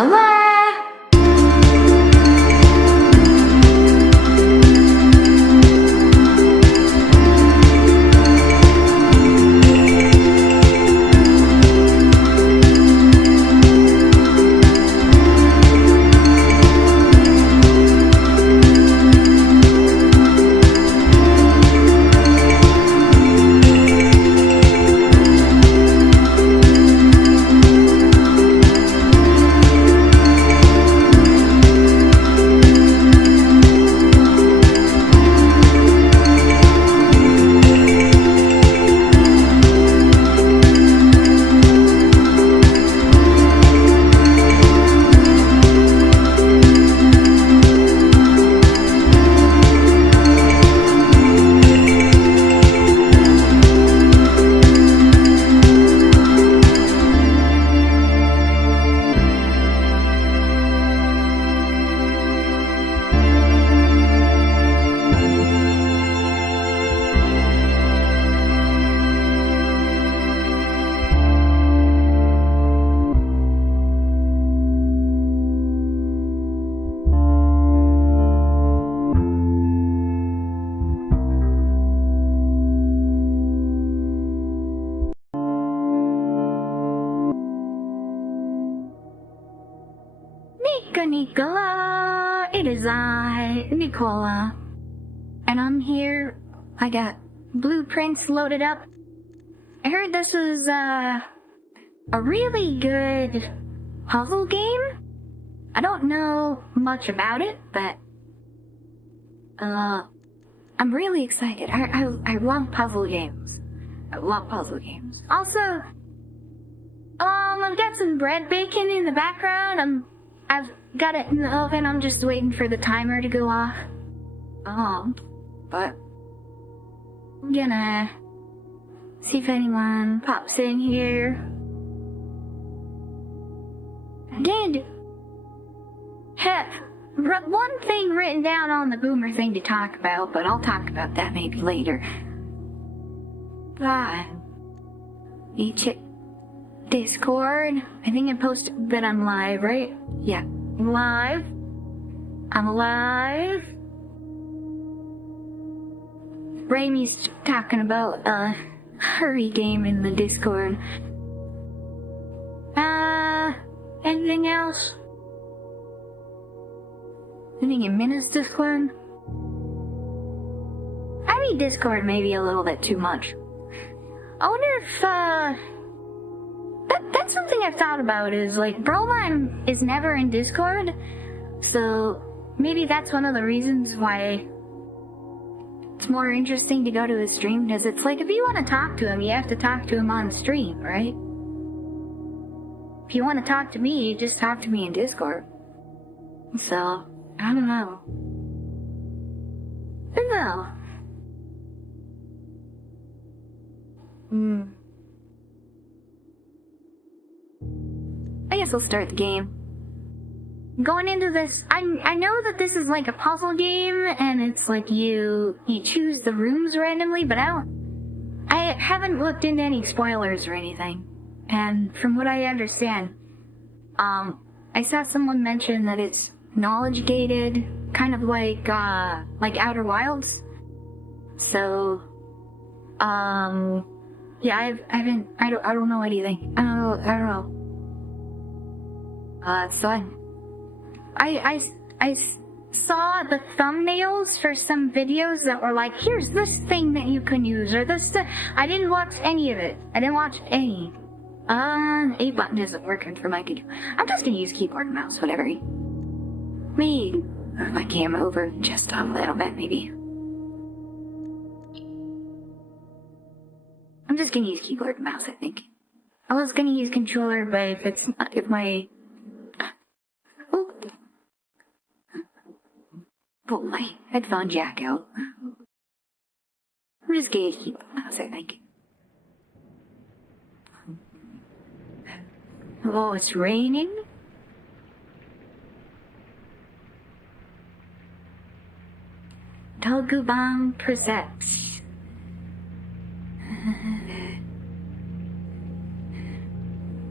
Nicola! Nicola, it is I, Nicola, and I'm here. I got blueprints loaded up. I heard this is a really good puzzle game. I don't know much about it, but I'm really excited. I love puzzle games. I love puzzle games. Also, I've got some bread baking in the background. I've got it in the oven. I'm just waiting for the timer to go off. But I'm gonna see if anyone pops in here. I did have one thing written down on the boomer thing to talk about, but I'll talk about that maybe later. You check Discord. I think I posted that I'm live, right? Yeah, live. I'm live. Ramey's talking about a hurry game in the Discord. Anything else? Anything in Minna's Discord? I mean, Discord maybe a little bit too much. I wonder if, that's something I've thought about is, like, Broline is never in Discord, so maybe that's one of the reasons why it's more interesting to go to his stream, because it's like, if you want to talk to him, you have to talk to him on stream, right? If you want to talk to me, you just talk to me in Discord. So, I don't know. I don't know. I guess I'll start the game. Going into this, I know that this is like a puzzle game, and it's like you choose the rooms randomly, but I haven't looked into any spoilers or anything. And from what I understand, I saw someone mention that it's knowledge gated, kind of like Outer Wilds. So, yeah, I don't know anything. I don't know. So I saw the thumbnails for some videos that were like, here's this thing that you can use, or this thing. I didn't watch any of it. I didn't watch any. A button isn't working for my computer. I'm just gonna use keyboard and mouse, whatever. Maybe move my camera over just a little bit, maybe. I'm just gonna use keyboard and mouse, I think. I was gonna use controller, but if my pull my headphone jack out. I'm just gonna keep the mouse, I think. Oh, it's raining? Togubang presents.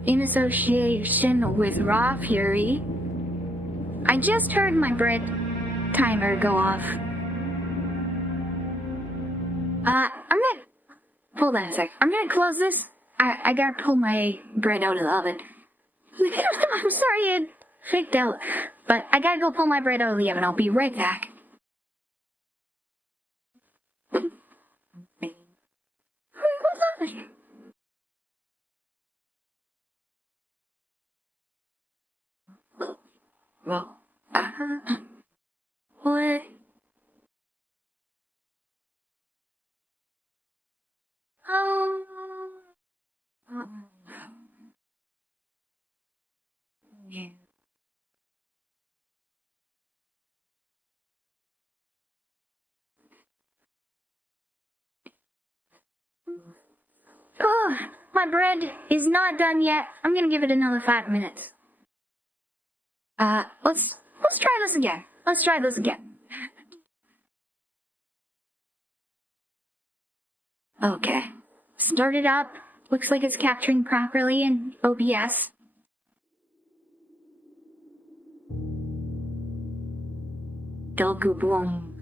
in association with raw fury. I just heard my bread timer go off. Hold on a sec. I'm gonna close this. I gotta pull my bread out of the oven. I'm sorry it faked out, but I gotta go pull my bread out of the oven. I'll be right back. Well, what? Oh. Yeah. Oh, my bread is not done yet. I'm gonna give it another 5 minutes. Let's try this again. Let's try this again. Okay. Start it up. Looks like it's capturing properly in OBS. Dogubong.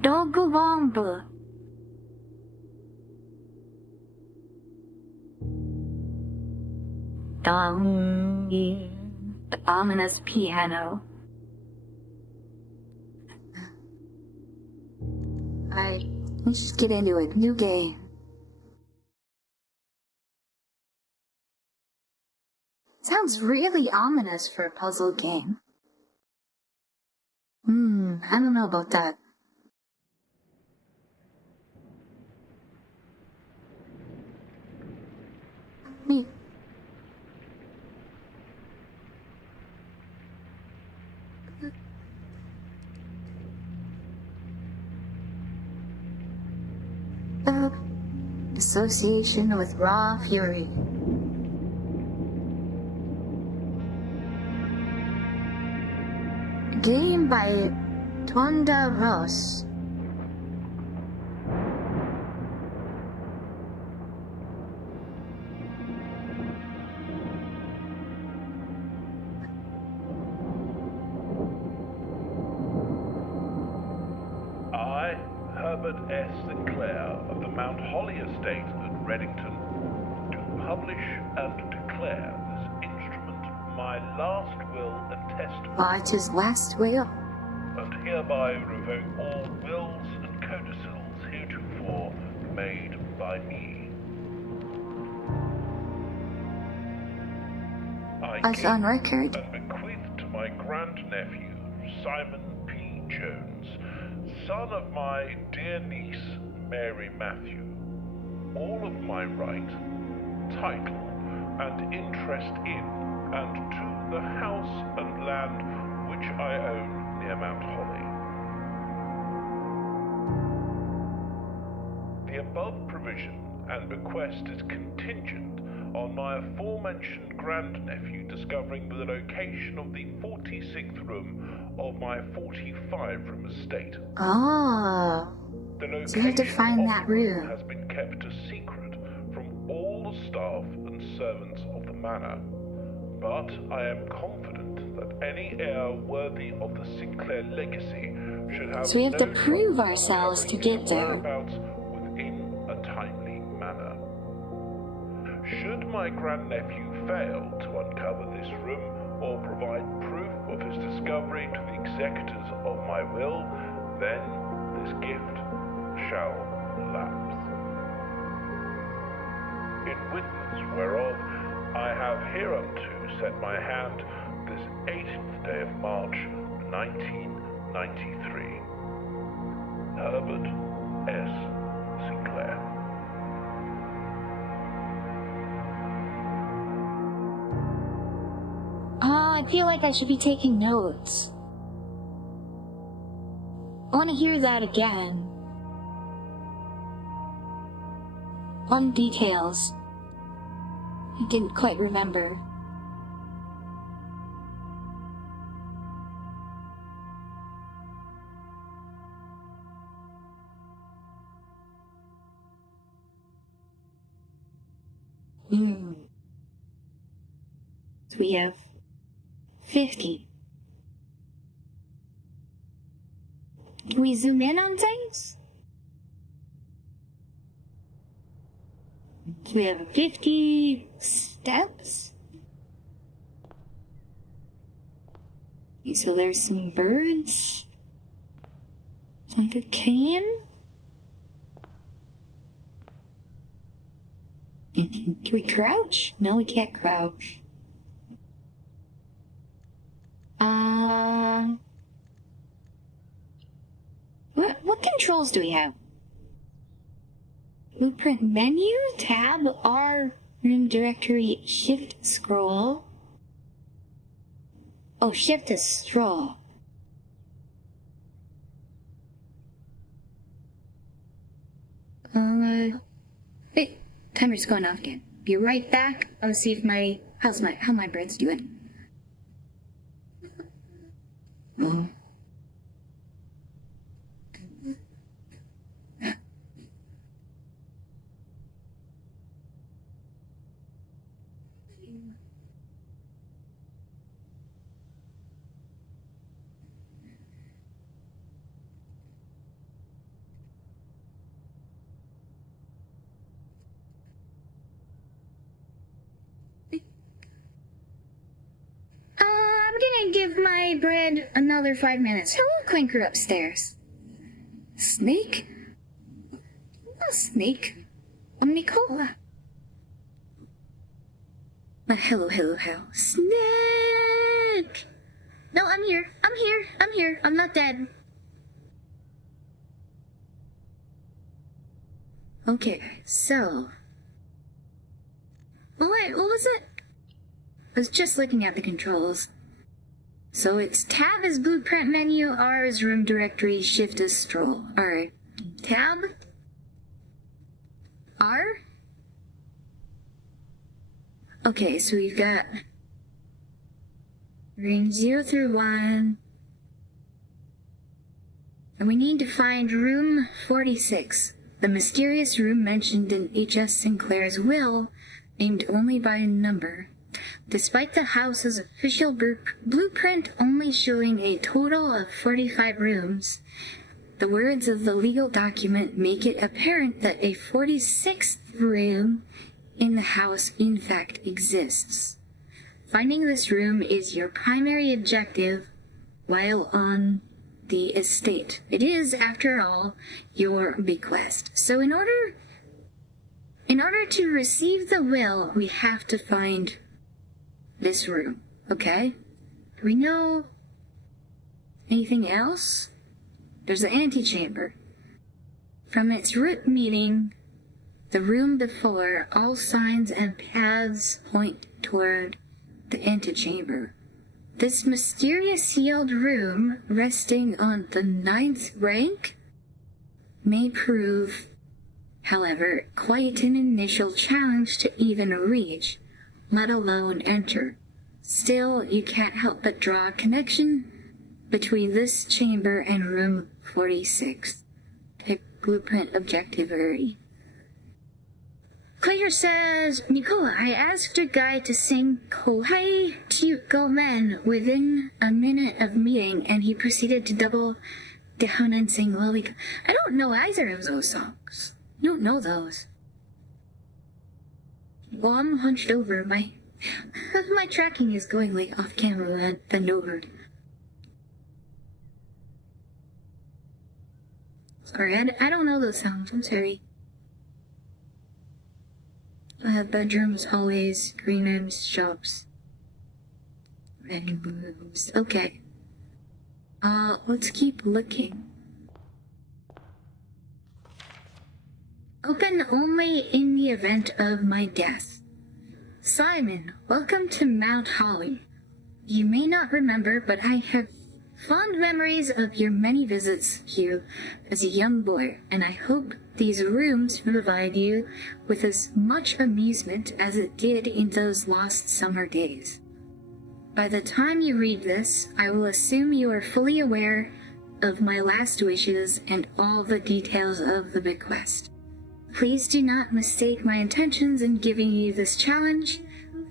Dogubong. Dong. The ominous piano. Let's just get into it. New game. Sounds really ominous for a puzzle game. I don't know about that. Me. Association with raw fury. Game by Tonda Ross. I, Herbert S. Sinclair of the Mount Holly Estate at Reddington, do publish and declare this instrument my last will and testament. It's his last will. And hereby revoke all wills and codicils heretofore made by me. As on record. And bequeath to my grandnephew, Simon P. Jones, son of my dear niece, Mary Matthew, all of my right, title, and interest in, and to the house and land which I own near Mount Holly. The above provision and bequest is contingent on my aforementioned grandnephew discovering the location of the 46th room of my 45-room estate. Oh. The location So you have to find that room. Has been kept a secret from all the staff and servants of the manor, but I am confident that any heir worthy of the Sinclair legacy should have. So we have to prove ourselves to get there. Within a timely manner. Should my grandnephew fail to uncover this room or provide proof of his discovery to the executors of my will, then this gift shall lapse. In witness whereof I have hereunto set my hand this 18th day of March, 1993. Herbert S. Sinclair. I feel like I should be taking notes. I want to hear that again. On details. I didn't quite remember. we have 50. Can we zoom in on things? So we have 50 steps. So there's some birds. Like a can. Can we crouch? No, we can't crouch. What controls do we have? Blueprint menu, tab, R, room directory, shift scroll. Oh, shift is scroll. Wait, timer's going off again. Be right back. I'll see if how my bread's doing. Oh. I'm gonna give my bread another 5 minutes. Hello, Clinker upstairs. Snake? No snake. I'm Nicola. Hello. Snake! No, I'm here. I'm not dead. Okay, so... What was it? I was just looking at the controls. So it's tab is blueprint menu, R is room directory, shift is scroll. Alright. Tab. R. Okay, so we've got range 0 through 1. And we need to find room 46, the mysterious room mentioned in H.S. Sinclair's will, named only by a number. Despite the house's official blueprint only showing a total of 45 rooms, the words of the legal document make it apparent that a 46th room in the house in fact exists. Finding this room is your primary objective while on the estate. It is, after all, your bequest. So in order to receive the will, we have to find this room, okay? Do we know anything else? There's the antechamber. From its root meaning, the room before, all signs and paths point toward the antechamber. This mysterious sealed room, resting on the 9th rank, may prove, however, quite an initial challenge to even reach, let alone enter. Still, you can't help but draw a connection between this chamber and room 46. Pick blueprint objectivity. Claire says, Nicola, I asked a guy to sing Kohai to Go Men within a minute of meeting, and he proceeded to double down and sing Lily. I don't know either of those songs. You don't know those. Well, I'm hunched over. My tracking is going like off camera and bend over. Sorry, I don't know those sounds. I'm sorry. I have bedrooms, hallways, green rooms, shops, and rooms. Okay. Let's keep looking. Open only in the event of my death. Simon, welcome to Mount Holly. You may not remember, but I have fond memories of your many visits here as a young boy, and I hope these rooms provide you with as much amusement as it did in those lost summer days. By the time you read this, I will assume you are fully aware of my last wishes and all the details of the bequest. Please do not mistake my intentions in giving you this challenge.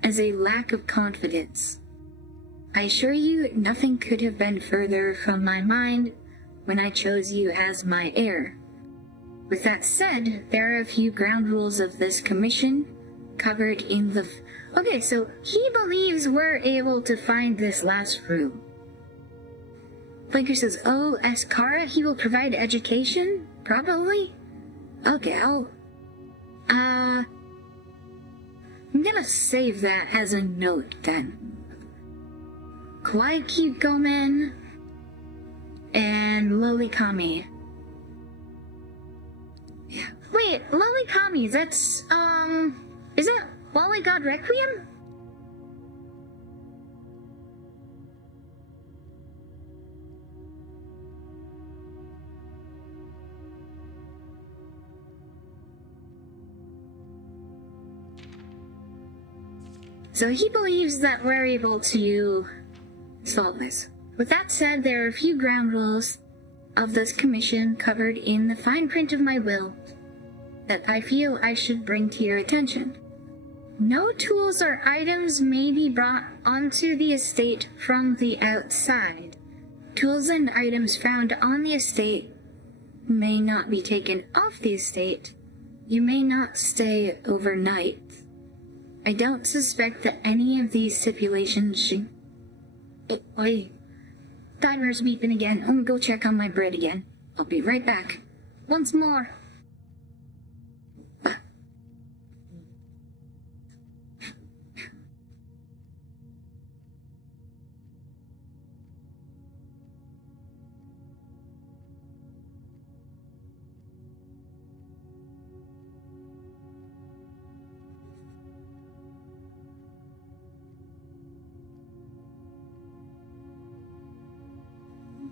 as a lack of confidence. I assure you, nothing could have been further from my mind when I chose you as my heir. With that said, there are a few ground rules of this commission covered in the... Okay, so he believes we're able to find this last room. Blinker says, oh, as Kara, he will provide education? Probably? Okay, I'm gonna save that as a note then. Kawaii Cute Gomen and Lolikami. Yeah. Wait, Lolikami, that's, is that Wally God Requiem? So he believes that we're able to solve this. With that said, there are a few ground rules of this commission covered in the fine print of my will that I feel I should bring to your attention. No tools or items may be brought onto the estate from the outside. Tools and items found on the estate may not be taken off the estate. You may not stay overnight. I don't suspect that any of these stipulations should... Wait. Timer's beeping again. I'm gonna go check on my bread again. I'll be right back. Once more.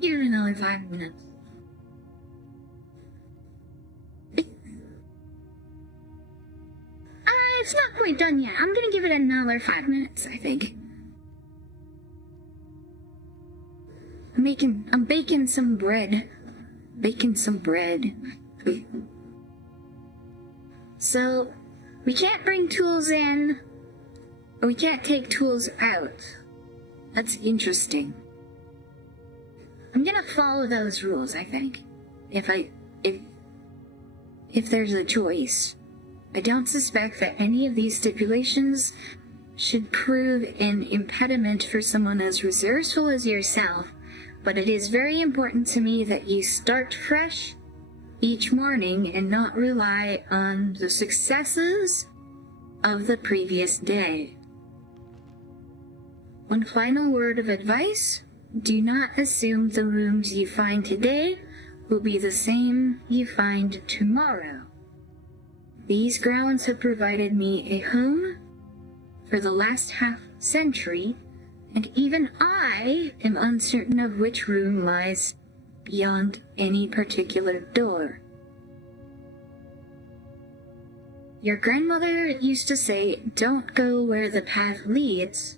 Give it another 5 minutes. It's not quite done yet. I'm gonna give it another 5 minutes, I think. I'm baking some bread. So, we can't bring tools in, or we can't take tools out. That's interesting. I'm gonna follow those rules, I think. If there's a choice. I don't suspect that any of these stipulations should prove an impediment for someone as resourceful as yourself, but it is very important to me that you start fresh each morning and not rely on the successes of the previous day. One final word of advice: do not assume the rooms you find today will be the same you find tomorrow. These grounds have provided me a home for the last half-century, and even I am uncertain of which room lies beyond any particular door. Your grandmother used to say, "Don't go where the path leads.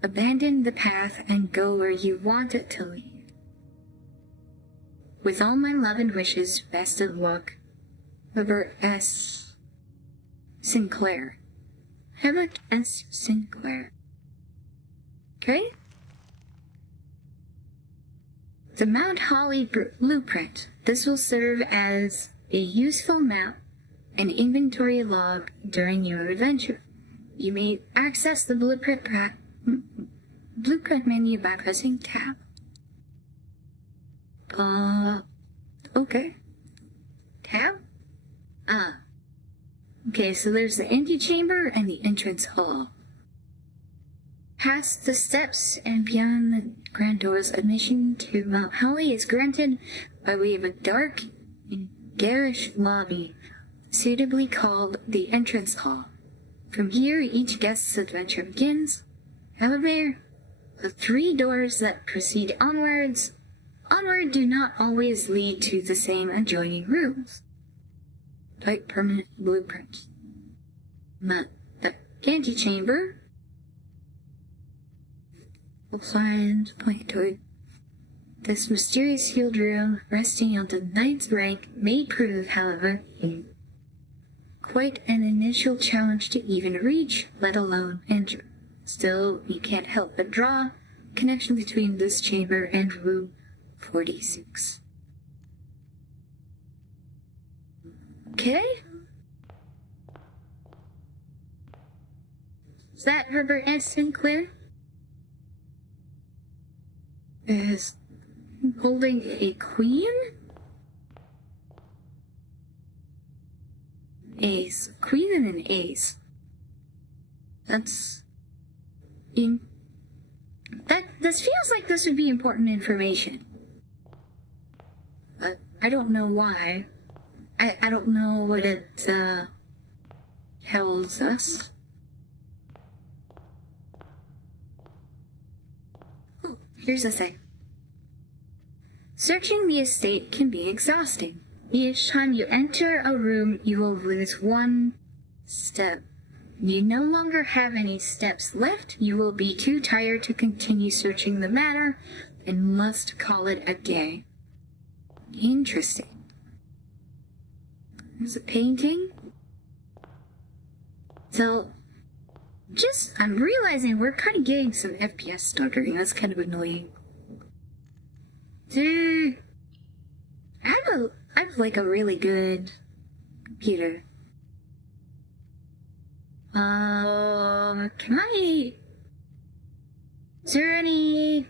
Abandon the path and go where you want it to lead." With all my love and wishes, best of luck, Herbert S. Sinclair. Herbert S. Sinclair. Okay? The Mount Holly blueprint. This will serve as a useful map and inventory log during your adventure. You may access the blueprint menu by pressing tab. Okay. Tab? Okay, so there's the antechamber and the entrance hall. Past the steps and beyond the grand doors, admission to Mount Holly is granted by way of a dark and garish lobby, suitably called the entrance hall. From here, each guest's adventure begins. However, the 3 doors that proceed onward do not always lead to the same adjoining rooms. Type permanent blueprint. The antechamber will find point toward this mysterious sealed room resting on the knight's rank may prove, however, a quite an initial challenge to even reach, let alone enter. Still, you can't help but draw connection between this chamber and room 46. Okay? Is that Herbert and Sinclair? Is holding a queen? Ace. Queen and an ace. This feels like this would be important information. But I don't know why. I don't know what it tells us. Oh, here's a thing. Searching the estate can be exhausting. Each time you enter a room, you will lose one step. You no longer have any steps left. You will be too tired to continue searching the matter and must call it a day. Interesting. There's a painting. So, I'm realizing we're kind of getting some FPS stuttering. That's kind of annoying. Dude, I have like a really good computer. Is there any...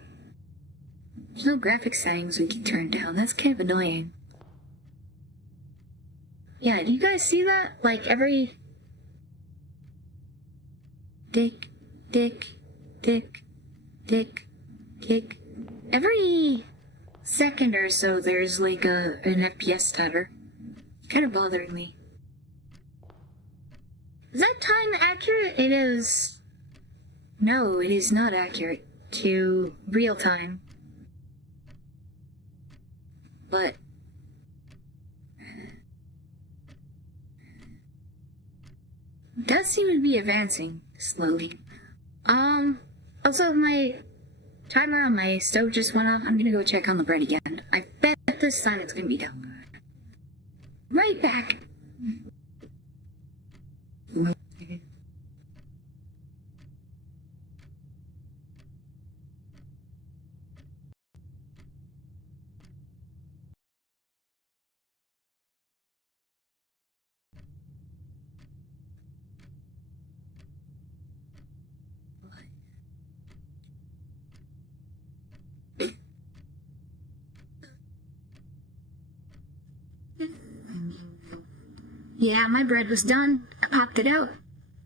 There's no graphic settings we can turn down. That's kind of annoying. Yeah, do you guys see that? Like every... Dick. Every second or so there's like an FPS stutter. It's kind of bothering me. Is that time accurate? It is... No, it is not accurate to real time. But... it does seem to be advancing slowly. Also my timer on my stove just went off. I'm gonna go check on the bread again. I bet this time it's gonna be done. Right back. Yeah, my bread was done. I popped it out.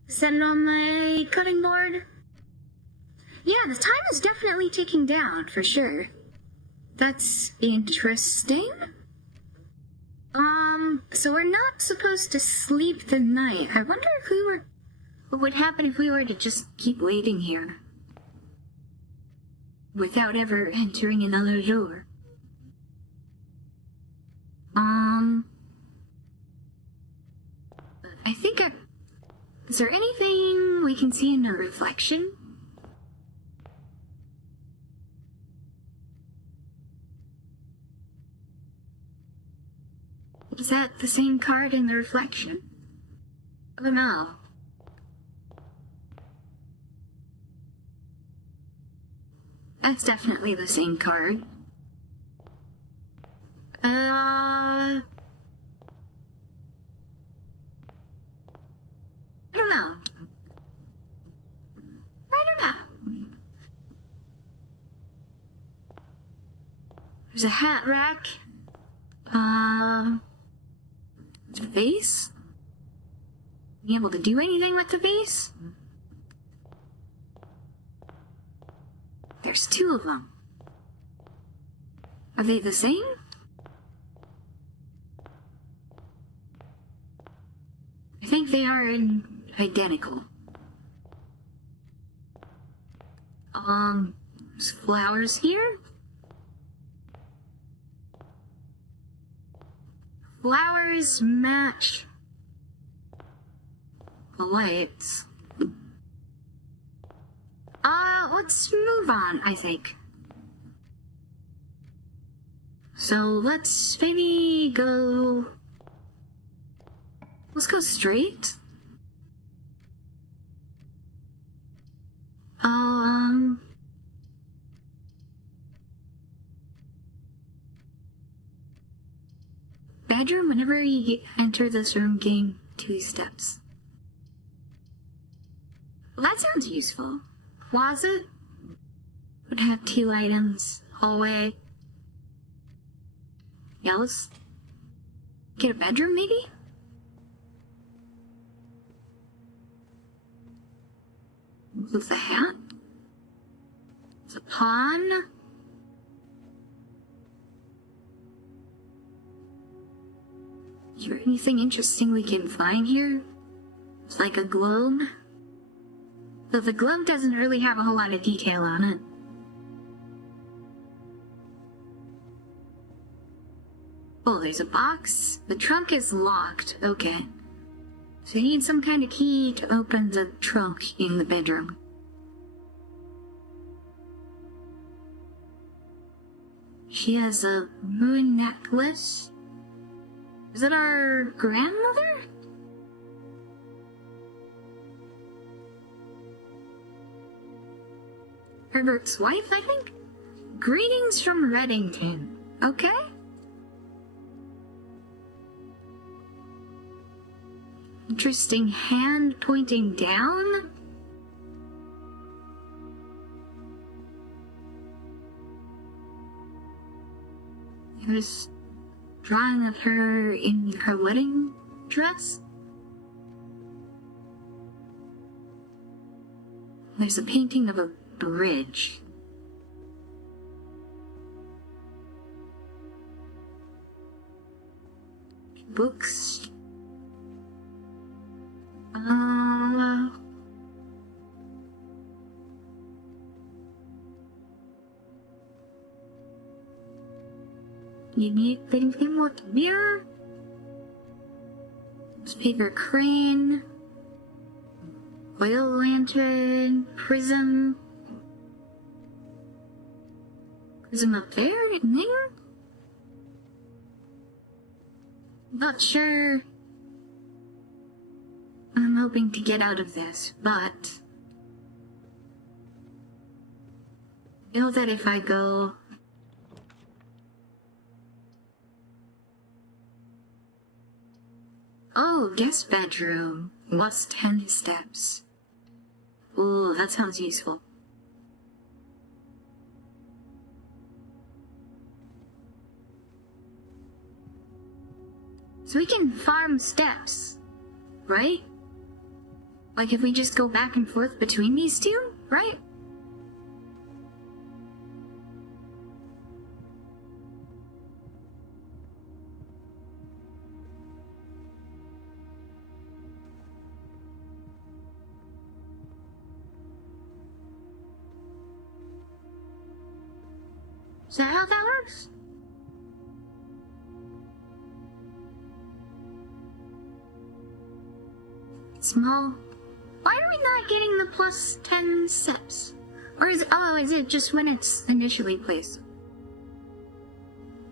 Set it on my cutting board. Yeah, the time is definitely ticking down, for sure. That's interesting. So we're not supposed to sleep the night. I wonder what would happen if we were to just keep waiting here. Without ever entering another door. I think is there anything we can see in the reflection? Is that the same card in the reflection? Oh no. That's definitely the same card. I don't know. There's a hat rack. Vase? Be able to do anything with the vase? There's two of them. Are they the same? I think they are identical. There's flowers here. Flowers match the lights. Let's move on, I think. So let's maybe go Let's go straight. Bedroom, whenever you enter this room, gain 2 steps. Well, that sounds useful. Closet would have 2 items. Hallway. Yeah, let's get a bedroom, maybe? With the hat? It's a pawn. Is there anything interesting we can find here? It's like a globe. Though the globe doesn't really have a whole lot of detail on it. Oh, there's a box. The trunk is locked. Okay. So you need some kind of key to open the trunk in the bedroom. She has a ruined necklace. Is it our grandmother? Herbert's wife, I think? Greetings from Reddington. Okay. Interesting hand pointing down. There's drawing of her in her wedding dress. There's a painting of a bridge. Books. Unique anything with the mirror? Paper crane. Oil lantern. Prism. Prism up there? In there? Not sure I'm hoping to get out of this, but I know that if I go guest bedroom, what's 10 steps? Ooh, that sounds useful. So we can farm steps, right? Like if we just go back and forth between these two, right? Is that how that works? Small. Why are we not getting the plus 10 steps? Or is it just when it's initially placed?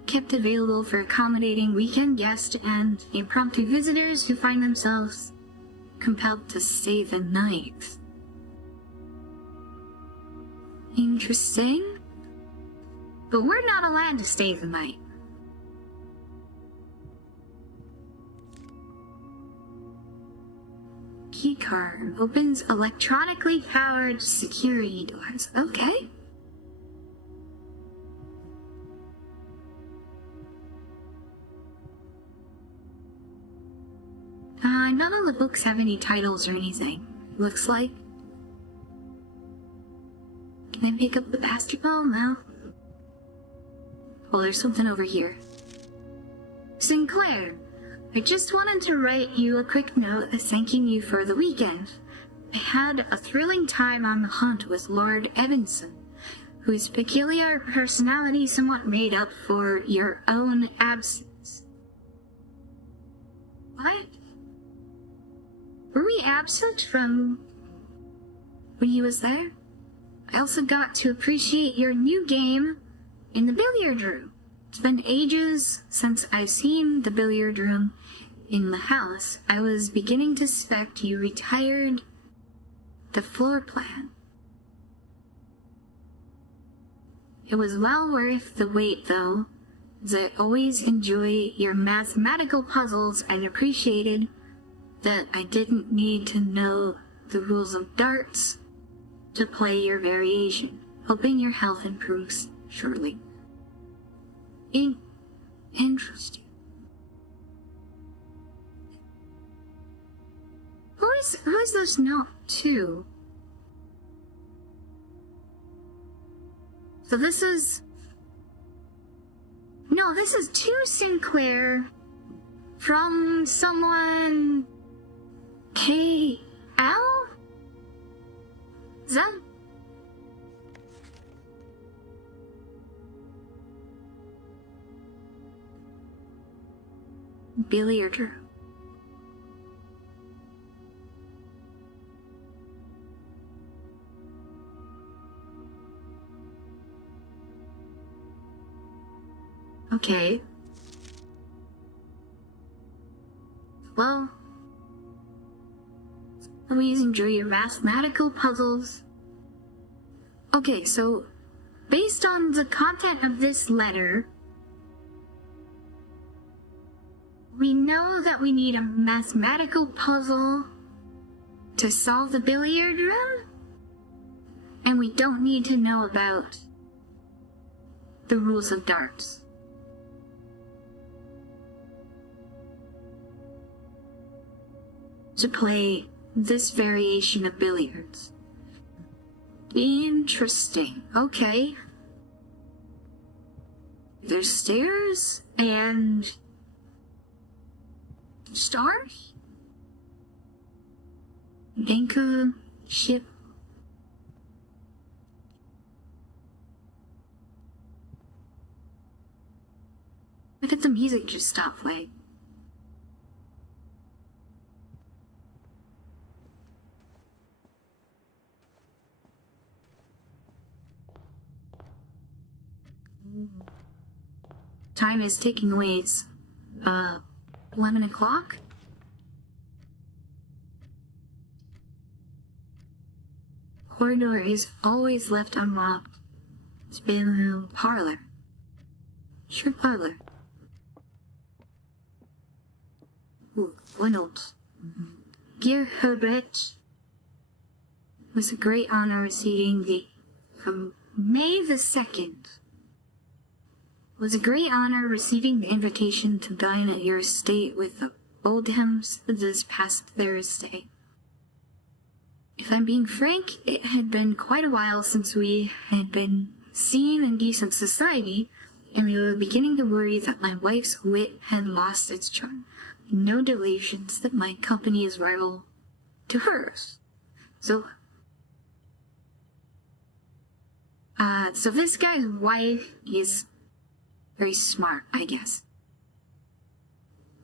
Kept available for accommodating weekend guests and impromptu visitors who find themselves compelled to stay the night. Interesting. But we're not allowed to stay the night. Keycard opens electronically powered security doors. Okay. None of the books have any titles or anything. Looks like. Can I pick up the basketball? No. Well, there's something over here. Sinclair, I just wanted to write you a quick note thanking you for the weekend. I had a thrilling time on the hunt with Lord Evanson, whose peculiar personality somewhat made up for your own absence. What? Were we absent from when he was there? I also got to appreciate your new game in the billiard room. It's been ages since I've seen the billiard room in the house, I was beginning to suspect you retired the floor plan. It was well worth the wait, though, as I always enjoy your mathematical puzzles and appreciated that I didn't need to know the rules of darts to play your variation, hoping your health improves shortly. Interesting. Who is this note to? So this is... No, this is to Sinclair from someone... K.L.? Is that... Billiarder. Okay. Well, always enjoy your mathematical puzzles. Okay, so based on the content of this letter, we know that we need a mathematical puzzle to solve the billiard room, and we don't need to know about the rules of darts. To play this variation of billiards. Interesting. Okay. There's stairs and stars? Anchor ship. Why did the music just stop playing? Time is ticking away. It's 11 o'clock? Corridor is always left unlocked. It's been a parlor. Sure, parlor. Ooh, one note. Dear Herbert, it was a great honor receiving the from May the 2nd. It was a great honor receiving the invitation to dine at your estate with the Oldhams this past Thursday. If I'm being frank, it had been quite a while since we had been seen in decent society, and we were beginning to worry that my wife's wit had lost its charm. No delusions that my company is rival to hers. So this guy's wife is very smart, I guess.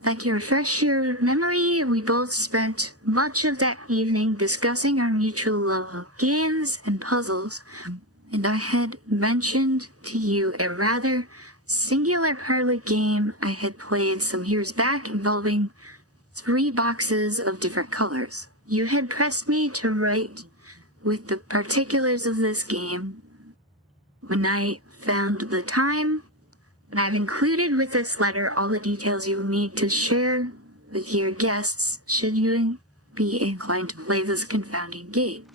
If I can refresh your memory, we both spent much of that evening discussing our mutual love of games and puzzles, and I had mentioned to you a rather singular parlor game I had played some years back involving 3 boxes of different colors. You had pressed me to write with the particulars of this game when I found the time, and I've included with this letter all the details you will need to share with your guests should you be inclined to play this confounding game.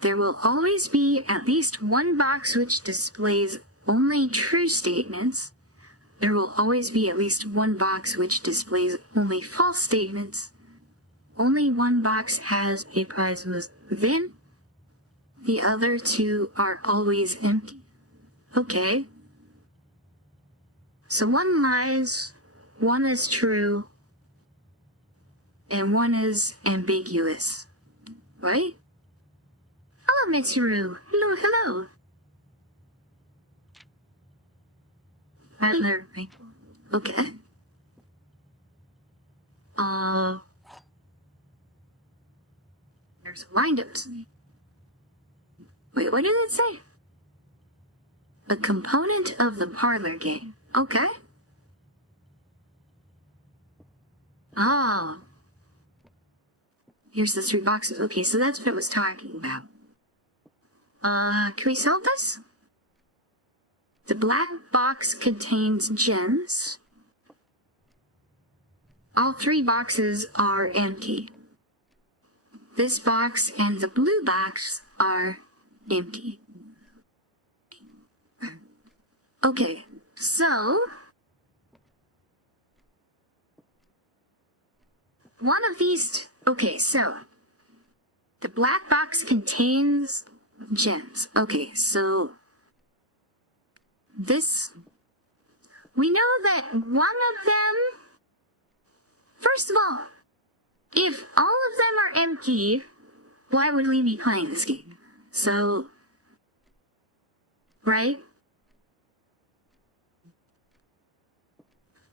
There will always be at least one box which displays only true statements. There will always be at least one box which displays only false statements. Only one box has a prize within. The other 2 are always empty. Okay. So 1 lies, 1 is true, and 1 is ambiguous. Right? Hello, Mitsuru. Hello, hello. Rattler, right? Okay. There's a wind-up. Wait, what did it say? A component of the parlor game. Okay. Oh. Here's the 3 boxes. Okay, so that's what it was talking about. Can we sell this? The black box contains gems. All 3 boxes are empty. This box and the blue box are empty. Okay, so one of these, okay, so the black box contains gems. Okay, so this, we know that one of them, first of all, if all of them are empty, why would we be playing this game? So, right?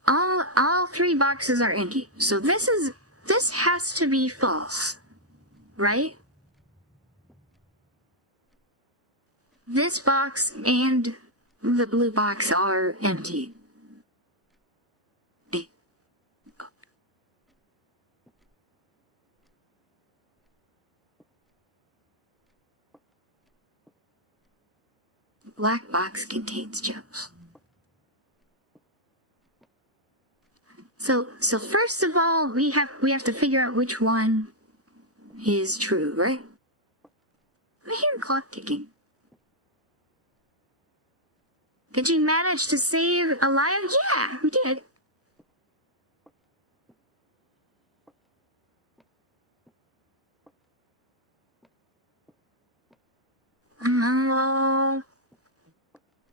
All 3 boxes are empty. So this has to be false, right? This box and the blue box are empty. The black box contains gems. So first of all, we have to figure out which one is true, right? I hear a clock ticking. Did you manage to save a lion? Yeah, we did.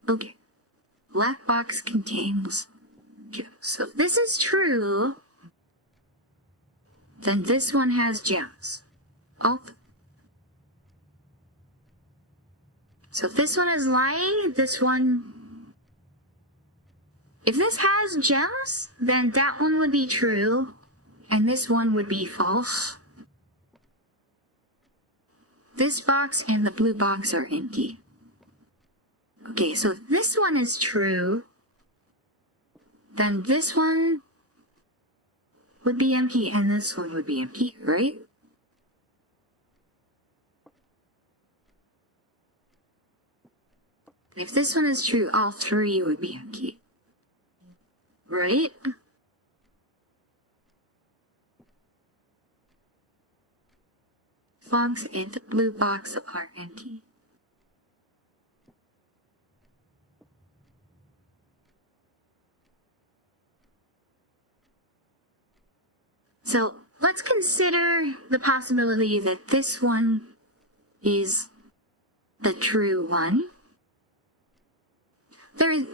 Okay. Black box contains gems. So if this is true, then this one has gems. So if this one is lying, this one... If this has gems, then that one would be true, and this one would be false. This box and the blue box are empty. Okay, so if this one is true, then this one would be empty and this one would be empty, right? And if this one is true, all 3 would be empty. Right? Box and the blue box are empty. So let's consider the possibility that this one is the true one. There is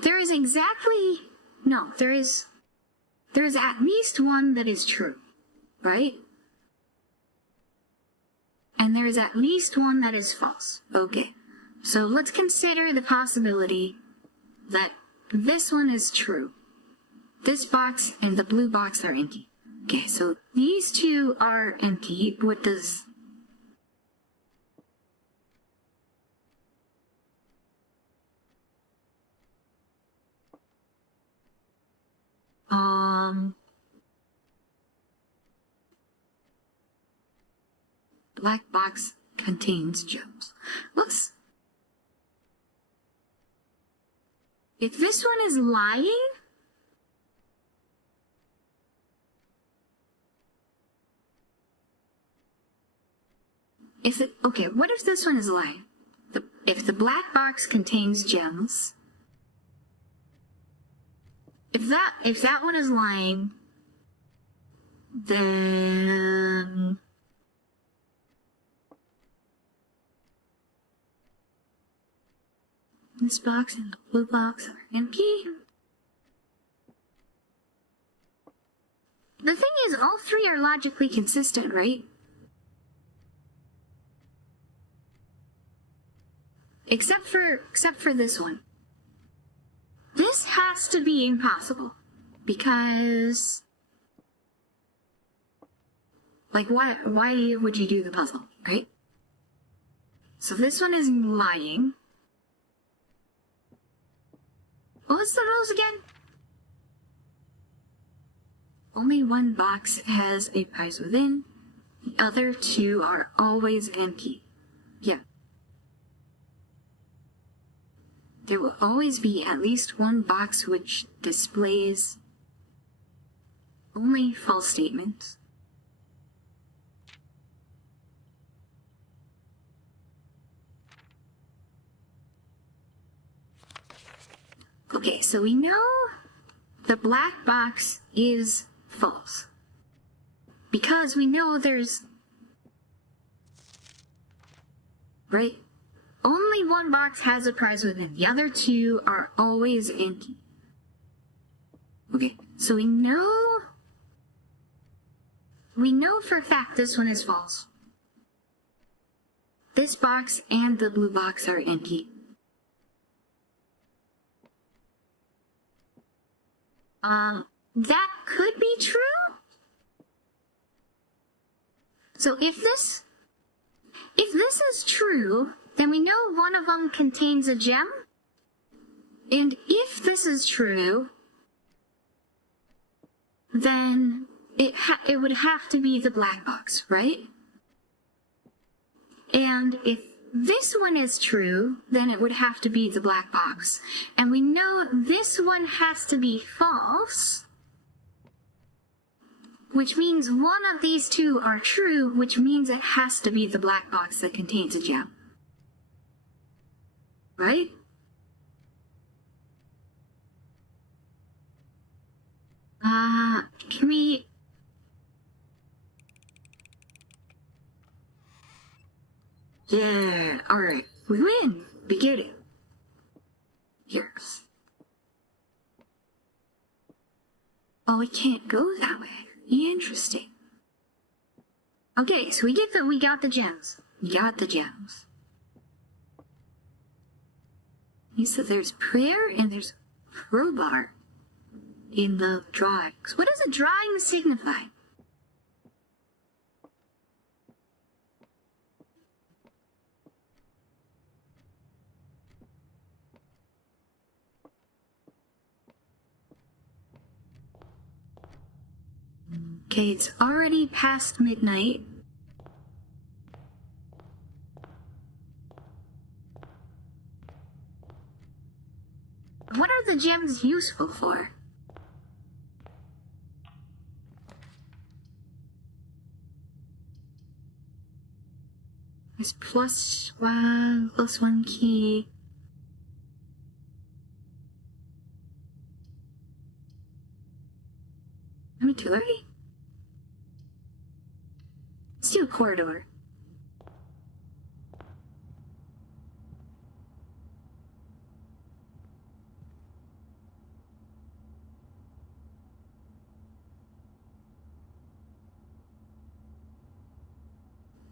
at least one that is true, right? And there is at least one that is false. Okay, so let's consider the possibility that this one is true. This box and the blue box are empty. Okay, so these 2 are empty. What does... Black box contains gems. If this one is lying, okay, what if this one is lying? If the black box contains gems, if that one is lying, then this box and the blue box are empty. The thing is, all 3 are logically consistent, right? Except for this one. This has to be impossible. Because... like, why would you do the puzzle, right? So this one is lying. What's the rules again? Only one box has a prize within. The other two are always empty. Yeah. There will always be at least one box which displays only false statements. Okay, so we know the black box is false. Because we know there's... Right? Only one box has a prize within. The other two are always empty. Okay, so we know for a fact this one is false. This box and the blue box are empty. That could be true. So if this is true, then we know one of them contains a gem. And if this is true, then it would have to be the black box, right? And if this one is true, then it would have to be the black box. And we know this one has to be false, which means one of these two are true, which means it has to be the black box that contains a gem. Right? Can we... Yeah, alright. We win. We get it. Yes. Oh, we can't go that way. Interesting. Okay, so we got the gems. We got the gems. He said there's prayer and there's crowbar in the drawings. What does a drawing signify? Okay, it's already past midnight. What are the gems useful for? There's +1 key. Are we too early? Let's do a corridor.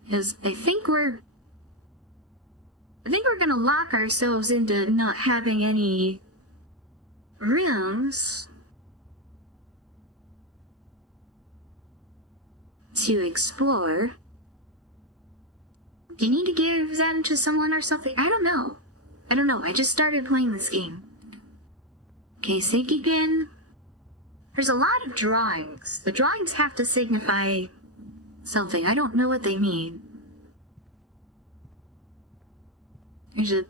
Because I think we're gonna lock ourselves into not having any rooms to explore. Do you need to give them to someone or something? I don't know. I just started playing this game. Okay, safety pin. There's a lot of drawings. The drawings have to signify something. I don't know what they mean. There's a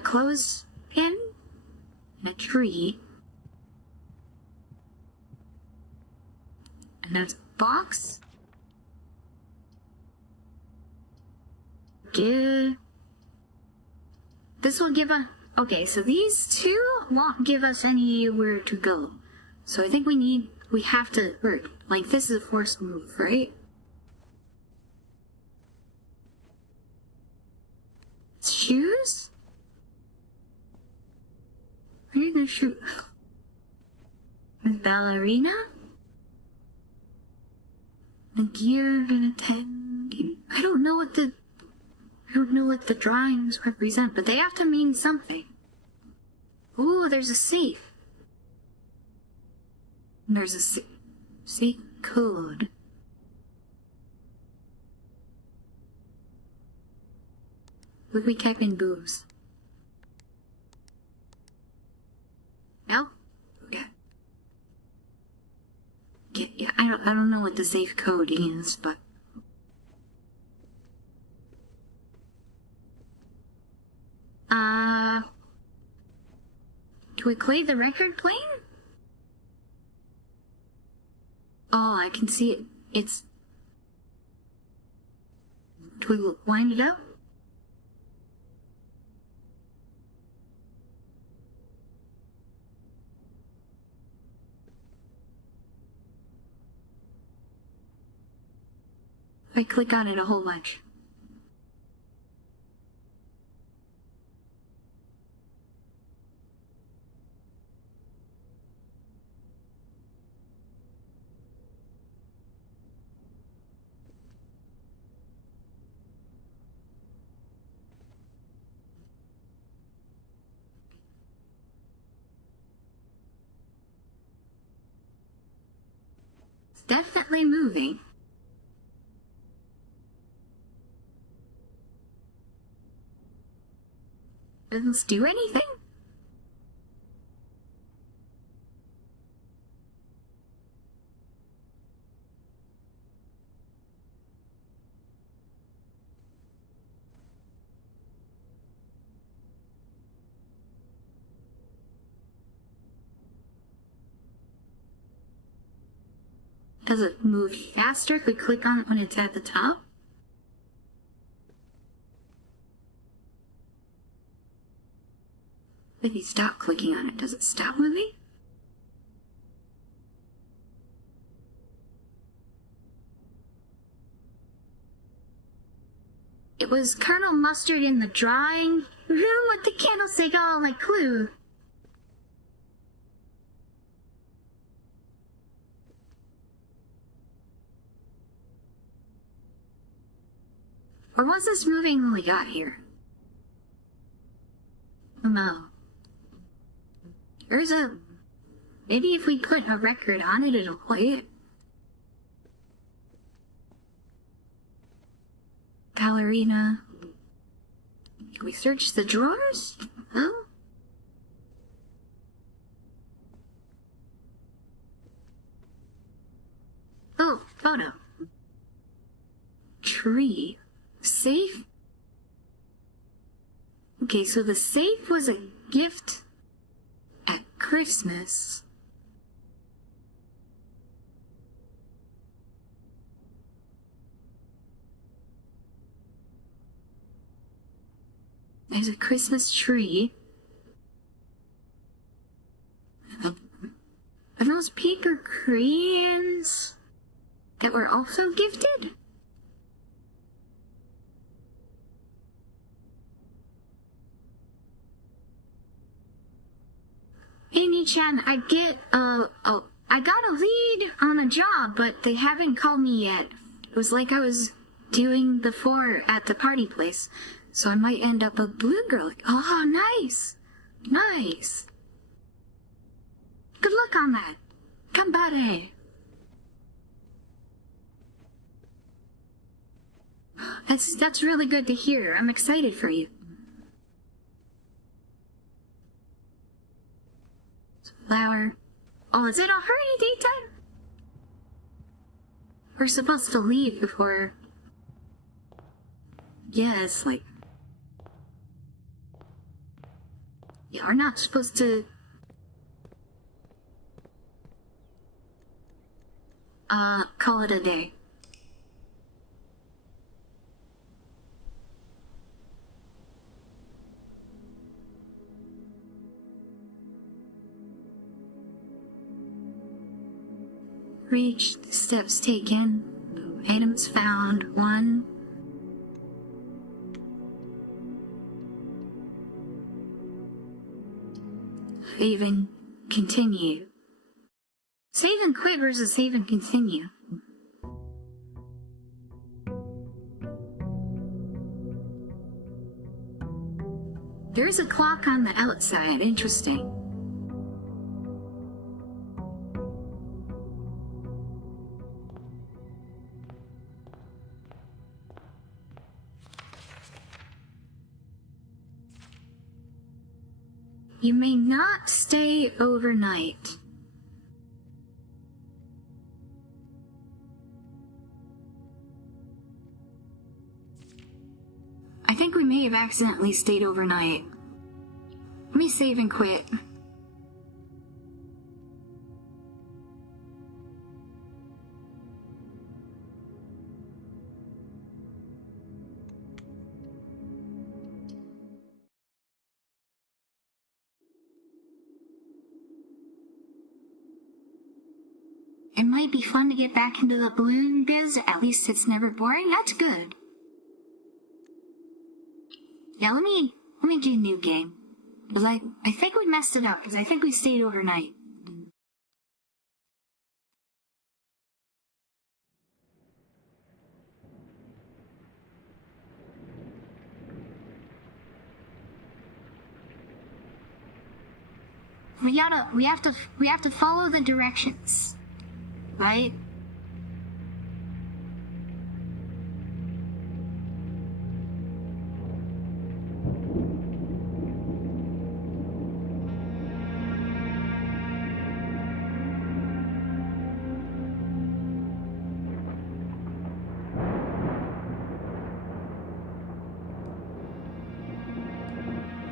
clothespin and a tree. And there's a box. This will give a... Okay, so these two won't give us anywhere to go. So I think we have to... Like, this is a forced move, right? Shoes? Where are the shoes? Ballerina? A gear and a tank. I don't know what the drawings represent, but they have to mean something. Ooh, there's a safe. And there's a safe code. What if we type in boobs? No? I don't know what the safe code is, but... Do we play the record playing? Oh, I can see it. It's... Do we wind it up? I click on it a whole bunch. It's definitely moving. Doesn't do anything? Does it move faster if we click on it when it's at the top? If you stop clicking on it, does it stop moving? It was Colonel Mustard in the drawing room with the candlestick all like Clue. Or was this moving when we got here? No. There's a... Maybe if we put a record on it, it'll play it. Ballerina. Can we search the drawers? No? Oh, photo. Tree. Safe? Okay, so the safe was a gift at Christmas. There's a Christmas tree. Are those paper crayons that were also gifted? Hey, Nichan, I got a lead on a job, but they haven't called me yet. It was like I was doing before at the party place, so I might end up a blue girl. Oh, nice. Nice. Good luck on that. Gambare. That's really good to hear. I'm excited for you. Flower. Oh, is it already daytime? We're supposed to leave before... Yes, like... Yeah, we're not supposed to... call it a day. Reach, the steps taken, items found, 1. Save and continue. Save and quit versus save and continue. There's a clock on the outside, interesting. You may not stay overnight. I think we may have accidentally stayed overnight. Let me save and quit. It might be fun to get back into the balloon biz, at least it's never boring. That's good. Yeah, let me do a new game. Because I think we messed it up, because I think we stayed overnight. We have to follow the directions. Right?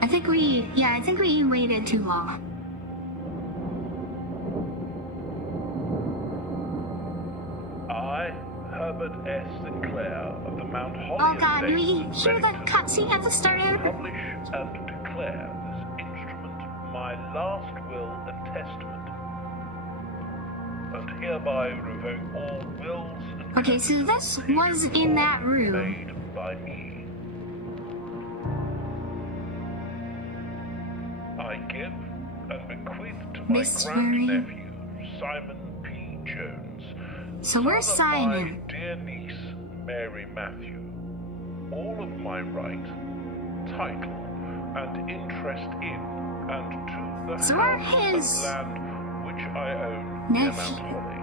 I think we waited too long. I, Herbert S. Sinclair of the Mount Holly Oh god, do we Estates, hear the Redditor, cutscene at the start of it? publish and declare this instrument my last will and testament, and hereby revoke all wills and Okay, so this was in that room. made by me. I give and bequeath to my grandnephew, Simon P. Jones, So where's son of Simon? my dear niece, Mary Matthew, all of my right, title, and interest in, and to the So where house his and land which I own near Mount nephew? Holly.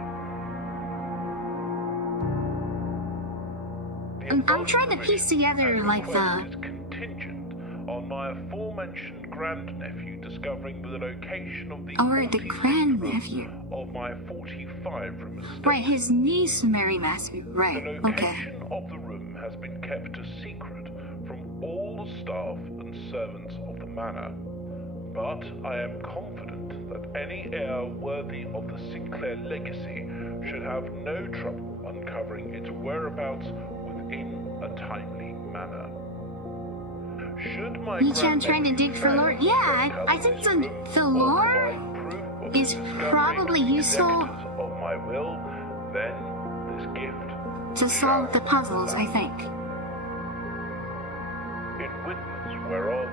I'm trying to piece together, like, the is contingent on my aforementioned grandnephew discovering the location of the Alright, the 46th grandnephew. room of my 45-room estate. Right, his niece, Mary Matthew. The Right, location okay. of the room has been kept a secret from all the staff and servants of the manor, but I am confident that any heir worthy of the Sinclair legacy should have no trouble uncovering its whereabouts within a timely manner. Should my Yi-chan trying to dig for lore? Yeah, I think the lore is probably useful of my will, then this gift to solve the puzzles, I think. in witness whereof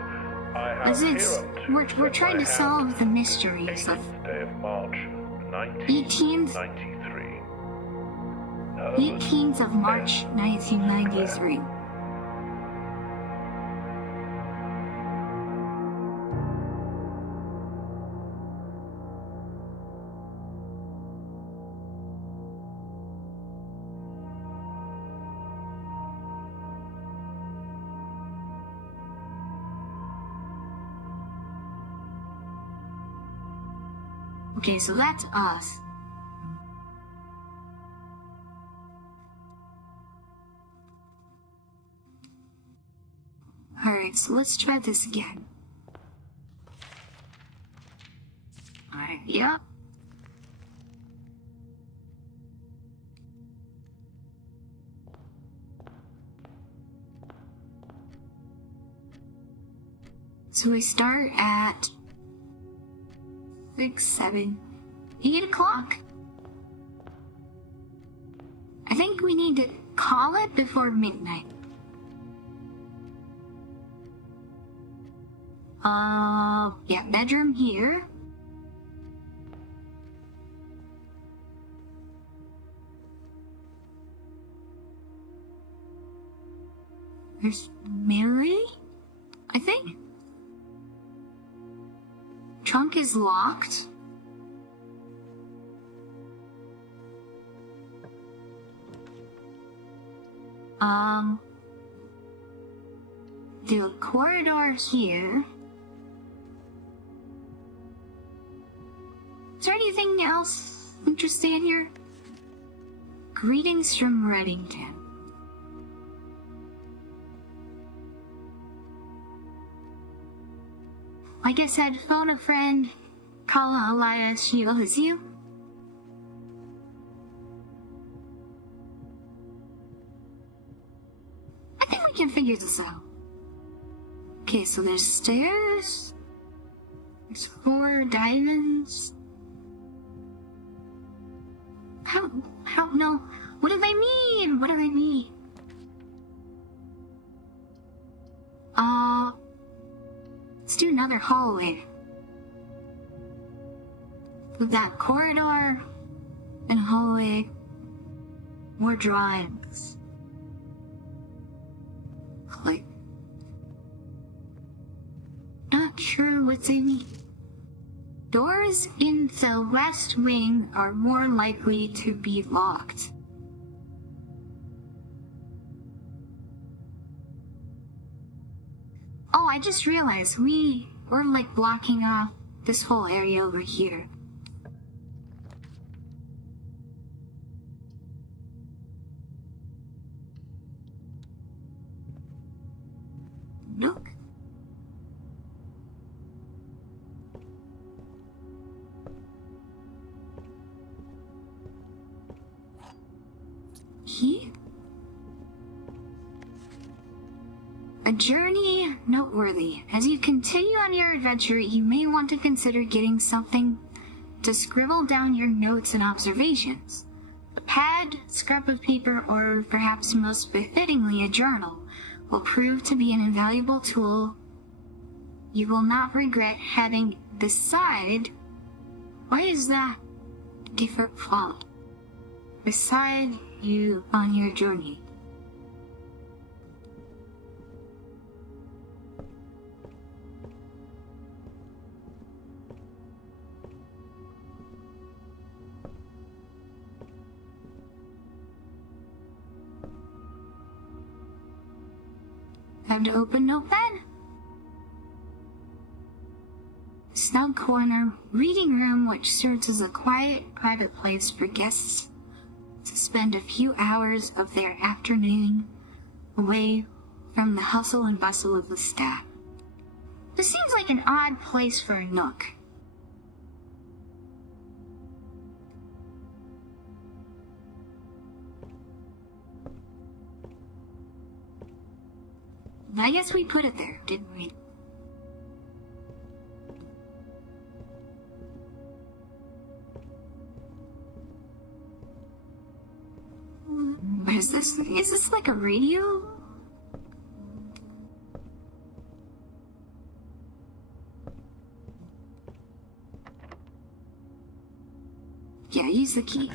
I have As hereunto we're set trying my to hand solve the mysteries of 18th day of March 18th 1993. 18th of March 1993. Okay, so that's us. Alright, so let's try this again. Alright, yep. So we start at 6, 7, 8 o'clock. I think we need to call it before midnight. Yeah, bedroom here. There's Mary, I think. Trunk is locked. The corridor here. Is there anything else interesting in here? Greetings from Reddington. like I said, phone a friend, call Elias, shill is you. I think we can figure this out. Okay, so there's stairs. There's 4 diamonds. No. What do they mean? What do they mean? Let's do another hallway. We've got corridor and hallway. More drawings. Click. Not sure what they mean. Doors in the west wing are more likely to be locked. Oh, I just realized we're like blocking off this whole area over here. Look. Here? A journey noteworthy. As you continue on your adventure, you may want to consider getting something to scribble down your notes and observations. A pad, scrap of paper, or perhaps most befittingly a journal will prove to be an invaluable tool you will not regret having beside. Why is that different font? Beside you on your journey. Time to open notepad. Snug corner, reading room which serves as a quiet, private place for guests to spend a few hours of their afternoon away from the hustle and bustle of the staff. This seems like an odd place for a nook. I guess we put it there, didn't we? What is this? Is this like a radio? Yeah, use the key.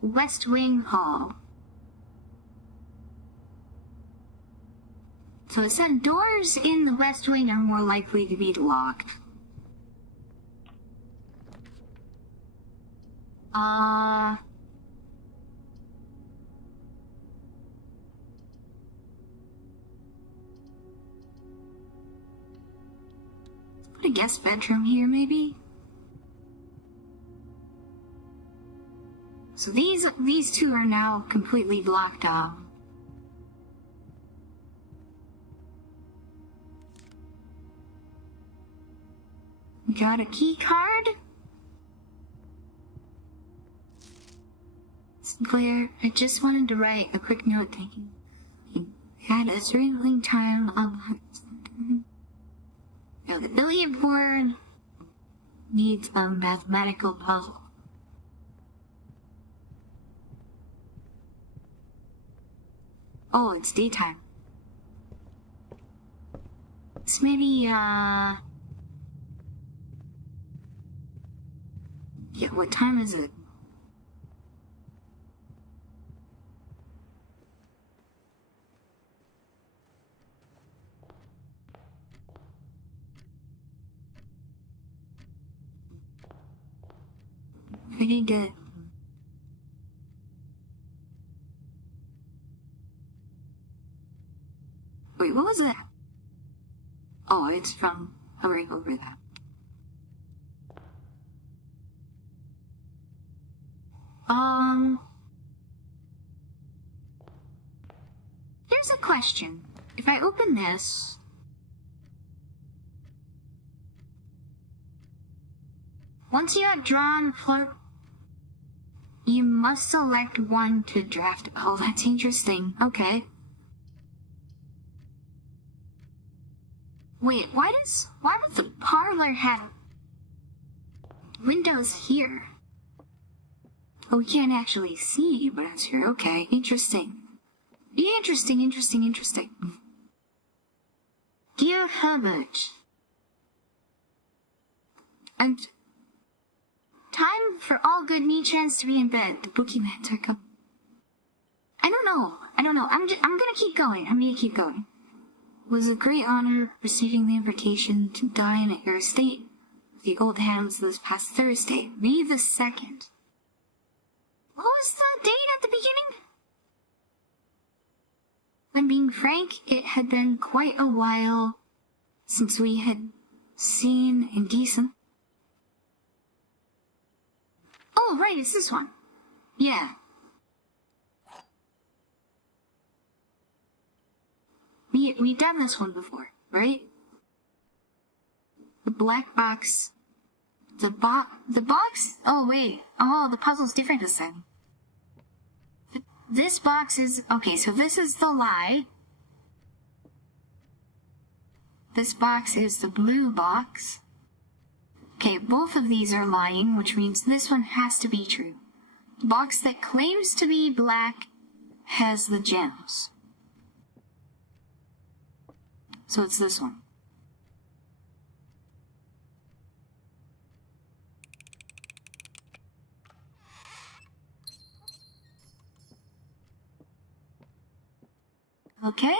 West Wing Hall. So it said doors in the West Wing are more likely to be locked. Put a guest bedroom here, maybe? So these two are now completely blocked off. Got a key card? Sinclair, I just wanted to write a quick note thanking you. Had a thrilling time on the billiard board needs a mathematical puzzle. Oh, it's daytime. This maybe, yeah, what time is it? Pretty good. Wait, what was that? Oh, it's from hovering over that. There here's a question. If I open this... Once you have drawn floor... You must select one to draft. Oh, that's interesting. Okay. Wait, why does the parlor have windows here? Oh, we can't actually see, but it's here. Okay, interesting. Yeah, interesting. Dear Herbert. And time for all good me-chans to be in bed. The boogeyman took up. I don't know. I'm gonna keep going. It was a great honor receiving the invitation to dine at your estate with the old hams this past Thursday, May the 2nd. What was the date at the beginning? When being frank, it had been quite a while since we had seen Indecent. Oh, right, it's this one. Yeah. We've done this one before, right? The black box. The box? Oh, wait. Oh, the puzzle's different this time. This box is... Okay, so this is the lie. This box is the blue box. Okay, both of these are lying, which means this one has to be true. The box that claims to be black has the gems. So it's this one. Okay.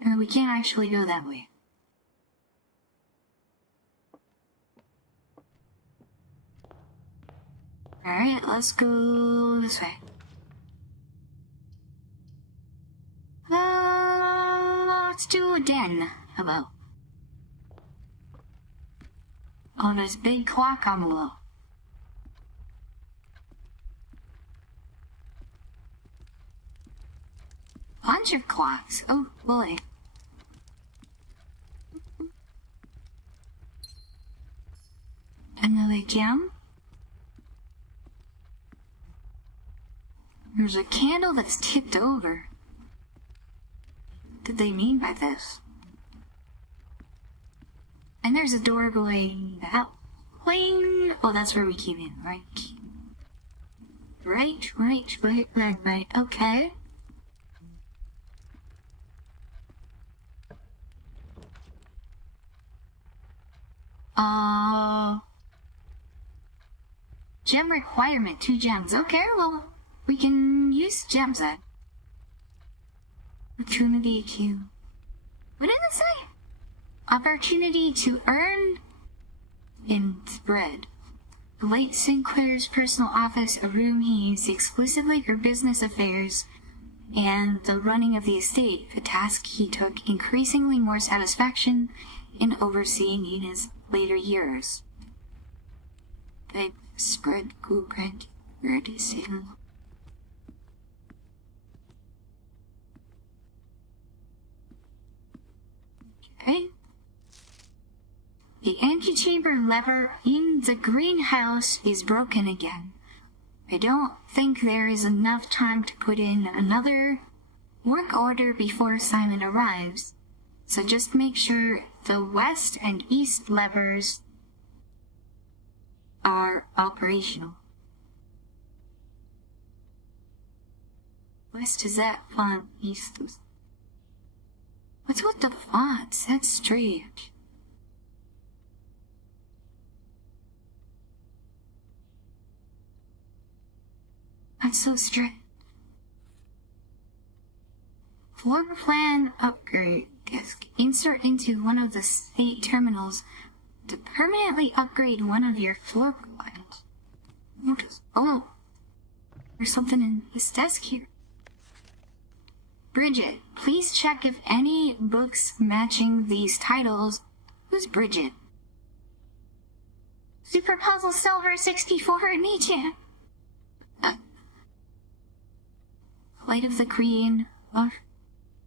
And we can't actually go that way. Alright, let's go this way. Let's do a den. How about? Oh, there's a big clock on the wall. Bunch of clocks. Oh, boy. Another gem. There's a candle that's tipped over. What did they mean by this? And there's a door going out. Oh, that's where we came in, right? Right. Okay. Gem requirement, 2 gems. Okay, well, we can use gems then. Opportunity to... What did it say? Opportunity to earn and spread. The late Sinclair's personal office, a room he used exclusively for business affairs and the running of the estate, a task he took increasingly more satisfaction in overseeing in his later years. They spread good ready signal. Okay. The antechamber lever in the greenhouse is broken again. I don't think there is enough time to put in another work order before Simon arrives, so just make sure the west and east levers are operational. West is that font, east is... What's with the fonts? That's strange. That's so strange. Floor plan upgrade disk. Insert into one of the state terminals to permanently upgrade one of your floor plans. Oh, there's something in this desk here. Bridget, please check if any books matching these titles. Who's Bridget? Super Puzzle Silver 64 Nietzsche. Flight of the Queen.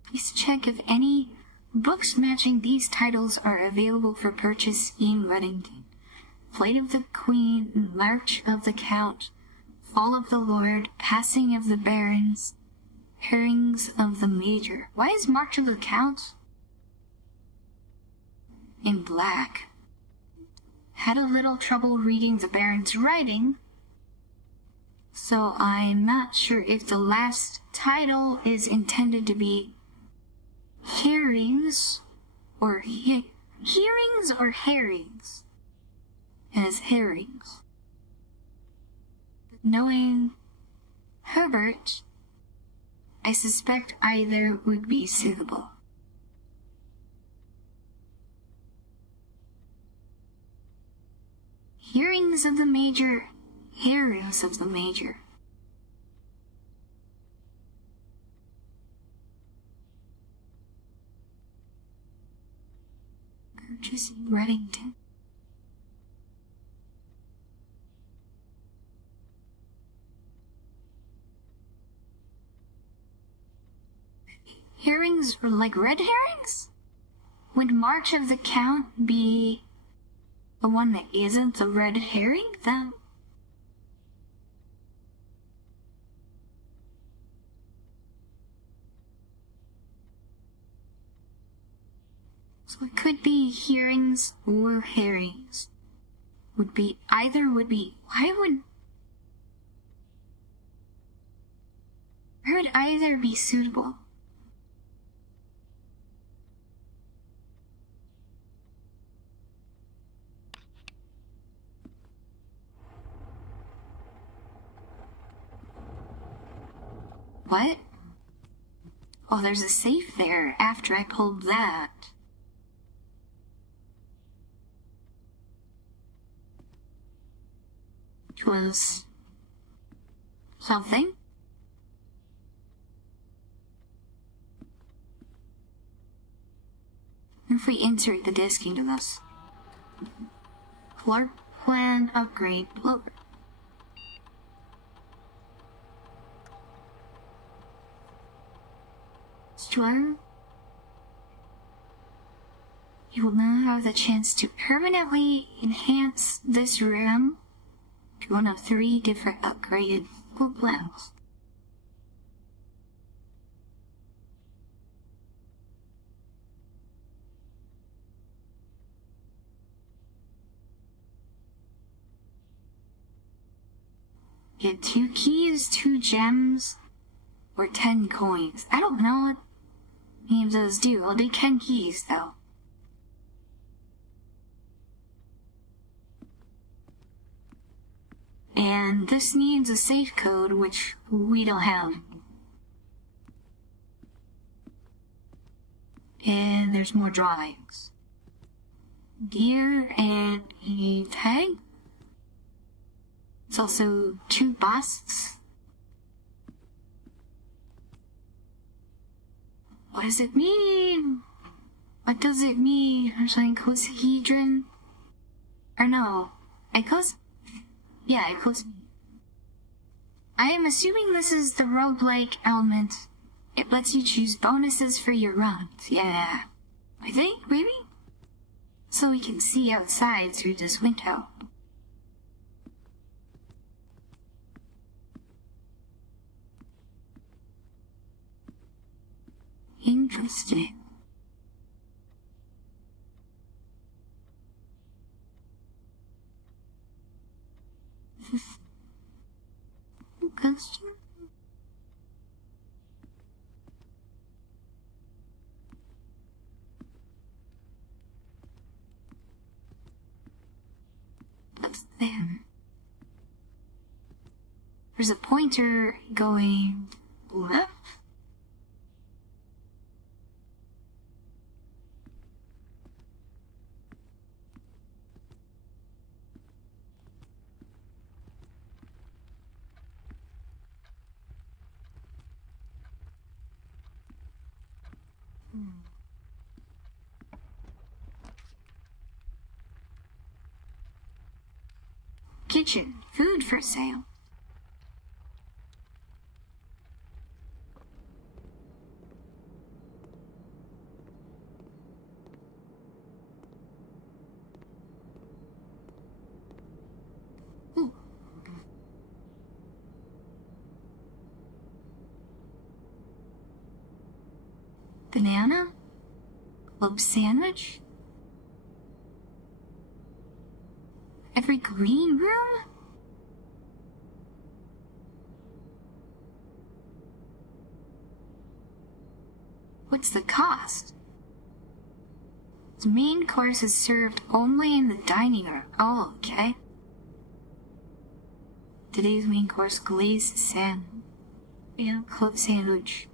Please check if any books matching these titles are available for purchase in Reddington. Flight of the Queen, March of the Count, Fall of the Lord, Passing of the Barons, Herrings of the Major. Why is March of the Count in black? Had a little trouble reading the Baron's writing, so I'm not sure if the last title is intended to be hearings or hearings or herrings. As herrings. Knowing Herbert, I suspect either would be suitable. Hearings of the Major, hearings of the Major. Purchase in Reddington. Herrings like red herrings? Would March of the Count be the one that isn't the red herring, then? So it could be hearings or herrings. Either would be, why would either be suitable? What? Oh, there's a safe there after I pulled that. Which was something. If we insert the disc into this. Clark plan upgrade blower. Stuart, you will now have the chance to permanently enhance this room to one of 3 different upgraded floor plans. Get 2 keys, 2 gems, or 10 coins. I don't know what any of those do. I'll do 10 keys, though. And this needs a safe code, which we don't have. And there's more drawings. Gear and a tag. It's also 2 busts. What does it mean? What does it mean? There's an icosahedron? Or no, icosahedron. I am assuming this is the roguelike element. It lets you choose bonuses for your runs. Yeah, I think, maybe? So we can see outside through this window. Interesting. Customer? What's there? There's a pointer going left. kitchen. Food for sale. Ooh. Banana? Club sandwich? Every green room? What's the cost? The main course is served only in the dining room. Oh, okay. Today's main course, glazed salmon. Yeah, club sandwich.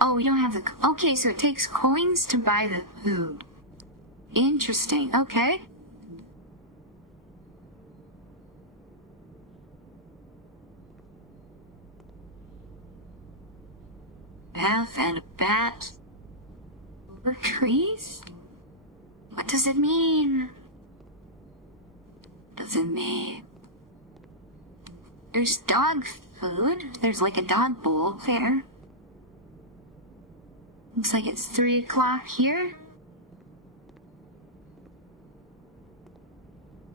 Oh, we don't have the... Okay, so it takes coins to buy the food. Interesting, okay. Elf and a bat. Over trees? What does it mean? Does it mean... There's dog food. There's like a dog bowl there. Looks like it's 3 o'clock here.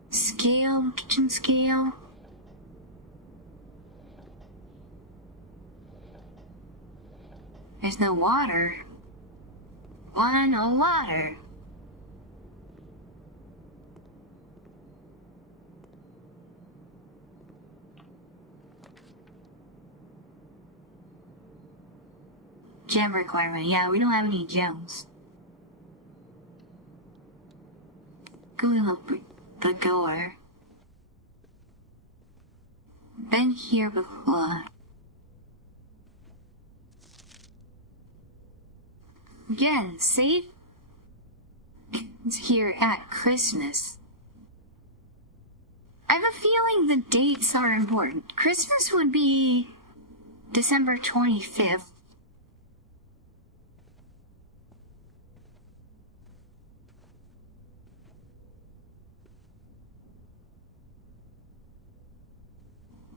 Scale, kitchen scale. There's no water. Why no water? Gem requirement. Yeah, we don't have any gems. Going up the door. Been here before. Again, see? It's here at Christmas. I have a feeling the dates are important. Christmas would be December 25th.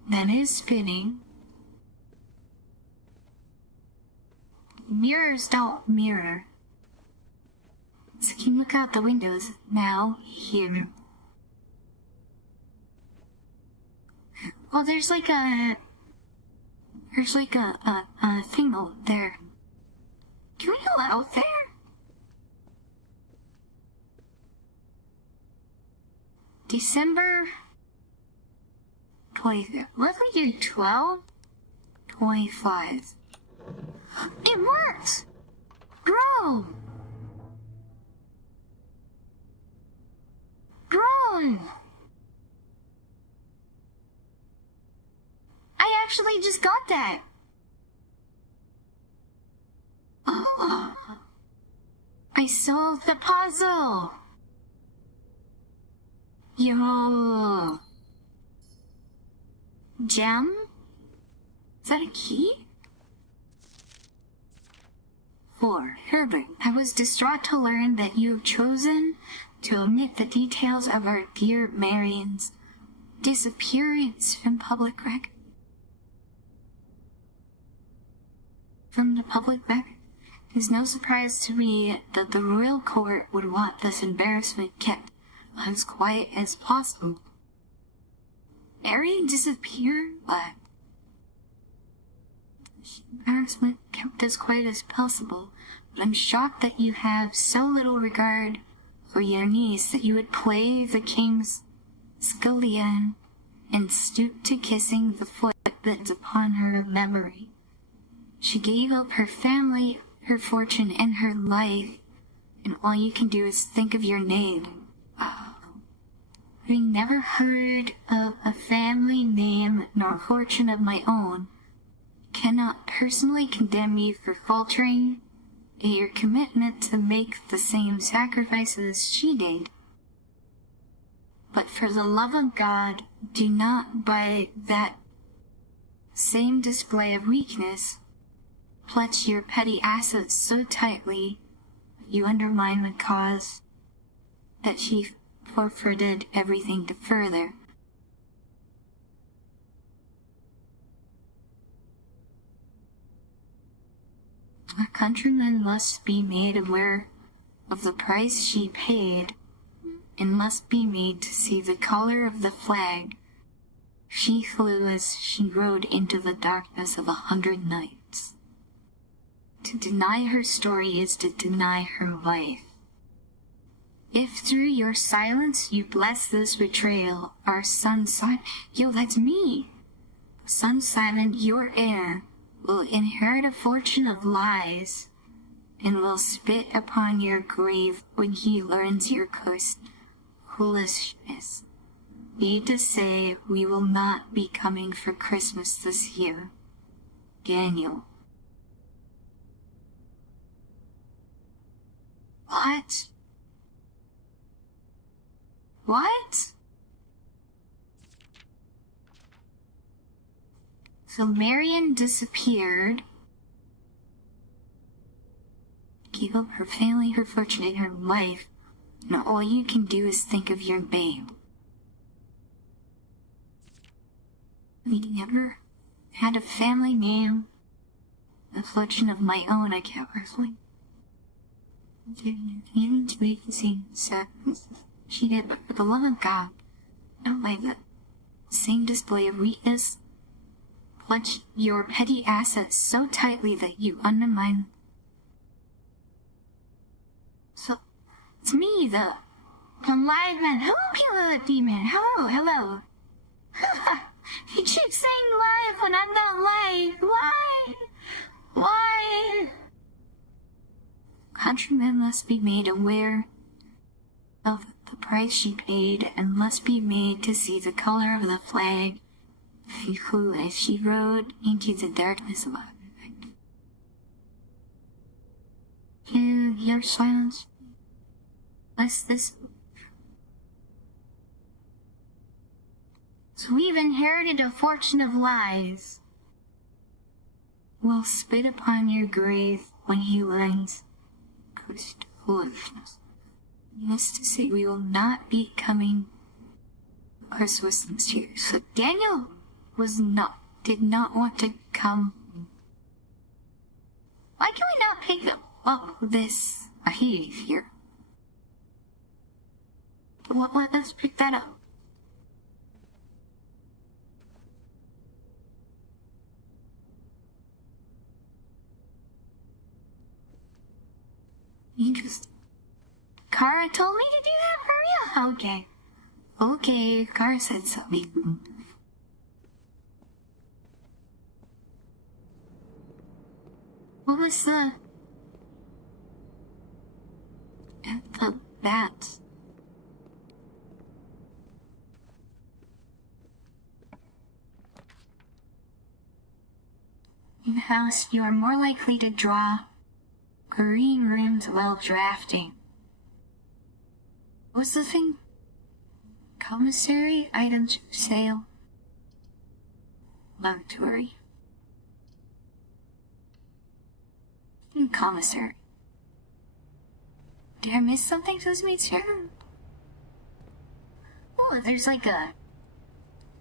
That is spinning. Mirrors don't mirror. So can you look out the windows now, here. Oh, there's like a thing out there. Can we go out there? December 25th. Let me do 12, 25. It works! Bro! Bro! I actually just got that. Oh. I solved the puzzle. Yo. Gem? Is that a key? 4. Herbert, I was distraught to learn that you have chosen to omit the details of our dear Marion's disappearance from public record. From the public record? It is no surprise to me that the royal court would want this embarrassment kept as quiet as possible. Marion disappeared? But embarrassment kept as quiet as possible, but I'm shocked that you have so little regard for your niece that you would play the king's scullion and stoop to kissing the foot that's upon her memory. She gave up her family, her fortune, and her life, and all you can do is think of your name. Having never heard of a family name nor fortune of my own, cannot personally condemn you for faltering in your commitment to make the same sacrifices she did. But for the love of God, do not by that same display of weakness clutch your petty assets so tightly that you undermine the cause that she forfeited everything to further. A countryman must be made aware of the price she paid, and must be made to see the color of the flag she flew as she rode into the darkness of 100 nights. To deny her story is to deny her life. If through your silence you bless this betrayal, our son Simon, that's me! Son Simon, your heir, will inherit a fortune of lies, and will spit upon your grave when he learns your cursed foolishness. Be to say, we will not be coming for Christmas this year. Daniel. What? What? So Marion disappeared, gave up her family, her fortune, and her life, and all you can do is think of your babe. We never had a family name, a fortune of my own. I can't really. Even to make the same sadness she did, but for the love of God, don't let that same display of weakness clutch your petty assets so tightly that you undermine. So, it's me, the live man. Hello, people, demon. Hello. You keep saying live when I'm not live. Why? Countrymen must be made aware of the price she paid, and must be made to see the color of the flag she flew as she rode into the darkness of our night. Hear your silence. Bless this. So we've inherited a fortune of lies. We'll spit upon your grave when he learns cursed foolishness. Needless to say, we will not be coming our Swiss here. So Daniel did not want to come. Why can we not pick up this here? Let us pick that up. Interesting. Kara told me to do that for real? Okay, Kara said something. What was the bat? In house, you are more likely to draw green rooms while drafting. What's the thing? Commissary items for sale. Laboratory. Commissary. Did I miss something, Sesame Street? Oh, there's like a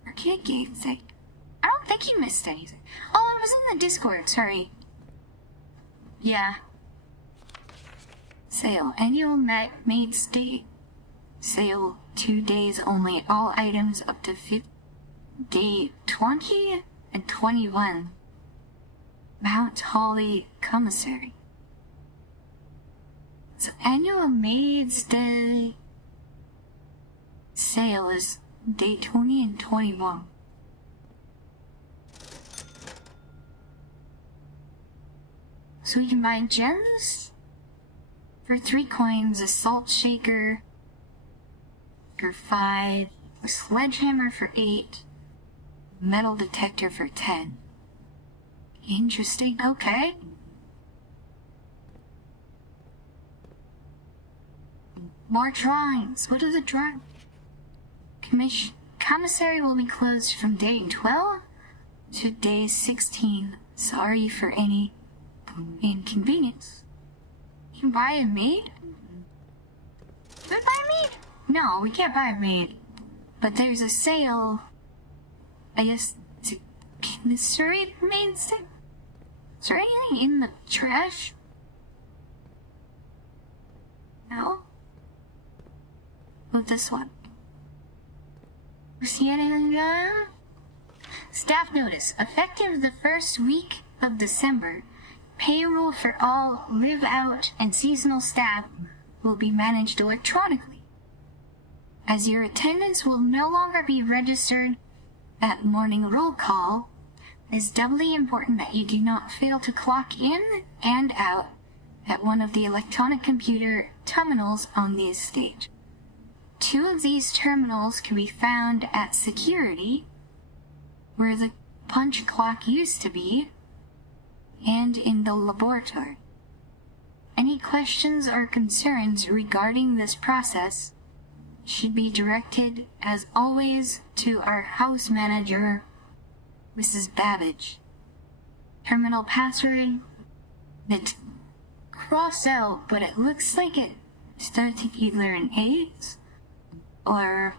arcade game thing. I don't think you missed anything. Oh, it was in the Discord, sorry. Yeah. Sale. Annual Maid's Day. Sale 2 days only. All items up to day 20 and 21. Mount Holly Commissary. So annual Maid's Day sale is day 20 and 21. So we can buy gems for 3 coins, a salt shaker for 5, a sledgehammer for 8, metal detector for 10. Interesting, okay. More drawings. What are the drawings? Commissary will be closed from day 12 to day 16. Sorry for any inconvenience. You can buy a maid? Can we buy a maid? No, we can't buy a maid. But there's a sale. I guess to commiserate maids. Is there anything in the trash? No? With this one. See anything there? Staff notice. Effective the first week of December, payroll for all live out and seasonal staff will be managed electronically. As your attendance will no longer be registered at morning roll call, it is doubly important that you do not fail to clock in and out at one of the electronic computer terminals on the estate. 2 of these terminals can be found at security, where the punch clock used to be, and in the laboratory. Any questions or concerns regarding this process should be directed, as always, to our house manager, Mrs. Babbage. Terminal password, it's cross out, but it looks like it starts with either an A's or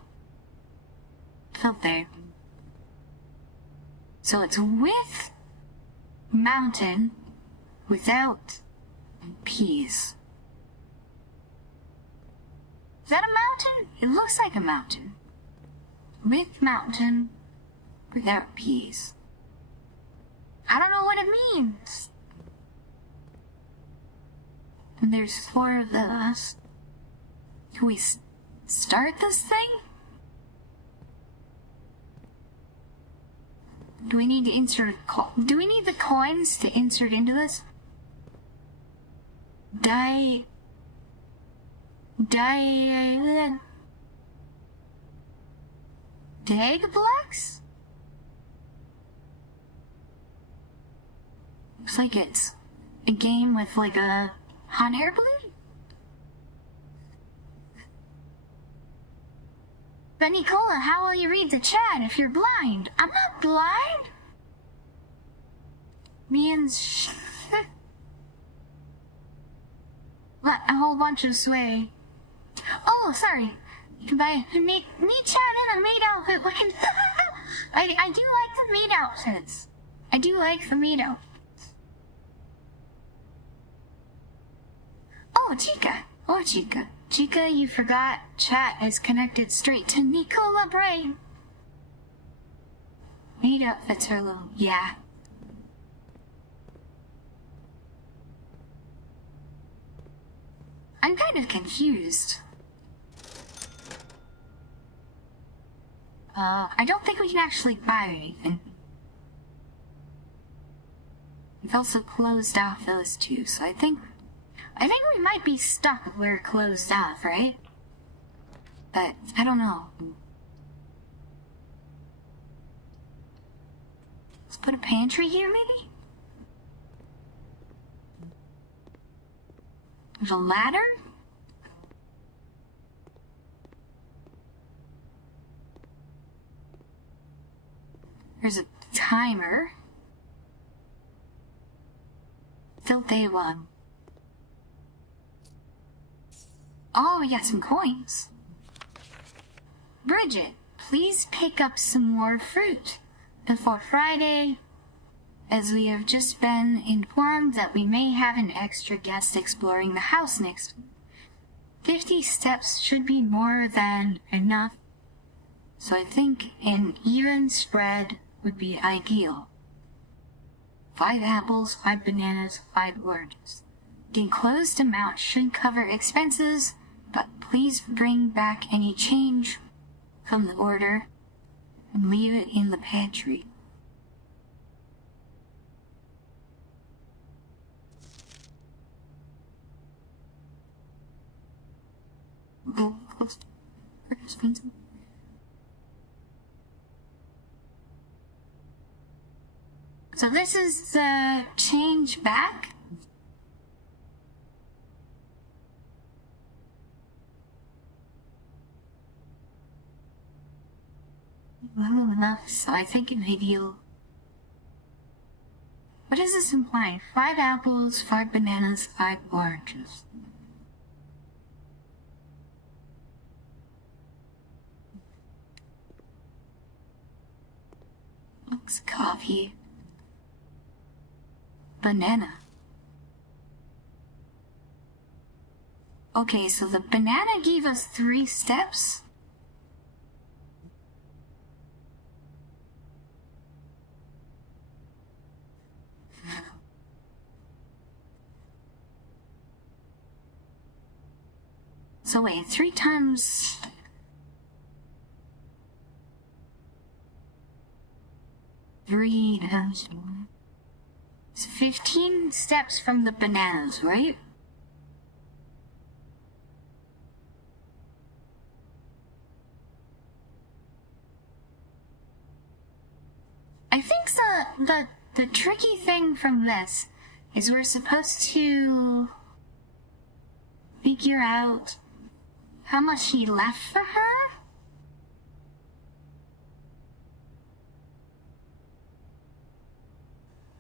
filter. So it's with mountain without P's. Is that a mountain? It looks like a mountain. With mountain without P's. I don't know what it means. And there's 4 of us. Can we start this thing? Do we need to insert do we need the coins to insert into this? Dagblocks? Looks like it's a game with like a hot air balloon. But Nicola, how will you read the chat if you're blind? I'm not blind. Means a whole bunch of sway. Oh, sorry. You can buy me chat in a maid outfit. I do like the maid outfits. I do like the maid outfits. Oh, Chica. Oh, Chica. Chica, you forgot chat is connected straight to Nicola Bray. Maid outfits are low. Yeah. I'm kind of confused. I don't think we can actually buy anything. We've also closed off those 2, so I think we might be stuck if we're closed off, right? But I don't know. Let's put a pantry here, maybe? There's a ladder? There's a timer. Still day 1. Oh, we got some coins. Bridget, please pick up some more fruit before Friday, as we have just been informed that we may have an extra guest exploring the house next week. 50 steps should be more than enough, so I think an even spread would be ideal. 5 apples, 5 bananas, 5 oranges. The enclosed amount should cover expenses, but please bring back any change from the order and leave it in the pantry. So this is the change back. Well enough, so I think an ideal. What does this imply? 5 apples, 5 bananas, 5 oranges. Looks coffee. Banana. Okay, so the banana gave us 3 steps. So wait, 3 times... Three times... It's 15 steps from the bananas, right? I think the tricky thing from this is we're supposed to figure out how much he left for her?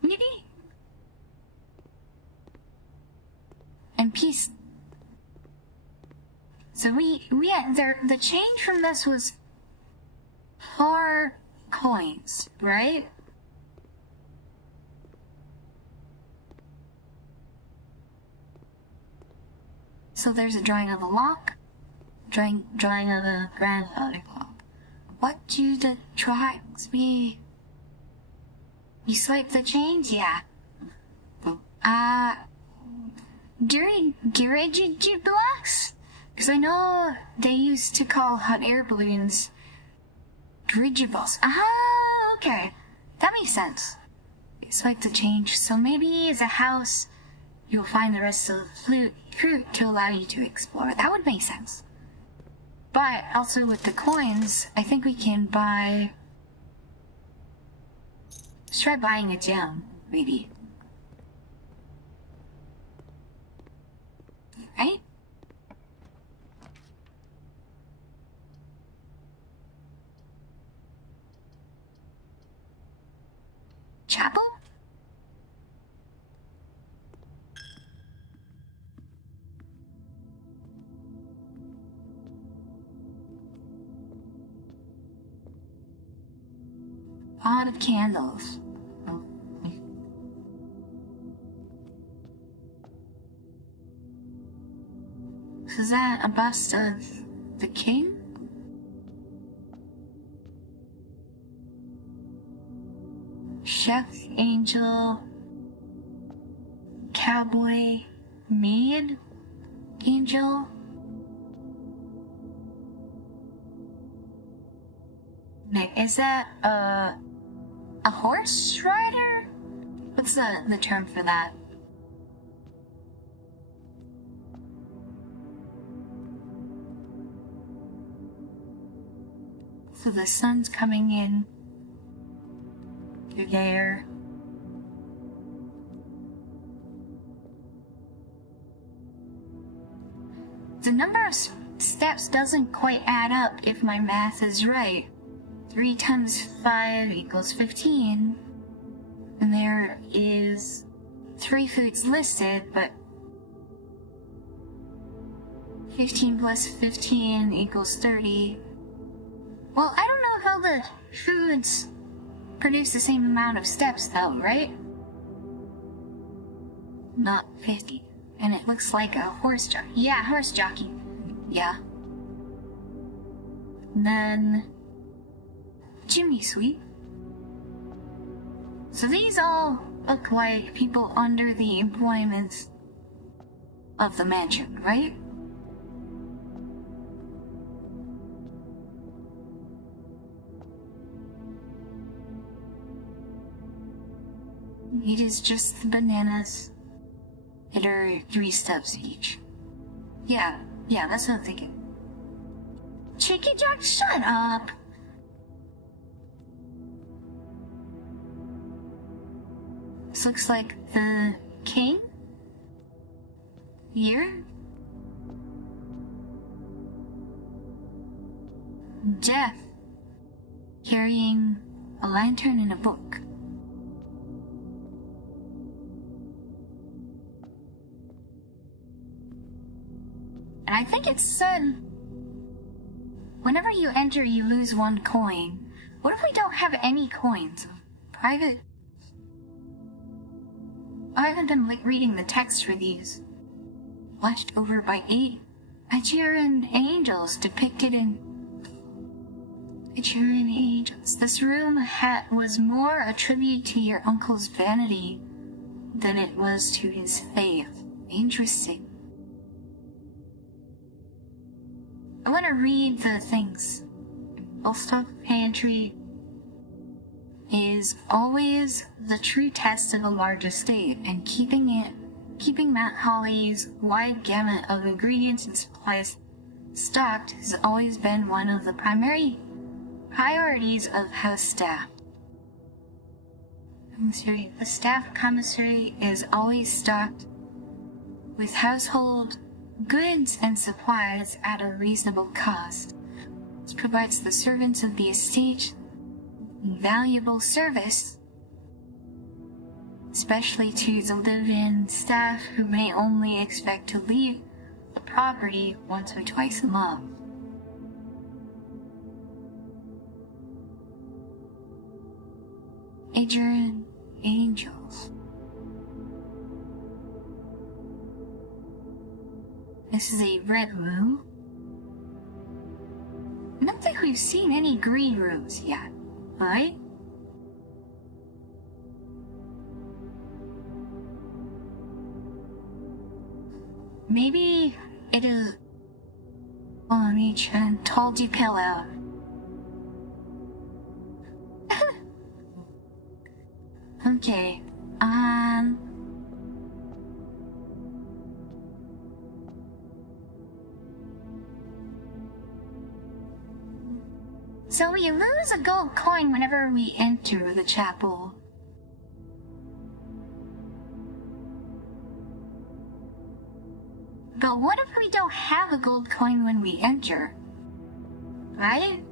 Maybe? And peace. So the change from this was 4 coins, right? So there's a drawing of a lock, drawing of a grandfather clock. What do the tracks mean? You swipe the change? Yeah. During blocks? Because I know they used to call hot air balloons dirigibles. Ah, okay. That makes sense. You swipe the change, so maybe as a house, you'll find the rest of the fruit to allow you to explore. That would make sense. But also with the coins, I think we can buy... Let's try buying a gem, maybe. Right? Chapel? Pot of candles. Is that a bust of the king? Chef, angel, cowboy, maid, angel. Nick, is that a horse rider? What's the term for that? So the sun's coming in through there. The number of steps doesn't quite add up if my math is right. 3 times 5 equals 15. And there is 3 foods listed, but 15 plus 15 equals 30. Well, I don't know how the foods produce the same amount of steps though, right? Not 50. And it looks like a horse jockey. Yeah, horse jockey. Yeah. And then chimney sweep. So these all look like people under the employment of the mansion, right? It is just the bananas that are 3 steps each. Yeah, that's what I'm thinking. Chicky Jack, shut up! This looks like the king? Here? Death, carrying a lantern and a book. And I think it said, whenever you enter, you lose 1 coin. What if we don't have any coins? Private... I haven't been reading the text for these. Flashed over by 8 Nigerian angels depicted in... Nigerian angels. This room was more a tribute to your uncle's vanity than it was to his faith. Interesting. I want to read the things. Stock pantry is always the true test of a large estate, and keeping Mount Holly's wide gamut of ingredients and supplies stocked has always been one of the primary priorities of house staff. The staff commissary is always stocked with household goods and supplies at a reasonable cost. This provides the servants of the estate invaluable service, especially to the live-in staff who may only expect to leave the property once or twice a month. Adrian Angels. This is a red room. I don't think we've seen any green rooms yet, right? Maybe it is on each and told you pillow. Okay, so we lose a gold coin whenever we enter the chapel. But what if we don't have a gold coin when we enter? Right?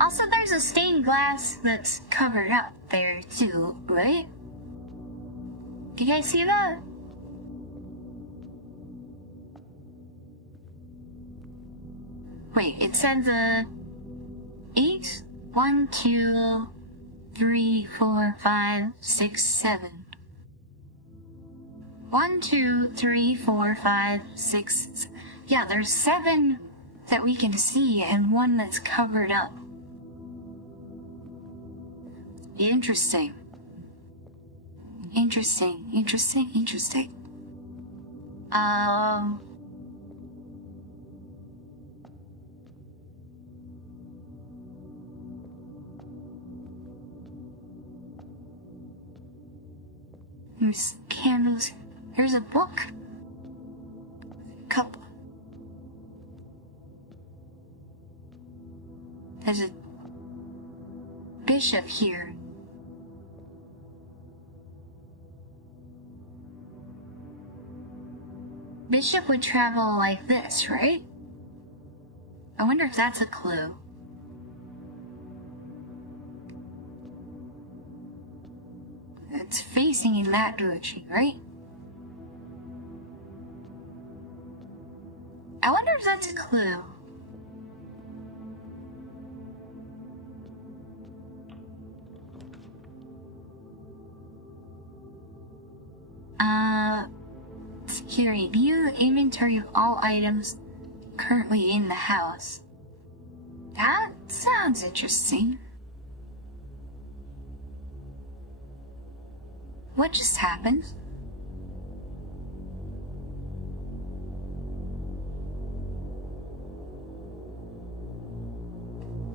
Also, there's a stained glass that's covered up there too, right? Do you guys see that? Wait, it said 8, 1, 2, 3, 4, 5, 6, 7. 1, 2, 3, 4, 5, 6. Yeah, there's 7 that we can see and 1 that's covered up. Interesting. Interesting. There's candles. There's a book. Cup. There's a bishop here. Bishop would travel like this, right? I wonder if that's a clue. It's facing in that direction, right? I wonder if that's a clue. Security. View inventory of all items currently in the house. That sounds interesting. What just happened?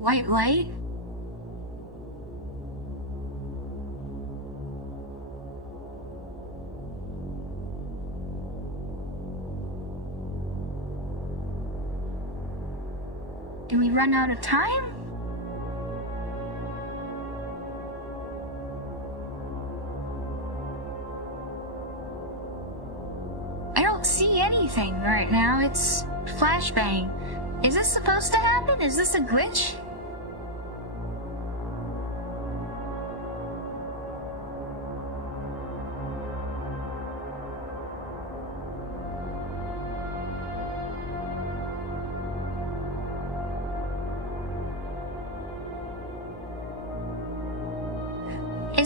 White light? Do we run out of time? I don't see anything right now. It's flashbang. Is this supposed to happen? Is this a glitch?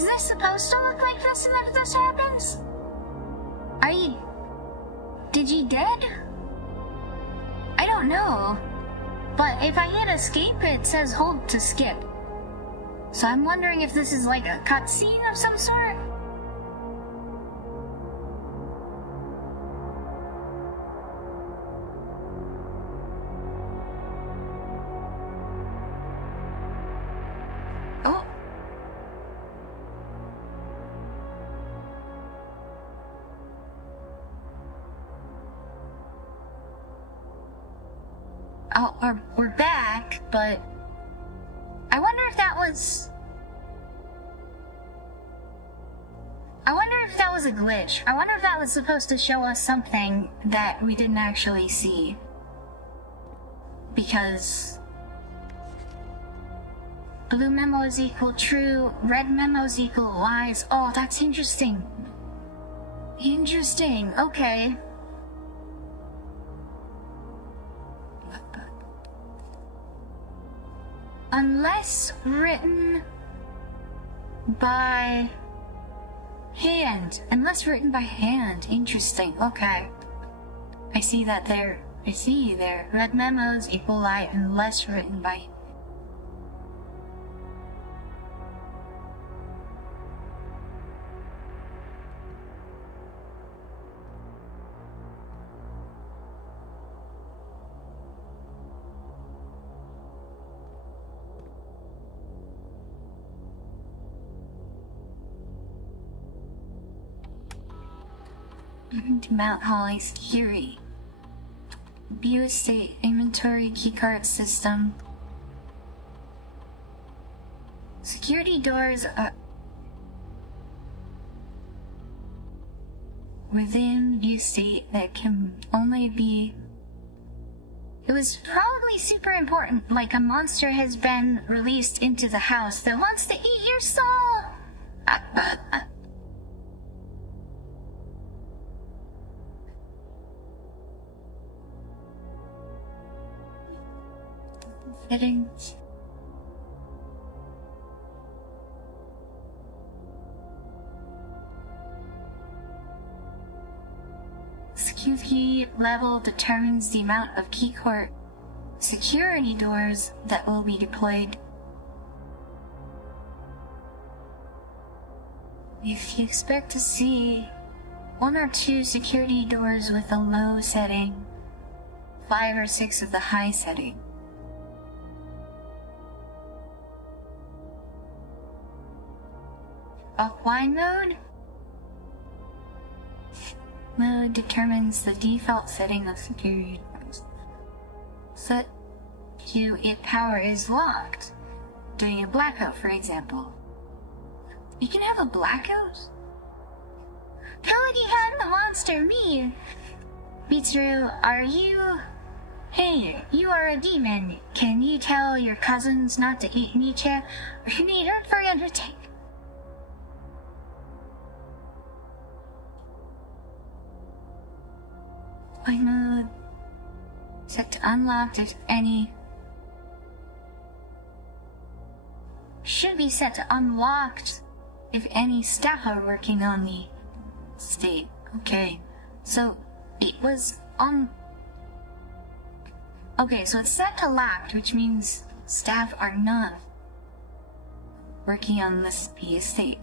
Is this supposed to look like this and if this happens? Are you... Did you dead? I don't know. But if I hit escape, it says hold to skip. So I'm wondering if this is like a cutscene of some sort? Oh. Oh, we're back, but I wonder if that was... a glitch. I wonder if that was supposed to show us something that we didn't actually see. Because blue memos equal true, red memos equal lies. Oh, that's interesting. Interesting, okay. Unless written by hand. Unless written by hand. Interesting, okay. I see that there. I see there. Red memos equal lie unless written by hand. To Mount Holly security. View state inventory keycard system. Security doors are within view state that can only be... It was probably super important, like a monster has been released into the house that wants to eat your soul! Settings. Security level determines the amount of keycard security doors that will be deployed. If you expect to see 1 or 2 security doors with a low setting, 5 or 6 with the high setting. Offline mode? Mode determines the default setting of security doors. Set to if power is locked, during a blackout, for example. You can have a blackout? Pelody the monster, me! Beatsru, are you... Hey, you are a demon. Can you tell your cousins not to eat meat yet? Or you need it for undertake? Play mode set to unlocked if any. Should be set to unlocked if any staff are working on the state. Okay, so it was on. Okay, so it's set to locked, which means staff are not working on this estate.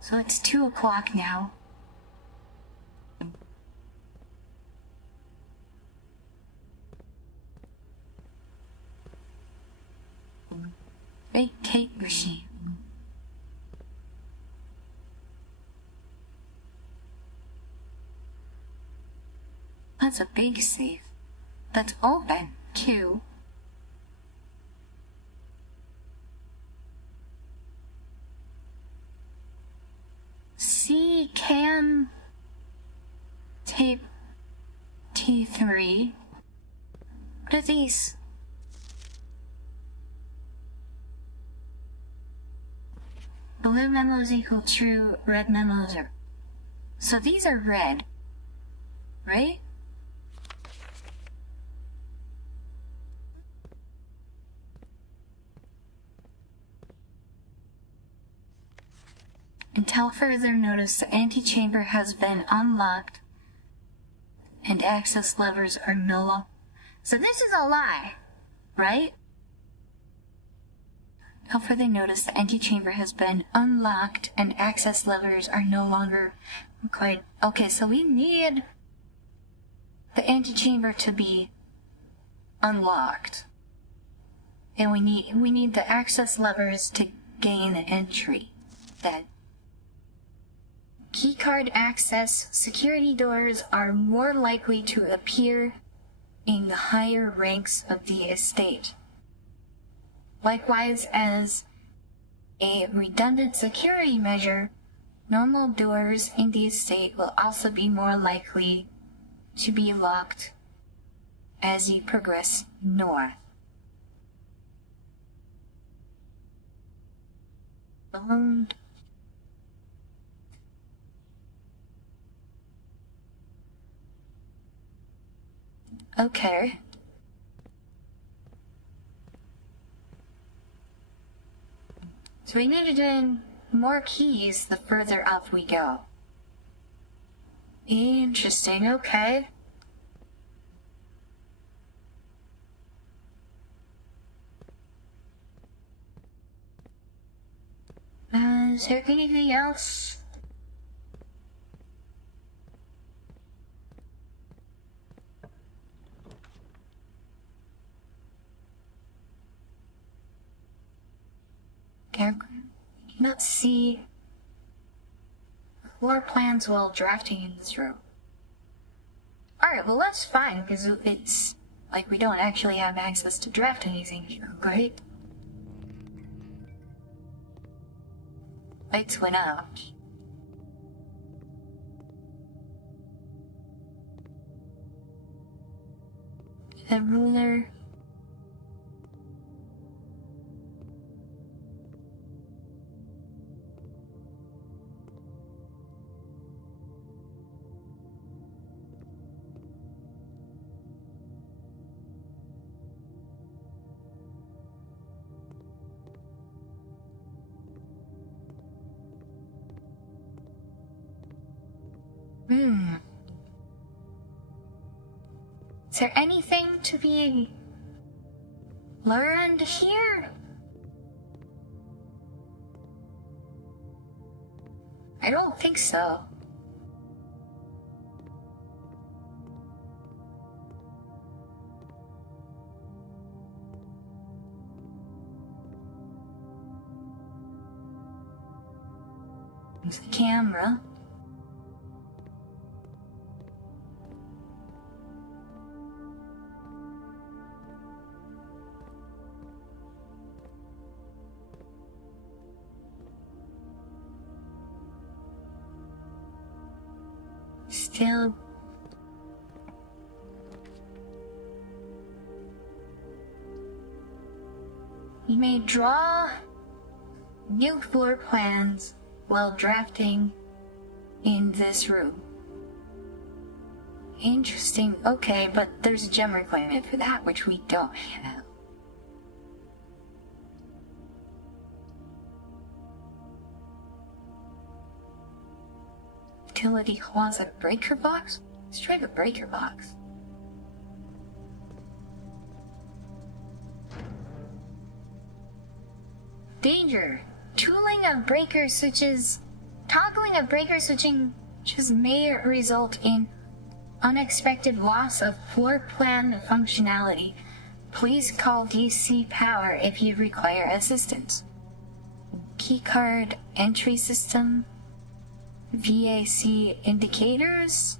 So it's 2 o'clock now. Bake cake machine. That's a big safe. That's open, too. C cam tape T3. What are these? Blue memos equal true, red memos are... So these are red, right? Until further notice, the antechamber has been unlocked and access levers are no longer... So this is a lie, right? Until further notice, the antechamber has been unlocked and access levers are no longer required. Okay, so we need the antechamber to be unlocked. And we need the access levers to gain entry. That keycard access security doors are more likely to appear in the higher ranks of the estate. Likewise, as a redundant security measure, normal doors in the estate will also be more likely to be locked as you progress north. Boned. Okay. So we need to do more keys the further up we go. Interesting, okay. Is there anything else? I cannot see floor plans while drafting in this room. Alright, well that's fine, because it's like we don't actually have access to draft anything here, right? Lights went out. The ruler. Is there anything to be learned here? I don't think so. There's the camera. Still. You may draw new floor plans while drafting in this room. Interesting. Okay, but there's a gem requirement for that, which we don't have. Utility closet breaker box? Let's try the breaker box. Danger! Tooling of breaker switches. Toggling of breaker switching just may result in unexpected loss of floor plan functionality. Please call DC Power if you require assistance. Keycard entry system. VAC indicators.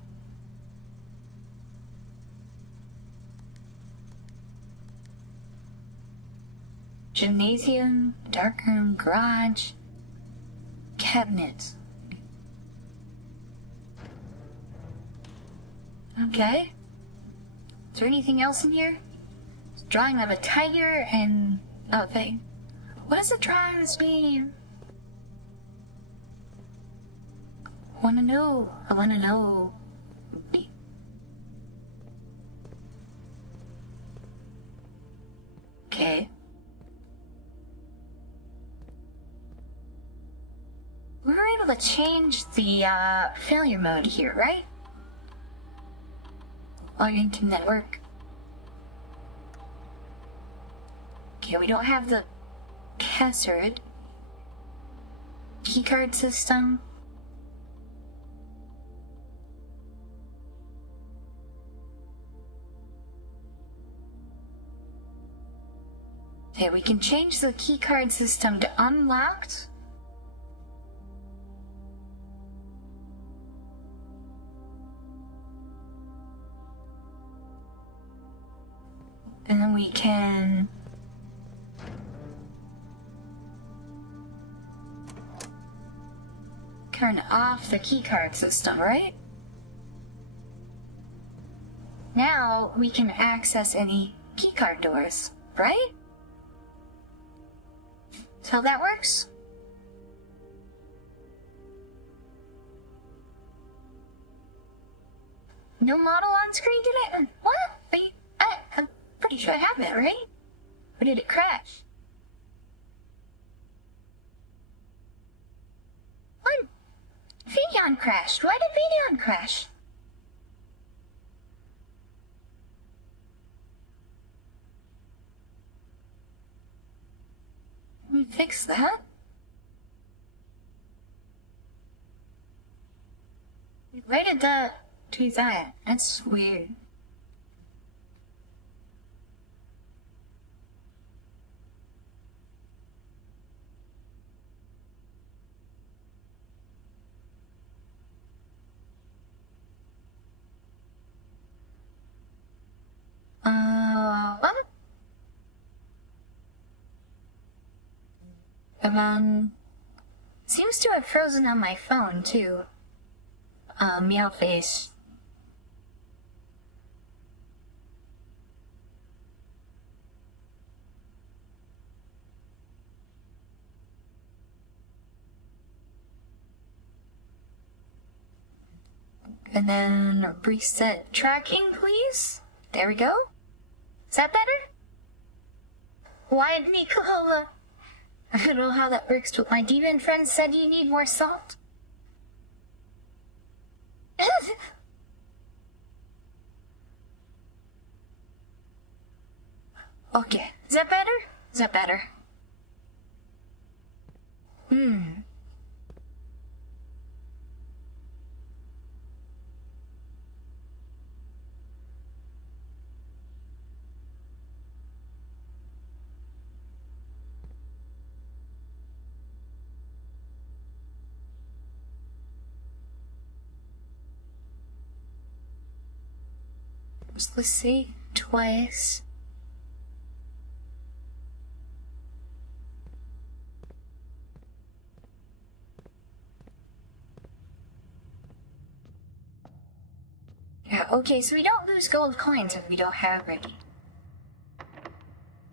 Gymnasium, darkroom, garage, cabinet. Okay. Is there anything else in here? Drawing of a tiger and... oh, thing. What does the drawings mean? I wanna know. Okay. We were able to change the failure mode here, right? Logging to network. Okay, we don't have the password. Keycard system. Okay, we can change the keycard system to unlocked. And then we can turn off the keycard system, right? Now we can access any keycard doors, right? So that works? No model on screen today? What? I'm pretty sure I have it, right? Or did it crash? What? Videon crashed. Why did Videon crash? We fix that. Why did that do that? That's weird. What? Seems to have frozen on my phone, too. Meow face. And then reset tracking, please. There we go. Is that better? Why did Nicola? I don't know how that works, but my demon friend said you need more salt. Okay. Is that better? Is that better? Let's see. Twice. Yeah, okay, so we don't lose gold coins if we don't have any.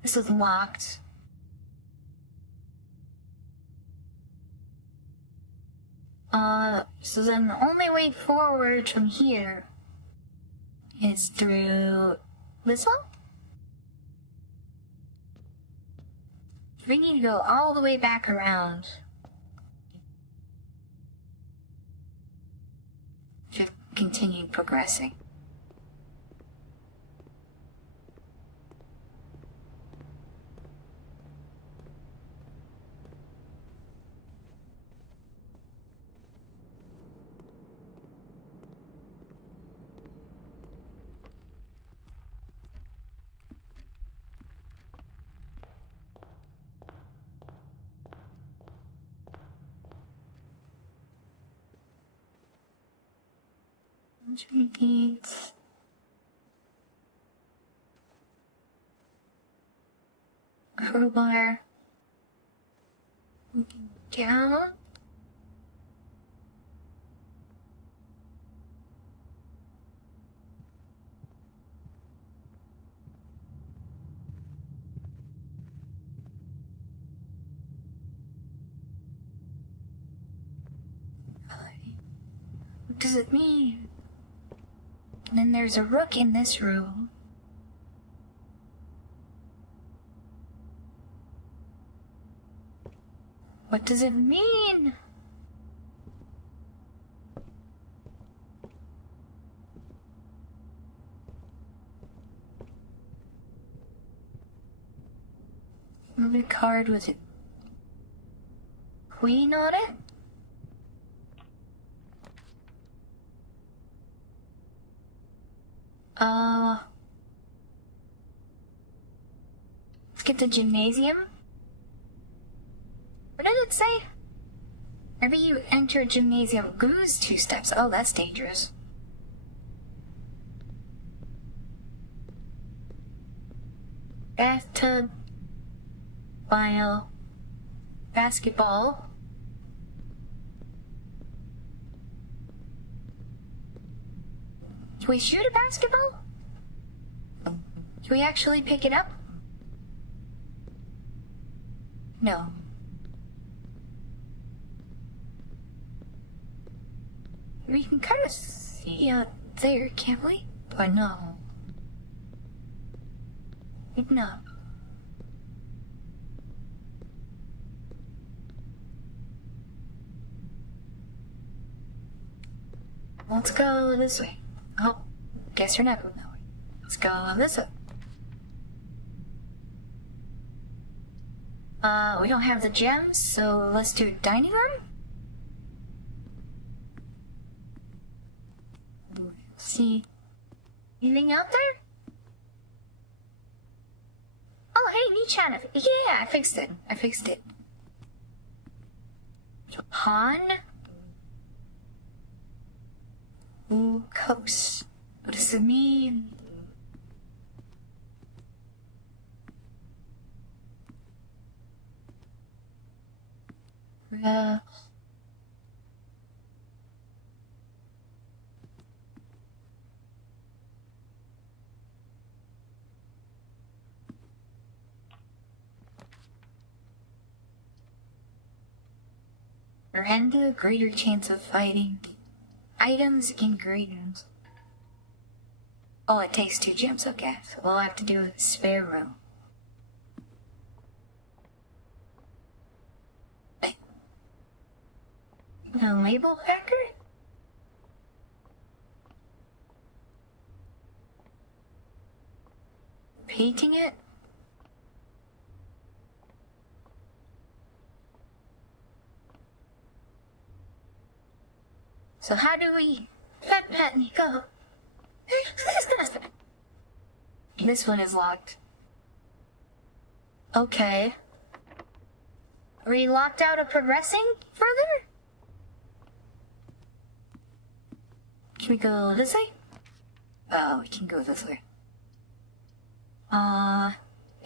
This is locked. So then the only way forward from here is through this one? We need to go all the way back around to continue progressing. Repeat. Crowbar. Down. What does it mean? And then there's a rook in this room. What does it mean? Move a card with a queen on it? Let's get the gymnasium. What did it say? Whenever you enter a gymnasium, lose 2 steps. Oh, that's dangerous. Bathtub. File. Basketball. Can we shoot a basketball? Can we actually pick it up? No. We can kind of see out there, can't we? But no. No. Let's go this way. Oh, guess you're not going that way. Let's go this way. We don't have the gems, so let's do dining room? See anything out there? Oh, hey, new channel. Yeah, I fixed it. Pawn. Ooh, coast. What does it mean? Render greater chance of fighting. Items ingredients. Oh, it takes 2 gems, okay. So we'll have to do a spare room. Hey. A label hacker? Painting it? So how do we... Pat, go. This one is locked. Okay. Are we locked out of progressing further? Can we go this way? Oh, we can go this way.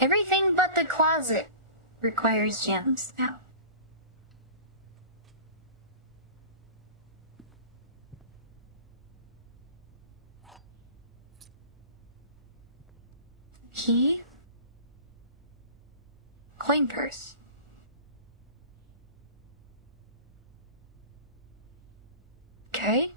Everything but the closet requires gems now. Key. Coin purse. Okay.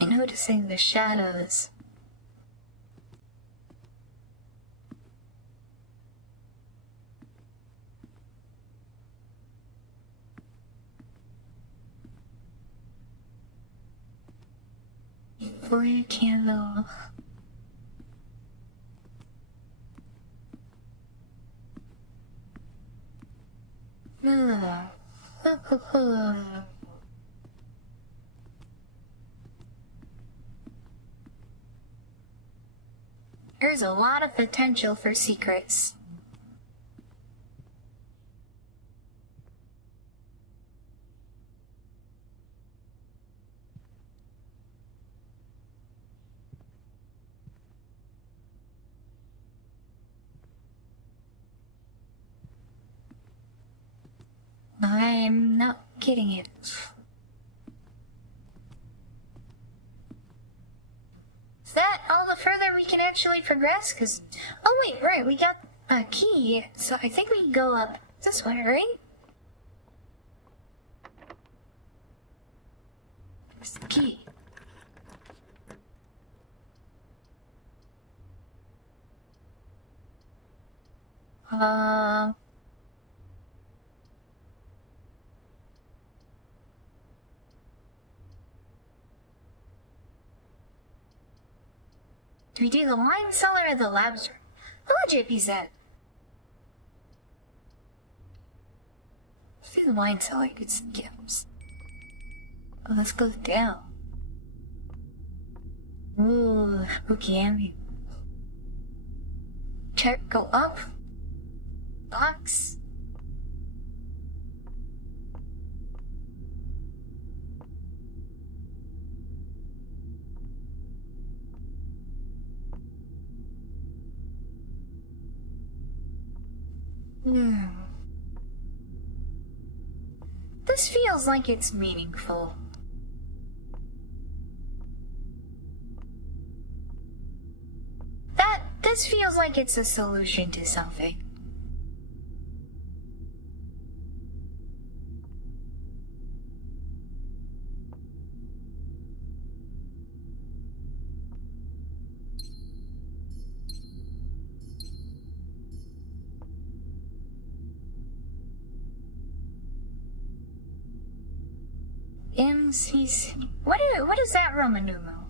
Noticing the shadows. For a candle. There's a lot of potential for secrets. I'm not getting it. Is that all the further we can actually progress? Oh wait, right, we got a key, so I think we can go up this way, right? Where's the key? Do we do the wine cellar or the labs room? Hello, JPZ. Let's do the wine cellar, get some gifts. Oh, let's go down. Ooh, spooky ambient. Check, go up. Box. This feels like it's meaningful. This feels like it's a solution to something. MCC. What is that Roman numeral?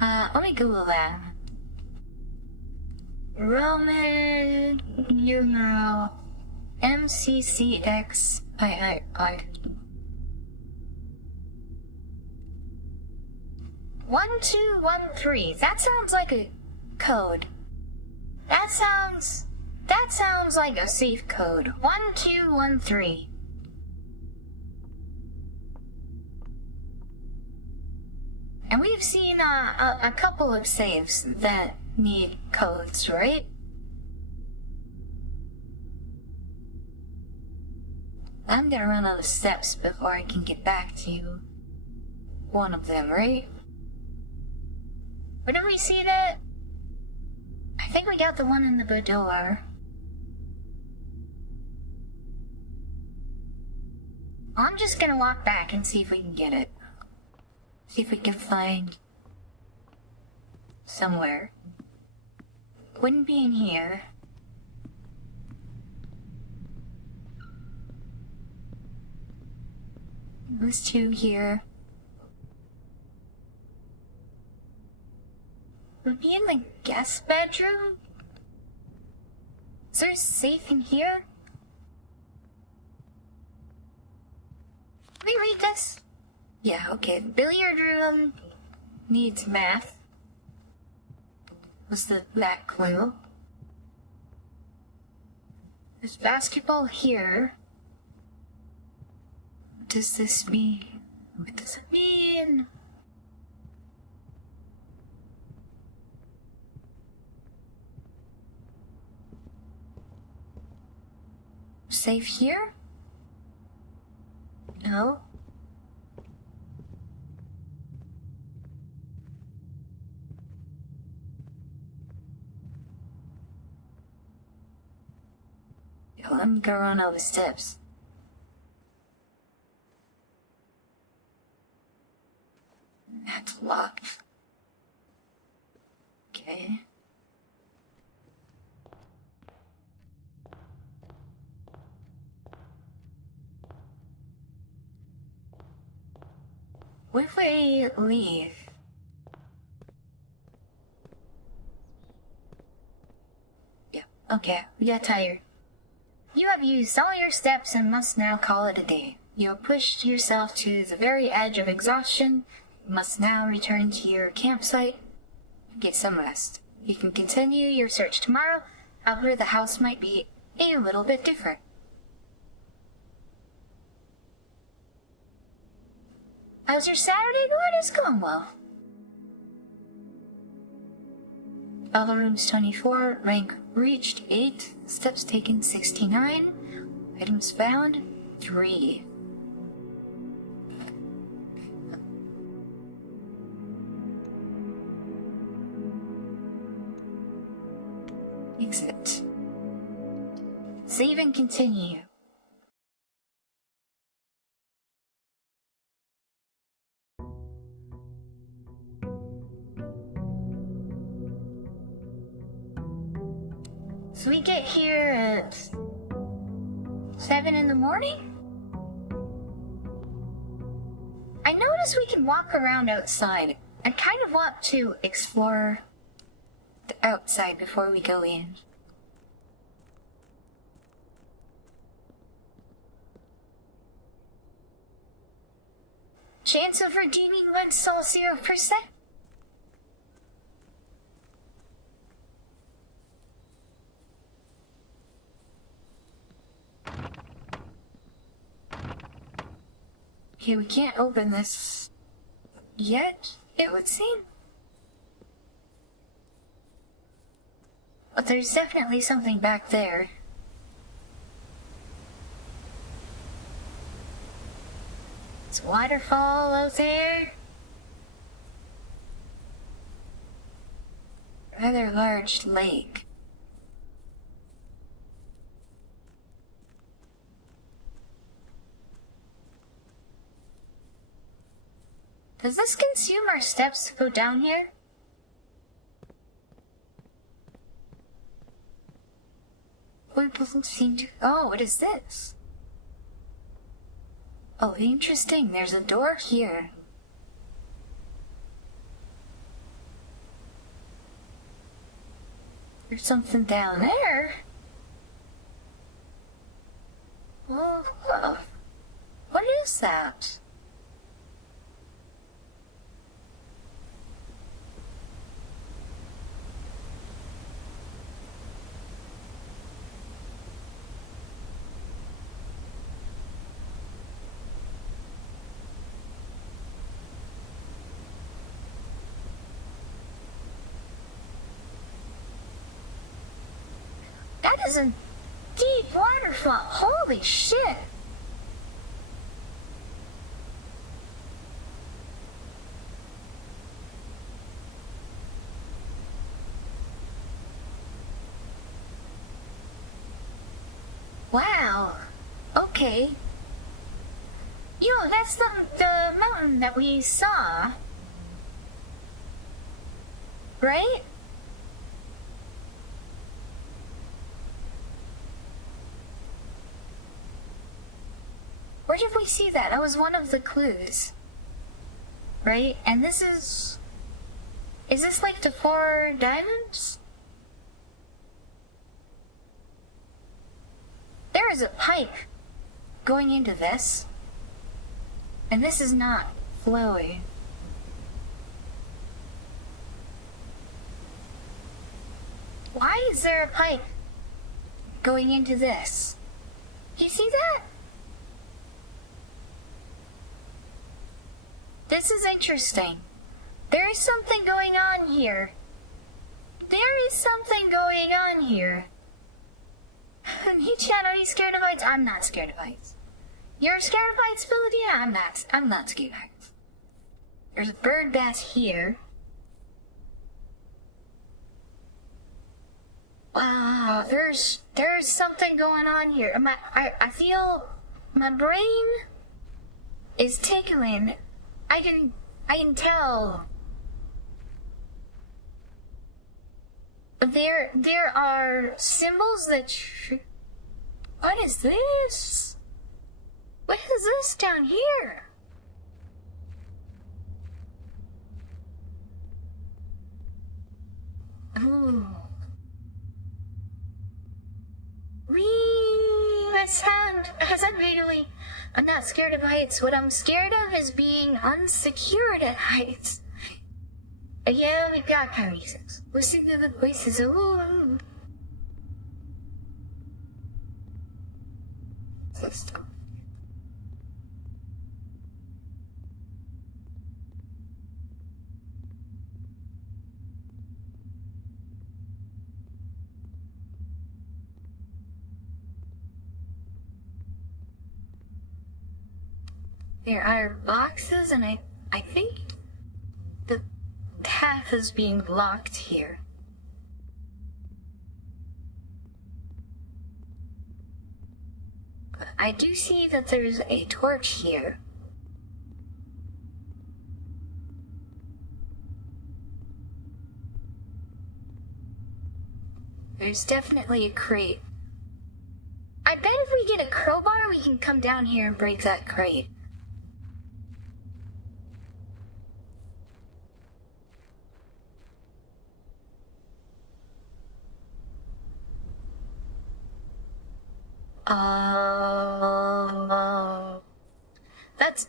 Let me Google that. Roman numeral MCCX. I. 1213. That sounds like a code. That sounds like a safe code. 1213. And we've seen a couple of safes that need codes, right? I'm gonna run out of steps before I can get back to one of them, right? Where did we see that? I think we got the one in the boudoir. I'm just gonna walk back and see if we can get it. See if we can find somewhere. Wouldn't be in here. Those two here. Would be in the guest bedroom? Is there a safe in here? Can we read this? Yeah, okay. Billiard room needs math. Was that clue? There's basketball here. What does this mean? What does it mean? Safe here? No. Let me go run over steps. That's locked. Okay. What if we leave? Yep, Okay, we got tired. You have used all your steps and must now call it a day. You have pushed yourself to the very edge of exhaustion. You must now return to your campsite and get some rest. You can continue your search tomorrow, however the house might be a little bit different. How's your Saturday going? It's going well. Level rooms 24, rank reached 8, steps taken 69, items found 3. Exit. Save and continue. So we get here at 7 in the morning? I noticed we can walk around outside. I kind of want to explore the outside before we go in. Chance of redeeming one soul 0%? Okay, we can't open this yet, it would seem. But there's definitely something back there. It's a waterfall out there. Rather large lake. Does this consume our steps to go down here? We both seem to... Oh, what is this? Oh, interesting. There's a door here. There's something down there. Oh, what is that? That is a deep waterfall. Holy shit. Wow. Okay. Yo, that's the mountain that we saw. Right? Where did we see that? That was one of the clues. Right? And this is... Is this like the 4 diamonds? There is a pipe going into this. And this is not flowy. Why is there a pipe going into this? Do you see that? This is interesting. There is something going on here. There is something going on here. Nietzsche, are you scared of heights? I'm not scared of heights. You're scared of heights, Philly? Yeah, I'm not scared of heights. There's a bird bath here. Wow, there's something going on here. I feel my brain is tickling. I can tell. There are symbols that... What is this? What is this down here? Ooh. sound, because I'm not scared of heights. What I'm scared of is being unsecured at heights. Yeah, we've got pyrokinesis. Listen to the voices. Ooh. System. There are boxes, and I think the path is being blocked here. But I do see that there's a torch here. There's definitely a crate. I bet if we get a crowbar, we can come down here and break that crate.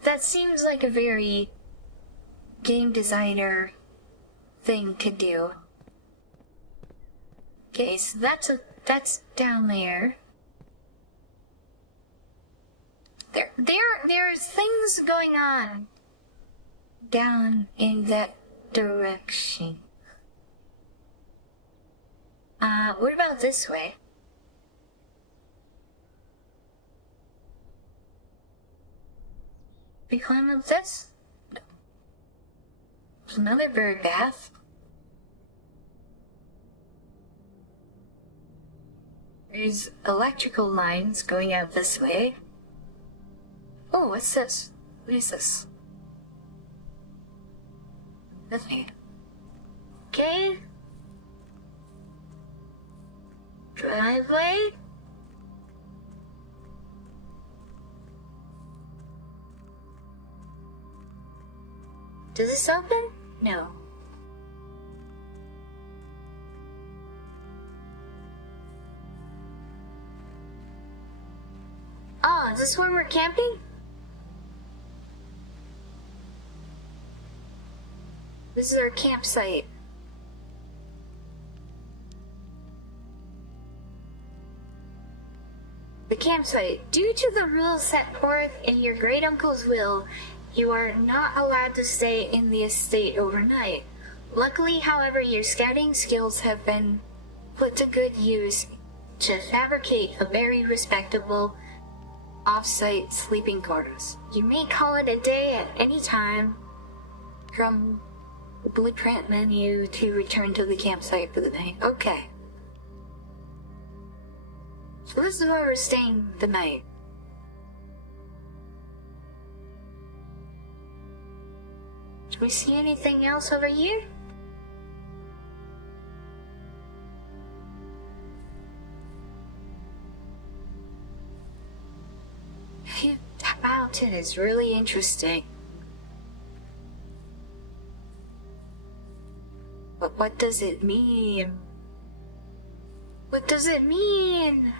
That seems like a very game designer thing to do. Okay, so that's down there. There's things going on down in that direction. What about this way? We climb up this? No. There's another bird bath. There's electrical lines going out this way. Oh, what's this? What is this? Nothing. Okay. Driveway. Does this open? No. Oh, is this where we're camping? This is our campsite. The campsite. Due to the rules set forth in your great uncle's will, you are not allowed to stay in the estate overnight. Luckily, however, your scouting skills have been put to good use to fabricate a very respectable off-site sleeping quarters. You may call it a day at any time from the blueprint menu to return to the campsite for the night. Okay. So this is where we're staying the night. Do we see anything else over here? That mountain is really interesting. But what does it mean? What does it mean?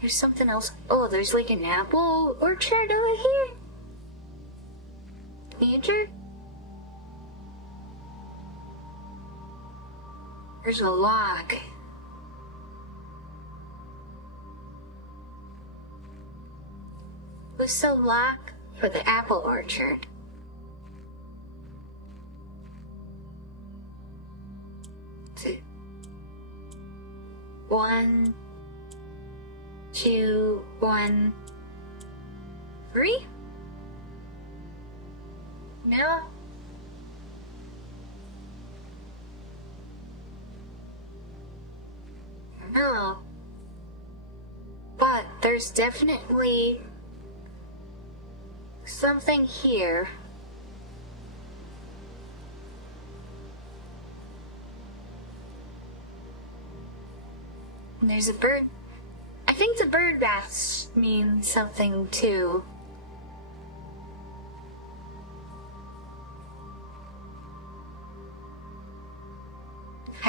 There's something else. Oh, there's like an apple orchard over here. Andrew? There's a lock. What's the lock for the apple orchard? Two. 1, 2, 1, 3? No. No. But there's definitely something here. And there's a bird. I think the bird baths mean something too.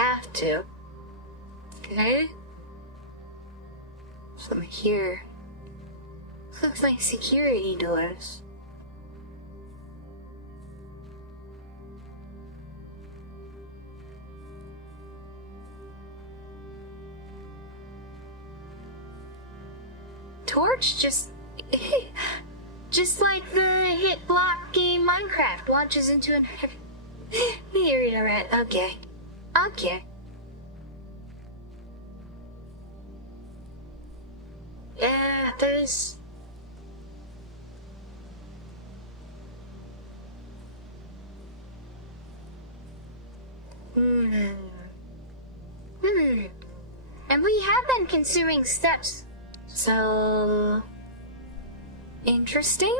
have to. Okay. From here. Looks like security doors. Torch just like the hit block game Minecraft launches into an area, right? Okay. Okay. Yeah, there's... And we have been consuming steps. So... interesting?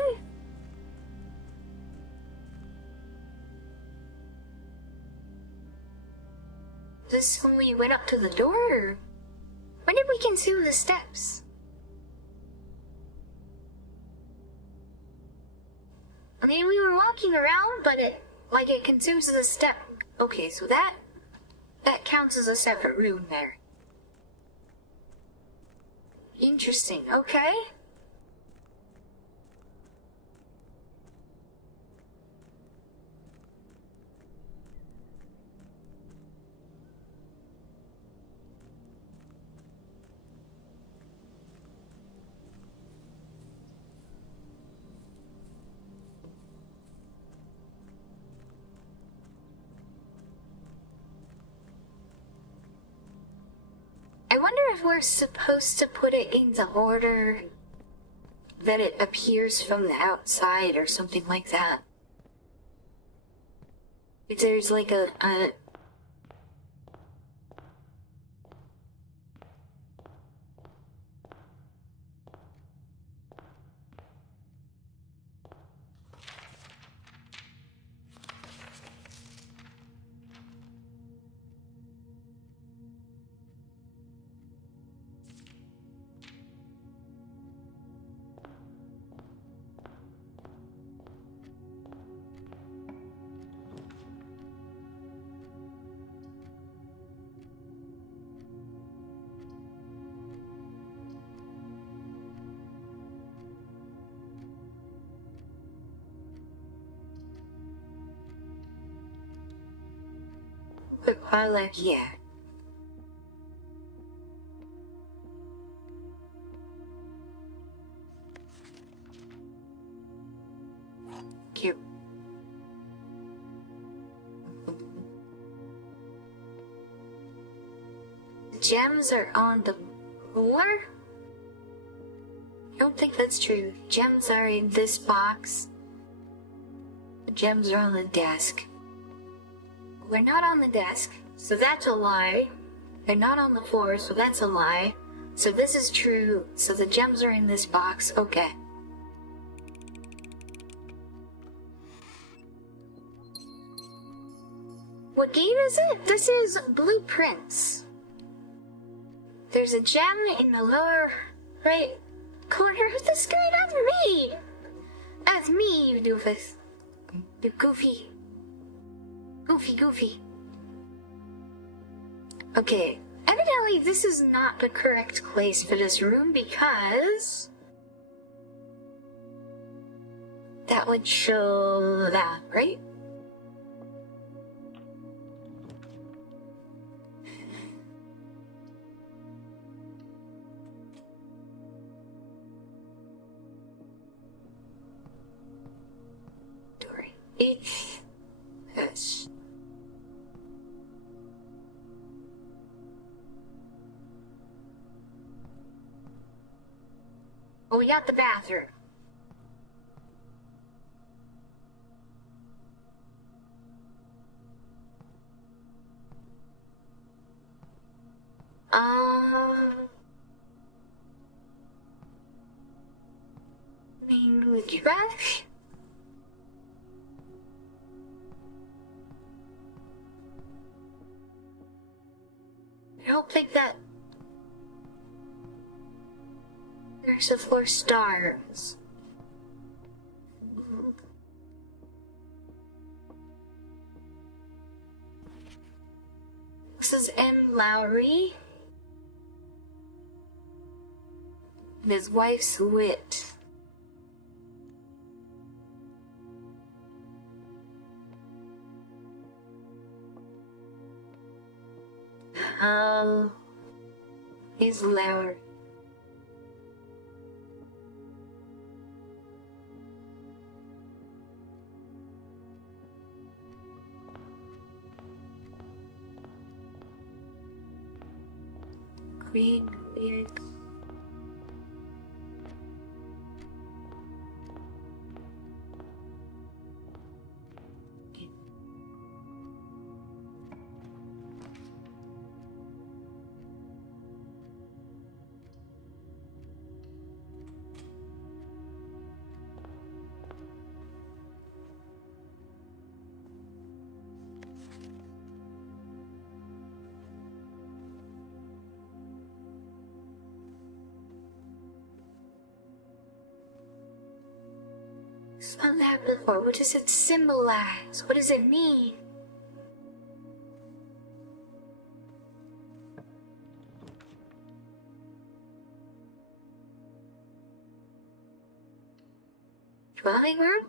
This when we went up to the door? When did we consume the steps? I mean, we were walking around, but it consumes the step. Okay, so that counts as a separate room there. Interesting, okay. I wonder if we're supposed to put it in the order that it appears from the outside or something like that. If there's like a quick highlight, yeah. Cute. Gems are on the floor? I don't think that's true. Gems are in this box. The gems are on the desk. We're not on the desk, so that's a lie. They're not on the floor, so that's a lie. So this is true, so the gems are in this box, okay. What game is it? This is Blueprints. There's a gem in the lower right corner of the screen. That's me! That's me, you doofus. You goofy. Goofy. Okay, evidently this is not the correct place for this room because that would show that, right? Dory. H. Oh, we got the bathroom. Main trash. I don't think that there's the 4 stars. Looks This is M. Lowry. And his wife's Wit. He's Lowry. Queen lyrics. It's not that before. What does it symbolize? What does it mean? Dwelling room?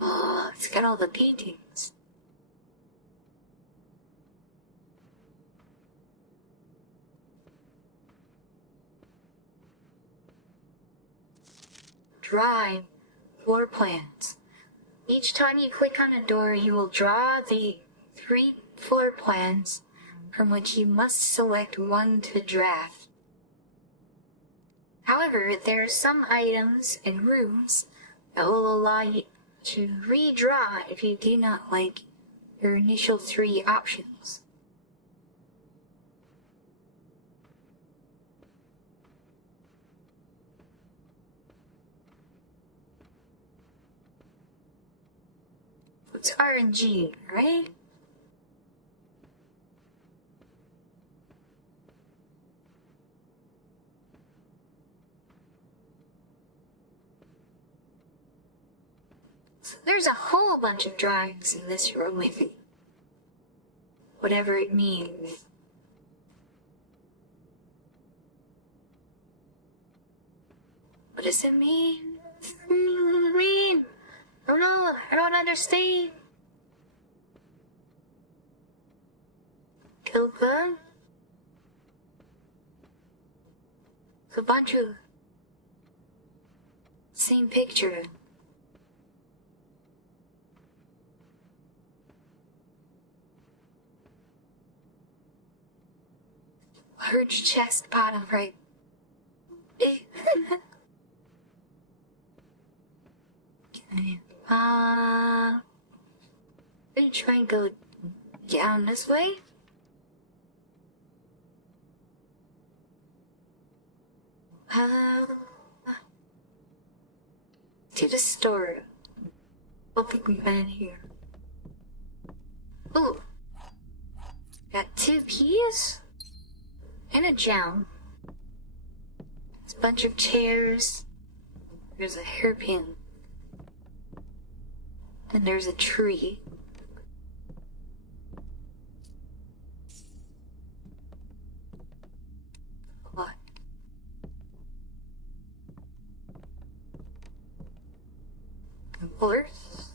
Oh, it's got all the paintings. Drive floor plans. Each time you click on a door, you will draw the 3 floor plans from which you must select one to draft. However, there are some items and rooms that will allow you to redraw if you do not like your initial 3 options. It's RNG, right? So there's a whole bunch of drawings in this room with you. Whatever it means. What does it mean? Oh no, I don't understand. Kilpa? It's a bunch of same picture. Large chest bottom right. Let me try and go down this way. To the store. Don't think we've been in here. Ooh. Got 2 keys? And a gem. There's a bunch of chairs. There's a hairpin. And there's a tree. What? Horse?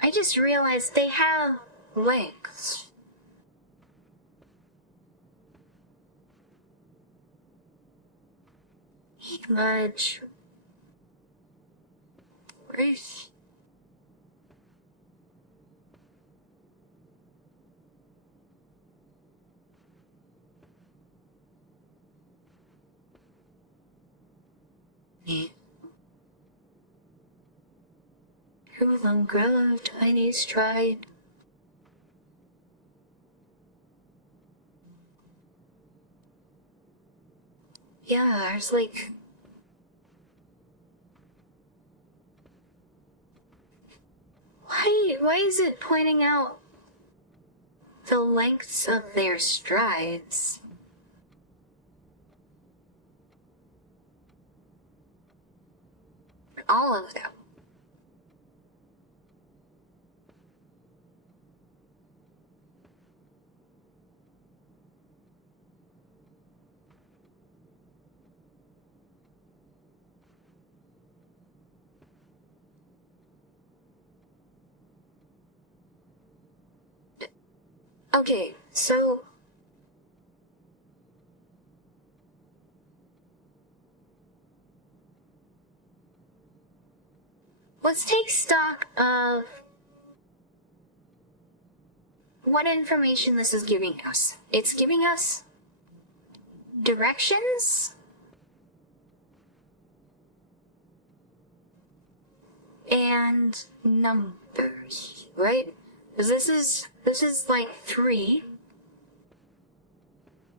I just realized they have legs. Eat much. Where's... Me. Who umbrella of tiny stride. Yeah, there's like Wait, why is it pointing out the lengths of their strides? All of them. Okay, so let's take stock of what information this is giving us. It's giving us directions and numbers, right? Because this is like 3.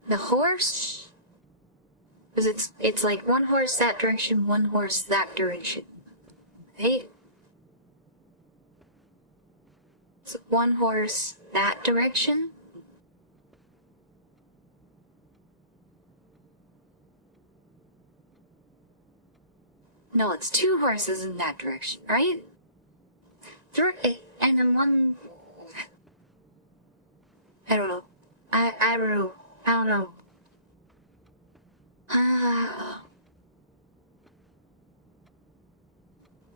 The horse, because it's like 1 horse that direction, 1 horse that direction. Right? It's 1 horse that direction. No, it's 2 horses in that direction, right? 3, and then 1. I don't know. I don't know. I don't know.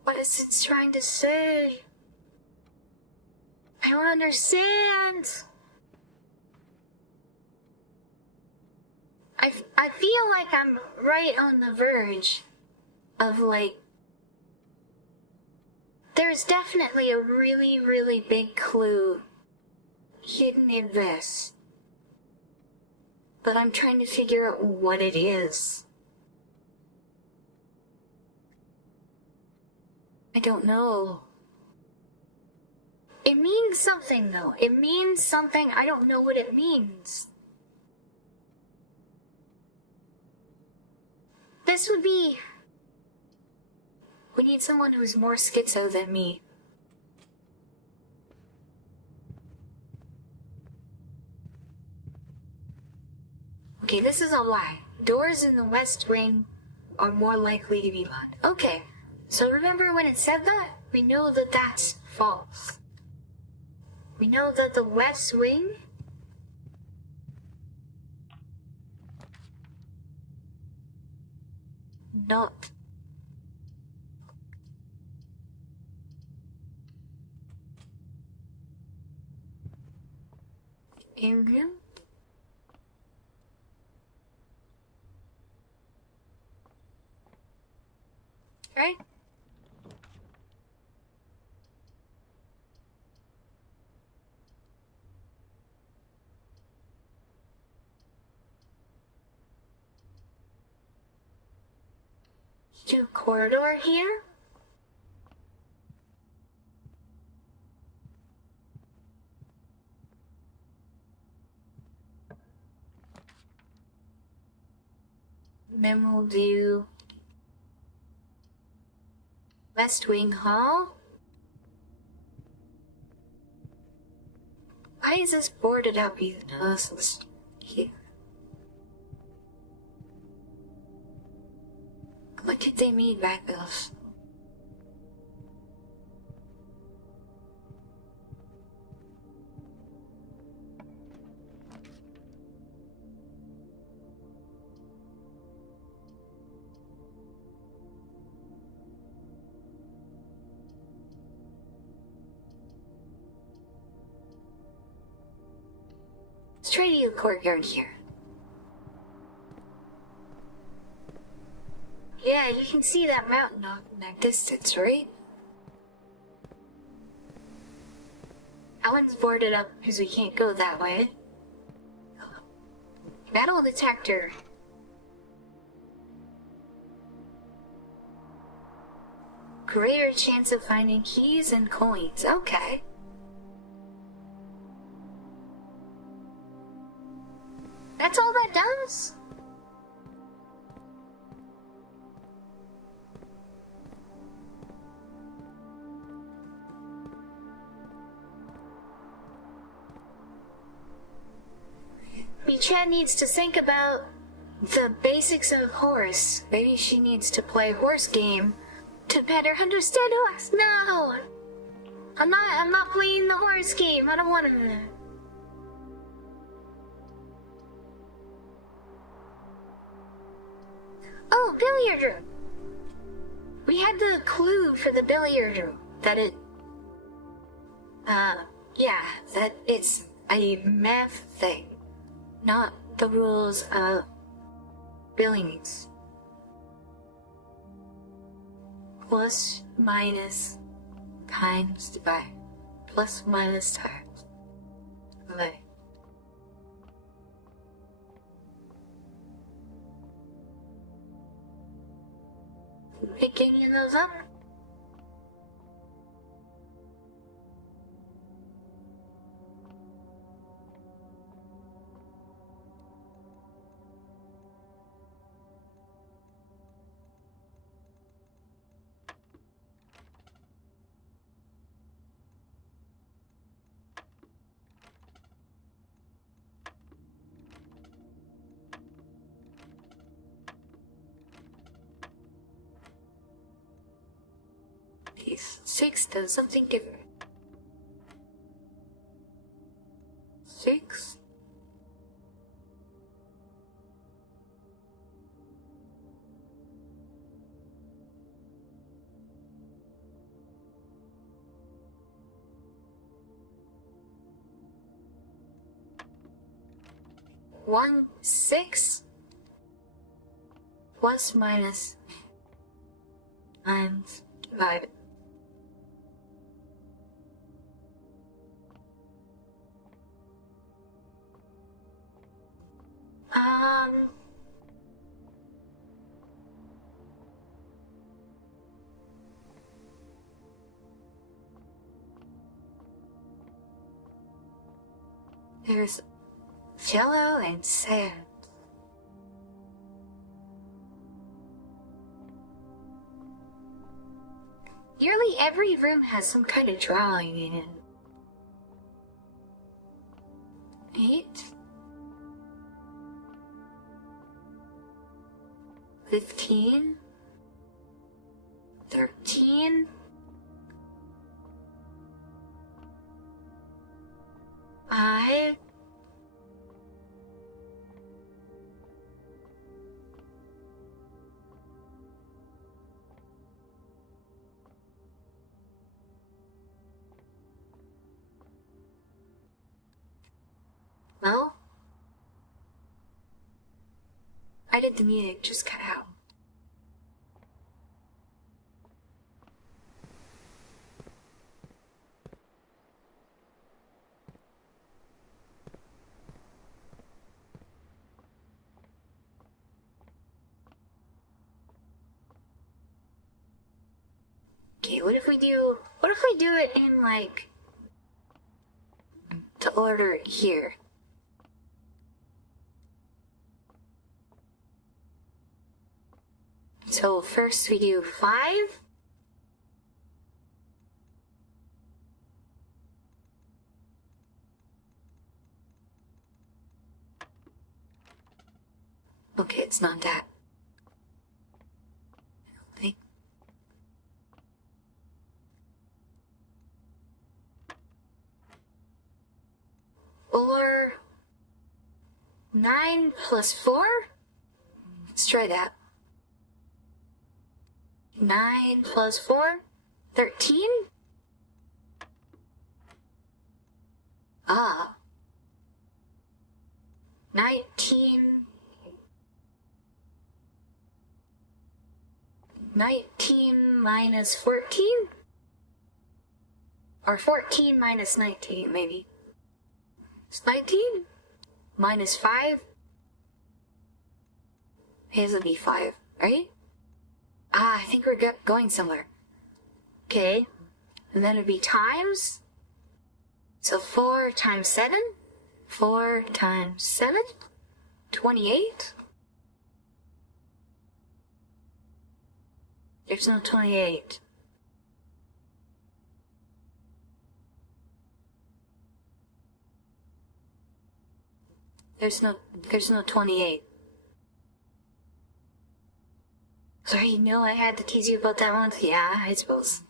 What is it trying to say? I don't understand. I feel like I'm right on the verge of like, there's definitely a really, really big clue hidden in this. But I'm trying to figure out what it is. I don't know. It means something though. It means something. I don't know what it means. This would be... We need someone who's more schizo than me. Okay, this is a lie. Doors in the West Wing are more likely to be locked. Okay, so remember when it said that? We know that that's false. We know that the West Wing not immune. Right? Do a corridor here? Then we'll do West Wing Hall. Why is this boarded up even? Oh, this looks cute. What did they mean by this? Let's try to do a courtyard here. Yeah, you can see that mountain off in that distance, right? That one's boarded up because we can't go that way. Metal detector. Greater chance of finding keys and coins. Okay. That's all that does? Chad needs to think about the basics of horse. Maybe she needs to play horse game to better understand us. No! I'm not playing the horse game. I don't want to. Oh, billiard room. We had the clue for the billiard room that that it's a math thing, not the rules of billings. Plus, minus, times, divide. Plus, minus, times. Divide. Pick any of those up? Piece 6 does something different. 6. One 6 plus minus times divided. There's yellow and sand. Nearly every room has some kind of drawing in it. 8. 15. 13. 5. Well, I did the music, just cut out. Okay, what if we do it in like the order here? So first we do 5. Okay, it's not that. I don't think. Or 9 plus 4? Let's try that. 9 plus 4? 13? Ah. 19 minus 14? Or 14 minus 19, maybe. It's 19? Minus 5? It has to be 5, right? Ah, I think we're going somewhere. Okay. And then it'd be times. So 4 times 7? 4 times 7? 28? There's no 28. There's no 28. Sorry, no, I had to tease you about that one. Yeah, I suppose.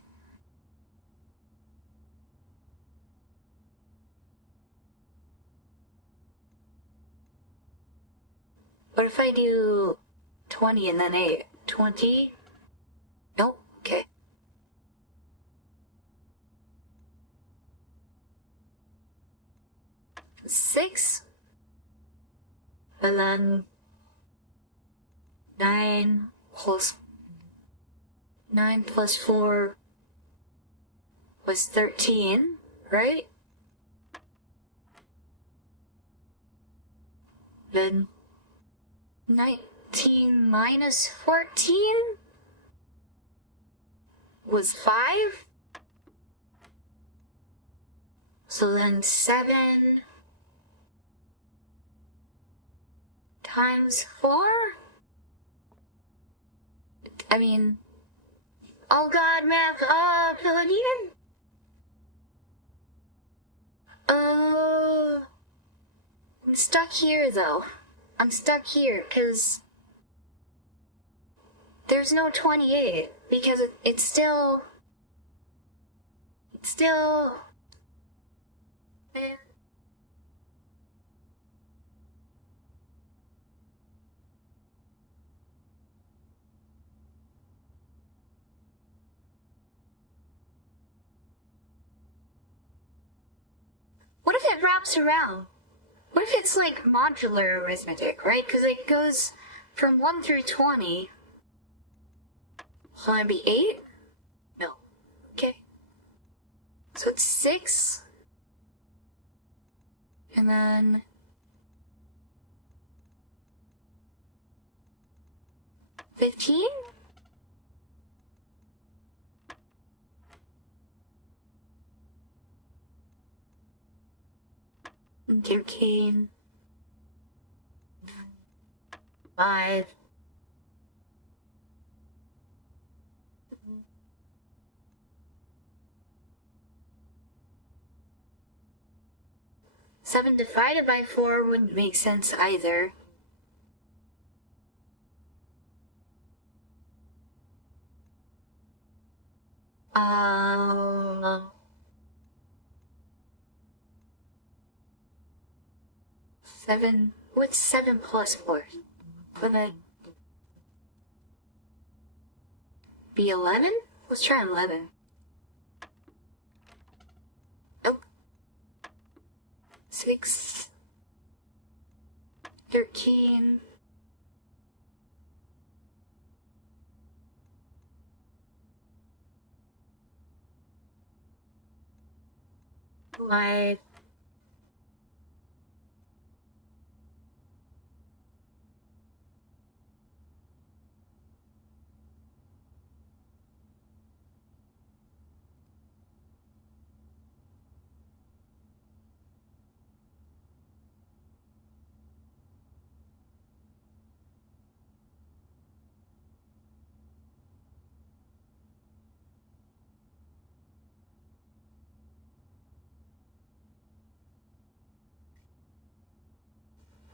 What if I do 20 and then 8? 20? Nope, okay. Six? And then 9 plus 4 was 13, right? Then 19 minus 14 was 5. So then 7 times 4? I mean, oh god, math, Paladin? I'm stuck here though. I'm stuck here, cause there's no 28, because it's still, eh. What if it wraps around? What if it's like modular arithmetic, right? Because it goes from 1 through 20. So it'd be 8? No. Okay. So it's 6. And then 15? Arcane. 5. Seven divided by 4 wouldn't make sense either. Seven. What's 7 plus 4? Would that be 11? Let's try 11. Nope. 6. 13. 5.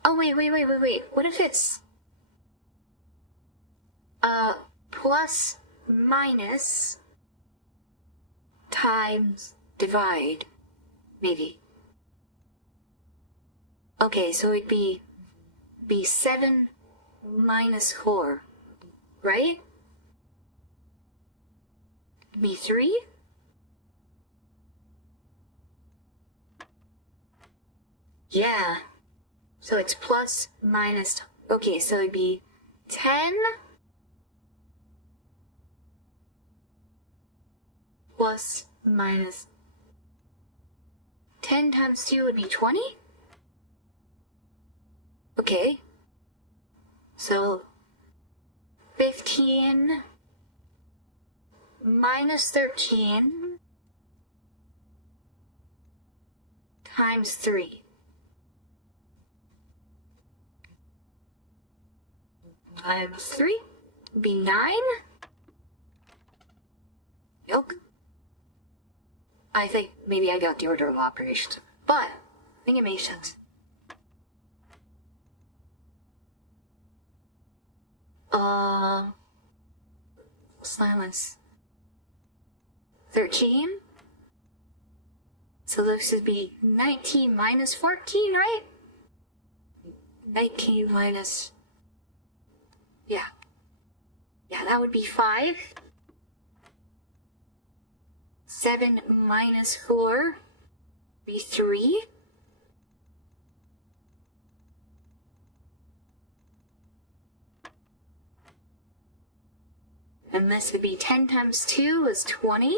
Oh, wait. What if it's, plus, minus, times, divide, maybe. Okay, so it'd be 7 minus 4, right? It'd be 3? Yeah. So it's plus, minus, okay, so it'd be 10 plus, minus, 10 times 2 would be 20? Okay. So, 15 minus 13 times 3. Times 3 would be 9. Nope. I think maybe I got the order of operations, but I think it makes sense. Silence. 13? So this would be 19 minus 14, right? 19 minus... Yeah. Yeah, that would be 5. 7 minus 4 be 3. And this would be 10 times 2 is 20.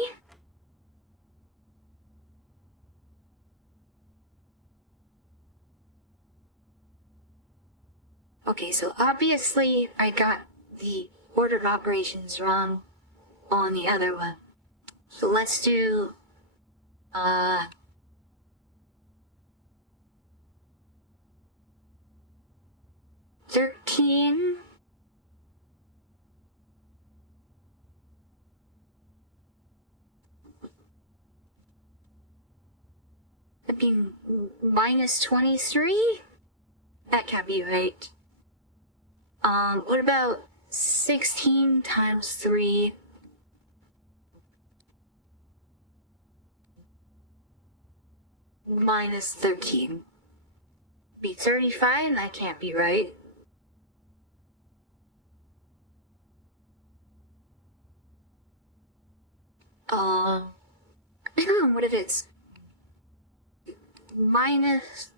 Okay, so obviously I got the order of operations wrong on the other one. So let's do, 13 that'd be minus 23? That can't be right. What about 16 times 3? Minus 13. Be 35? That can't be right. What if it's minus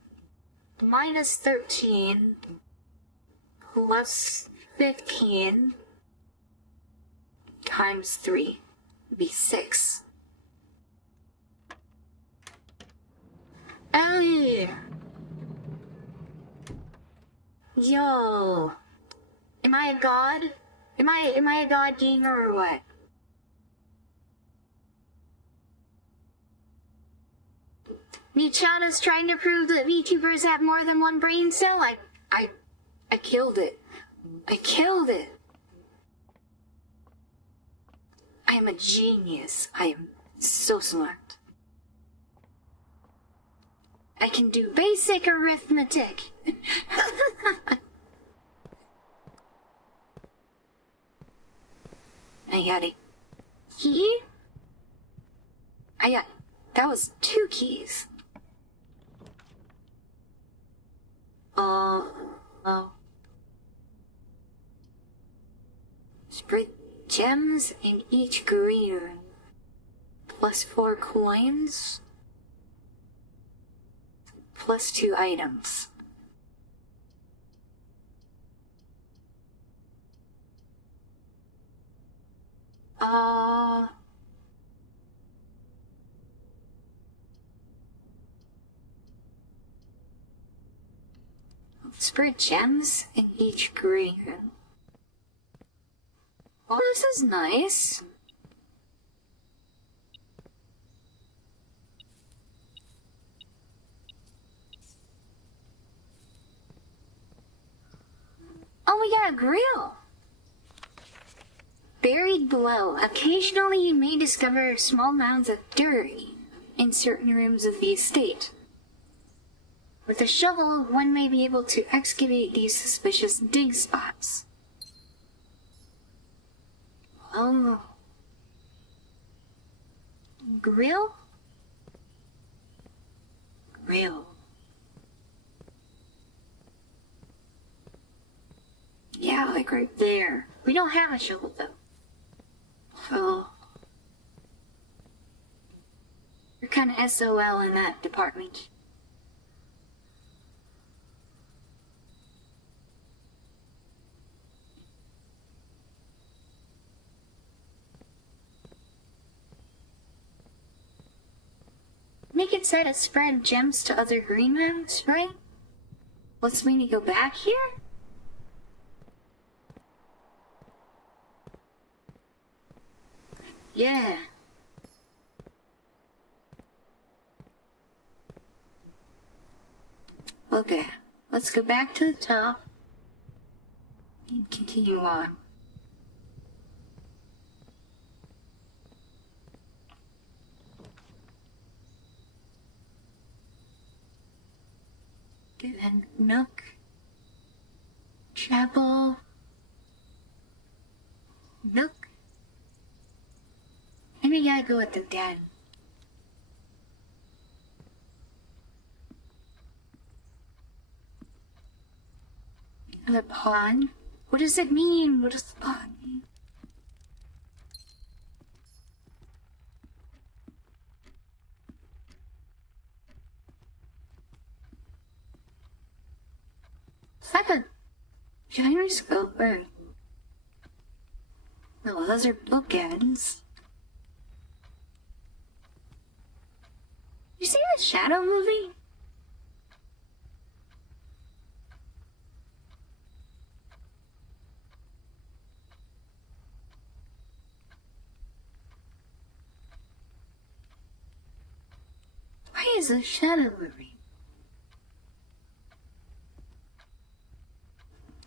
13 plus 15 times 3 would be 6. Hey! Yo! Am I a god? Am I a god gamer or what? Nichana's trying to prove that VTubers have more than one brain cell? I killed it. I killed it. I am a genius. I am so smart. I can do basic arithmetic. I got a key. That was 2 keys. Spread gems in each green room. Plus 4 coins. Plus 2 items. Spread gems in each green room. Oh, this is nice. Oh, we got a grill. Buried below. Occasionally you may discover small mounds of dirt in certain rooms of the estate. With a shovel, one may be able to excavate these suspicious dig spots. Oh. Grill? Grill. Yeah, like right there. We don't have a shovel though. So we're kind of SOL in that department. Make it say to spread gems to other green rooms, right? Let's mean to go back here? Yeah. Okay, let's go back to the top and continue on. Okay, then Nook, Chapel, go with the den. The pawn? What does it mean? What does the pawn mean? Is that a gyroscope or... No, those are bookends. You see the Shadow movie? Why is the Shadow movie?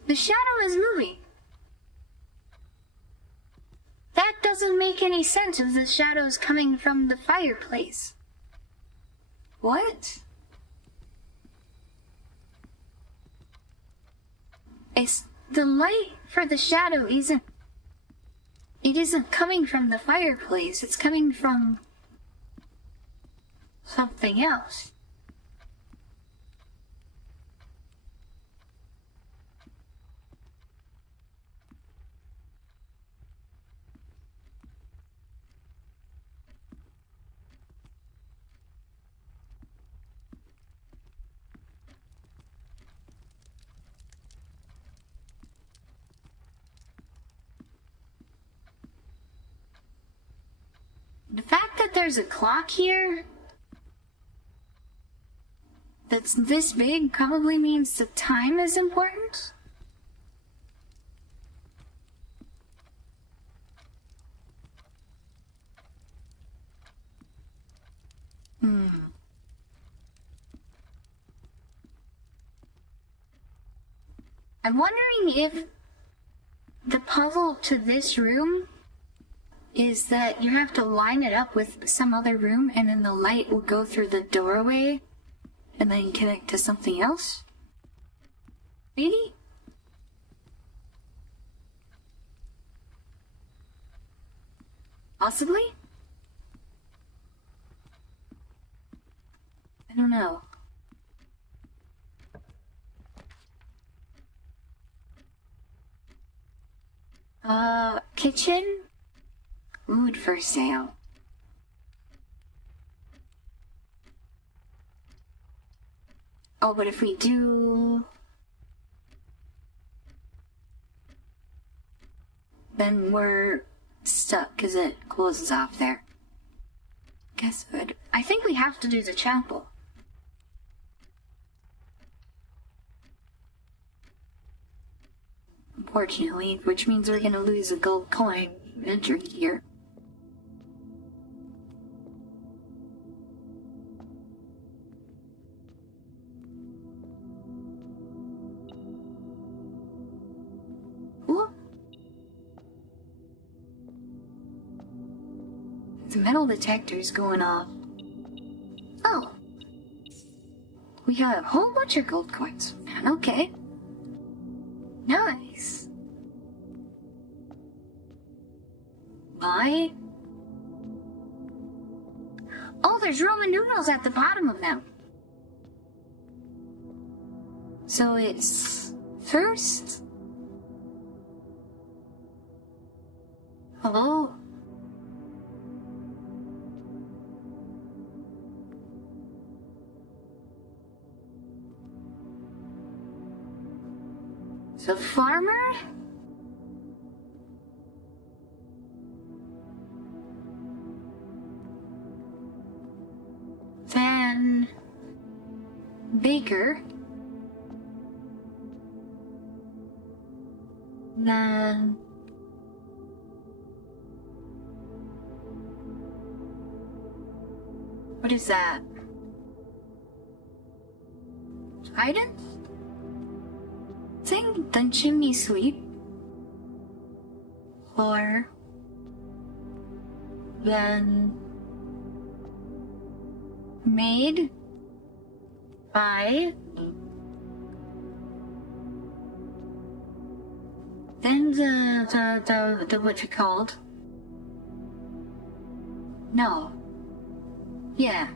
The Shadow is moving. That doesn't make any sense if the shadow's coming from the fireplace. What? It's the light for the shadow isn't... It isn't coming from the fireplace. It's coming from... something else. The fact that there's a clock here that's this big probably means the time is important. I'm wondering if the puzzle to this room is that you have to line it up with some other room and then the light will go through the doorway and then connect to something else? Maybe? Possibly? I don't know. Kitchen? Lewd for sale. Oh, but if we do... then we're stuck because it closes off there. Guess what? I think we have to do the chapel. Unfortunately, which means we're gonna lose a gold coin entering here. Ooh. The metal detector's going off. Oh. We got a whole bunch of gold coins. Okay. Nice. Why? Oh, there's Roman noodles at the bottom of them. So it's first. Hello? The farmer? Then baker. Then what is that? Guidance? Thing? Then chimney sweep. Or then made by then the what you called No. Yeah.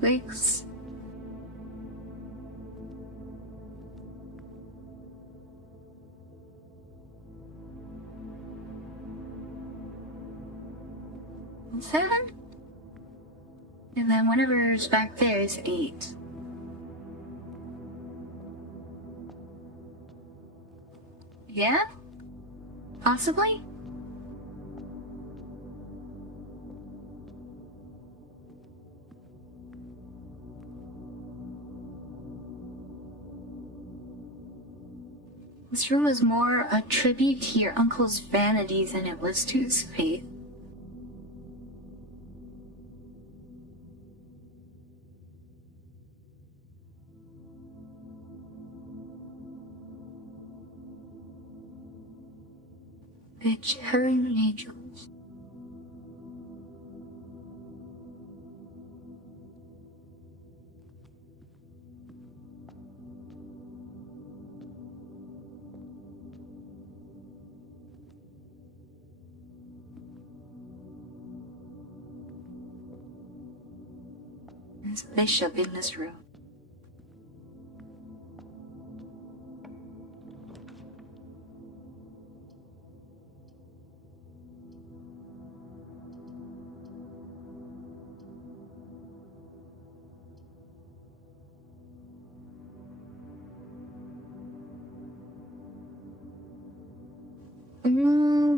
Weeks. Seven? And then whatever's back there is 8. Yeah? Possibly? This room was more a tribute to your uncle's vanity than it was to his faith. Vegetarian angels. There's a bishop in this room.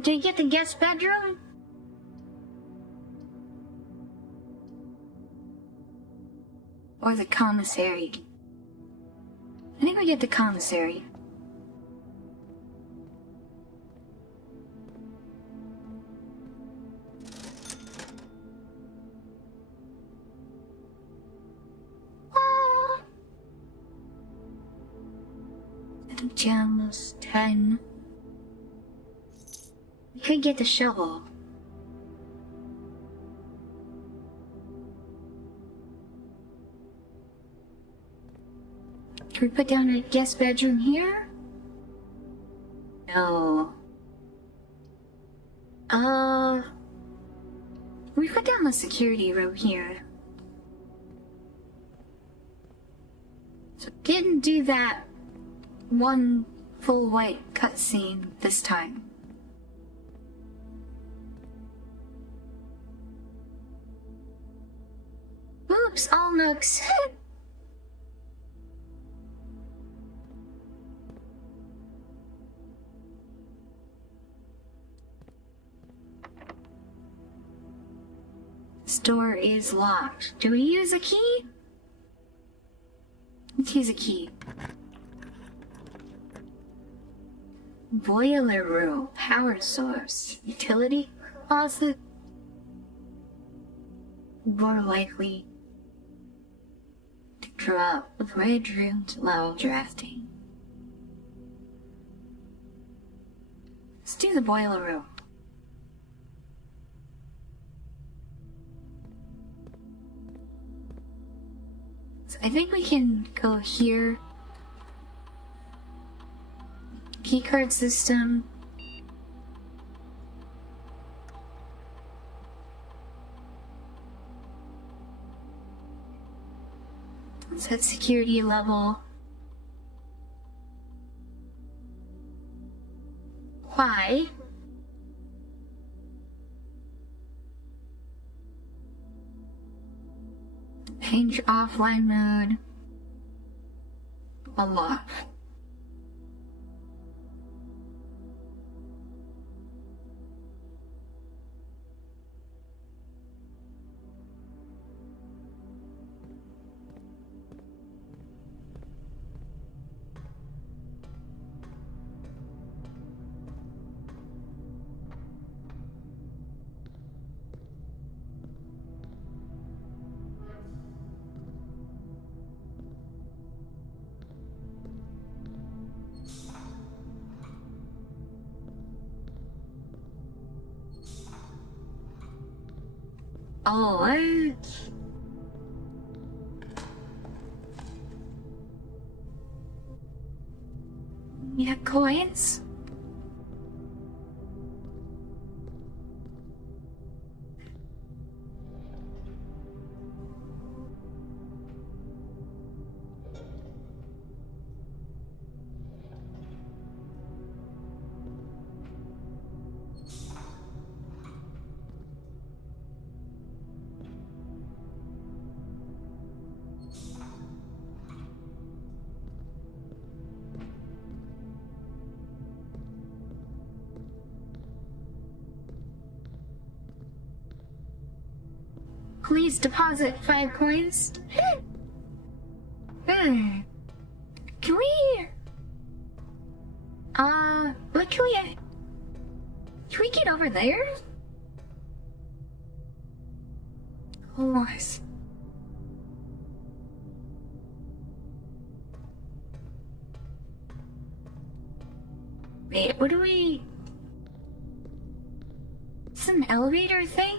Did you get the guest bedroom? Or the commissary? I think we get the commissary. Gems, 10. We could get the shovel. Can we put down a guest bedroom here? No. We put down the security room here. So didn't do that one full white cutscene this time. Oops, all nooks. This door is locked. Do we use a key? Let's use a key. Boiler room, power source, utility closet. More likely to drop with red room to allow drafting. Let's do the boiler room. So I think we can go here. Keycard system. Set security level. Why? Change offline mode. Unlock. Oh, what? You have coins? please deposit 5 coins. Can we... what can we get over there? Oh, wait, what do we... It's an elevator thing?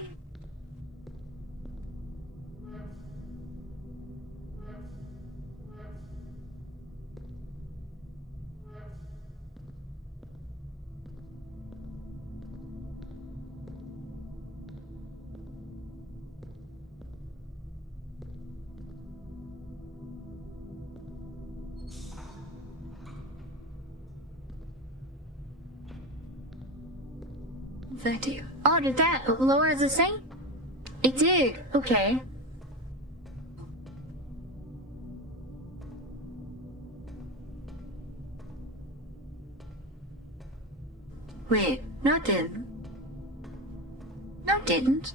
What did that do? Oh, did that lower the thing? It did. Okay. Wait, no it didn't. No it didn't.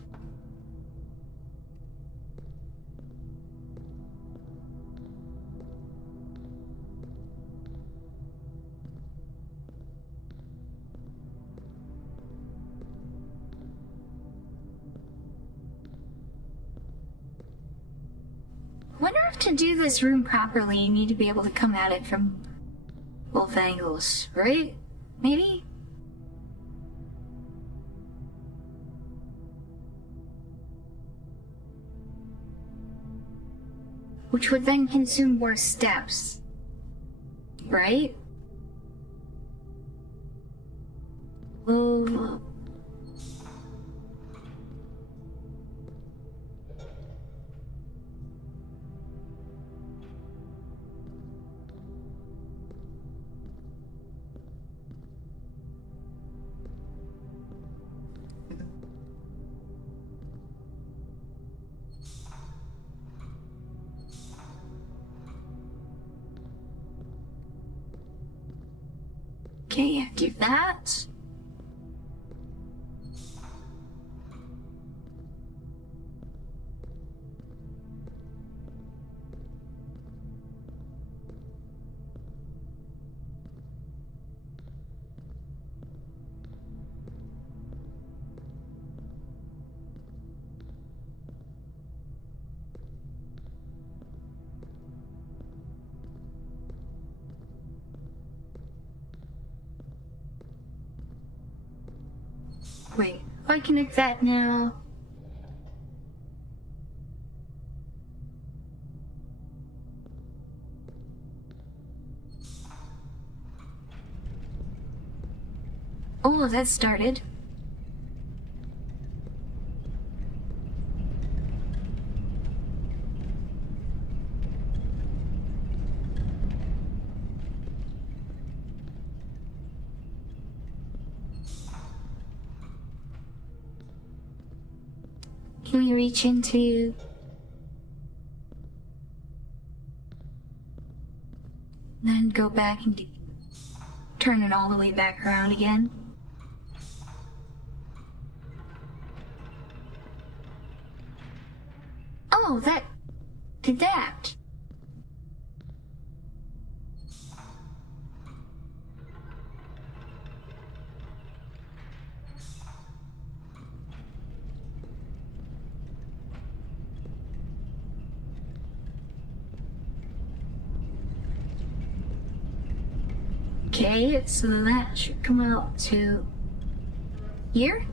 Wonder if to do this room properly, you need to be able to come at it from both angles, right? Maybe? Which would then consume more steps, right? Well... Okay, do that. Wait, if I connect that now... Oh, that started. Can we reach into... Then go back and turn it all the way back around again? Oh, that... did that. Okay, so that should come out to here.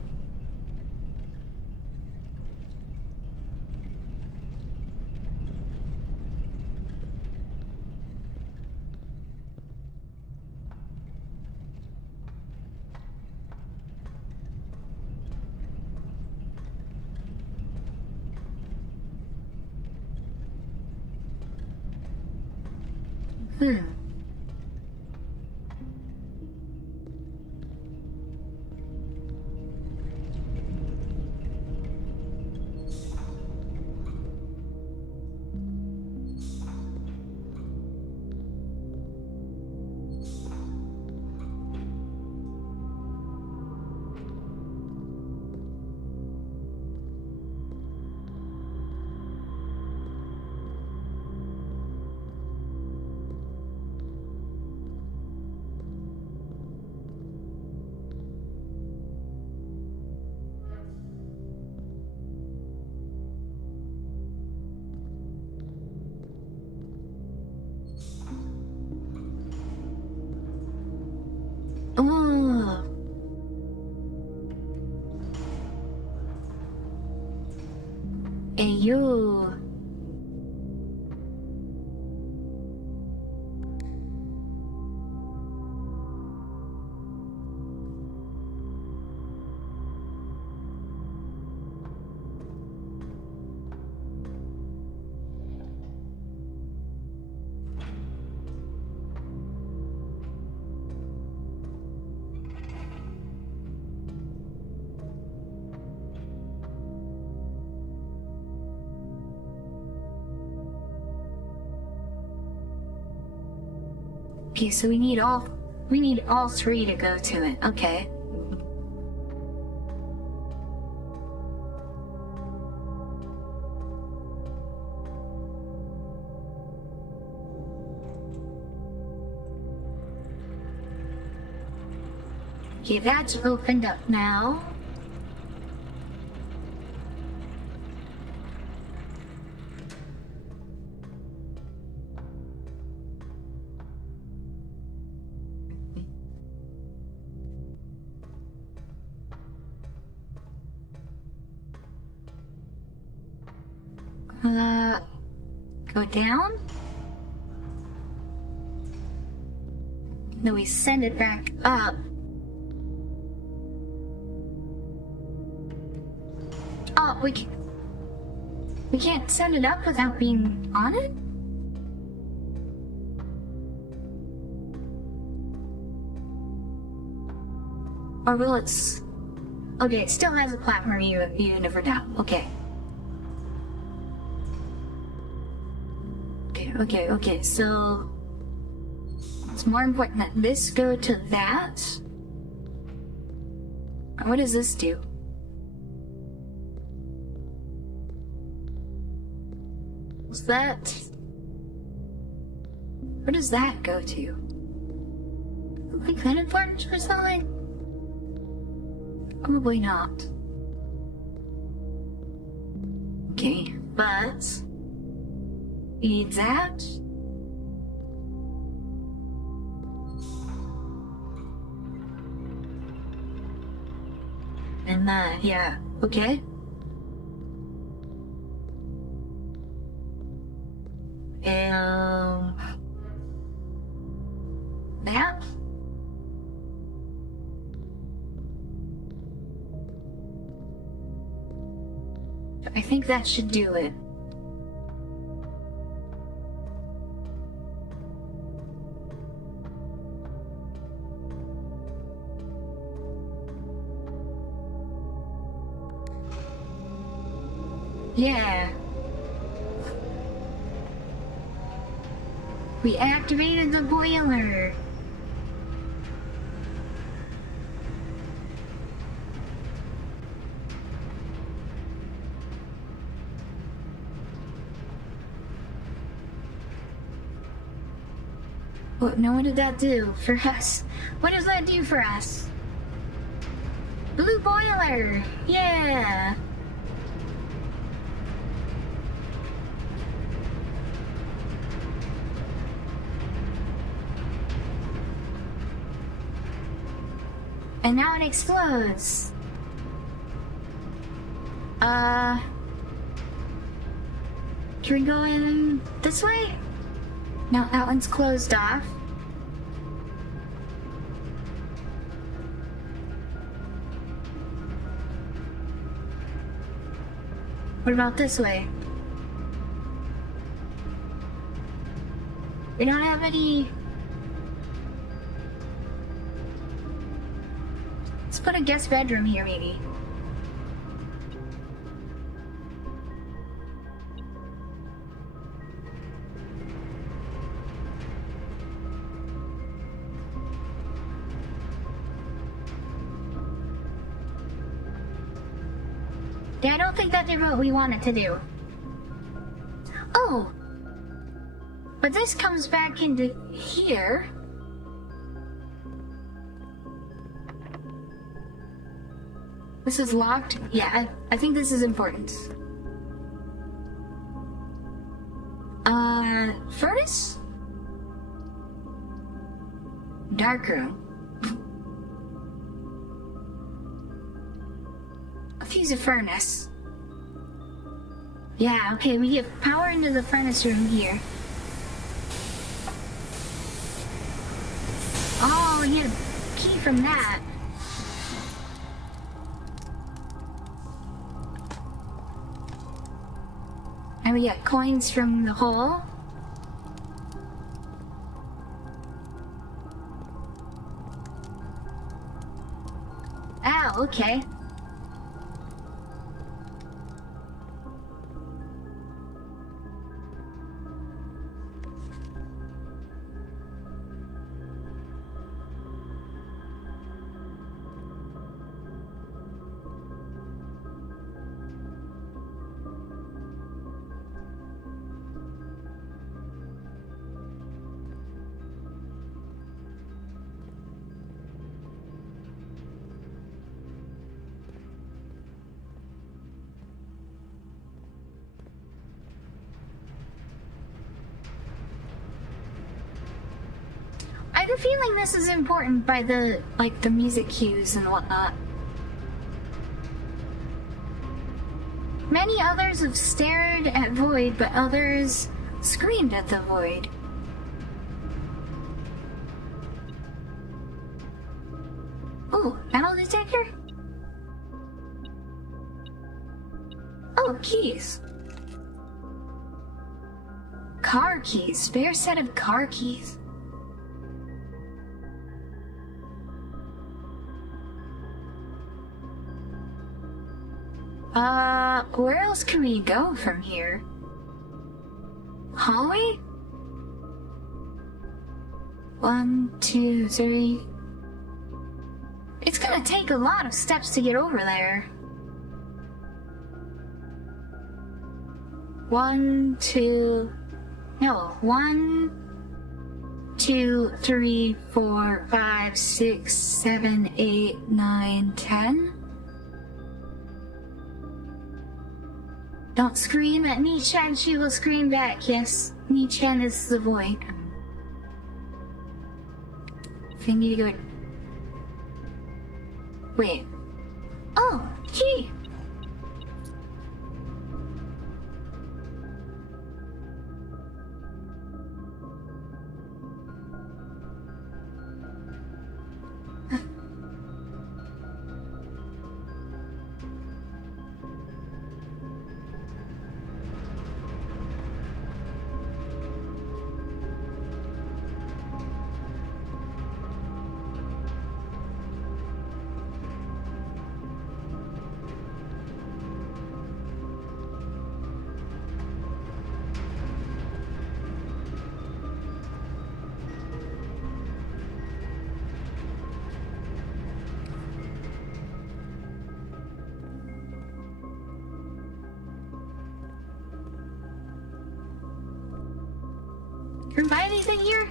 Ayo. Okay, so we need all three to go to it. Okay. Okay, that's opened up now. Go down? Then we send it back up. Oh, we can't send it up without being on it? Or will it... Okay, it still has a platform, you never doubt. Okay. Okay, so... It's more important that this go to that. What does this do? What's that? Where does that go to? Like that important for something? Probably not. Okay, but... Need that? And that, yeah, okay. That? I think that should do it. Yeah. We activated the boiler. What? No, what did that do for us? What does that do for us? Blue boiler! Yeah! And now it explodes. Can we go in this way? No, that one's closed off. What about this way? We don't have any... Let's put a guest bedroom here, maybe. Yeah, I don't think that did what we wanted to do. Oh! But this comes back into here. This is locked? Yeah, I think this is important. Furnace? Dark room. Let's use a furnace. Yeah, okay, we get power into the furnace room here. Oh, we get a key from that. And we get coins from the hole. Oh, okay. I have a feeling this is important by the music cues and whatnot. Many others have stared at Void, but others screamed at the Void. Oh, metal detector? Oh, keys. Car keys. Spare set of car keys. Where else can we go from here? Hallway? 1, 2, 3. It's gonna take a lot of steps to get over there. 1, 2. No, 1, 2, 3, 4, 5, 6, 7, 8, 9, 10. Don't scream at Nichan, she will scream back. Yes, Nichan is the Void. I need to go. Wait. Oh, key! Can we buy anything here?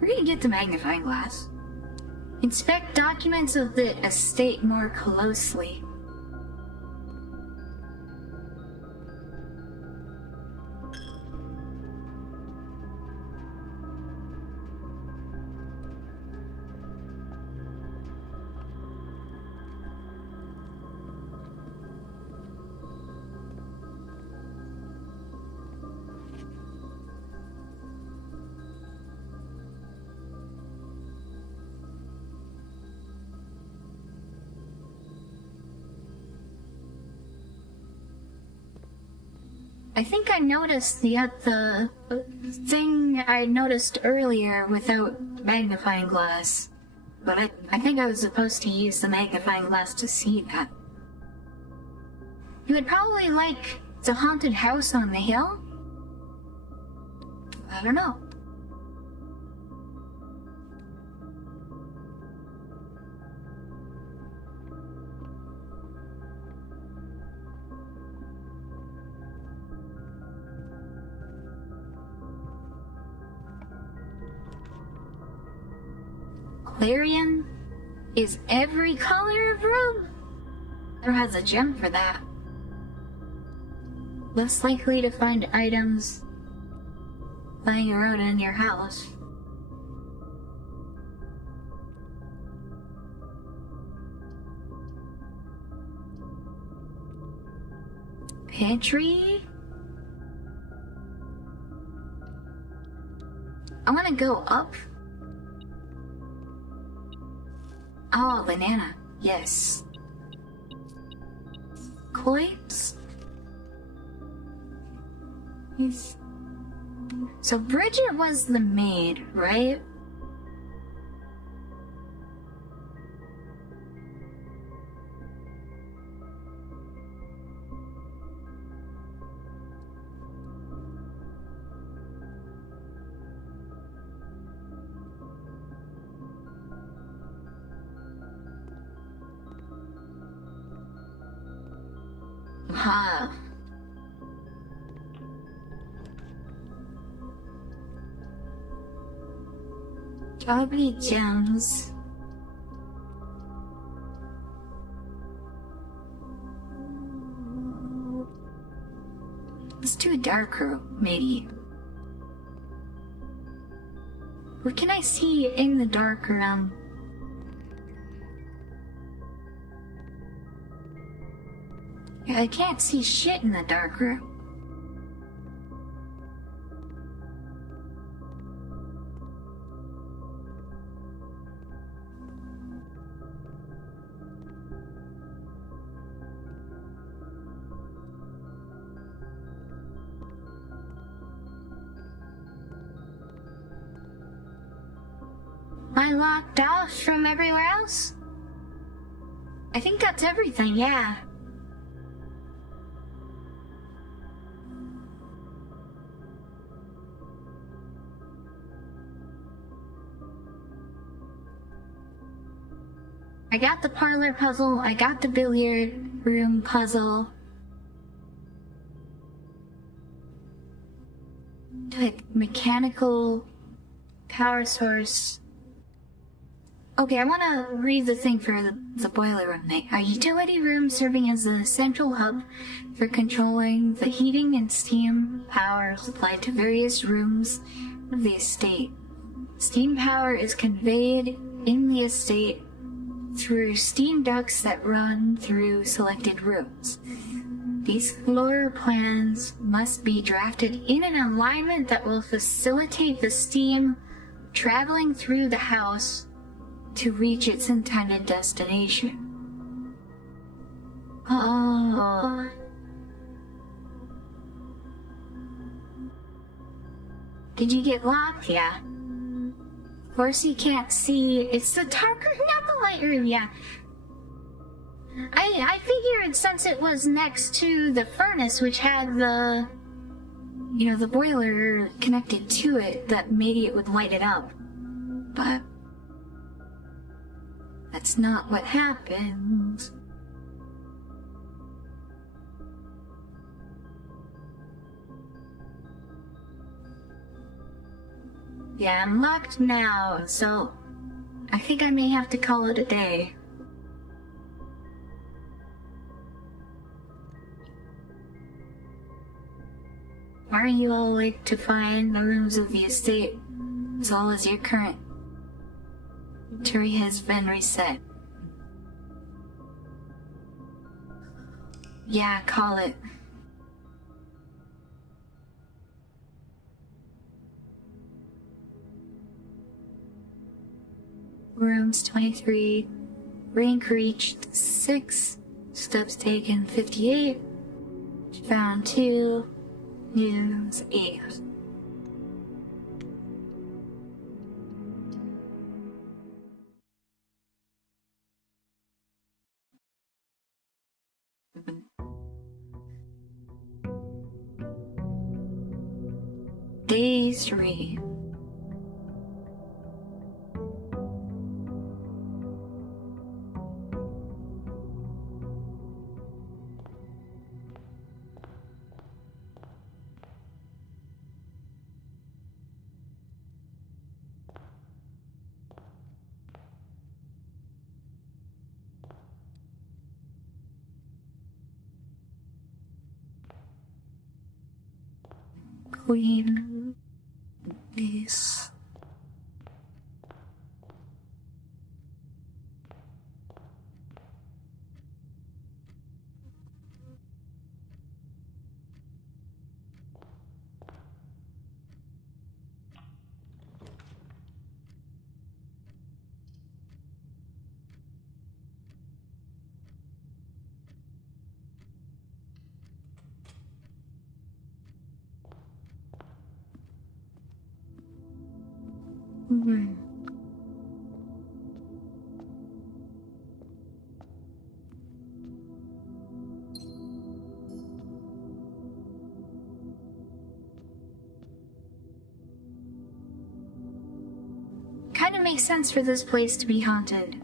We're gonna get the magnifying glass. Inspect documents of the estate more closely. I think I noticed the thing I noticed earlier without magnifying glass, but I think I was supposed to use the magnifying glass to see that. You would probably like the haunted house on the hill? I don't know. Clarion is every color of room. There has a gem for that. Less likely to find items lying around in your house. pantry? I want to go up. Oh, banana. Yes. Coins? So Bridget was the maid, right? Huh. Probably gems. Let's do a darker, maybe. What can I see in the dark around? Yeah, I can't see shit in the dark room. Am I locked off from everywhere else? I think that's everything, yeah. I got the parlor puzzle, I got the billiard room puzzle. Like mechanical power source. Okay, I want to read the thing for the boiler room thing. A utility room serving as the central hub for controlling the heating and steam power supplied to various rooms of the estate. Steam power is conveyed in the estate through steam ducts that run through selected rooms. These floor plans must be drafted in an alignment that will facilitate the steam traveling through the house to reach its intended destination. Oh. Did you get locked? Yeah. Of course you can't see. It's the dark room, not the light room, yeah. I figured since it was next to the furnace, which had the, you know, the boiler connected to it, that maybe it would light it up. But that's not what happened. Yeah, I'm locked now, so I think I may have to call it a day. Why are you all awake to find the rooms of the estate as well as your current inventory has been reset? Yeah, call it. Rooms 23, rank reached 6, steps taken 58, found 2, news 8. Day 3. Queen is Hmm. Kind of makes sense for this place to be haunted.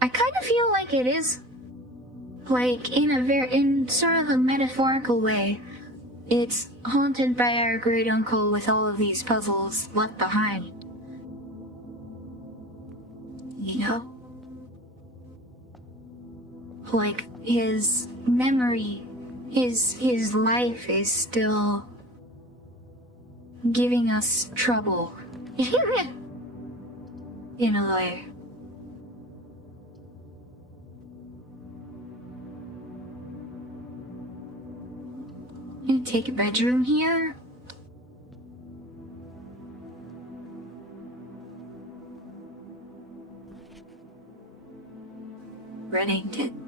I kind of feel like it is, like, in sort of a metaphorical way. It's haunted by our great uncle with all of these puzzles left behind. You know? Like, his memory, his life is still giving us trouble. In a way. You take a bedroom here? Reddington.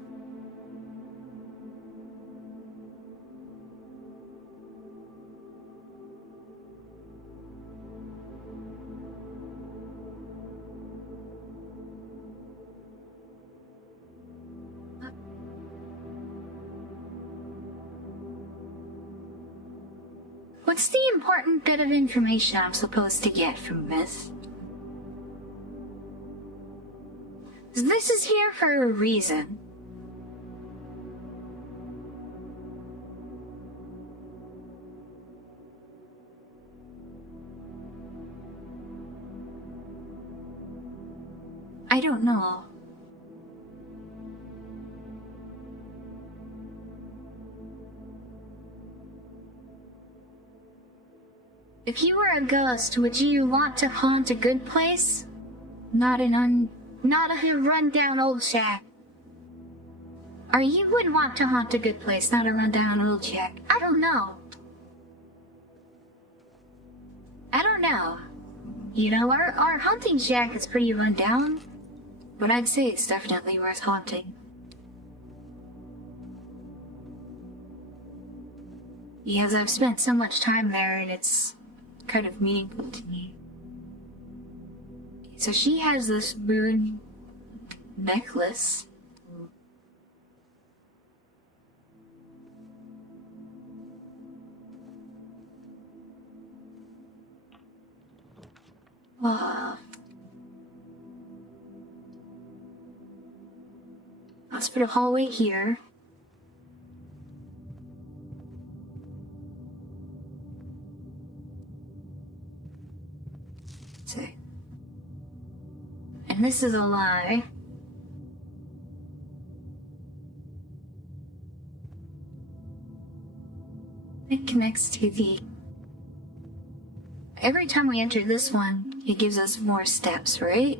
What's the important bit of information I'm supposed to get from this? This is here for a reason. I don't know. If you were a ghost, would you want to haunt a good place? Not a rundown old shack. Or you would want to haunt a good place, not a rundown old shack. I don't know. You know, our hunting shack is pretty rundown, but I'd say it's definitely worth haunting. Because I've spent so much time there and it's kind of meaningful to me. So she has this moon necklace. Hospital hallway here. See. And this is a lie. It connects to the... Every time we enter this one, it gives us more steps, right?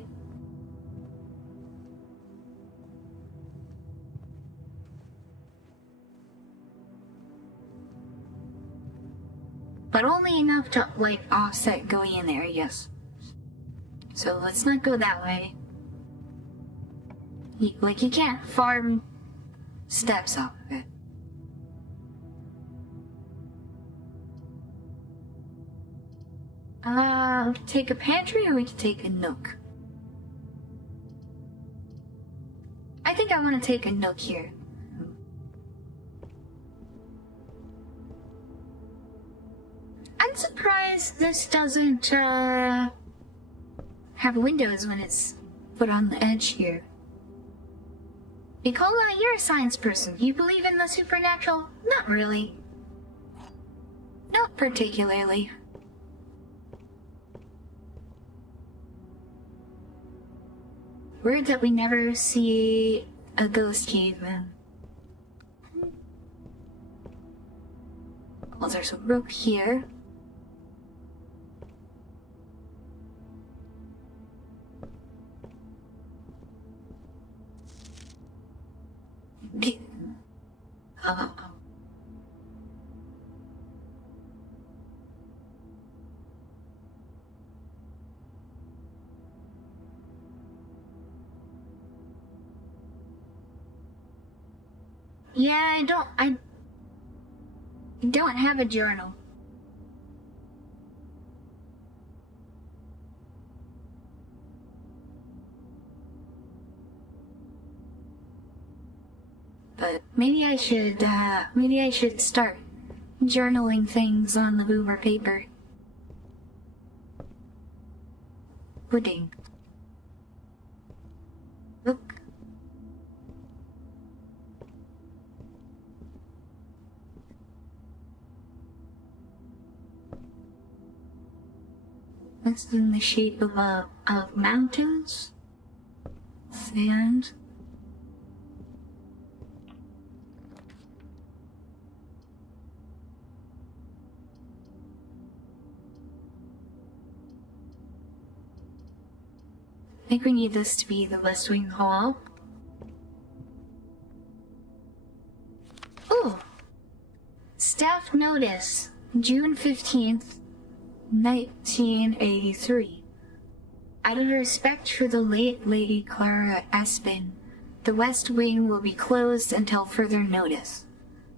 But only enough to, like, offset going in there, yes. So let's not go that way. You can't farm steps off of it. Take a pantry or we can take a nook? I think I want to take a nook here. I'm surprised this doesn't, have windows when it's put on the edge here. Nicola, you're a science person. You believe in the supernatural? Not really. Not particularly. Weird that we never see a ghost caveman. Well, there's a rope here. Yeah, I don't have a journal. but maybe I should start journaling things on the boomer paper. Pudding. Look. That's in the shape of mountains, sand. I think we need this to be the West Wing Hall. Oh! Staff notice, June 15th, 1983. Out of respect for the late Lady Clara Espin, the West Wing will be closed until further notice.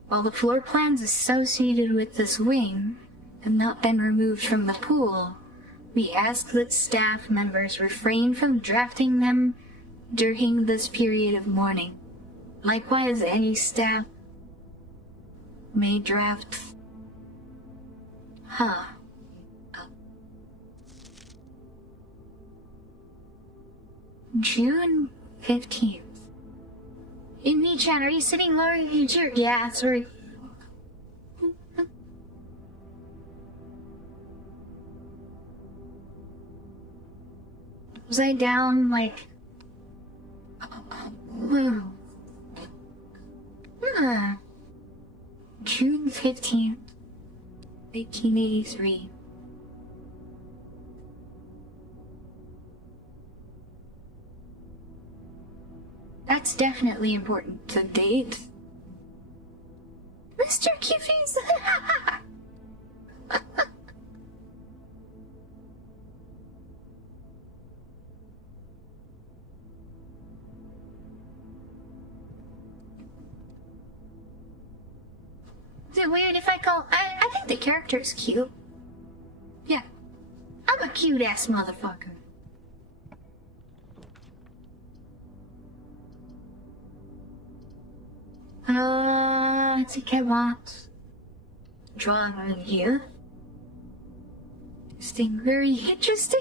While the floor plans associated with this wing have not been removed from the pool, we ask that staff members refrain from drafting them during this period of mourning. Likewise, any staff may draft... June 15th. In Nichan, are you sitting lower in your chair? Yeah, sorry. Was I down, like... June 15th, 1883. That's definitely important to date. Mr. Kiffies! Is it weird if I call... I think the character's cute. Yeah. I'm a cute-ass motherfucker. I think I want drawing on here. This thing very interesting.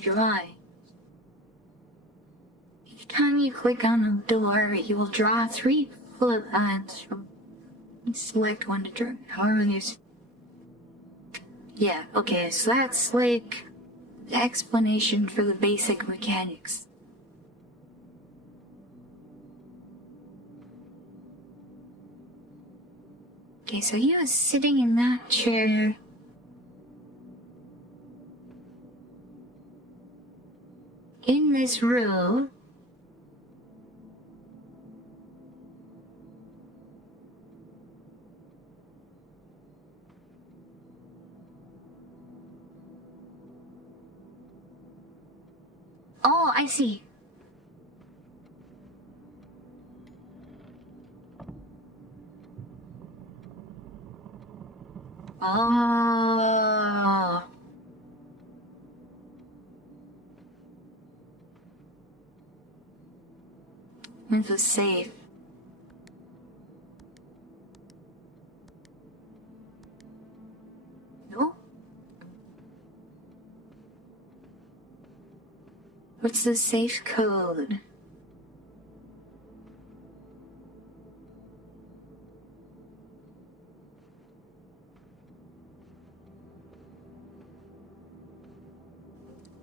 Drawing. Each time you click on a door, you will draw 3 bullet lines from. Select one to draw. However many. Yeah, okay, so that's like the explanation for the basic mechanics. Okay, so he was sitting in that chair. In this room. Oh, I see. Oh. This is safe. No? What's the safe code?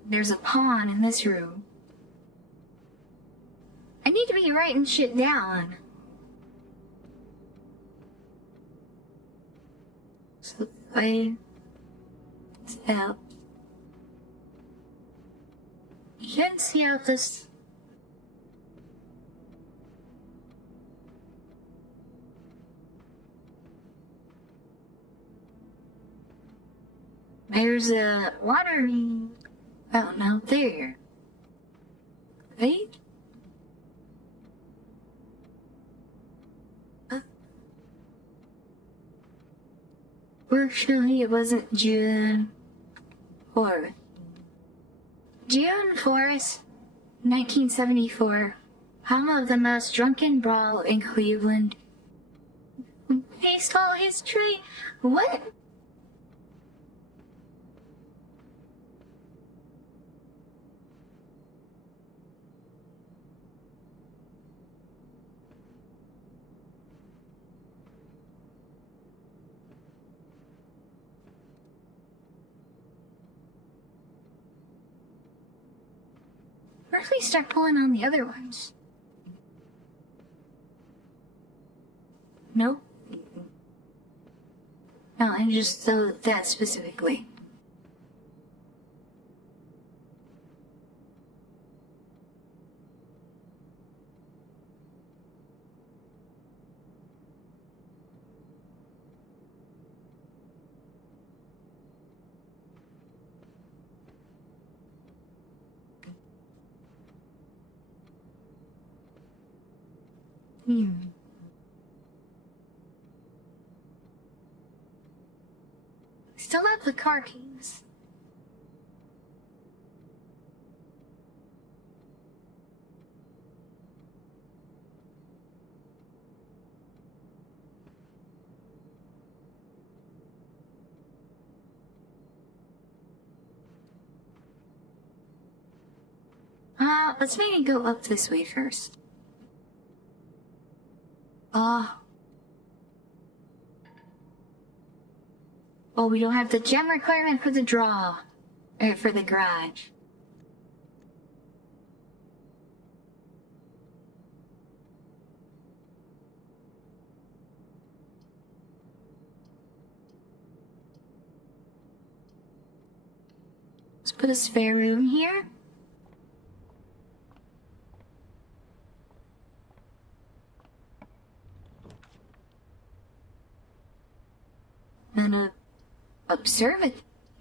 There's a pawn in this room. I need to be writing shit down. So I tell. You can see how this. There's a watering fountain out there. Right? Unfortunately, it wasn't June 4th. June 4th, 1974. Home of the most drunken brawl in Cleveland. He stole his tree. What? Where if we start pulling on the other ones? Nope. No, and just so that specifically. Still have the car keys. Let's maybe go up this way first. Oh, we don't have the gem requirement for the draw. Or for the garage. Let's put a spare room here. And a observatory.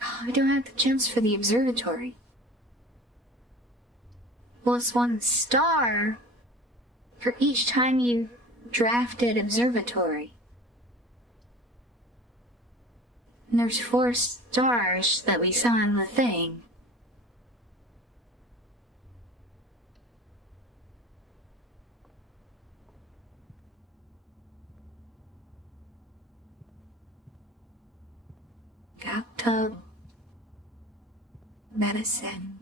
Oh, I don't have the gems for the observatory. Plus 1 star for each time you drafted observatory. And there's 4 stars that we saw in the thing. Bathtub. Medicine.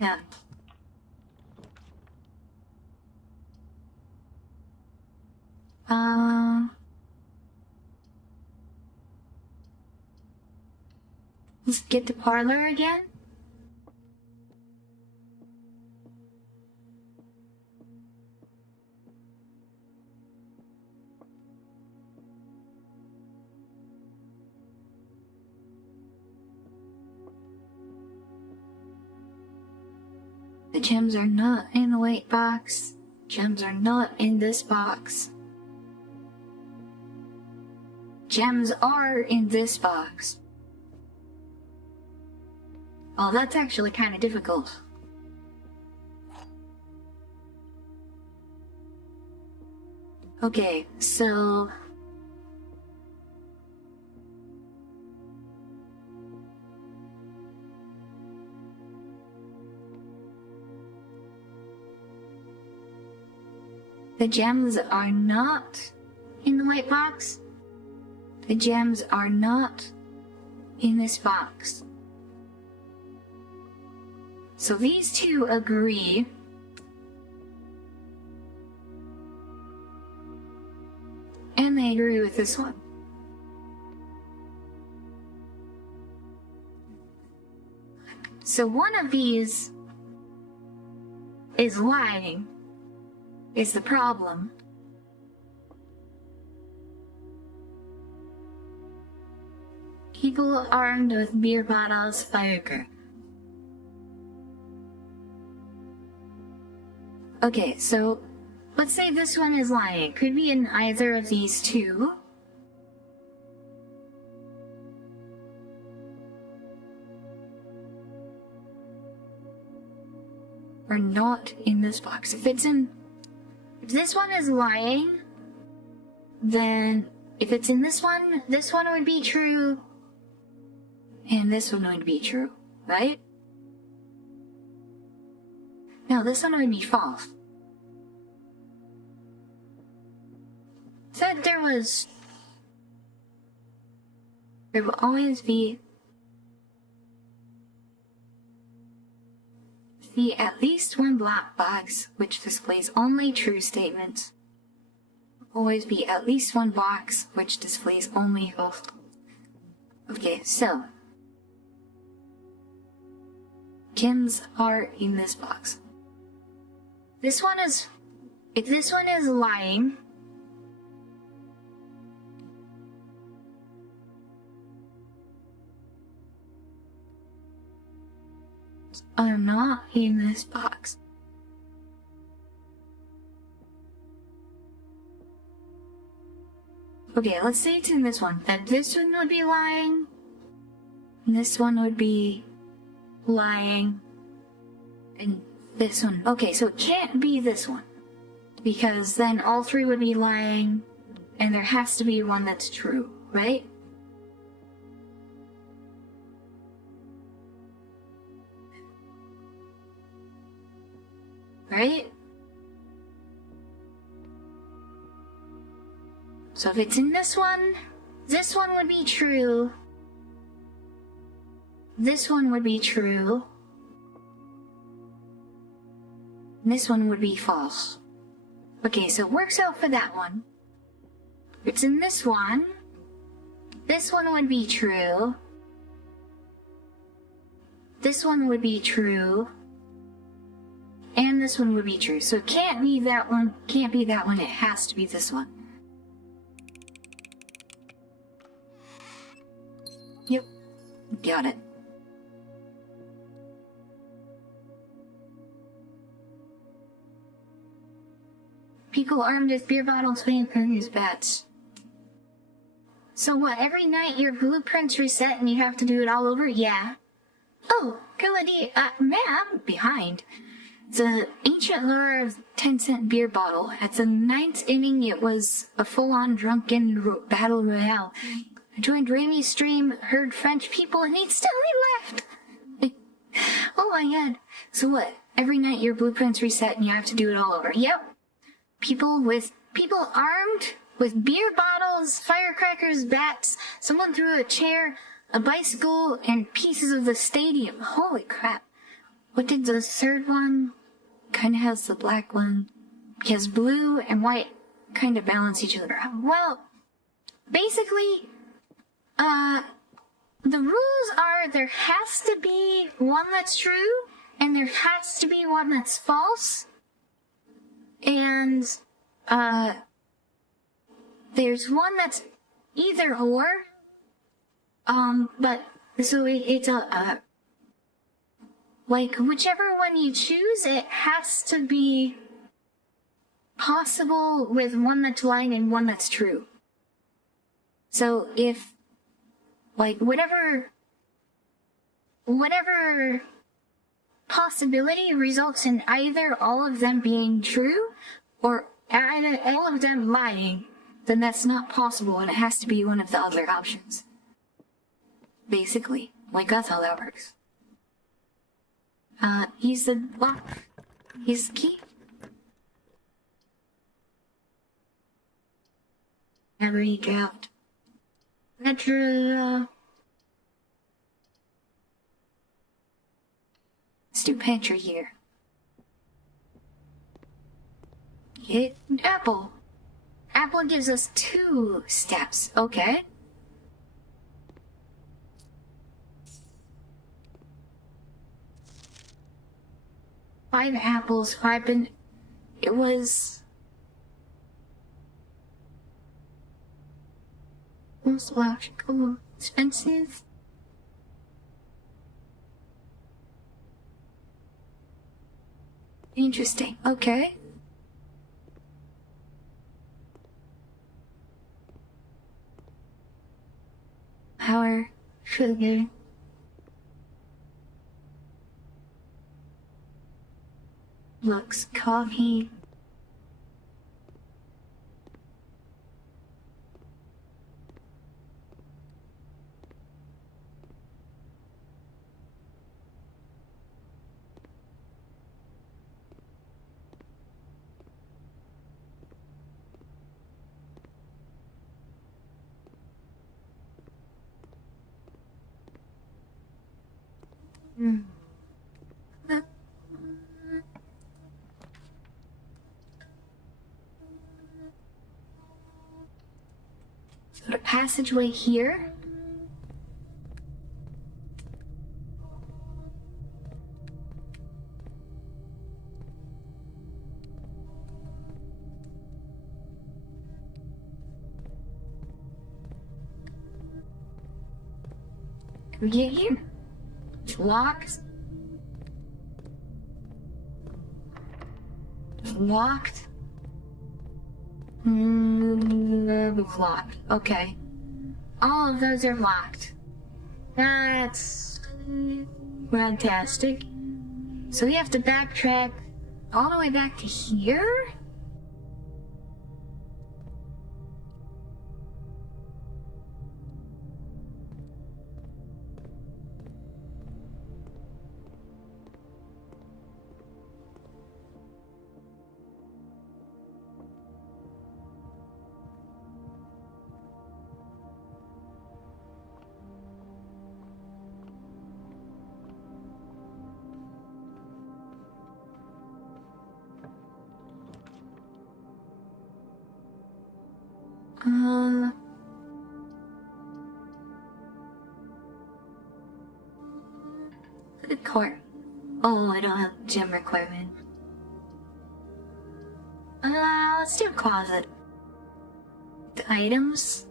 Yeah. Let's get the parlor again. The gems are not in the white box. Gems are not in this box. Gems are in this box. Oh, that's actually kind of difficult. Okay, so... the gems are not in the white box. The gems are not in this box. So these two agree. And they agree with this one. So one of these is lying, is the problem. People armed with beer bottles, firecrackers. Okay, so let's say this one is lying. It could be in either of these two. are not in this box. If this one is lying, then if it's in this one would be true, and this one would be true, right? No, this one would be false. Said there will always be at least one black box which displays only true statements. Always be at least one box which displays only false. Okay, so Kim's are in this box. If this one is lying, are not in this box. Okay, let's say it's in this one. That this one would be lying, and this one would be lying, and this one. Okay, so it can't be this one, because then all three would be lying, and there has to be one that's true, right? Right? So if it's in this one would be true. This one would be true. And this one would be false. Okay, so it works out for that one. If it's in this one would be true. This one would be true. And this one would be true. So it can't be that one, it has to be this one. Yep, got it. People armed with beer bottles, vampires, bats. So what, every night your blueprints reset and you have to do it all over? Yeah. Oh, good idea. Man, I'm behind. The ancient lore of 10-cent beer bottle. At the 9th inning, it was a full-on drunken battle royale. I joined Ramy's stream, heard French people, and he still left. Oh my god. So what? Every night your blueprints reset and you have to do it all over. Yep. People armed with beer bottles, firecrackers, bats, someone threw a chair, a bicycle, and pieces of the stadium. Holy crap. What did the third one? Kinda has the black one. Because blue and white kinda balance each other out. Well, basically, the rules are there has to be one that's true, and there has to be one that's false. And, there's one that's either or. But, so it's like, whichever one you choose, it has to be possible with one that's lying and one that's true. So if, like, whatever possibility results in either all of them being true or either all of them lying, then that's not possible and it has to be one of the other options. Basically. Like, that's how that works. Use the lock. Use the key. Every draft. Retro. Let's do pantry here. Hit apple. Apple gives us 2 steps. Okay. Five apples, 5 and it was most logical, expensive. Interesting. Okay. Power, sugar. Looks coffee. Got a passageway here. Can we get here? It's locked. It's locked. Locked. Okay. All of those are locked. That's fantastic. So we have to backtrack all the way back to here? The court. Oh, I don't have gym equipment. Let's do a closet. The items.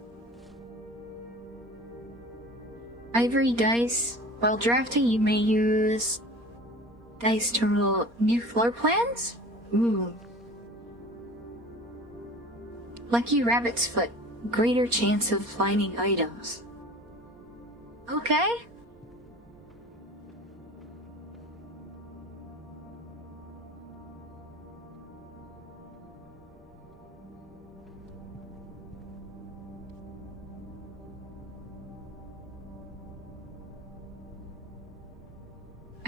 Ivory dice. While drafting, you may use dice to roll new floor plans. Ooh. Lucky rabbit's foot. Greater chance of finding items. Okay.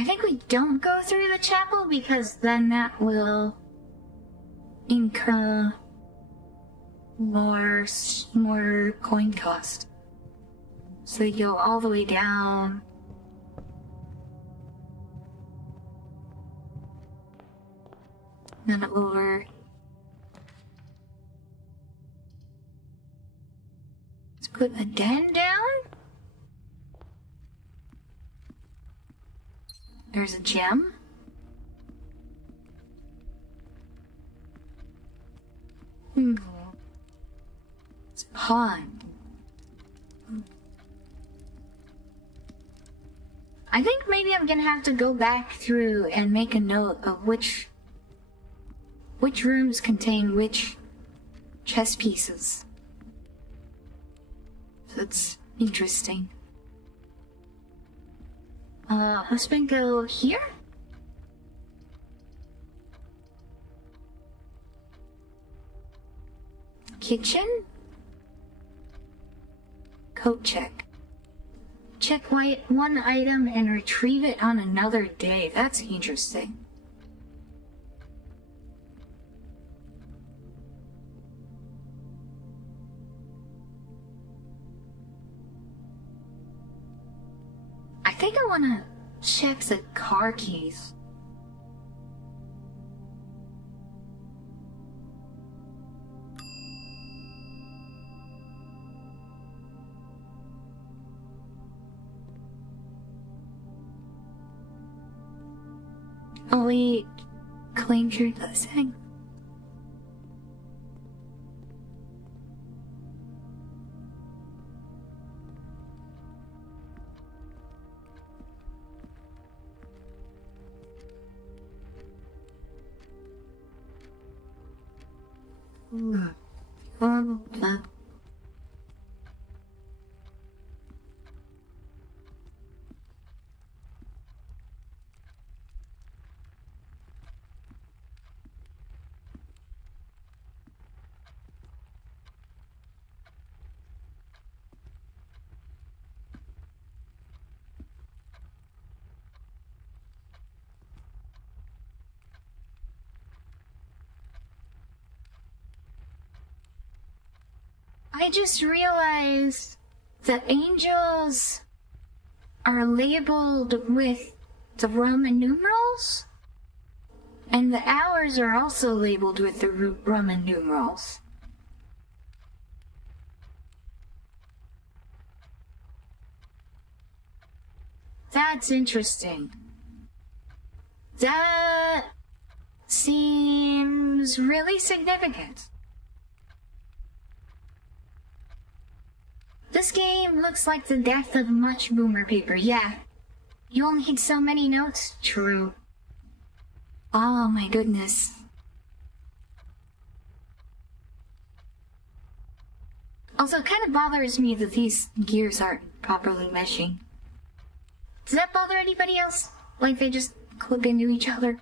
I think we don't go through the chapel because then that will incur more coin cost. So you go all the way down. Then over. Let's put a den down. There's a gem. It's a pond. I think maybe I'm gonna have to go back through and make a note of which rooms contain which chess pieces. That's interesting. Husband go here? Kitchen? Coat check. Check one item and retrieve it on another day. That's interesting. I think I want to check the car keys. Oh wait, claim your blessing. I just realized that angels are labeled with the Roman numerals, and the hours are also labeled with the Roman numerals. That's interesting. That seems really significant. This game looks like the death of much boomer paper. Yeah. You only need so many notes? True. Oh my goodness. Also, it kind of bothers me that these gears aren't properly meshing. Does that bother anybody else? Like they just clip into each other?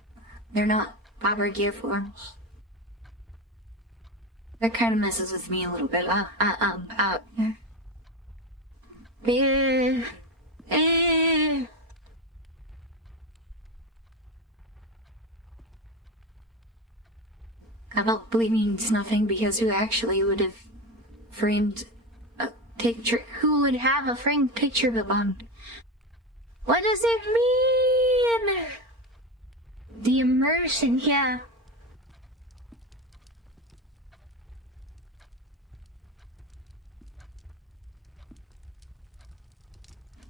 They're not proper gear forms. That kind of messes with me a little bit. About believing it's nothing, because who actually would have framed a picture? Who would have a framed picture of a bond? What does it mean? The immersion, yeah.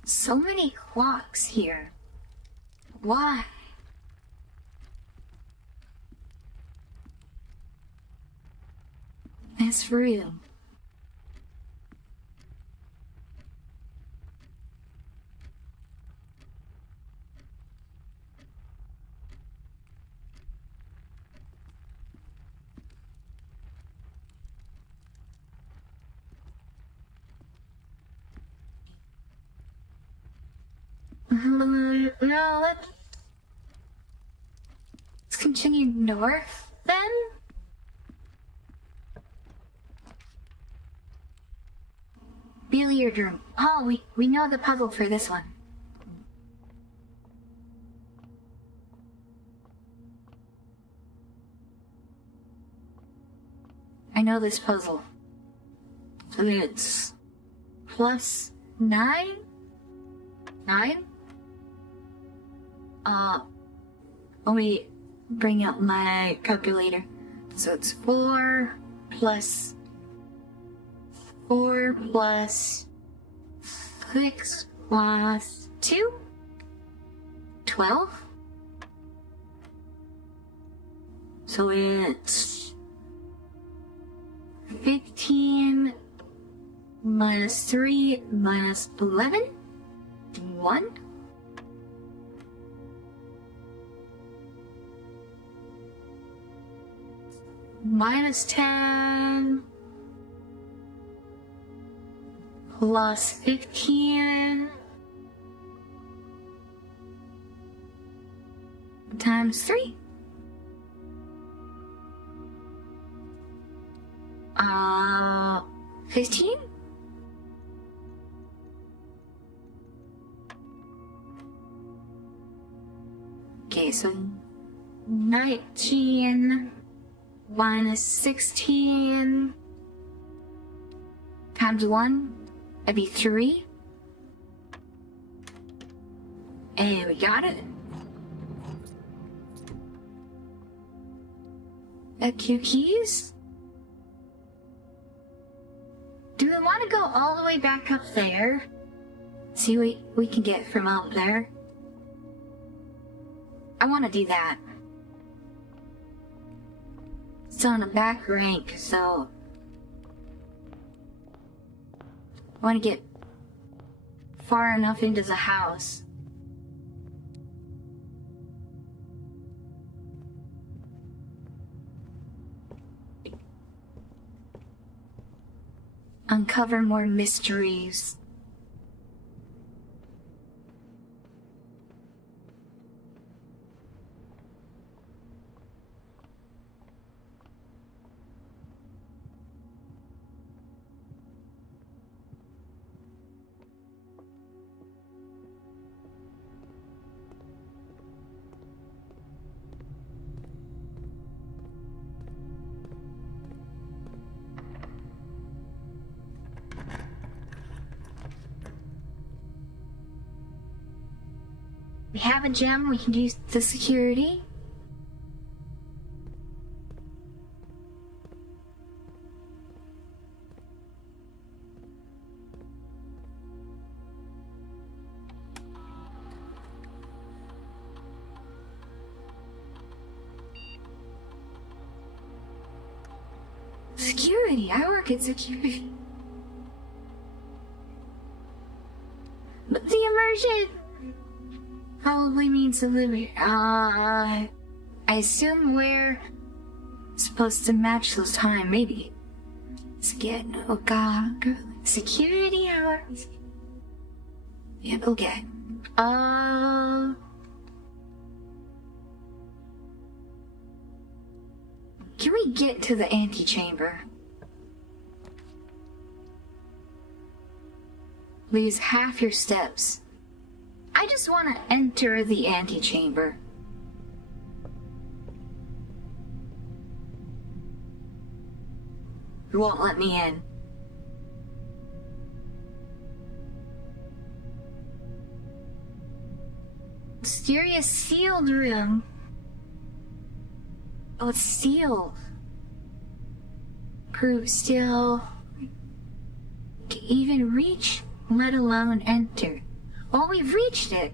So many clocks here. Why? That's for real. No, let's continue north, then? Billiard room. Oh, we know the puzzle for this one. I know this puzzle. It's plus 9? 9? Let me bring up my calculator. So it's 4 plus 6 plus 2? 12? So it's 15 minus 3 minus 11? 1? Minus 10 plus 15 times 3. 15? Okay, so 19 minus 16 times 1, that'd be 3. And we got it. Q keys? Do we want to go all the way back up there? See what we can get from out there? I want to do that. It's on a back rank, so I want to get far enough into the house. Uncover more mysteries. We have a gem, we can use the security. Security, I work at security. But the immersion probably means the liberty. I assume we're supposed to match those time, maybe. Let's get, oh god, security hours. Yeah, okay. Can we get to the antechamber? Lose half your steps. I just want to enter the antechamber. It won't let me in. Mysterious sealed room. Oh, it's sealed. Group still can even reach, let alone enter. Oh, we've reached it.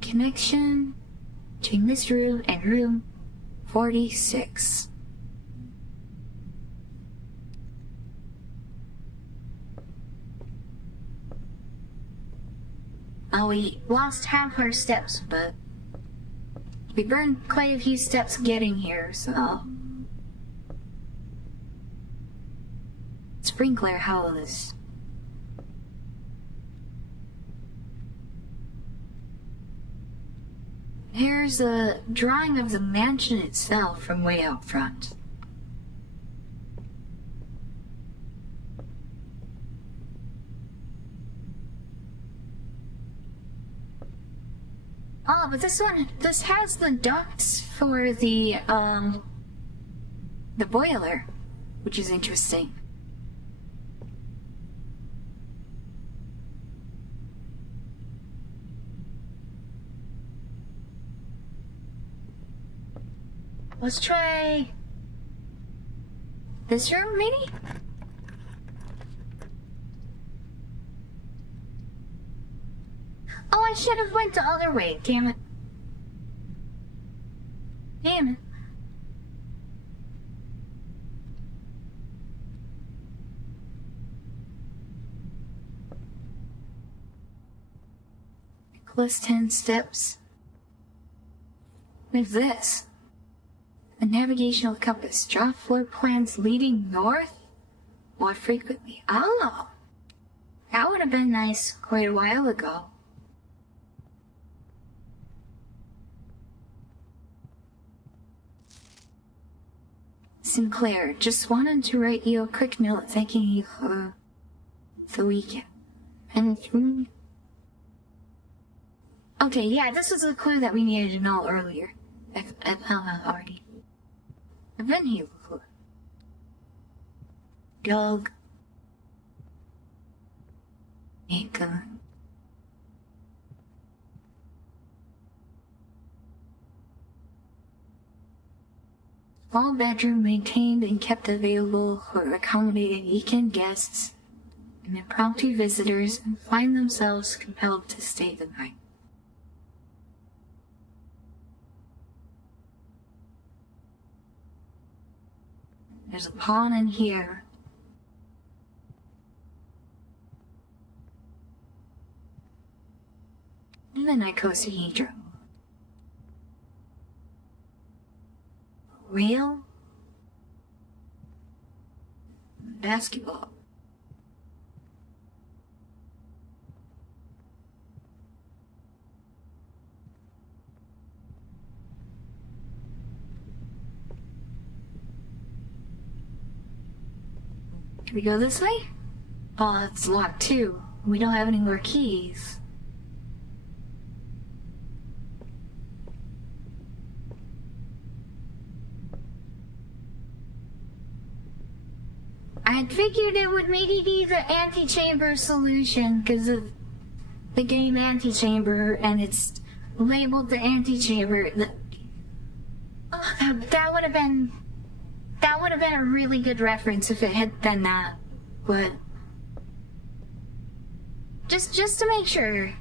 Connection between this room and room 46. Oh, we lost half our steps, but we burned quite a few steps getting here, so... Sprinkler hose. Here's a drawing of the mansion itself from way out front. Oh, but this has the ducts for the boiler, which is interesting. Let's try this room, maybe? Oh, I should have went the other way, damn it. Damn it. Plus 10 steps. What's this? A navigational compass. Draw floor plans leading north more frequently. Oh! That would have been nice quite a while ago. Sinclair, just wanted to write you a quick note thanking you for the weekend. And okay, yeah, this was a clue that we needed to know earlier. I've found that already. I've been here before. Dog. Gun. Small bedroom maintained and kept available for accommodating weekend guests and impromptu visitors and find themselves compelled to stay the night. There's a pawn in here. And then icosahedral. Real? Basketball. Can we go this way? Oh, it's locked too. We don't have any more keys. I I figured it would maybe be the antechamber solution because of the game Antechamber, and it's labeled the antechamber. That would have been a really good reference if it had been that, but just to make sure.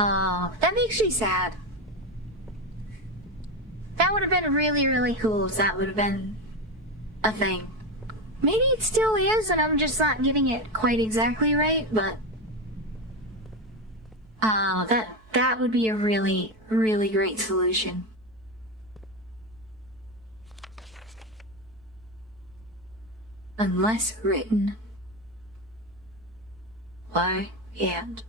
Oh, that makes me sad. That would have been really, really cool if that would have been a thing. Maybe it still is, and I'm just not getting it quite exactly right, but... that would be a really, really great solution. Unless written by hand.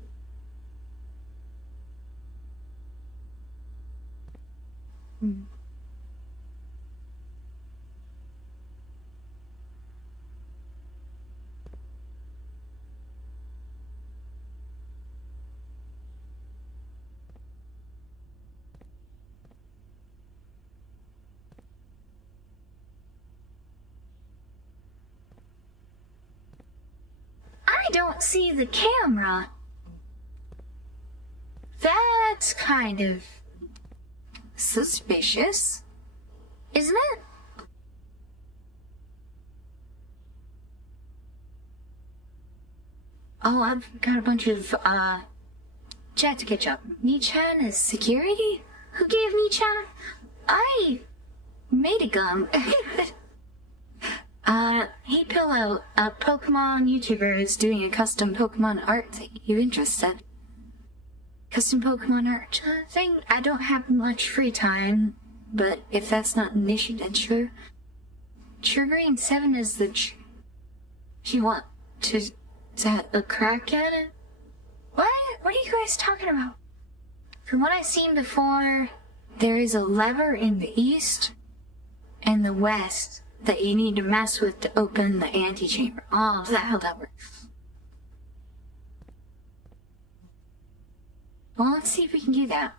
I don't see the camera. That's kind of suspicious, isn't it? Oh, I've got a bunch of, chat to catch up. Nichan is security? Who gave Nichan? I made a gum. Hey Pillow, a Pokemon YouTuber is doing a custom Pokemon art thing. You interested? Custom Pokemon art thing? I don't have much free time, but if that's not an issue, then sure. Sugarine 7 is the you want to have a crack at it? What? What are you guys talking about? From what I've seen before, there is a lever in the east and the west that you need to mess with to open the antechamber. Oh, is that how that works? Well, let's see if we can do that.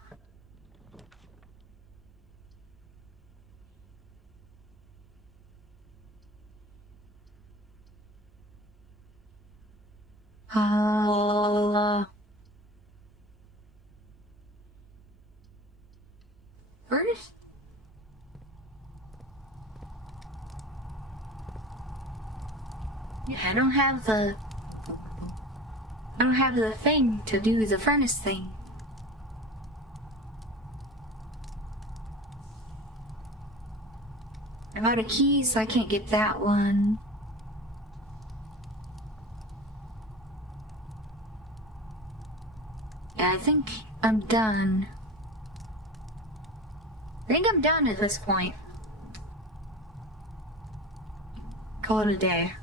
First? Yeah, I don't have the thing to do the furnace thing. I'm out of keys, so I can't get that one. Yeah, I think I'm done. I think I'm done at this point. Call it a day.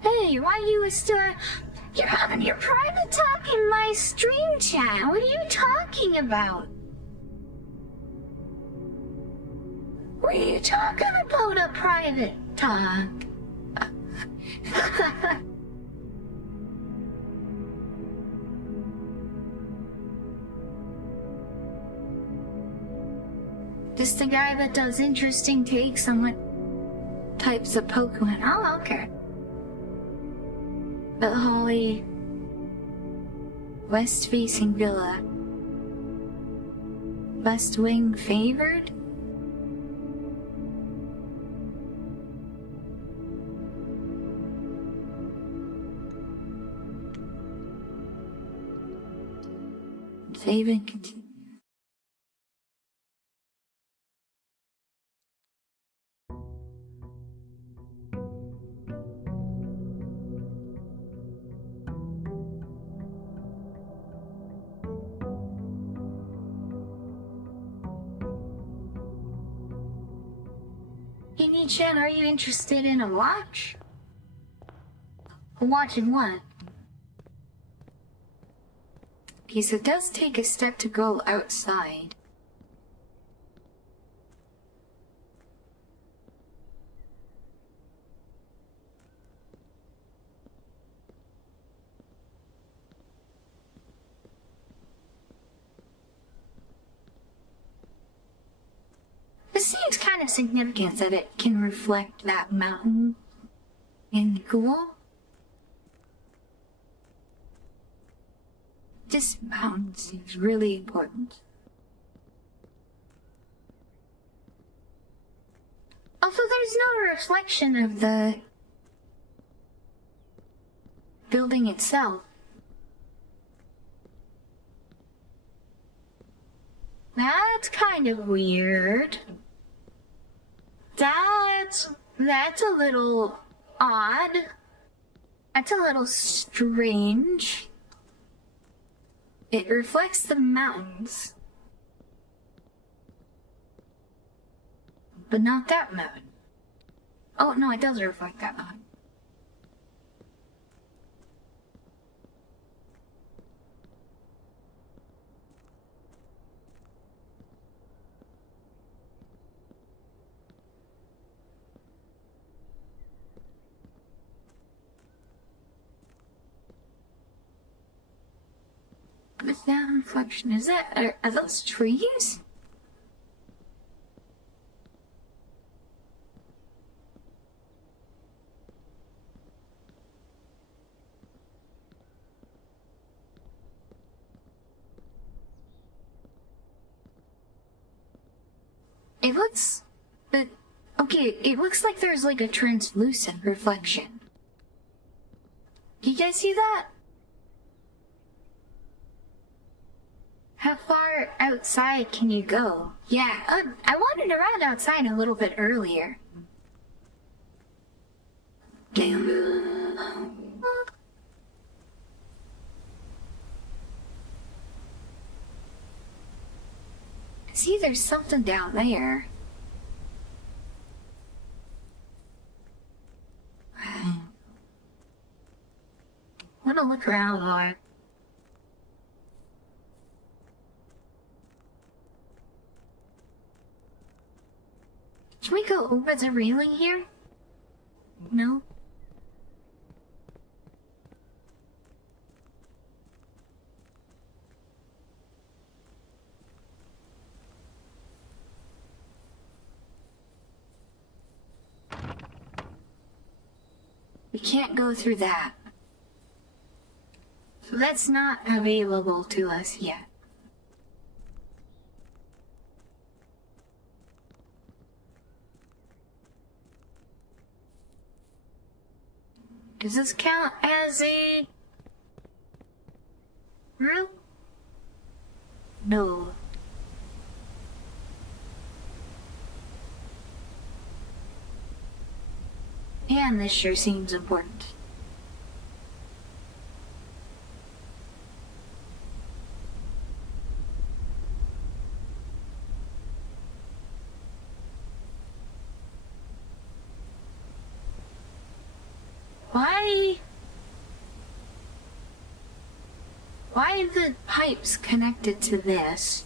Hey, why you still... You're having your private talk in my stream chat. What are you talking about? What are you talking about, a private talk? Just the guy that does interesting takes on what types of Pokemon. Oh, okay. But Holly, west-facing villa, west wing favored? Save and continue. Hey Nichan, are you interested in a watch? Watching what? Okay, so it does take a step to go outside. This seems kind of significant that it can reflect that mountain in the pool. This mountain seems really important. Also, there's no reflection of the building itself. That's kind of weird. That's a little odd. That's a little strange. It reflects the mountains. But not that mountain. Oh, no, it does reflect that mountain. With that reflection, are those trees? It looks, but, okay, it looks like there's like a translucent reflection. Do you guys see that? How far outside can you go? Yeah, I wandered around outside a little bit earlier. Damn. See, there's something down there. I want to look around more. Can we go over the railing here? No? We can't go through that. So that's not available to us yet. Does this count as a room? No. And this sure seems important. Why are the pipes connected to this?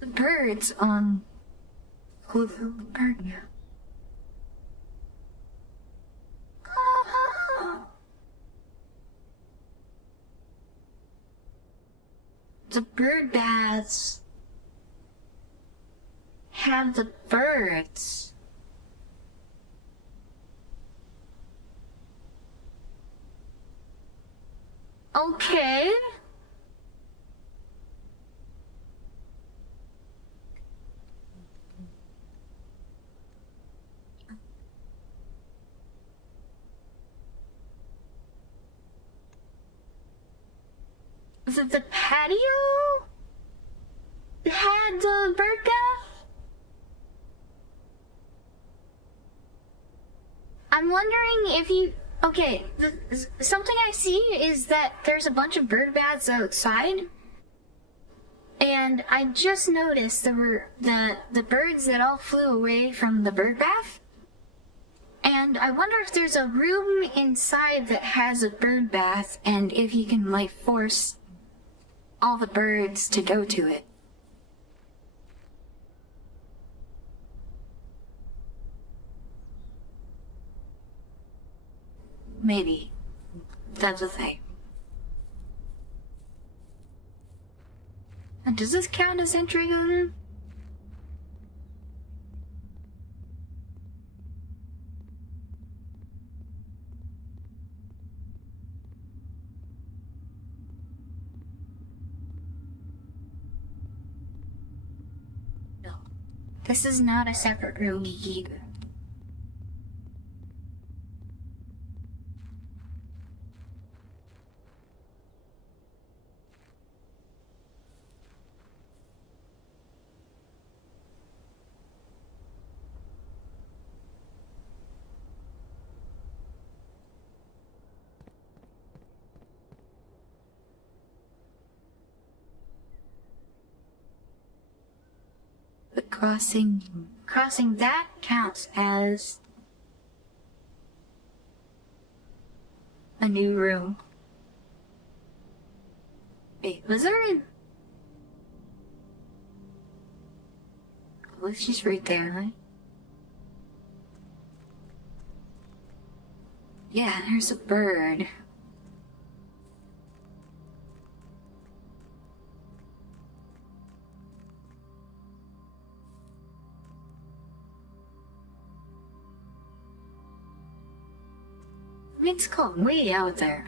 The birds on California. The bird baths have the birds. Okay. Is it the patio? had the bird bath? I'm wondering if you... Okay, something I see is that there's a bunch of bird baths outside. And I just noticed there were the birds that all flew away from the bird bath. And I wonder if there's a room inside that has a bird bath and if you can, like, force all the birds to go to it. Maybe. That's a thing. And does this count as entering a room? No. This is not a separate room either. But crossing that counts as a new room. Wait, was there a... Oh, it's just right there, huh? Yeah, there's a bird. It's cold, way out there.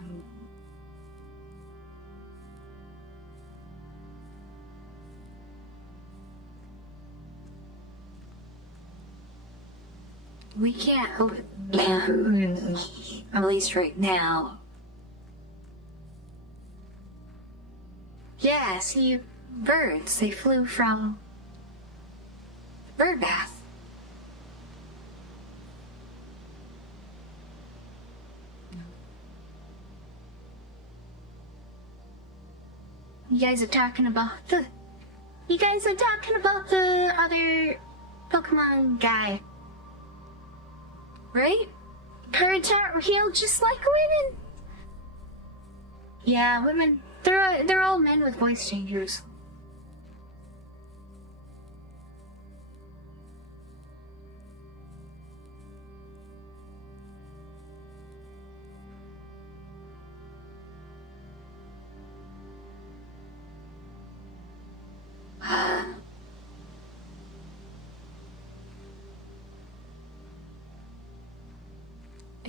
We can't open it, at least right now. Yeah, see, birds, they flew from the bird bath. You guys are talking about the other Pokemon guy. Right? Birds aren't real just like women. Yeah, women, they're all men with voice changers.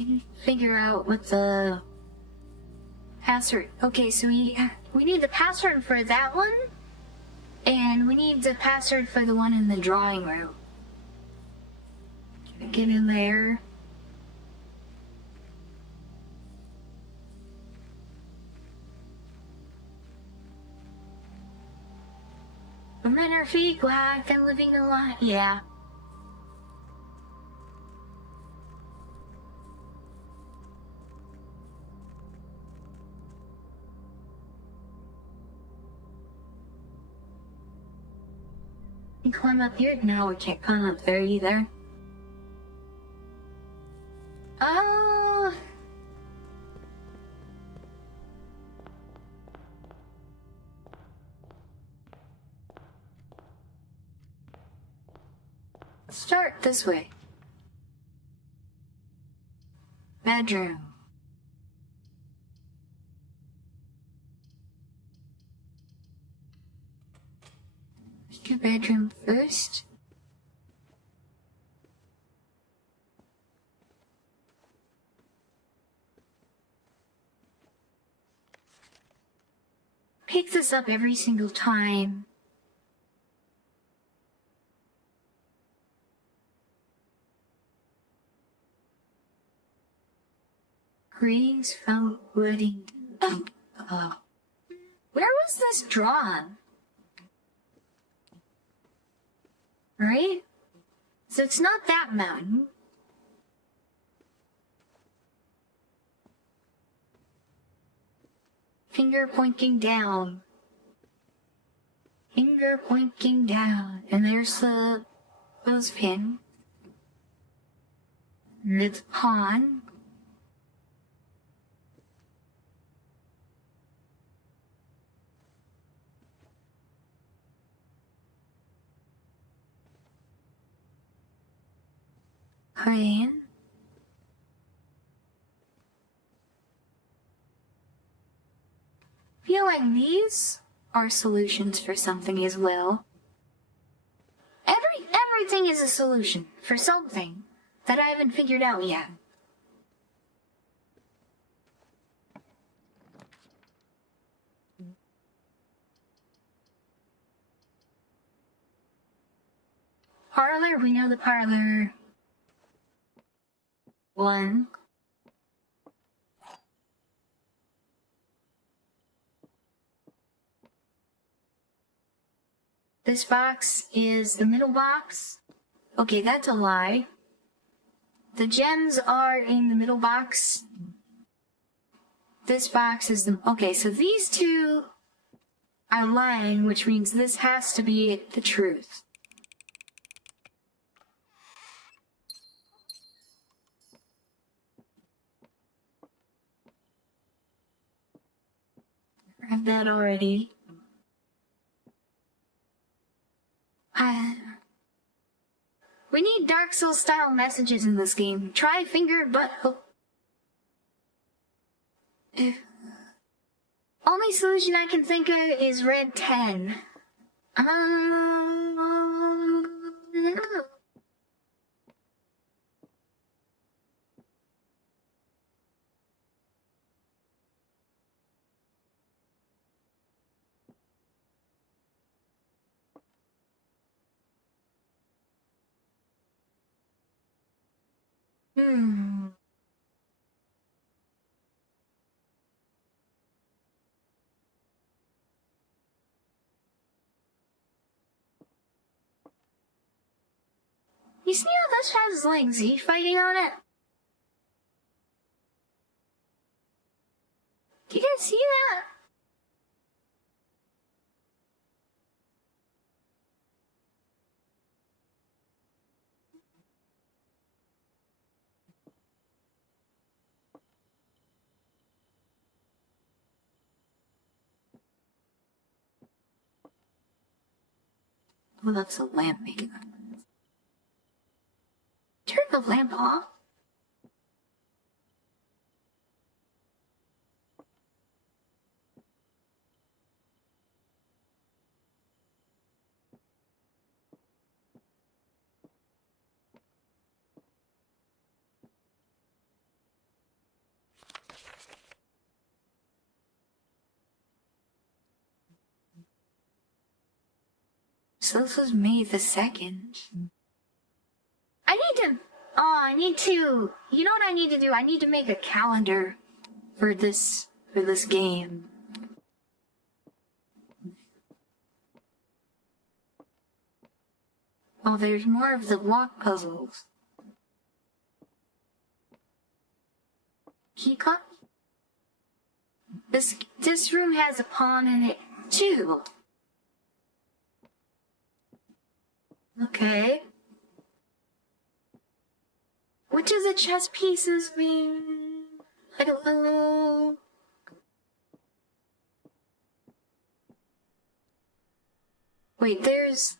I need to figure out what the password. Okay, so we need the password for that one, and we need the password for the one in the drawing room. Get in there. Women are fake life and living a lie. Yeah. You climb up here? No, we can't climb up there either. Oh. Start this way. Bedroom. Your bedroom first. Pick this up every single time. Greens from wooding. Where was this drawn? Right? So it's not that mountain. Finger pointing down. Finger pointing down. And there's the clothespin. And it's pawn. Queen. Feel like these are solutions for something as well. Everything is a solution for something that I haven't figured out yet. Parlor, we know the parlor. 1. This box is the middle box. Okay, that's a lie. The gems are in the middle box. This box is the... Okay, so these two are lying, which means this has to be the truth. Read that already. We need Dark Souls style messages in this game. Try finger butthole. Only solution I can think of is red 10. You see how this has like Z fighting on it? Do you guys see that? Well, that's a lamp making that. Turn the lamp off. So this was May the 2nd. You know what I need to do? I need to make a calendar for this game. Oh, there's more of the block puzzles. Key cut? This room has a pawn in it too. Okay. Which of the chess pieces mean? I don't know. Wait, there's...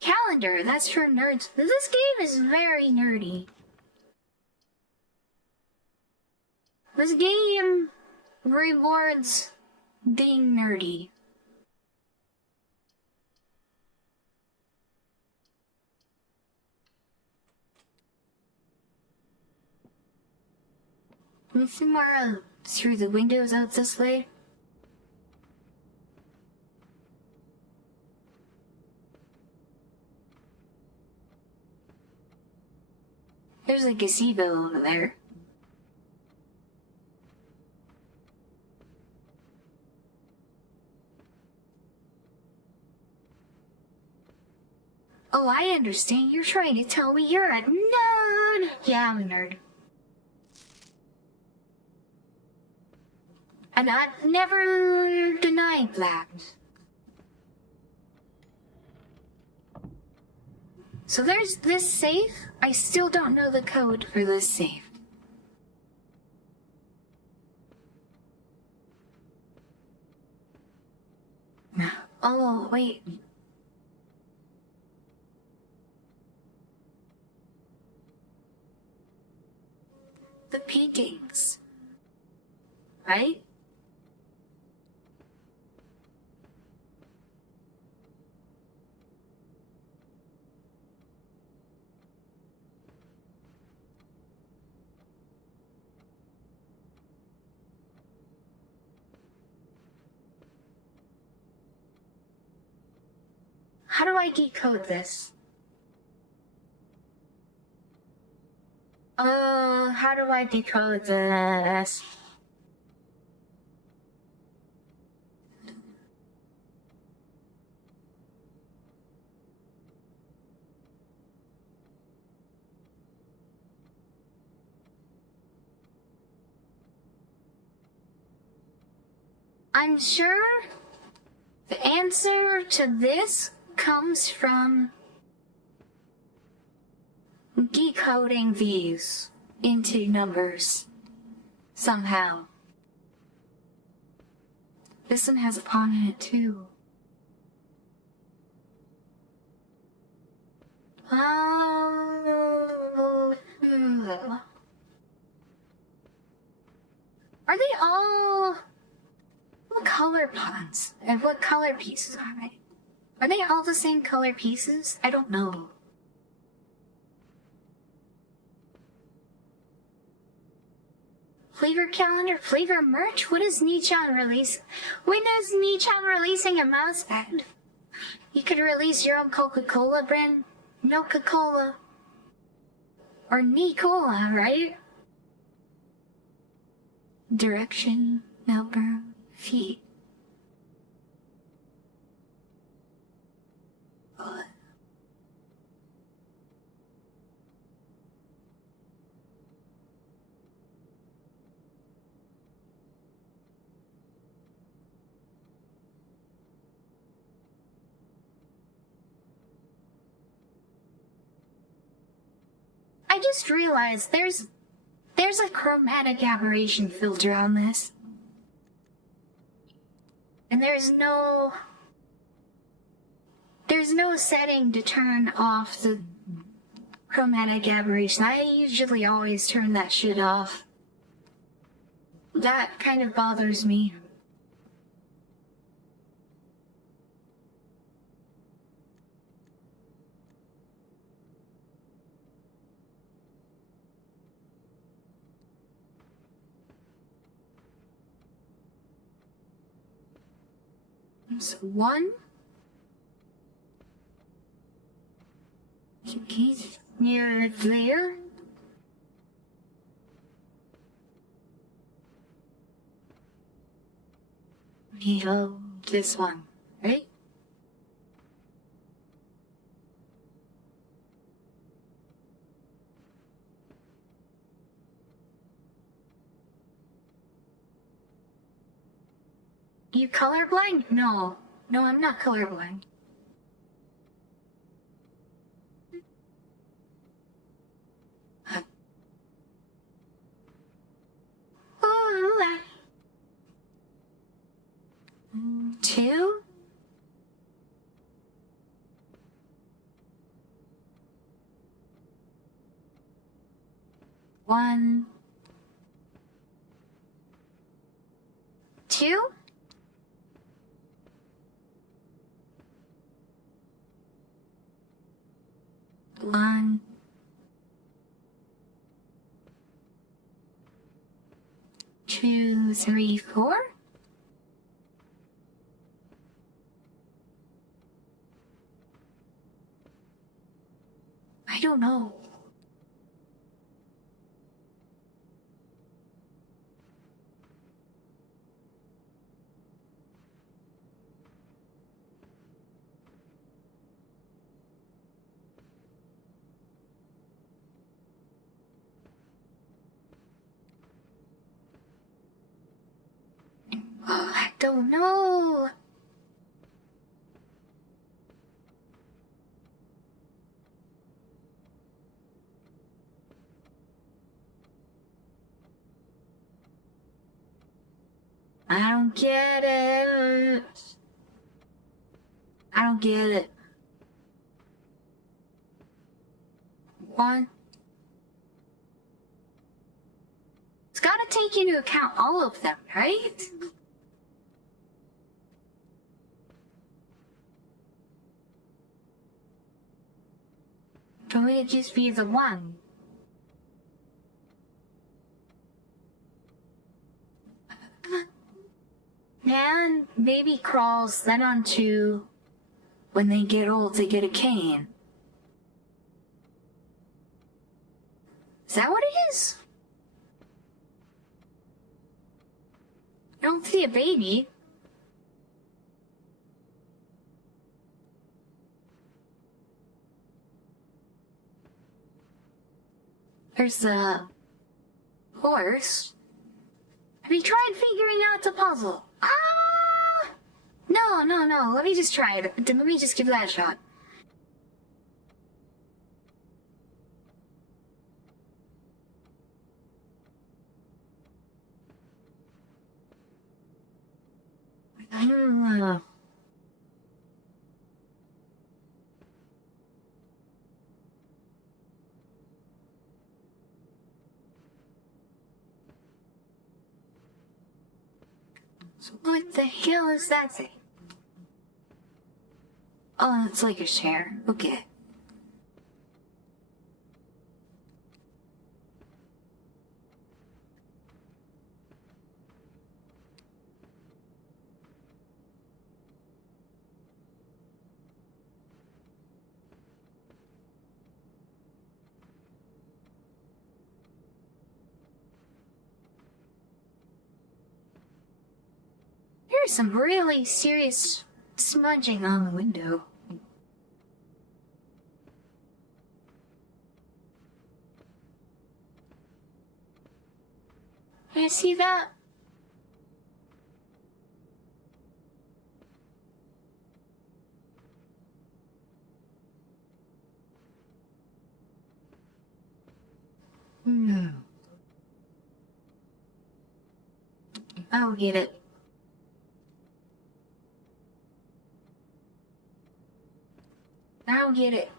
Calendar, that's for nerds. This game is very nerdy. This game rewards being nerdy. Can you see more through the windows out this way? a gazebo over there. Oh, I understand. You're trying to tell me you're a nerd. Yeah, I'm a nerd. And I've never denied that. So there's this safe. I still don't know the code for this safe. Oh, wait. The paintings. Right? How do I decode this? How do I decode this? I'm sure the answer to this comes from decoding these into numbers somehow. This one has a pawn in it too. Are they all... What color pawns? And what color pieces are they? Are they all the same color pieces? I don't know. FlaVR calendar? FlaVR merch? What is Nichan release? When is Nichan releasing a mouse pad? You could release your own Coca-Cola brand. Milka-Cola. Or Nicola, right? Direction, number, feet. I just realized there's a chromatic aberration filter on this. And there's no setting to turn off the chromatic aberration. I usually always turn that shit off. That kind of bothers me. So 1. He's near there. This one, right? You colorblind? No. No, I'm not colorblind. Ooh. 2? One. 2? 1. 2, 3, 4. I don't know. don't know. I don't get it. I don't get it. One. It's gotta take into account all of them, right? Or would it just be the one? And baby crawls then onto when they get old they get a cane. Is that what it is? I don't see a baby. There's a horse. Have you tried figuring out the puzzle? Ah! No. Let me just try it. Let me just give that a shot. So what the hell is that thing? Oh, it's like a chair. Okay. There's some really serious smudging on the window. Can I see that? No. I'll get it. I'll get it.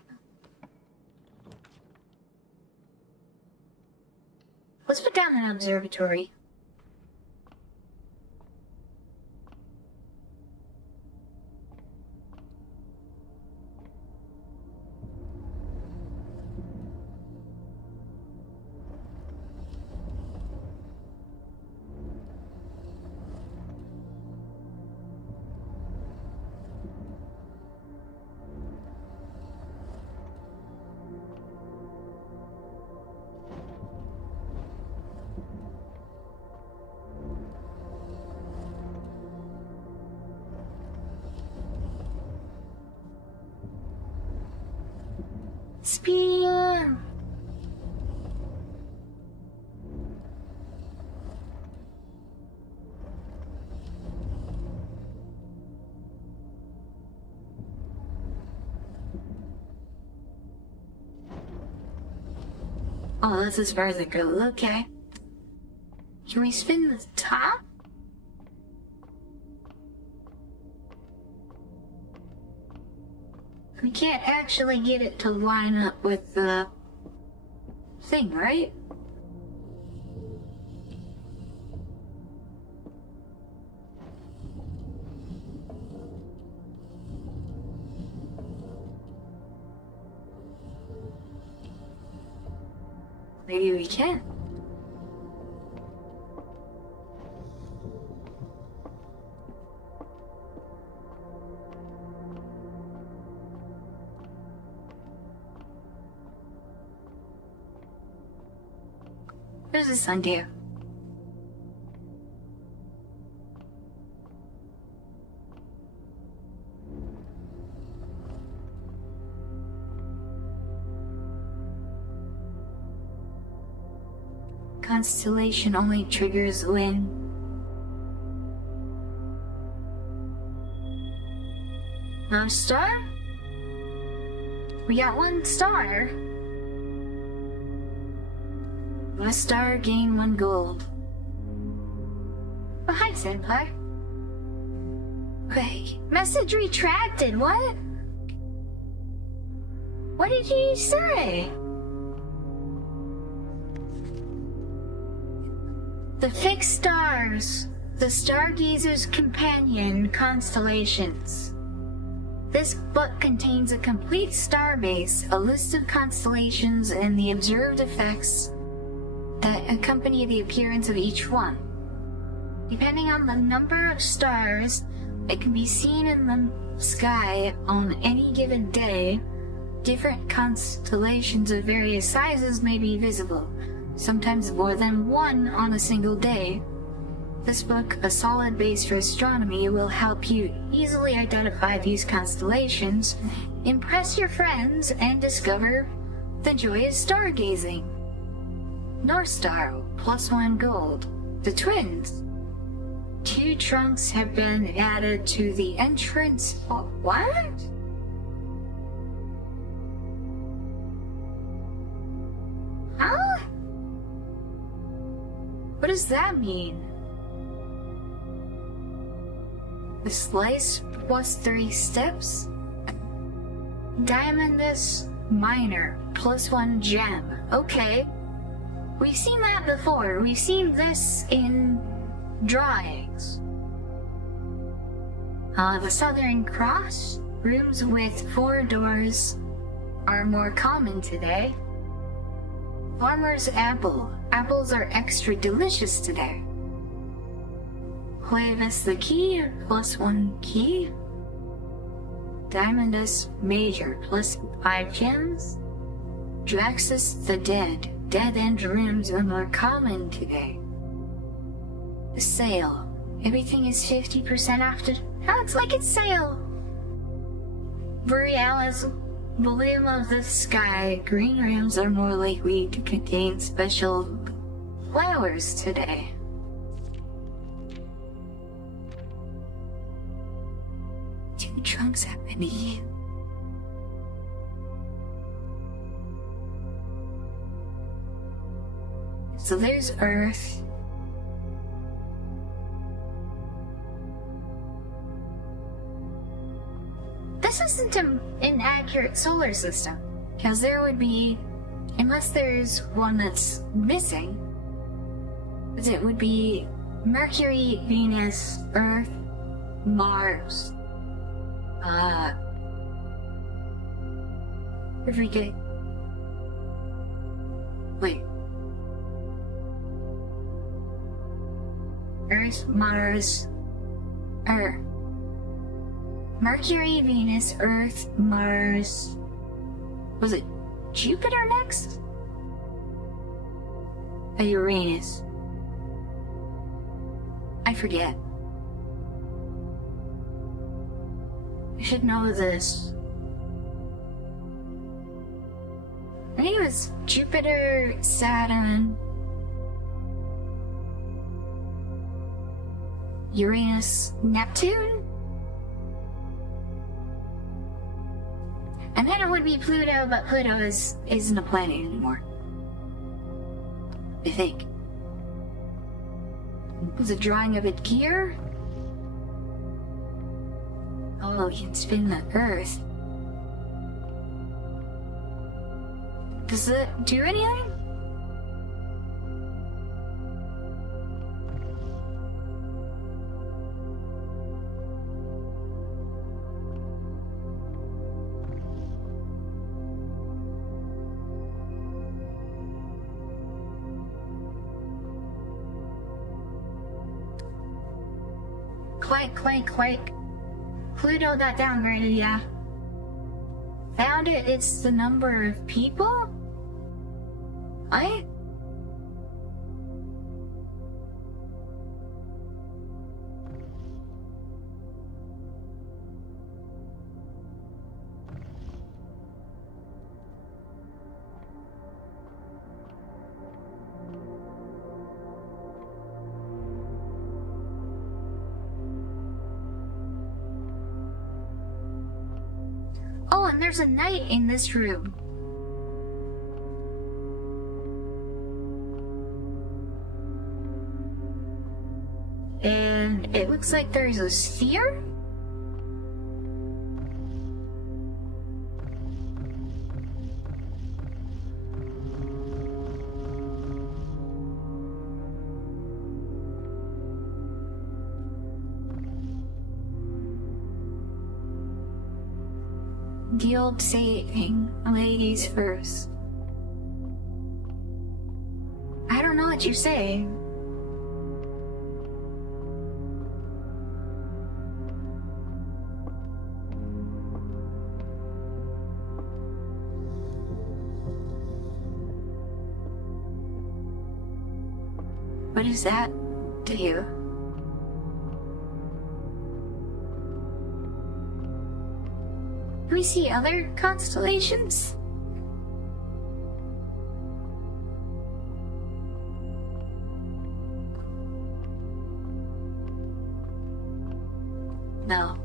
Let's put down an observatory. Spin! Oh, that's as far as it goes. Okay. Can we spin the top? We can't actually get it to line up with the thing, right? Maybe we can. What does the sun do? Constellation only triggers when No star? We got 1 star. 1 star, gain 1 gold. Oh, hi, Senpai. Wait, message retracted, what? What did he say? The Fixed Stars, the Stargazer's Companion Constellations. This book contains a complete starbase, a list of constellations, and the observed effects that accompany the appearance of each one. Depending on the number of stars that can be seen in the sky on any given day, different constellations of various sizes may be visible, sometimes more than 1 on a single day. This book, A Solid Base for Astronomy, will help you easily identify these constellations, impress your friends, and discover the joy of stargazing. North Star, +1 gold. The twins. 2 trunks have been added to the entrance. What? Huh? What does that mean? The slice +3 steps? Diamondus minor, +1 gem. Okay. We've seen that before. We've seen this in drawings. The Southern Cross, rooms with 4 doors, are more common today. Farmer's Apple. Apples are extra delicious today. Huevas the Key, +1 key. Diamondus Major, +5 gems. Draxus the Dead. Dead end rooms are more common today. The sale. Everything is 50% off. Oh, it's like it's sale. Borealis, bloom of the sky. Green rooms are more likely to contain special flowers today. Two trunks have been eaten. So there's Earth. This isn't an accurate solar system, because there would be, unless there's one that's missing, it would be Mercury, Venus, Earth, Mars, every day. Wait. Earth, Mars, Earth. Mercury, Venus, Earth, Mars. Was it Jupiter next? Uranus. I forget. I should know this. I think it was Jupiter, Saturn, Uranus, Neptune? And then it would be Pluto, but Pluto isn't a planet anymore. I think. There's a drawing of a gear. Oh, you can spin the Earth. Does it do anything? Clank, clank, clank. Pluto got downgraded, yeah. Found it, it's the number of people? and there's a knight in this room. And it looks like there's a sphere? The old saying, ladies first. I don't know what you say. What is that to you? Do we see other constellations? No.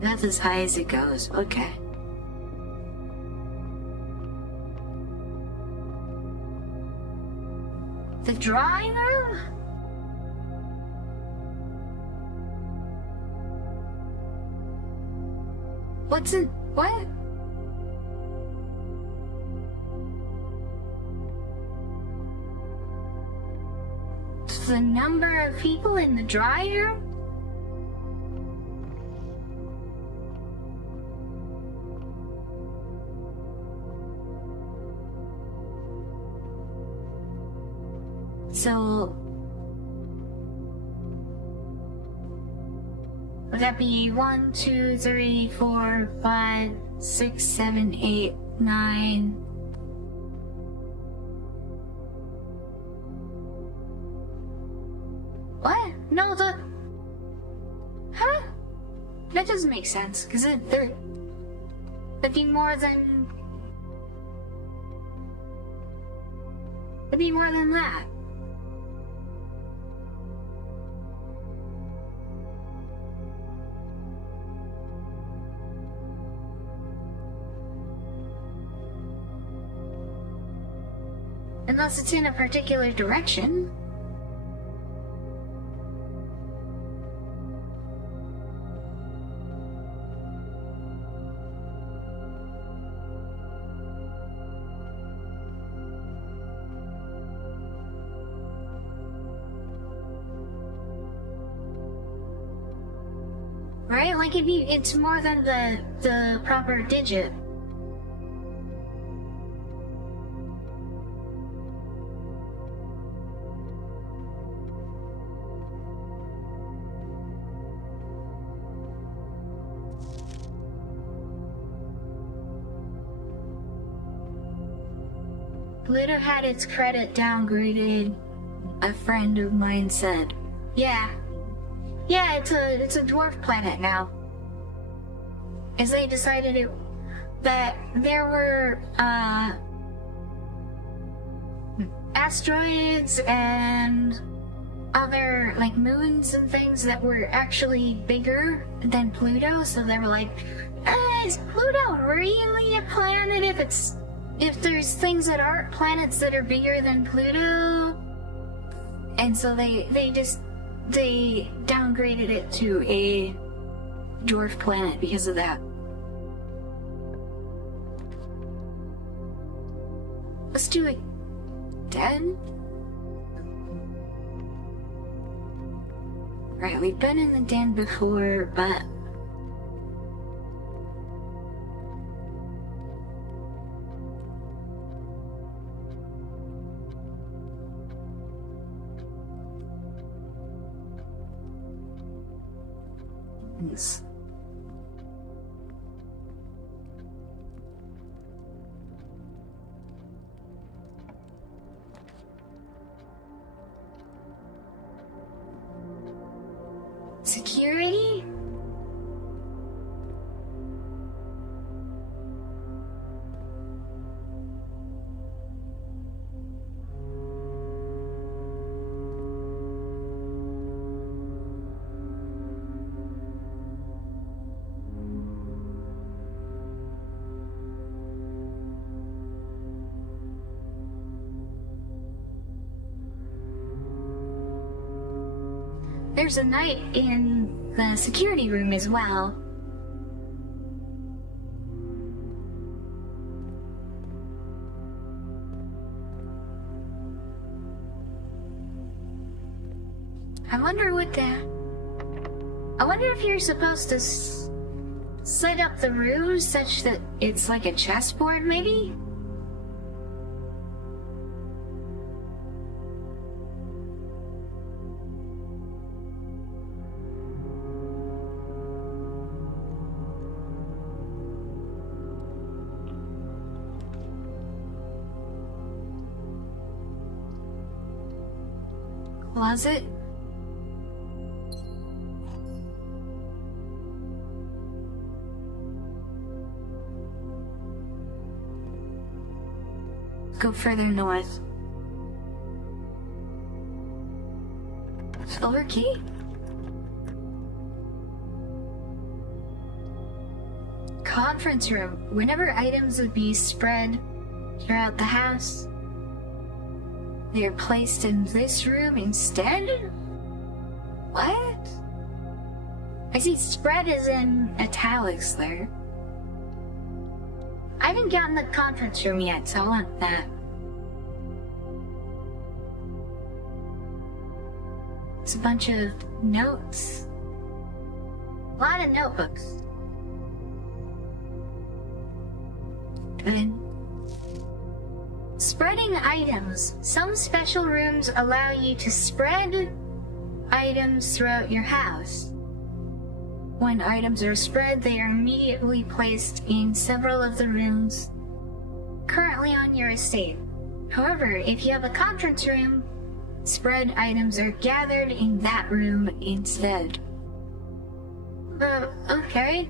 That's as high as it goes. Okay. The drawing room? What's it? What? The number of people in the drawing room? So, would that be 1, 2, 3, 4, 5, 6, 7, 8, 9? What? No, huh? That doesn't make sense, because that'd be more than... It'd be more than that. Unless it's in a particular direction. Right? Like it's more than the proper digit. Pluto had its credit downgraded, a friend of mine said. Yeah, it's a dwarf planet now. As they decided that there were, asteroids and other, like, moons and things that were actually bigger than Pluto, so they were like, is Pluto really a planet if there's things that aren't planets that are bigger than Pluto? And so they downgraded it to a dwarf planet because of that. Let's do it. 10? Right, we've been in the den before, but... Yes. Security? There's a knight in the security room as well. I wonder if you're supposed to set up the rooms such that it's like a chessboard, maybe? Closet? Go further north. Silver key? Conference room. Whenever items would be spread throughout the house, they are placed in this room instead? What? I see spread is in italics there. I haven't gotten the conference room yet, so I want that. It's a bunch of notes. A lot of notebooks. Good. Spreading items. Some special rooms allow you to spread items throughout your house. When items are spread, they are immediately placed in several of the rooms currently on your estate. However, if you have a conference room, spread items are gathered in that room instead. Okay.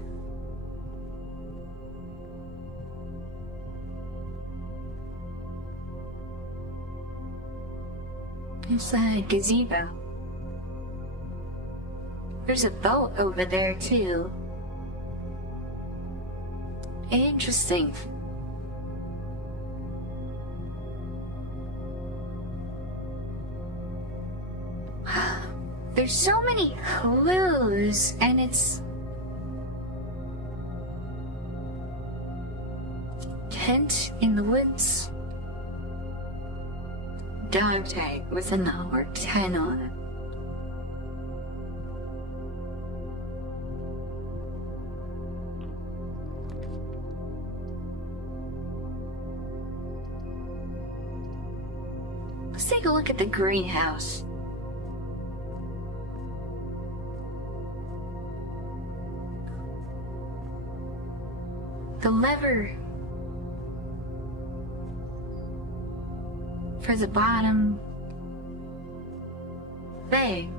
It's a gazebo. There's a boat over there, too. Interesting. There's so many clues, and it's... Tent in the woods. Dog tag with a number 10 on it. Let's take a look at the greenhouse. The lever for the bottom thing.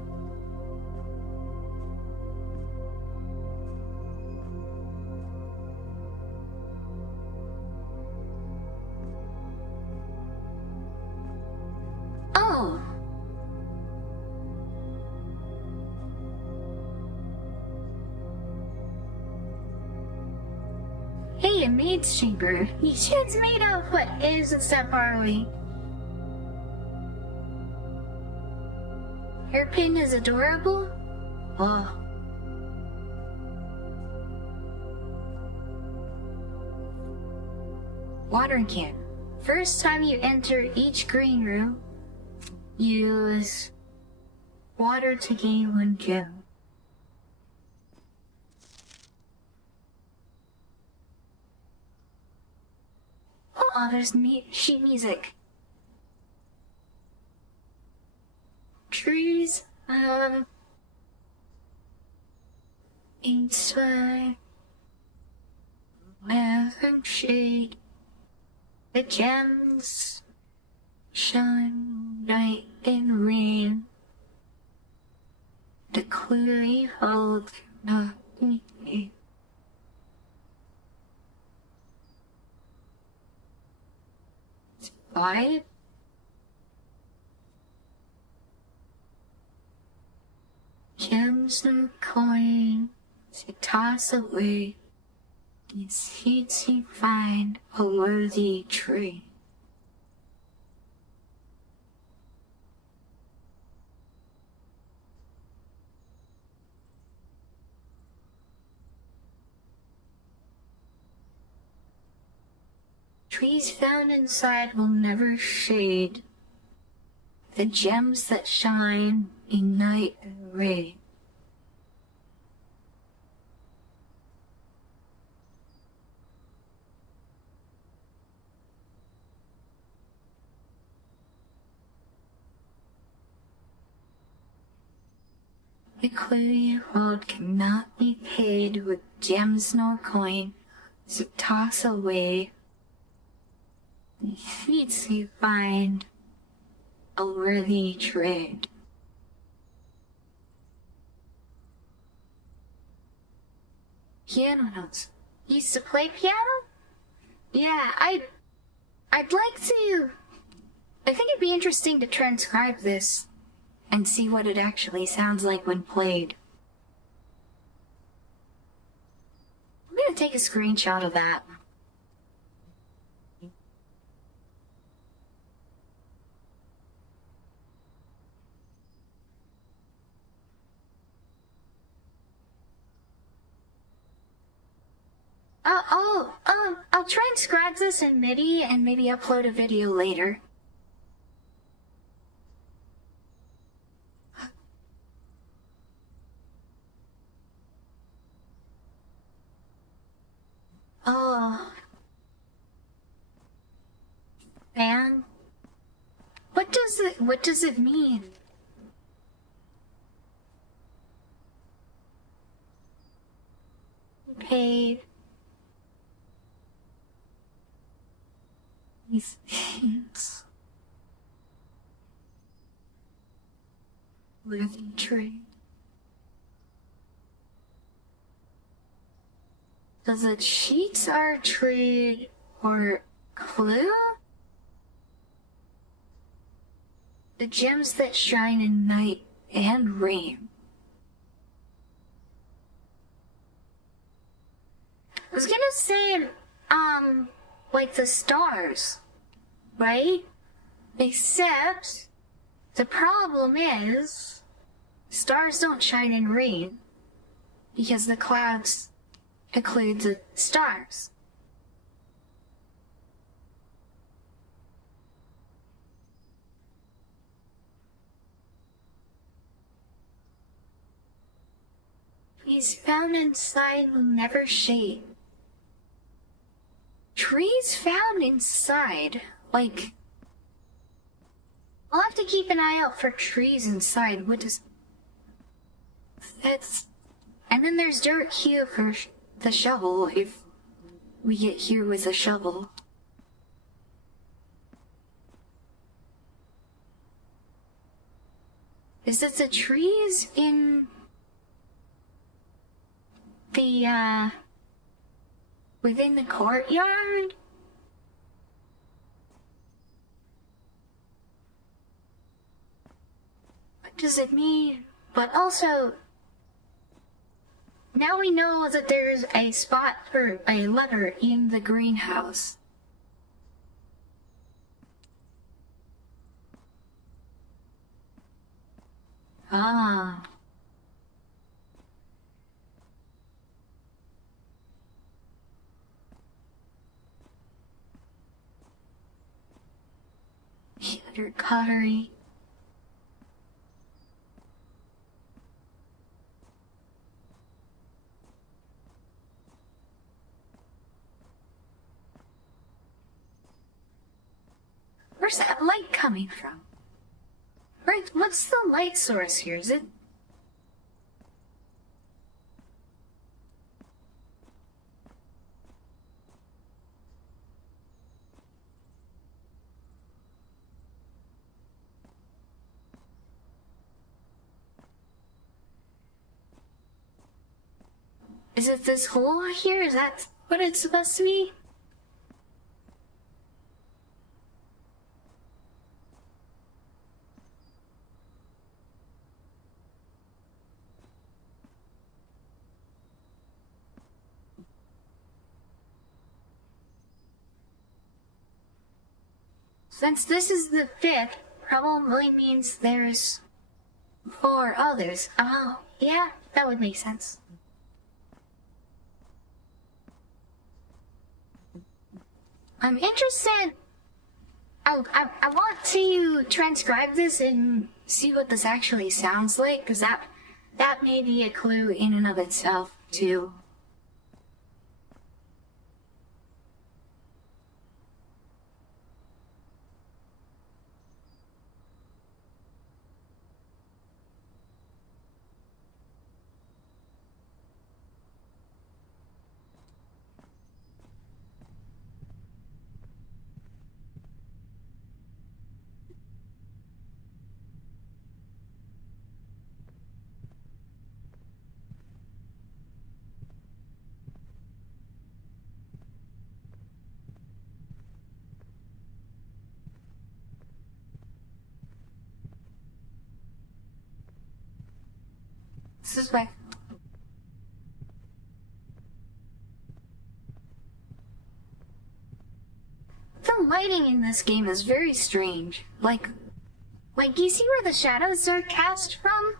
Oh. Hey, a maid's chamber. These shed's made of what isn't that far away. Hairpin is adorable. Oh. Watering can. First time you enter each green room, use water to gain 1 gem. Oh, there's sheet music. Trees, inside, weather shade, the gems shine bright in rain. The clue hold nothing. It's quiet. Gems and coins to toss away. These seeds you find a worthy tree. Trees found inside will never shade the gems that shine in night and rain. The clue world cannot be paid with gems nor coin, so toss away the feats you find a worthy trade. Piano notes. Used to play piano? Yeah, I'd like to. I think it'd be interesting to transcribe this and see what it actually sounds like when played. I'm gonna take a screenshot of that. I'll transcribe this in MIDI and maybe upload a video later. Oh. Man. What does it mean? Paid. These things. Living tree. Does it cheats our trade or clue? The gems that shine in night and rain. I was gonna say, like the stars, right? Except, the problem is, stars don't shine in rain, because the clouds include the stars. Trees found inside will never shade. Trees found inside? Like, I'll have to keep an eye out for trees inside. What does... That's... And then there's dirt here for the shovel, if we get here with a shovel. Is it the trees in the, within the courtyard? What does it mean? But also, now we know that there's a spot for a letter in the greenhouse. Ah. Sugar cutlery. Where's that light coming from? Right, what's the light source here? Is it... Is it this hole here? Is that what it's supposed to be? Since this is the 5th, probably means there's 4 others. Oh, yeah, that would make sense. I'm interested. I want to transcribe this and see what this actually sounds like, because that may be a clue in and of itself, too. This is my... The lighting in this game is very strange. Like, you see where the shadows are cast from?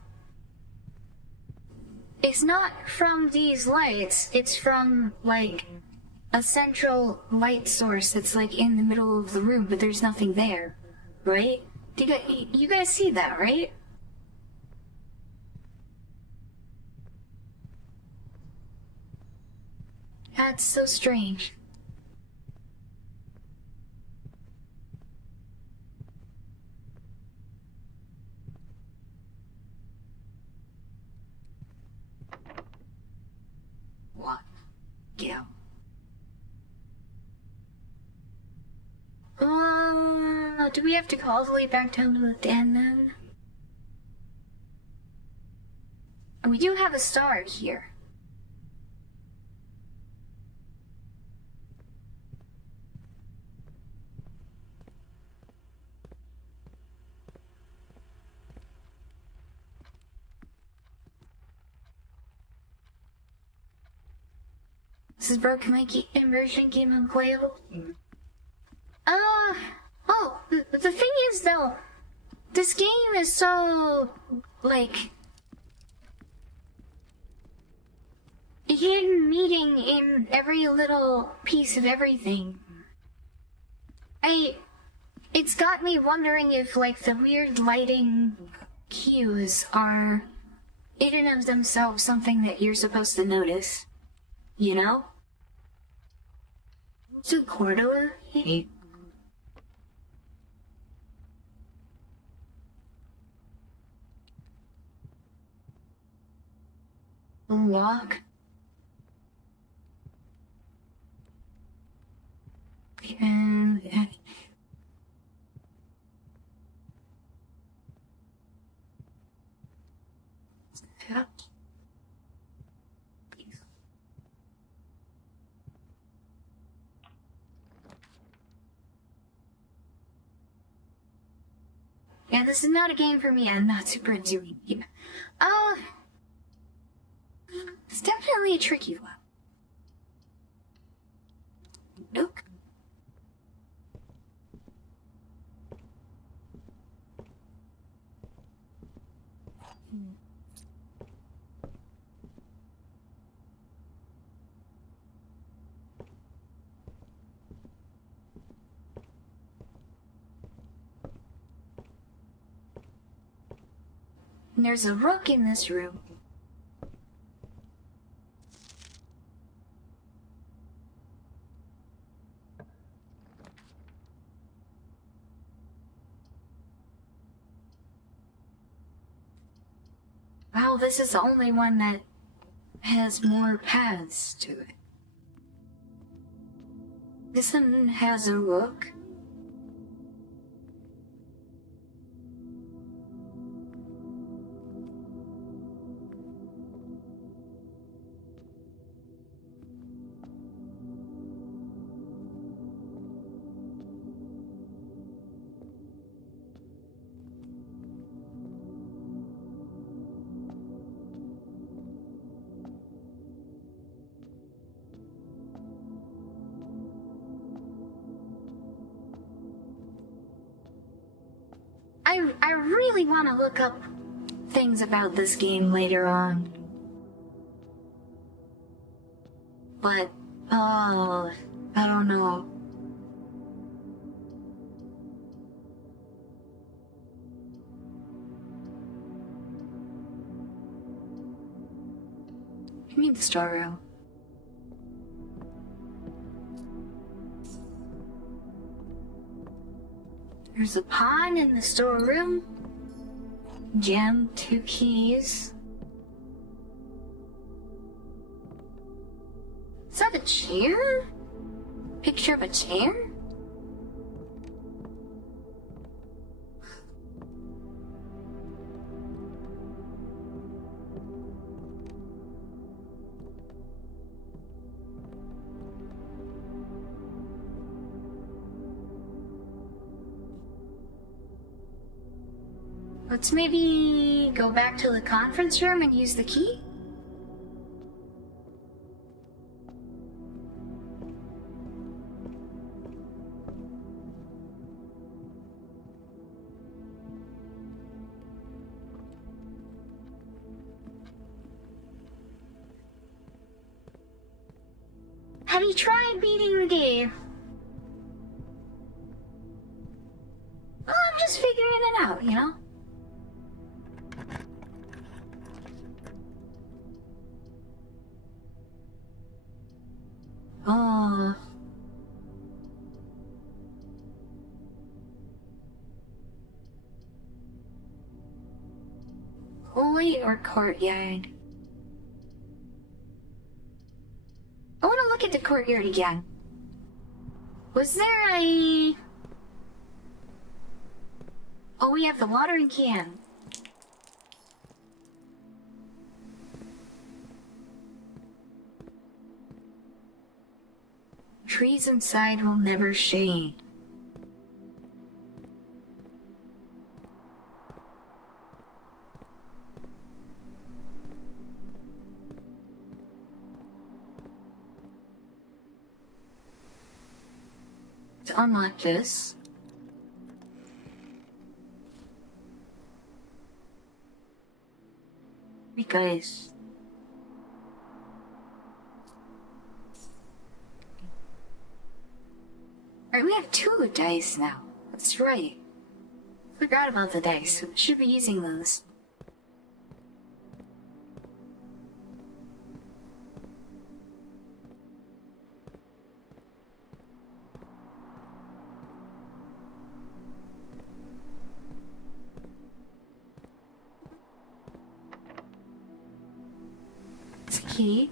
It's not from these lights, it's from, like, a central light source that's, like, in the middle of the room, but there's nothing there, right? You guys see that, right? That's so strange. What? Get out. Do we have to go all the way back down to the den then? We do have a star here. This is broken my immersion game unplayable. The thing is though, this game is so, like, hidden meaning in every little piece of everything. It's got me wondering if, like, the weird lighting cues are in and of themselves something that you're supposed to notice. You know? To Cordova? Hey. Lock. And... Yeah. Yeah, this is not a game for me. I'm not super into it. It's definitely a tricky one. Nope. And there's a rook in this room. Wow, this is the only one that has more paths to it. This one has a rook. I really want to look up things about this game later on. But, I don't know. Give me the storeroom. There's a pawn in the storeroom. Gem, 2 keys. Is that a chair? Picture of a chair? Let's maybe go back to the conference room and use the key? Have you tried beating the game? Well, I'm just figuring it out, you know? Oh. Holy or courtyard? I want to look at the courtyard again. Was there a... Oh, we have the watering can. Trees inside will never shade. To unlock this, because alright, we have 2 dice now. That's right. Forgot about the dice. We should be using those. It's a key.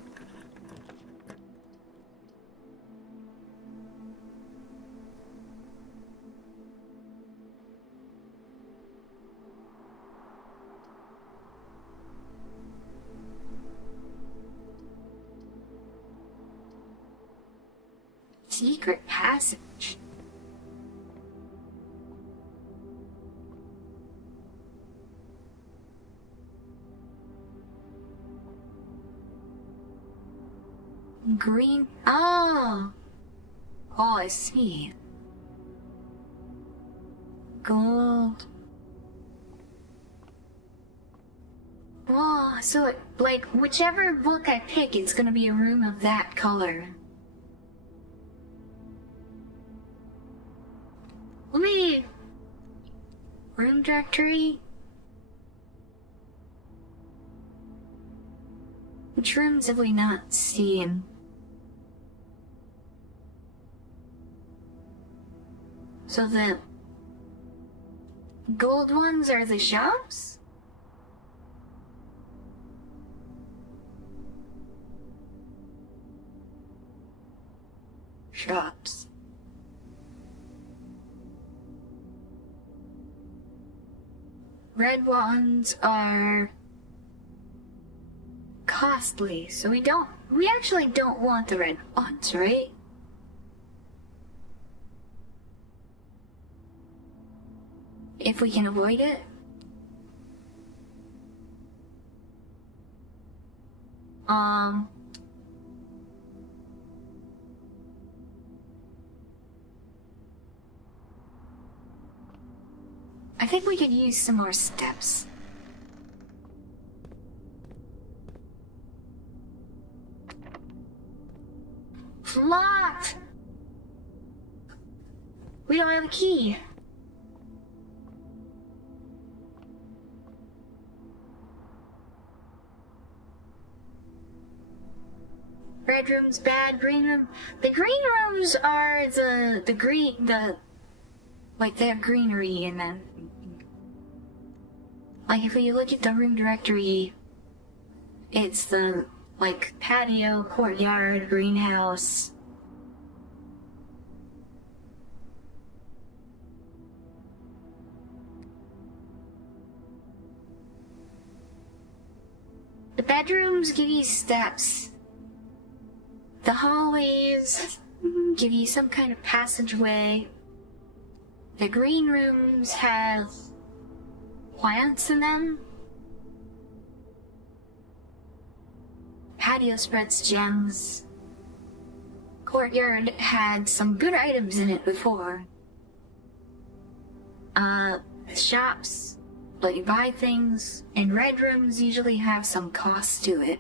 Secret passage. Green. Oh. Oh, I see. Gold. Oh, so it, like, whichever book I pick, it's gonna be a room of that color. Let me... Room directory? Which rooms have we not seen? So the gold ones are the shops? Shops. Red ones are costly, so we actually don't want the red ones, right? If we can avoid it. I think we could use some more steps. Locked! We don't have a key. Red room's bad, green room... The green rooms are like, they have greenery in them. Like, if you look at the room directory, it's the, like, patio, courtyard, greenhouse. The bedrooms give you steps. The hallways give you some kind of passageway. The green rooms have plants in them. Patio spreads gems. Courtyard had some good items in it before. Shops let you buy things, and red rooms usually have some cost to it.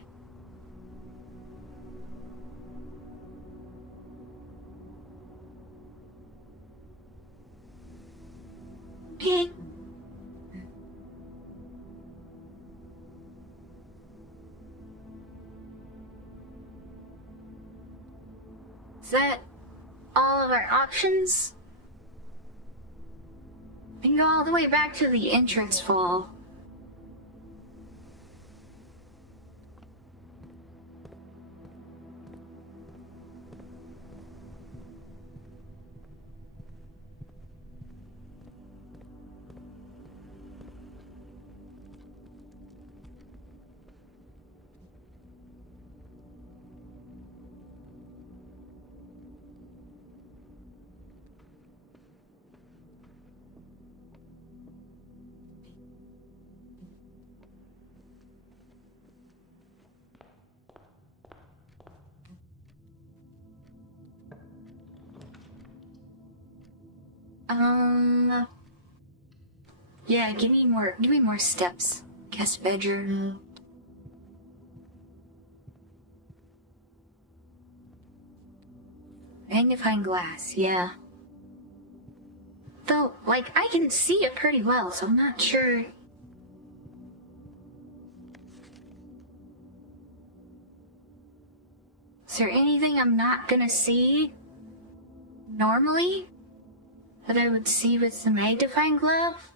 Okay. Is that all of our options? We can go all the way back to the entrance fall. Yeah, give me more steps. Guest bedroom. Magnifying glass, yeah. Though, like, I can see it pretty well, so I'm not sure. Is there anything I'm not gonna see normally that I would see with the magnifying glove?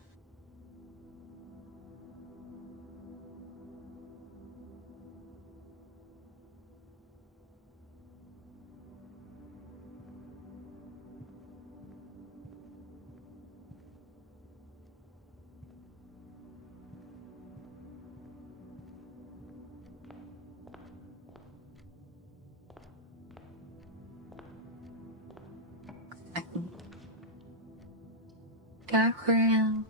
Dark room.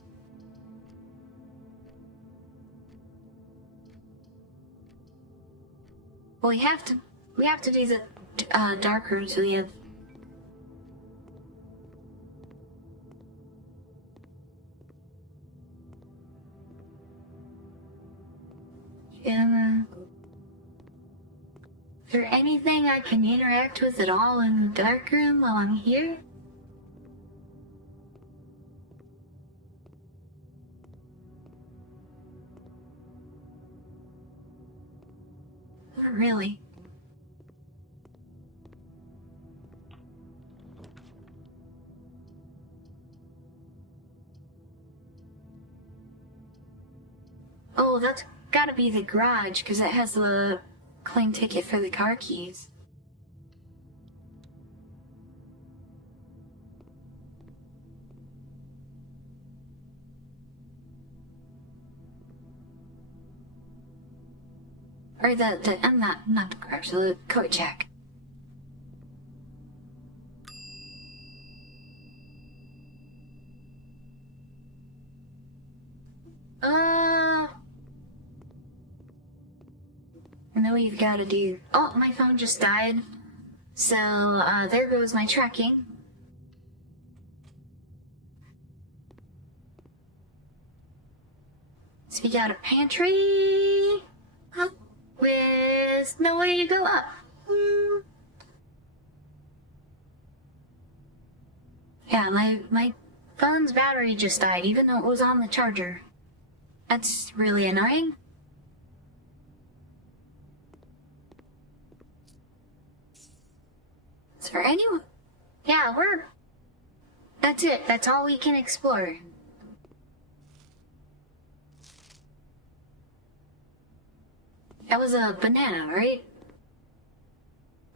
Well, we have to do the dark room, so we have. Yeah. Is there anything I can interact with at all in the dark room while I'm here? Not really. Oh, that's gotta be the garage, because it has the claim ticket for the car keys. Or I'm not the garage, the coat check. And then we've got to do. Oh, my phone just died. So, there goes my tracking. So we got a pantry with no way to go up. Yeah, my phone's battery just died, even though it was on the charger. That's really annoying. Is there anyone? Yeah, that's it. That's all we can explore. That was a banana, right?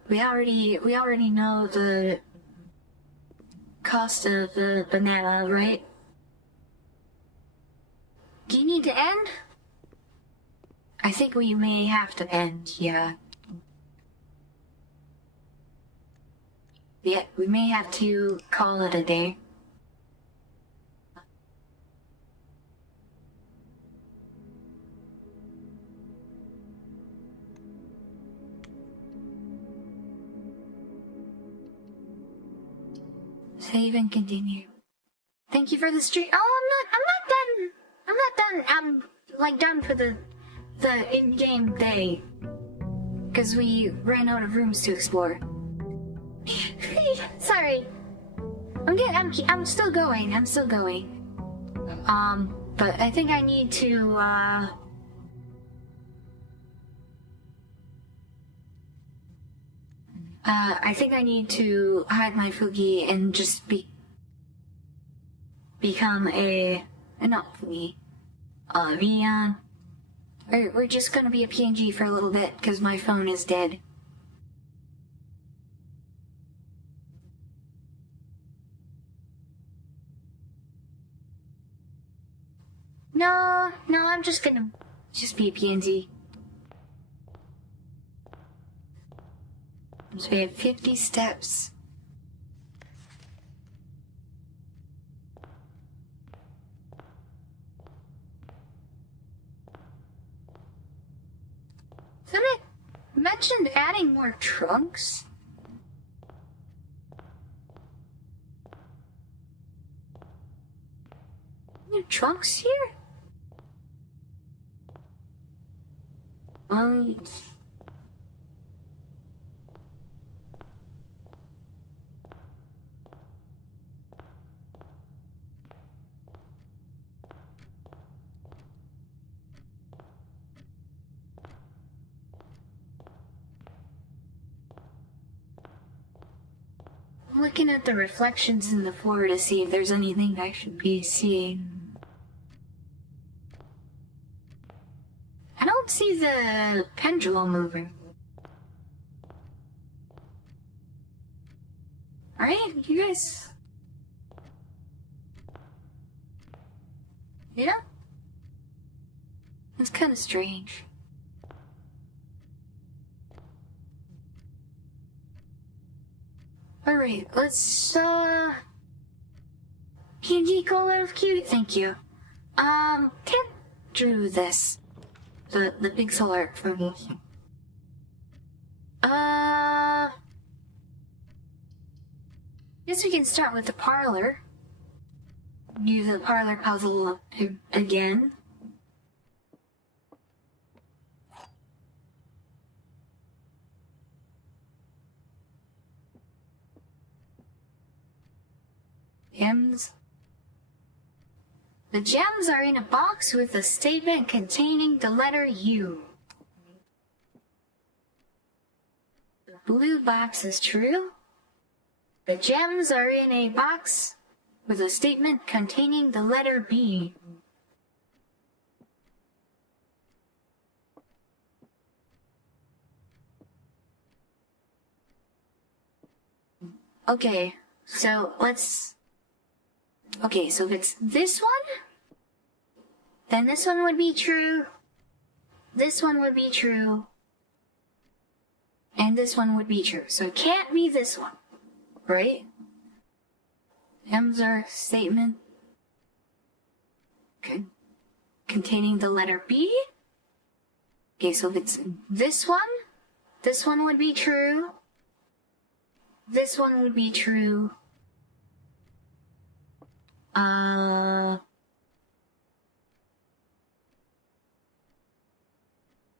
We already know the cost of the banana, right? Do you need to end? I think we may have to end, yeah. Yeah, we may have to call it a day. Save and continue. Thank you for the stream. Oh, I'm not done. I'm like done for the in-game day. Cause we ran out of rooms to explore. Sorry. I'm still going. But I think I need to, I think I need to hide my Fugi and just become not Fugi, Rian. We're just gonna be a PNG for a little bit, cause my phone is dead. No, I'm just gonna be a PNG. So we have 50 steps. Somebody mentioned adding more trunks. New trunks here? I'm looking at the reflections in the floor to see if there's anything I should be seeing. I don't see the pendulum moving. Alright, you guys... Yeah? It's kinda strange. Alright, let's, PNG call out of cute, thank you. Ted drew this. The big solar for me. Guess we can start with the parlor. Do the parlor puzzle again. Gems. The gems are in a box with a statement containing the letter U. The blue box is true. The gems are in a box with a statement containing the letter B. Okay, so let's... Okay, so if it's this one, then this one would be true, this one would be true, and this one would be true. So it can't be this one, right? M's are statement containing the letter B. Okay, so if it's this one would be true, this one would be true,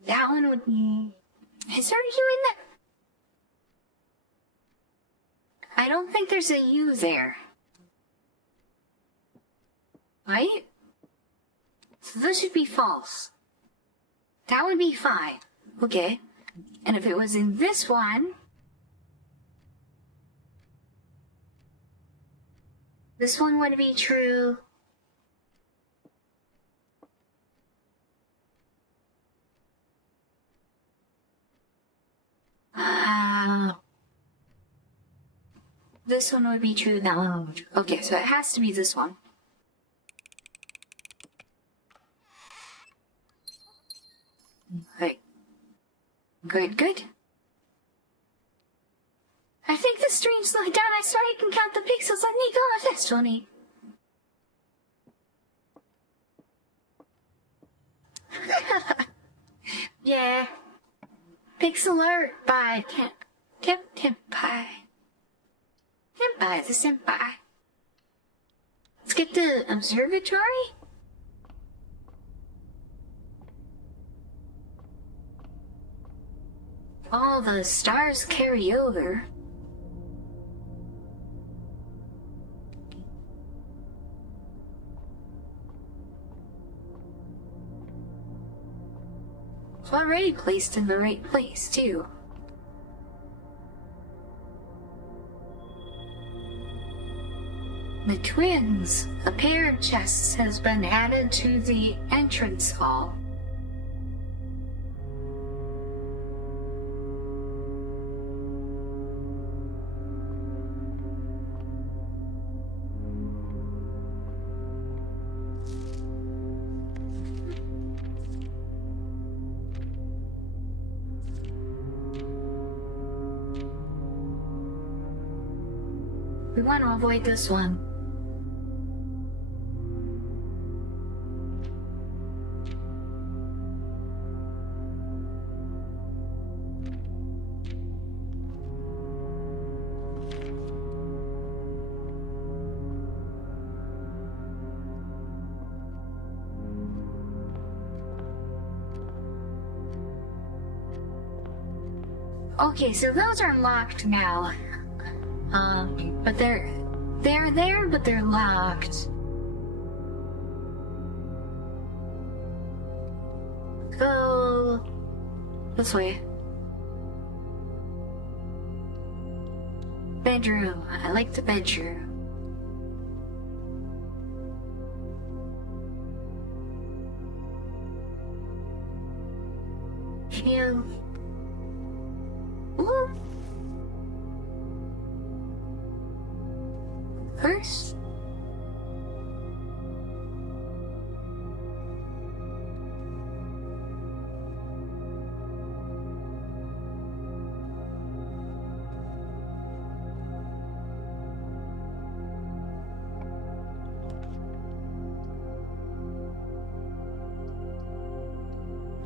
that one would be... Is there a U in that? I don't think there's a U there. Right? So this should be false. That would be fine. Okay. And if it was in this one, This one would be true. This one would be true now. Okay, so it has to be this one. Right. Good. I think the stream slowed down. I swear I can count the pixels. Let me go. That's funny. Yeah. Pixel art by Tempai. Tempai, the senpai. Let's get the observatory. All the stars carry over. It's already placed in the right place, too. The twins. A pair of chests has been added to the entrance hall. We want to avoid this one. Okay, so those are locked now. But they're there, but they're locked. Go this way. Bedroom. I like the bedroom. Feel. Ooh. First.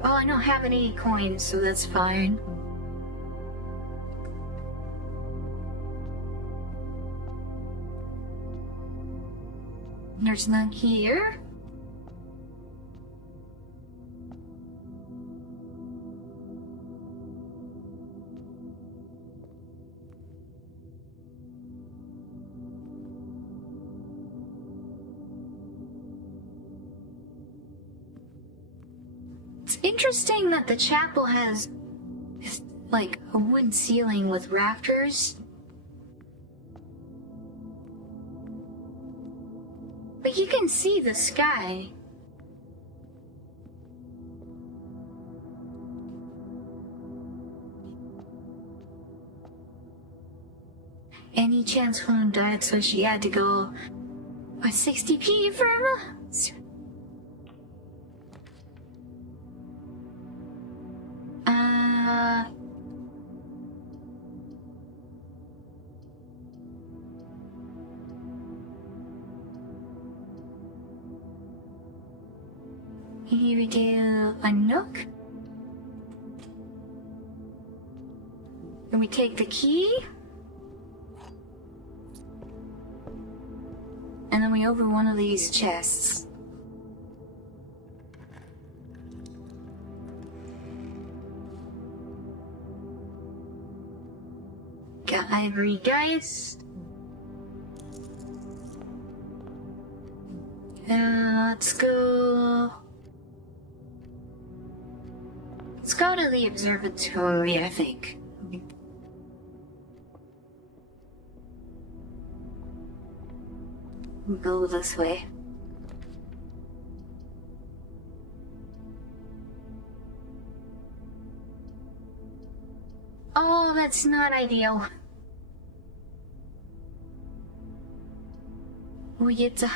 Oh, I don't have any coins, so that's fine. There's none here. It's interesting that the chapel has, like, a wood ceiling with rafters. But you can see the sky. Any chance Phone died, so she had to go 60p for a Here we do a nook. And we take the key. And then we open one of these chests. Got ivory dice. Let's go. Let's go to the observatory, I think. go this way. Oh, that's not ideal. We get to...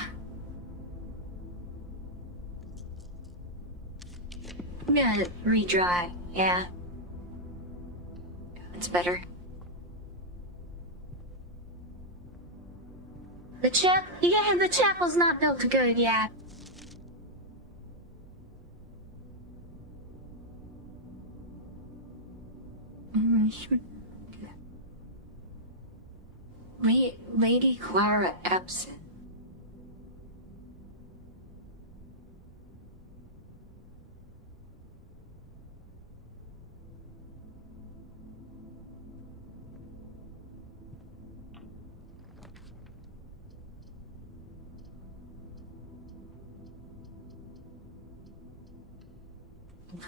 I'm gonna redraw it, yeah. It's better. The chapel's not built good, yeah. Lady Clara absent.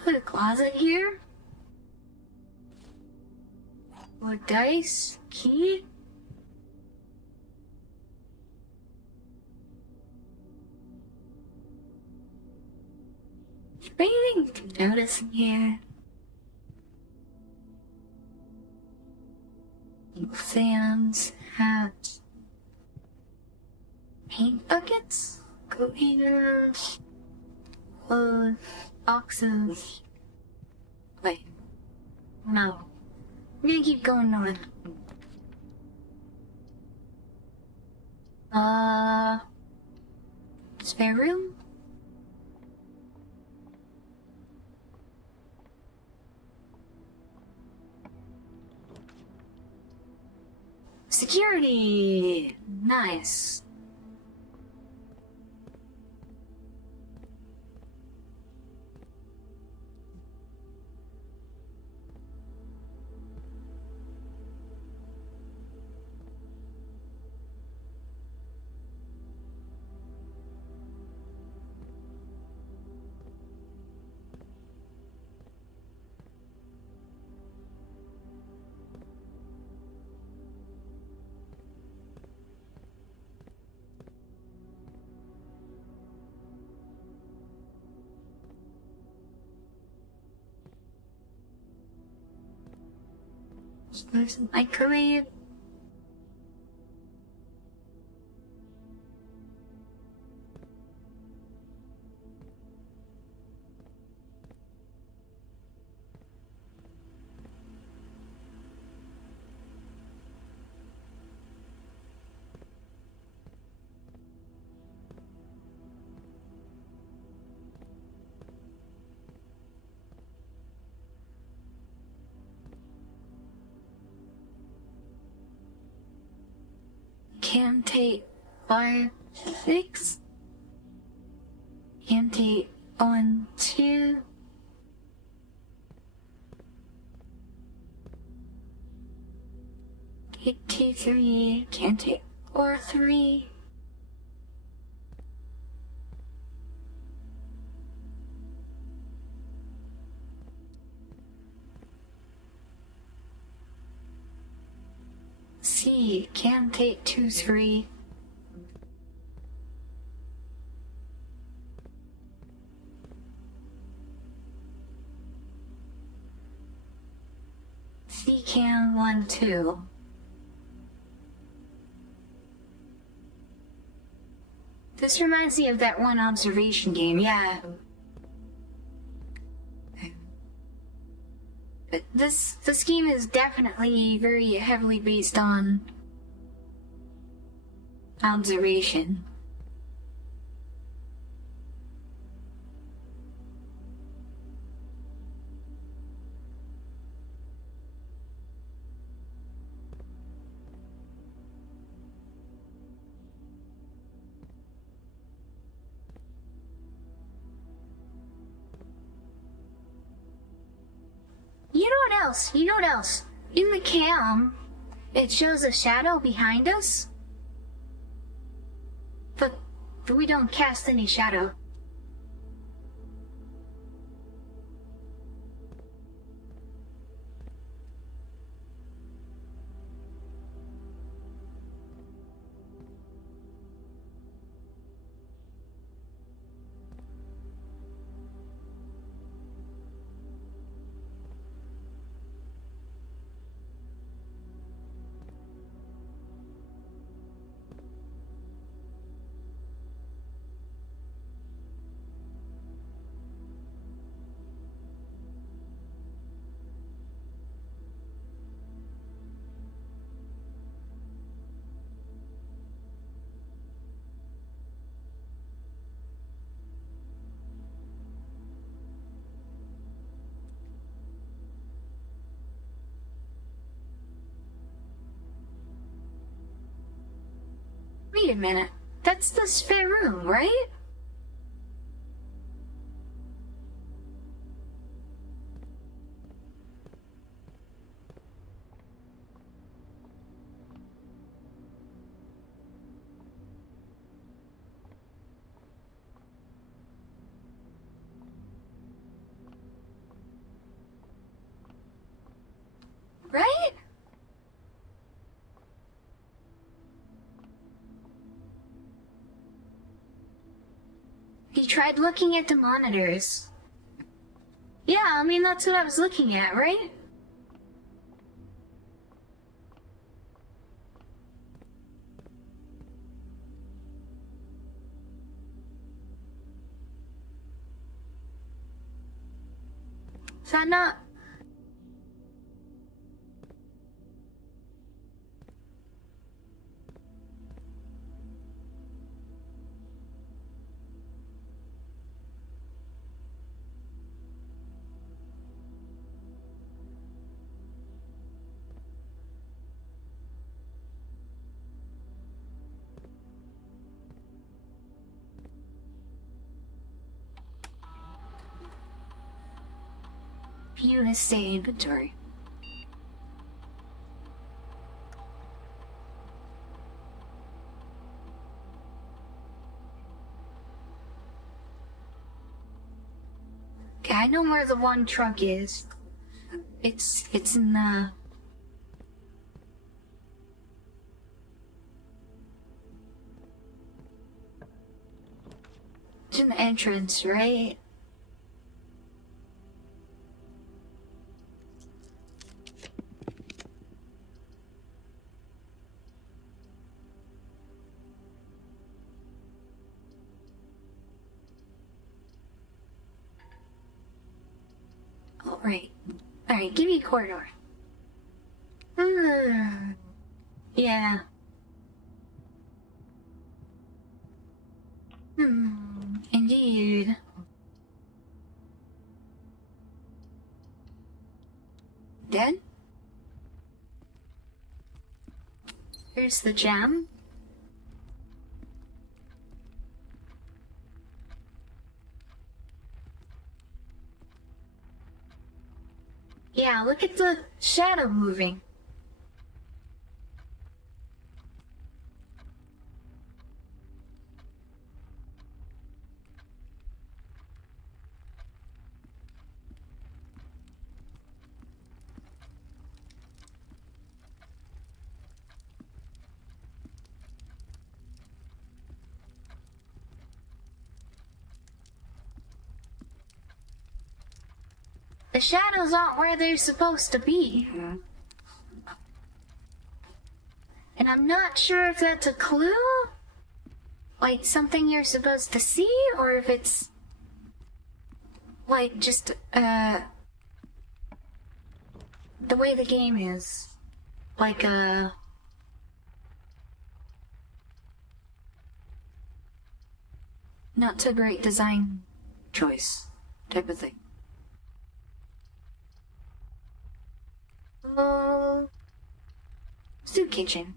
Put a closet here? Or dice? Key? Is there anything to notice in here? Fans, hats, paint buckets, coat hangers, clothes, boxes. Wait, no. I'm gonna keep going on. Spare room? Security! Nice. There's a microwave. Can take 5, 6. Can take 1, 2. Take 2, 3. Can take 4, 3. C, can take 2, 3. C can 1, 2. This reminds me of that one observation game, yeah. But this game is definitely very heavily based on observation. You know what else? You know what else? In the cam, it shows a shadow behind us, but we don't cast any shadow. a minute. That's the spare room, right? Right? He tried looking at the monitors. Yeah, I mean, that's what I was looking at, right? So I'm not... View stay inventory. Okay, I know where the one truck is. It's in the... It's in the entrance, right? Alright, give me a corridor. Yeah. Indeed. Dead? Here's the gem. Yeah, look at the shadow moving. The shadows aren't where they're supposed to be. And I'm not sure if that's a clue? Like something you're supposed to see? Or if it's... like just, the way the game is. Like, not so great design choice type of thing. Soup kitchen.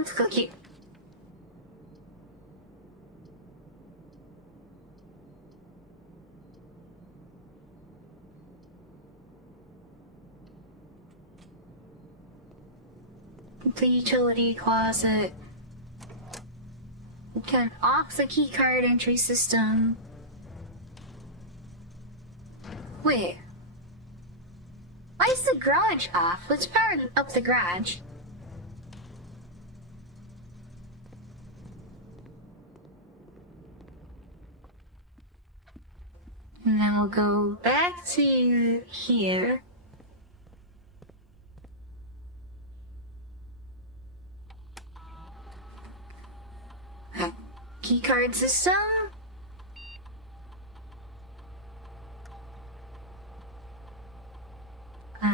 Let's go keep. The utility closet. We can off the keycard entry system. Wait. Why is the garage off? Let's power up the garage. And then we'll go back to here. keycard system.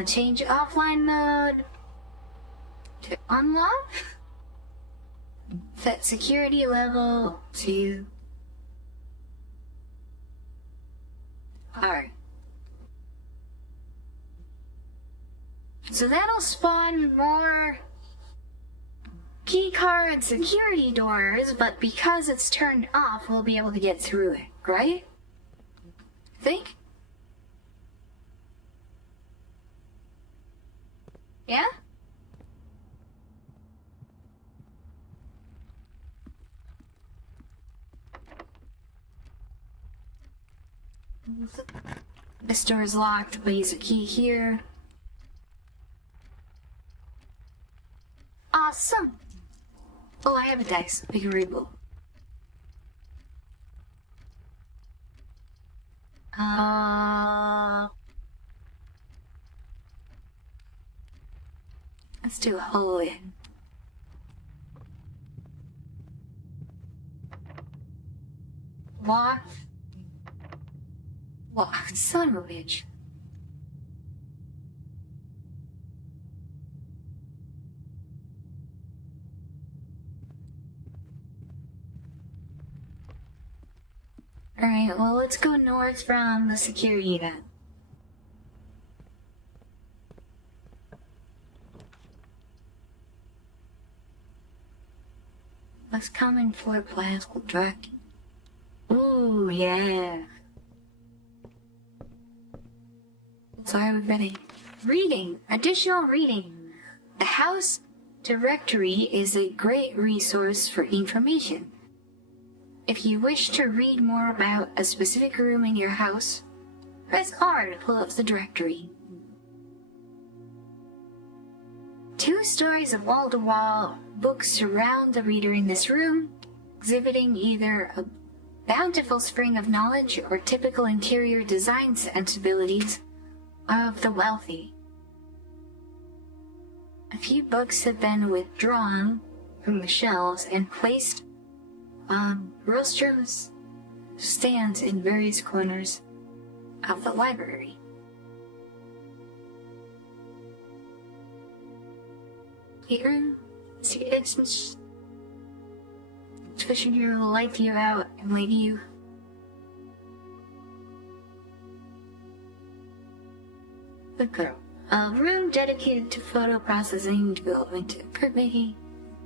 Change offline mode to unlock. Set security level to hard. So that'll spawn more keycard security doors, but because it's turned off, we'll be able to get through it, right? Think? Yeah? This door is locked, but use a key here. Awesome! Oh, I have a dice. We can re-roll. Let's do a hole in. Lock. Lock. Son of a bitch. Alright, well, let's go north from the security then. Let's come in for classical dragon. Ooh, yeah. Sorry, we've been reading. Additional reading. The house directory is a great resource for information. If you wish to read more about a specific room in your house, press R to pull up the directory. 2 stories of wall-to-wall books surround the reader in this room, exhibiting either a bountiful spring of knowledge or typical interior design sensibilities of the wealthy. A few books have been withdrawn from the shelves and placed on rostrums stands in various corners of the library. Here, it's fishing here will light you out and lead you. The girl. A room dedicated to photo processing, development, and printmaking.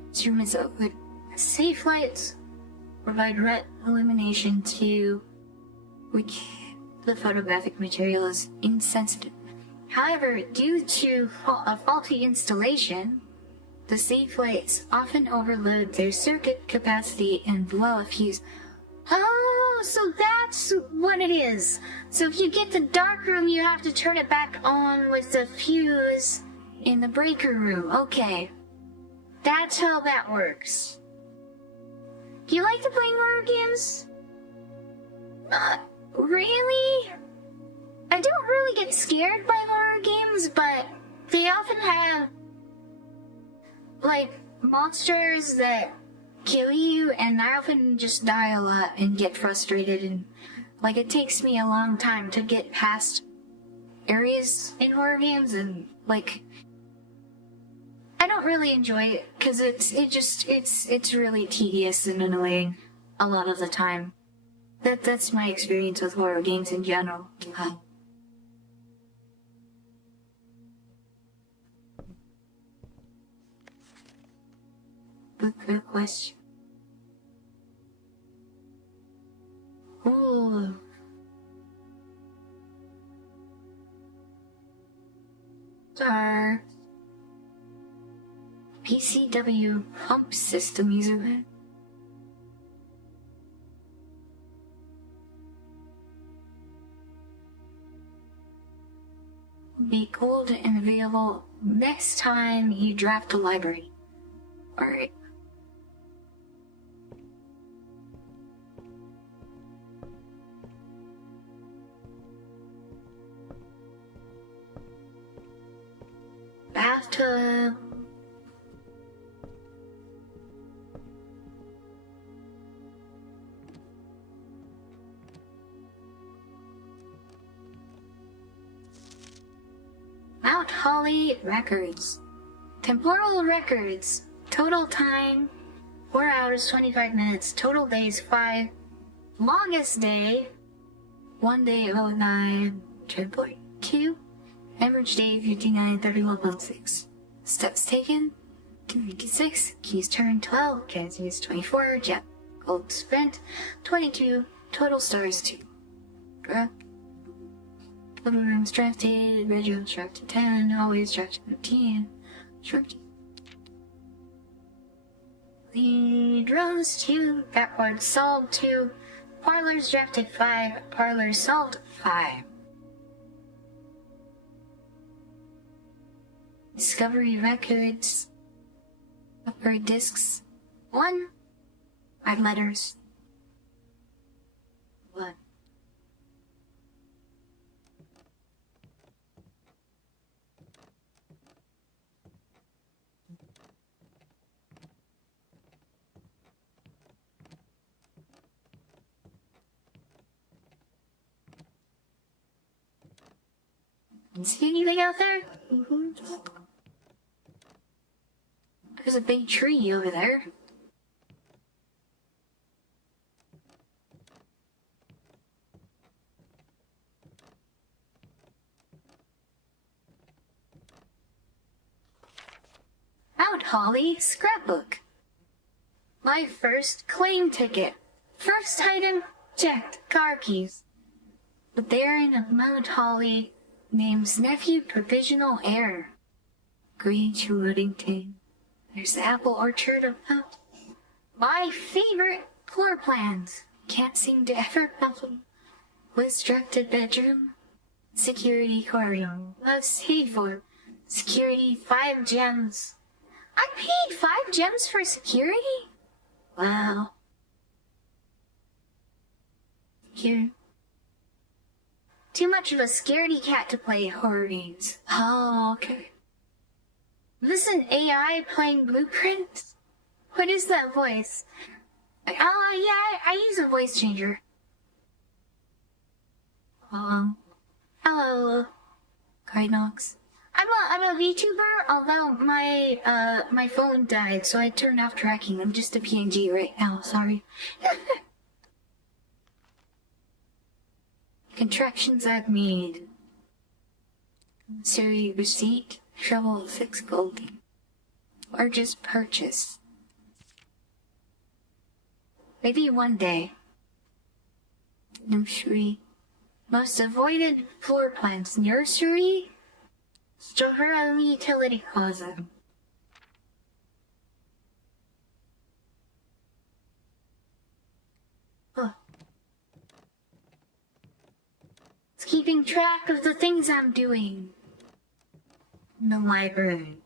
This room is open. Safe lights provide red illumination to which the photographic material is insensitive. However, due to a faulty installation, the safe lights often overload their circuit capacity and blow a fuse. Oh, so that's what it is. So if you get the dark room, you have to turn it back on with the fuse in the breaker room. Okay. That's how that works. Do you like to play horror games? Really? I don't really get scared by horror games, but they often have, like, monsters that kill you, and I often just die a lot and get frustrated, and, like, it takes me a long time to get past areas in horror games, and, like, I don't really enjoy it, because it's really tedious and annoying a lot of the time. That's my experience with horror games in general. Good question. Ooh. Our PCW pump system user. Be cold and available next time you draft a library. Alright. Bathtub. Holly records. Temporal records. Total time 4 hours 25 minutes. Total days 5. Longest day 1 day 09 10.2. Average day 59:31.6. Steps taken 256. Keys turned 12. Keys used 24. Jet gold spent 22. Total stars 2. Draft. Living rooms drafted. Bedrooms drafted 10. Always drafted 15. Drafted. Lead rows 2. Backward solved 2. Parlors drafted 5. Parlors solved 5. Discovery records. Upper discs 1. 5 letters 1. See anything out there? There's a big tree over there. Out, Holly. Scrapbook. My first claim ticket. First item checked. Car keys. The Baron of Mount Holly names nephew provisional heir. Green to Woodington. There's the apple orchard of Mount. My favorite floor plans. Can't seem to ever build them. Constructed bedroom. Security corridor. Let's pay for security 5 gems. I paid 5 gems for security? Wow. Here. Too much of a scaredy cat to play horror games. Oh, okay. Listen, AI playing Blueprints? What is that voice? Oh, yeah, I use a voice changer. Hello. Knox. I'm a VTuber, although my phone died, so I turned off tracking. I'm just a PNG right now, sorry. Contractions I've made. Siri receipt, shovel 6 gold. Or just purchase. Maybe one day. Nursery. Most avoided floor plans. Nursery? Store on utility closet. Oh. It's keeping track of the things I'm doing. In the library.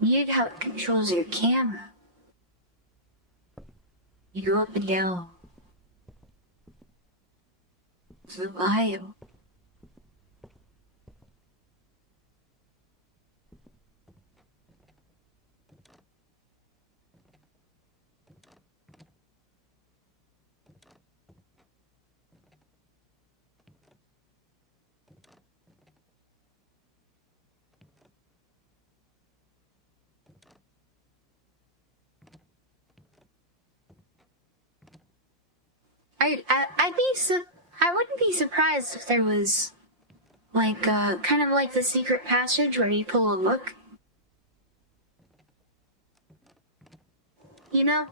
Weird how it controls your camera. You go up and down. Survival. I wouldn't be surprised if there was, like, kind of like the secret passage where you pull a look. You know?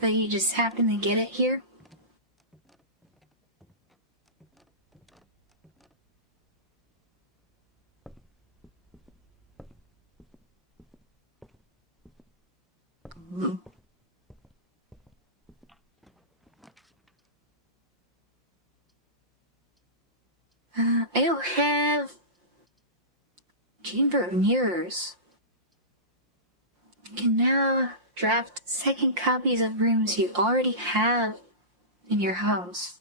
That you just happen to get it here. Mm-hmm. I don't have chamber of mirrors. You can now draft second copies of rooms you already have in your house.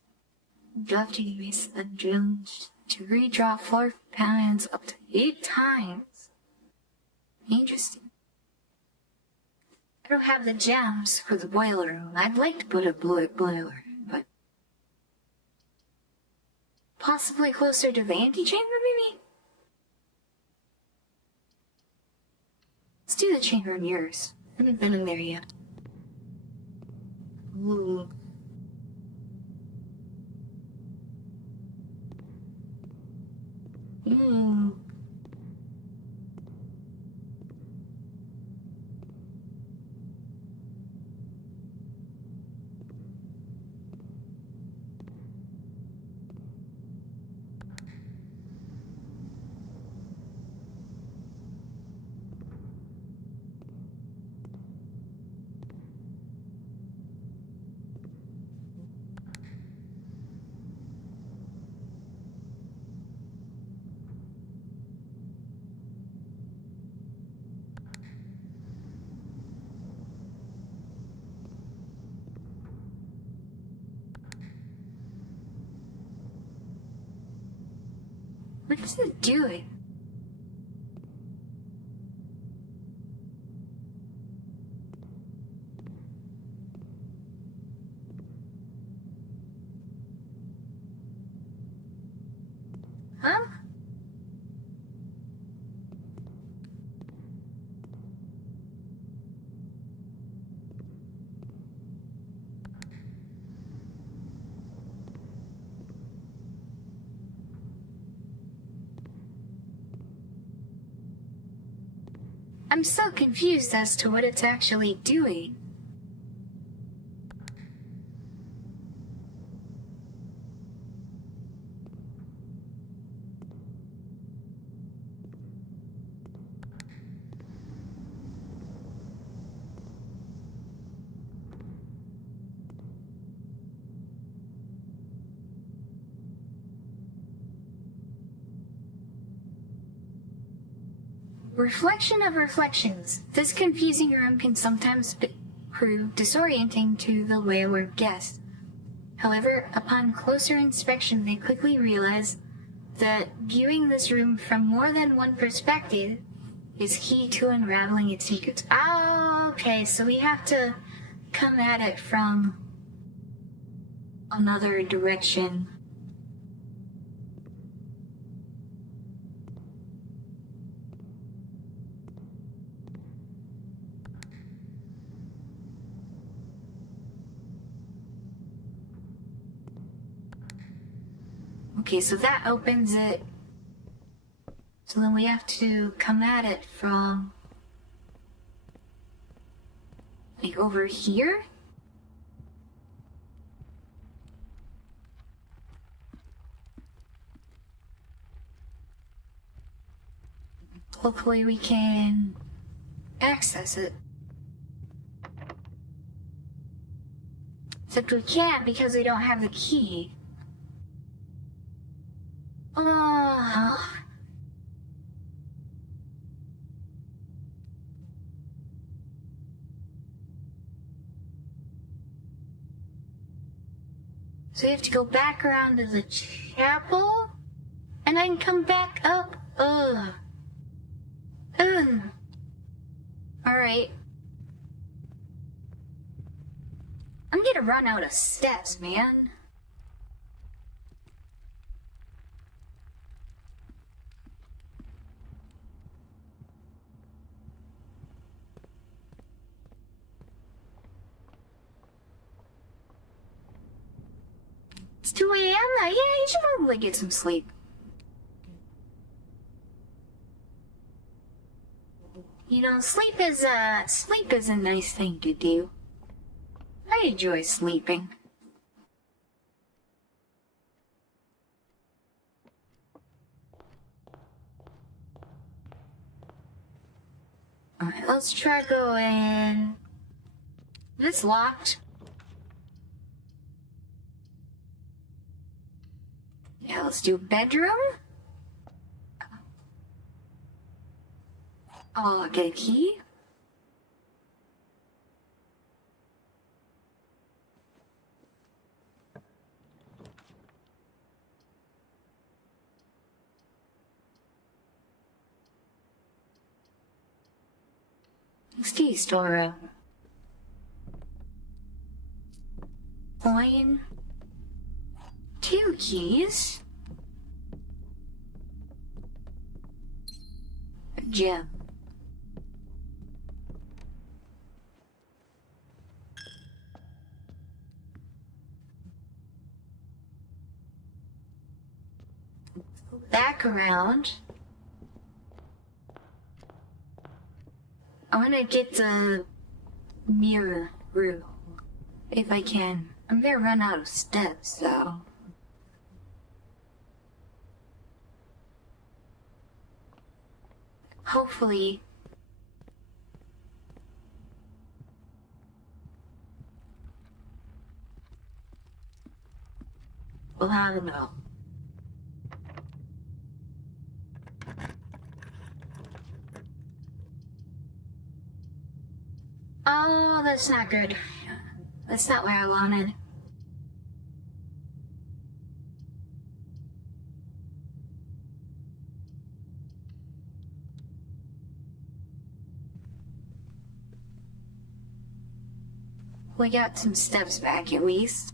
Drafting makes a challenge to redraw floor plans up to 8 times. Interesting. I don't have the gems for the boiler room. I'd like to put a boiler, but Possibly closer to the antechamber, maybe? Let's do the chamber of mirrors. I haven't been in there yet. Ooh. Ooh. What is it doing? Huh? I'm so confused as to what it's actually doing. Reflection of reflections. This confusing room can sometimes prove disorienting to the wayward guest. However, upon closer inspection, they quickly realize that viewing this room from more than one perspective is key to unraveling its secrets. Oh, okay, so we have to come at it from another direction. Okay, so that opens it. So then we have to come at it from, like, over here? Hopefully we can access it. Except we can't because we don't have the key. Oh. So we have to go back around to the chapel and then come back up. Ugh. Ugh. Alright. I'm gonna run out of steps, man. It's 2 a.m. Yeah, you should probably get some sleep. You know, sleep is a nice thing to do. I enjoy sleeping. Alright, let's try going. It's locked. Yeah, let's do bedroom. Oh, get a key. Let's key store. Coin. 2 keys. gem. Back around. I want to get the mirror room if I can. I'm gonna run out of steps though. Hopefully. Well, I don't know. Oh, that's not good. That's not what I wanted. We got some steps back at least.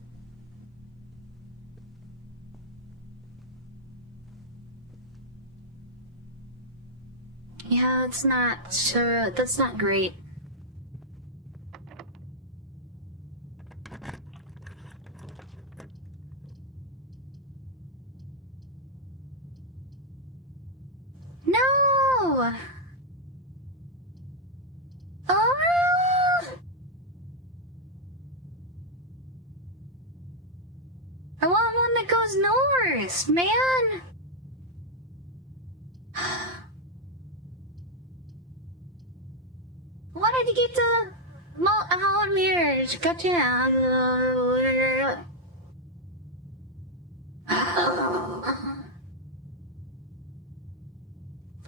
Yeah, it's not sure. That's not great. No! Oh! I want one that goes north, man! Why did you get the mirrors? Gotcha.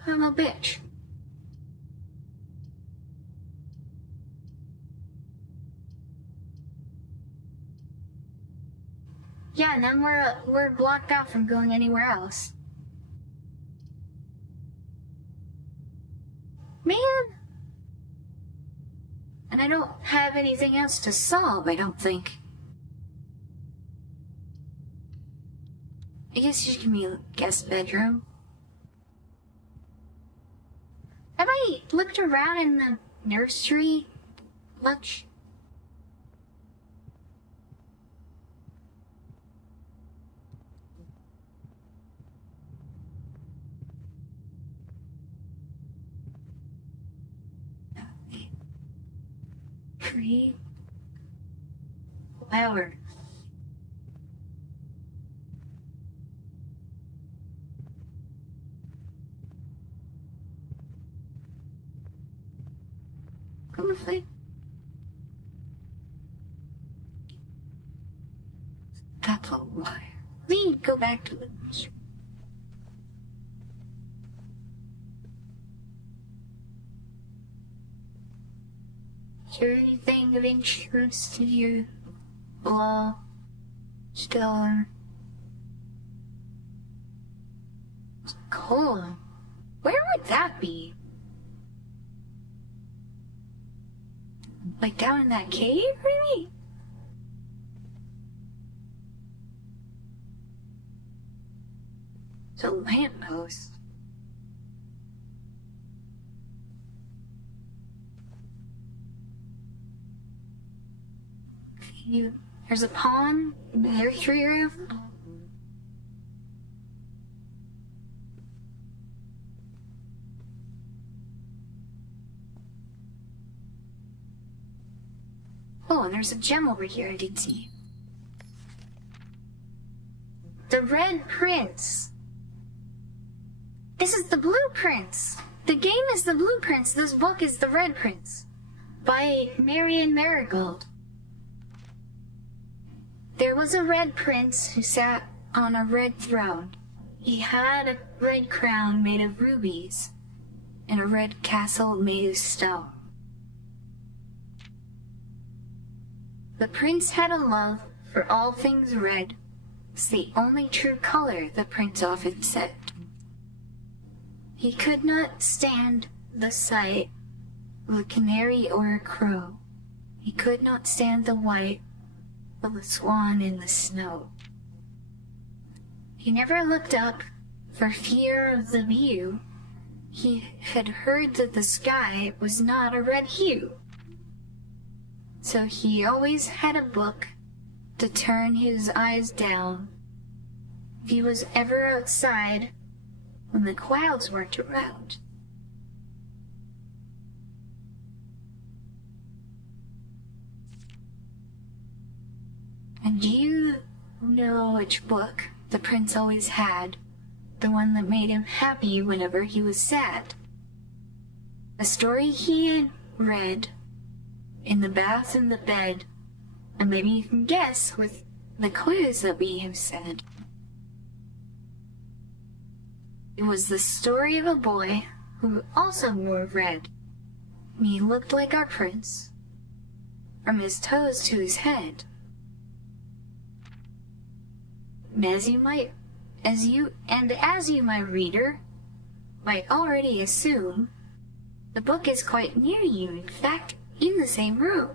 I'm a bitch. Yeah, and then we're blocked out from going anywhere else. Man! And I don't have anything else to solve, I don't think. I guess you should give me a guest bedroom. Have I looked around in the nursery much? Tree. Flower. Come with me. That's all right. Let me go back to the nursery. Is there anything of interest to you? Well, still it's cold. Where would that be? Like down in that cave, really? It's a lamppost. There's a pond in the nursery room. Oh, and there's a gem over here I didn't see. The Red Prince. This is the Blueprints. The game is the Blueprints. This book is the Red Prince by Marion Marigold. There was a red prince who sat on a red throne. He had a red crown made of rubies and a red castle made of stone. The prince had a love for all things red. It's the only true color, the prince often said. He could not stand the sight of a canary or a crow. He could not stand the white of a swan in the snow. He never looked up for fear of the view. he had heard that the sky was not a red hue. So he always had a book to turn his eyes down if he was ever outside when the clouds weren't around. And do you know which book the prince always had? The one that made him happy whenever he was sad. A story he had read in the bath and the bed, and maybe you can guess with the clues that we have said. It was the story of a boy who also wore red. He looked like our prince, from his toes to his head. And as you, my reader, might already assume, the book is quite near you, in fact, in the same room.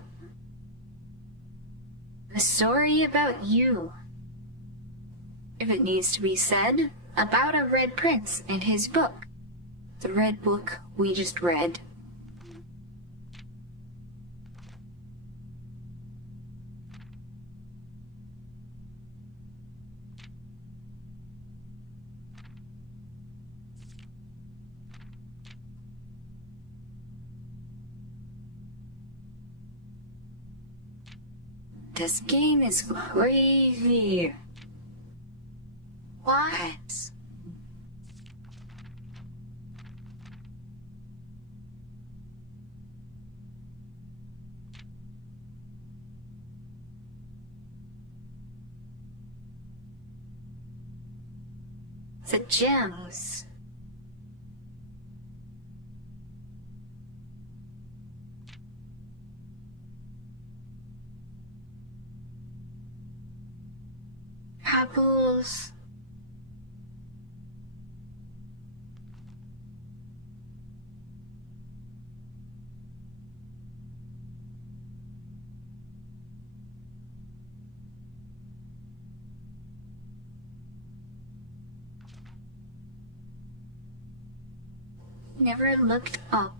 A story about you, if it needs to be said, about a red prince and his book, the red book we just read. This game is crazy. What? The gems. Apples. Never looked up.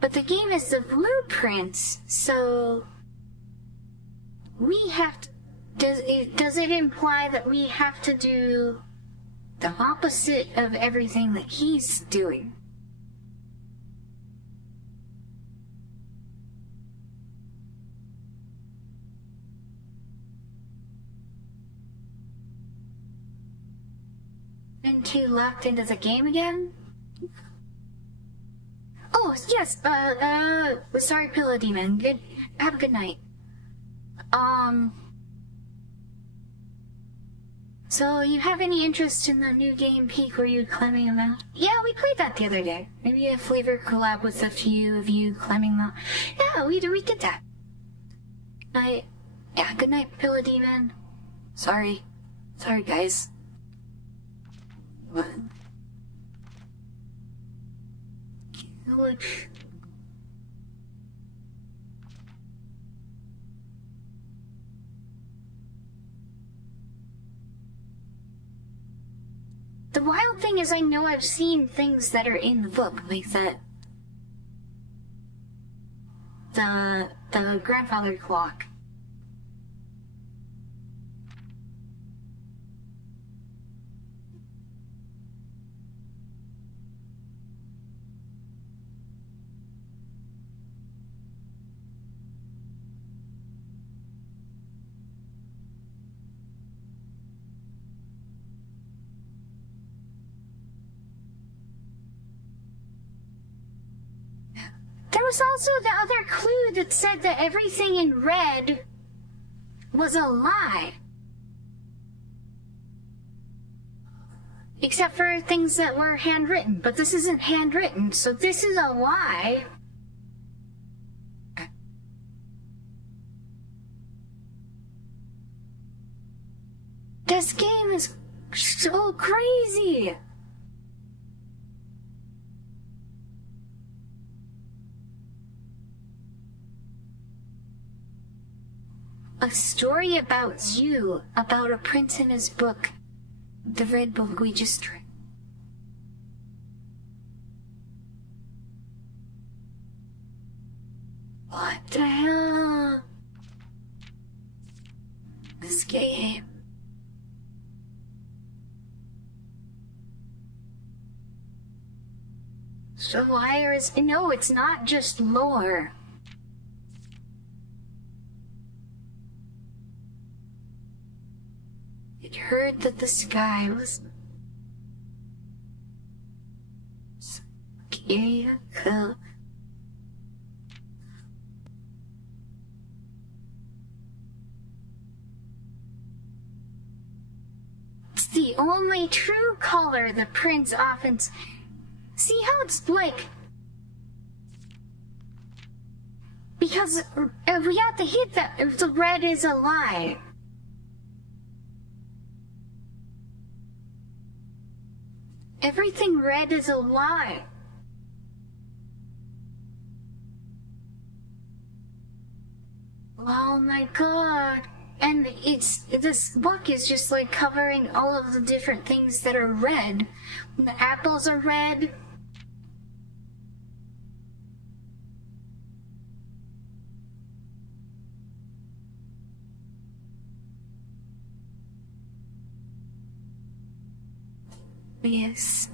But the game is the blueprints, so we have to... Does it imply that we have to do the opposite of everything that he's doing? And too locked into the game again? Oh, yes, sorry, Pillow Demon. Have a good night. So you have any interest in the new game Peak where you're climbing a mountain? Yeah, we played that the other day. Maybe a FlaVR collab with a few of you climbing the... Yeah, we did that. Good night. Yeah, good night, Pillow Demon. Sorry, guys. What? The wild thing is I know I've seen things that are in the book, like that. The grandfather clock. There was also the other clue that said that everything in red was a lie. Except for things that were handwritten, but this isn't handwritten, so this is a lie. This game is so crazy. A story about you, about a prince in his book. The red book we just read. What the hell? This game. So why is... No, it's not just lore. It heard that the sky was... Cool. It's the only true color the prince often... See how it's like... Because we have to hit that if the red is a lie. Everything red is a lie. Oh my god. And this book is just like covering all of the different things that are red. The apples are red. Yes.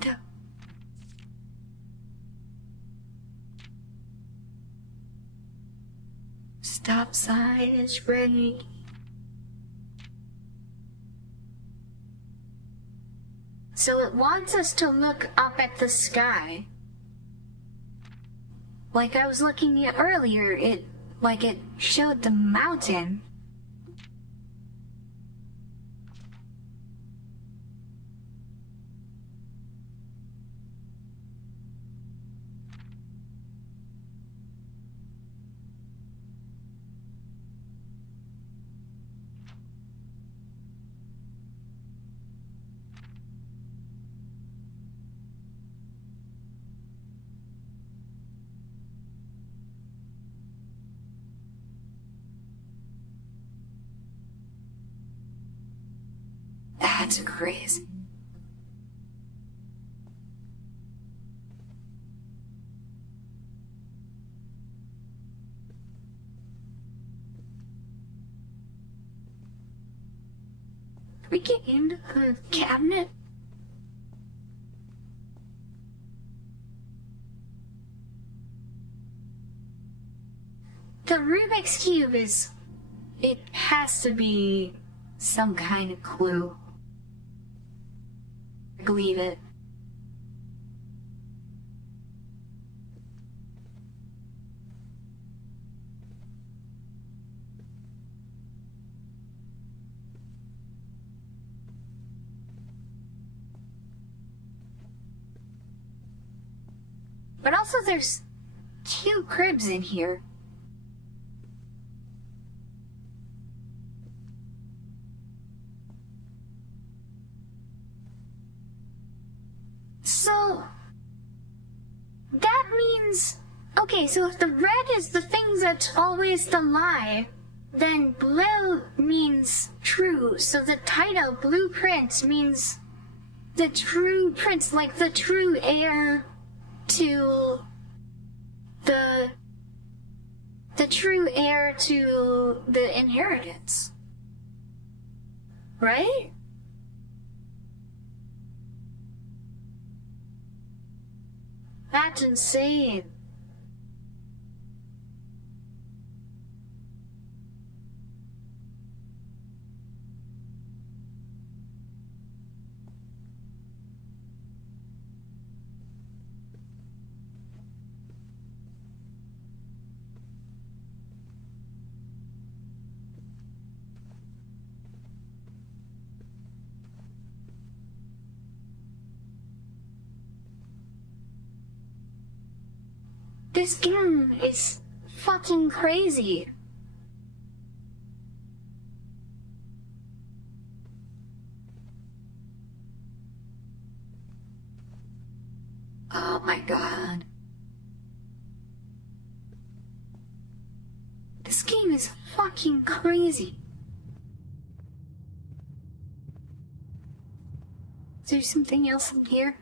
Stop sign is ready. So it wants us to look up at the sky. Like I was looking at earlier, it showed the mountain. That's crazy. Can we get into the cabinet? The Rubik's Cube is... It has to be some kind of clue. I believe it. But also there's 2 cribs in here. So, that means... Okay, so if the red is the thing that's always the lie, then blue means true. So the title, Blueprint, means the true prince, like the true heir to the true heir to the inheritance. Right? That's insane. This game is fucking crazy. Oh my god. This game is fucking fucking crazy. Is there something else in here?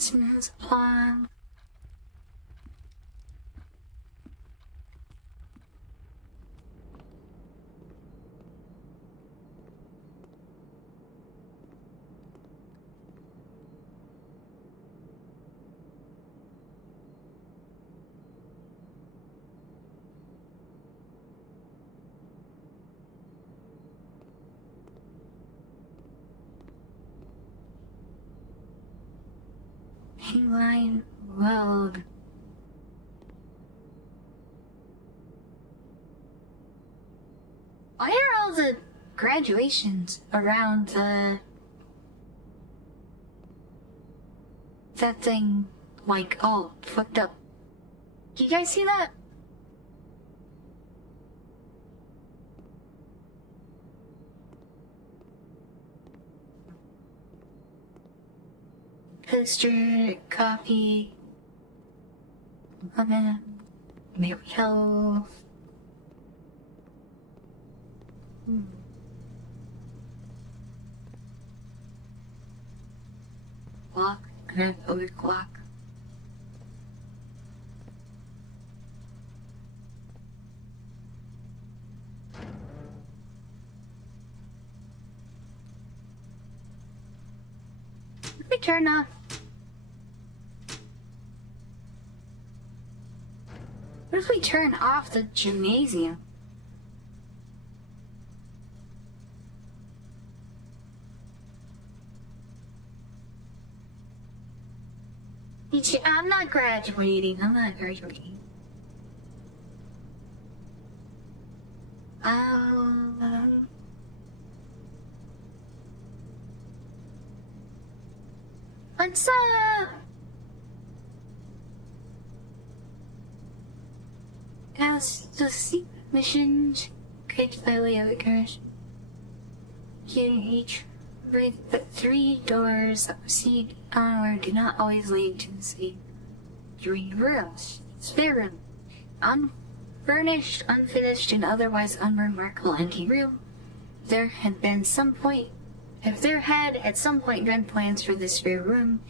Smells plan. Line road. Why are all the graduations around that thing like all fucked up? Do you guys see that? Poster, copy, Mary Health. Clock, and over clock. Let me turn off. What if we turn off the gymnasium? I'm not graduating. Let's as the secret missions created by way of occurrence. Here each read that 3 doors that proceed onward do not always lead to the same 3 rooms. Spare room. Unfurnished, unfinished, and otherwise unremarkable empty room. If there had at some point been plans for this spare room,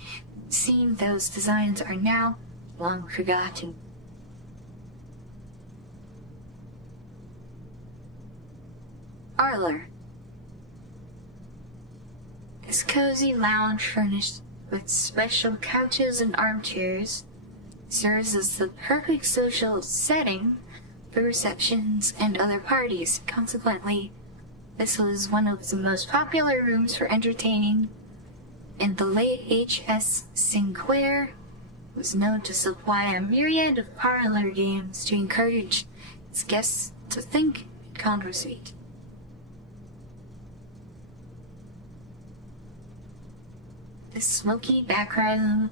seeing those designs are now long forgotten. Parlor. This cozy lounge furnished with special couches and armchairs serves as the perfect social setting for receptions and other parties. Consequently, this was one of the most popular rooms for entertaining, and the late H.S. Sinclair was known to supply a myriad of parlor games to encourage its guests to think and conversate. The smoky back room,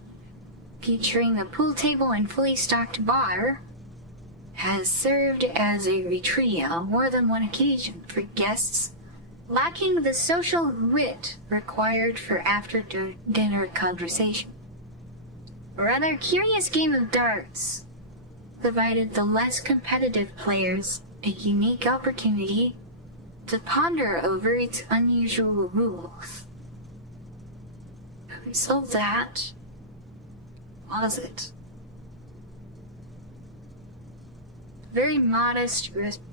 featuring a pool table and fully stocked bar, has served as a retreat on more than one occasion for guests lacking the social wit required for after-dinner conversation. A rather curious game of darts provided the less competitive players a unique opportunity to ponder over its unusual rules. So that was it. very modest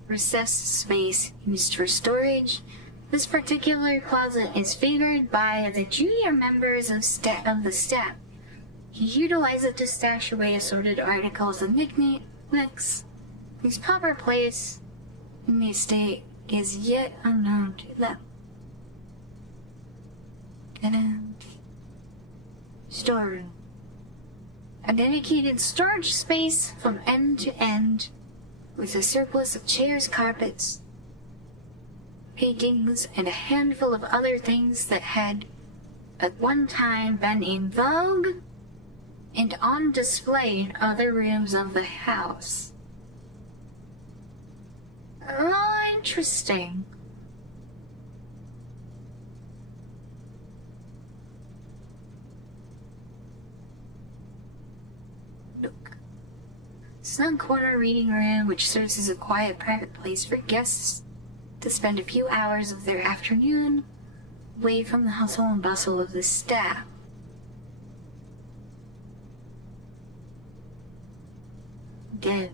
recessed space used for storage. This particular closet is favored by the junior members of the staff. He utilizes it to stash away assorted articles and knickknacks whose proper place in the estate is yet unknown to them. And storeroom. A dedicated storage space from end to end, with a surplus of chairs, carpets, paintings, and a handful of other things that had at one time been in vogue and on display in other rooms of the house. Oh, interesting. Look. Snug corner reading room, which serves as a quiet private place for guests to spend a few hours of their afternoon away from the hustle and bustle of the staff. Den.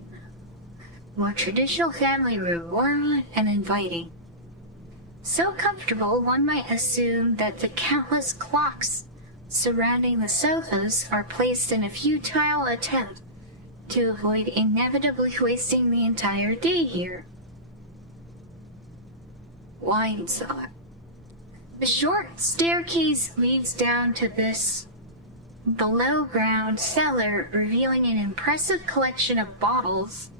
More traditional family room, warm and inviting. So comfortable, one might assume that the countless clocks surrounding the sofas are placed in a futile attempt to avoid inevitably wasting the entire day here. Wine cellar. The short staircase leads down to this below-ground cellar, revealing an impressive collection of bottles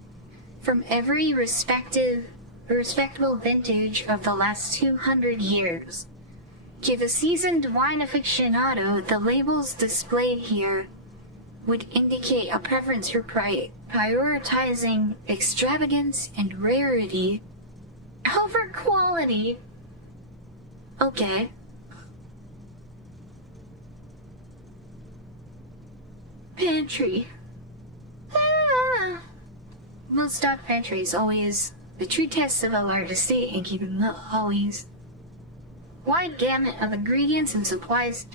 from every respectable vintage of the last 200 years. To the seasoned wine aficionado, the labels displayed here would indicate a preference for prioritizing extravagance and rarity over quality. Okay. Pantry. Well, stock pantry is always the true test of a large estate, and keeping them always wide gamut of ingredients and supplies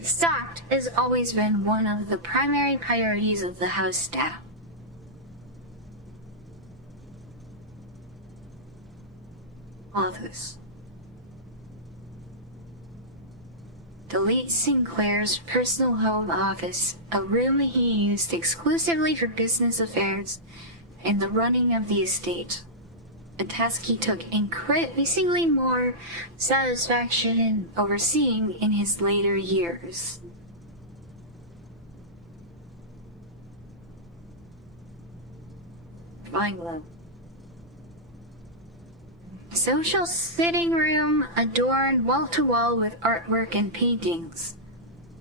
stocked has always been one of the primary priorities of the house staff. Office. The late Sinclair's personal home office, a room he used exclusively for business affairs and the running of the estate. A task he took increasingly more satisfaction in overseeing in his later years. Finally. Social sitting room adorned wall-to-wall with artwork and paintings.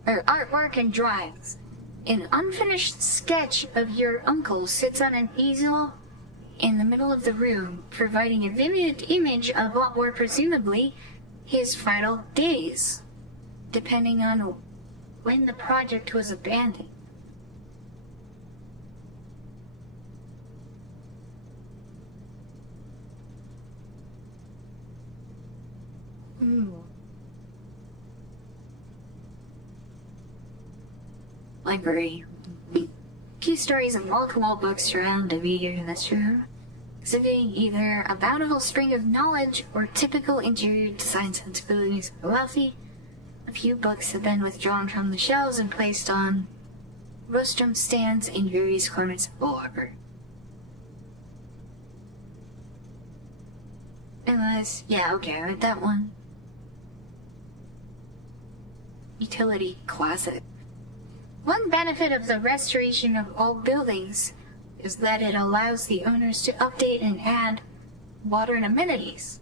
Or artwork and drawings. An unfinished sketch of your uncle sits on an easel in the middle of the room, providing a vivid image of what were presumably his final days, depending on when the project was abandoned. Library. Few stories and wall-to-wall books surround the media in this room, exhibiting either a bountiful spring of knowledge or typical interior design sensibilities of the wealthy. A few books have been withdrawn from the shelves and placed on rostrum stands in various corners of the library. Unless, yeah, okay, I read that one. Utility closet. One benefit of the restoration of old buildings is that it allows the owners to update and add modern amenities.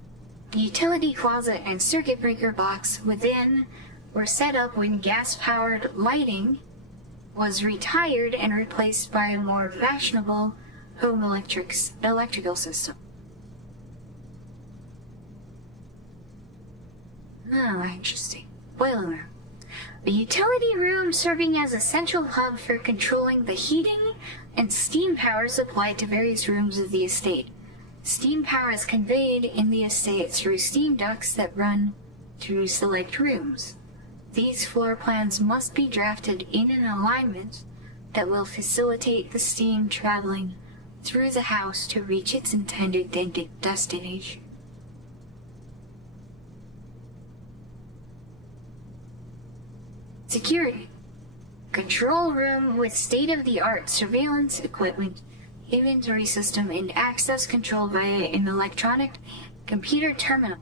The utility closet and circuit breaker box within were set up when gas-powered lighting was retired and replaced by a more fashionable home electrical system. Oh, interesting. Boiler room. A utility room serving as a central hub for controlling the heating and steam power supplied to various rooms of the estate. Steam power is conveyed in the estate through steam ducts that run through select rooms. These floor plans must be drafted in an alignment that will facilitate the steam traveling through the house to reach its intended destination. Security. Control room with state-of-the-art surveillance equipment, inventory system, and access control via an electronic computer terminal.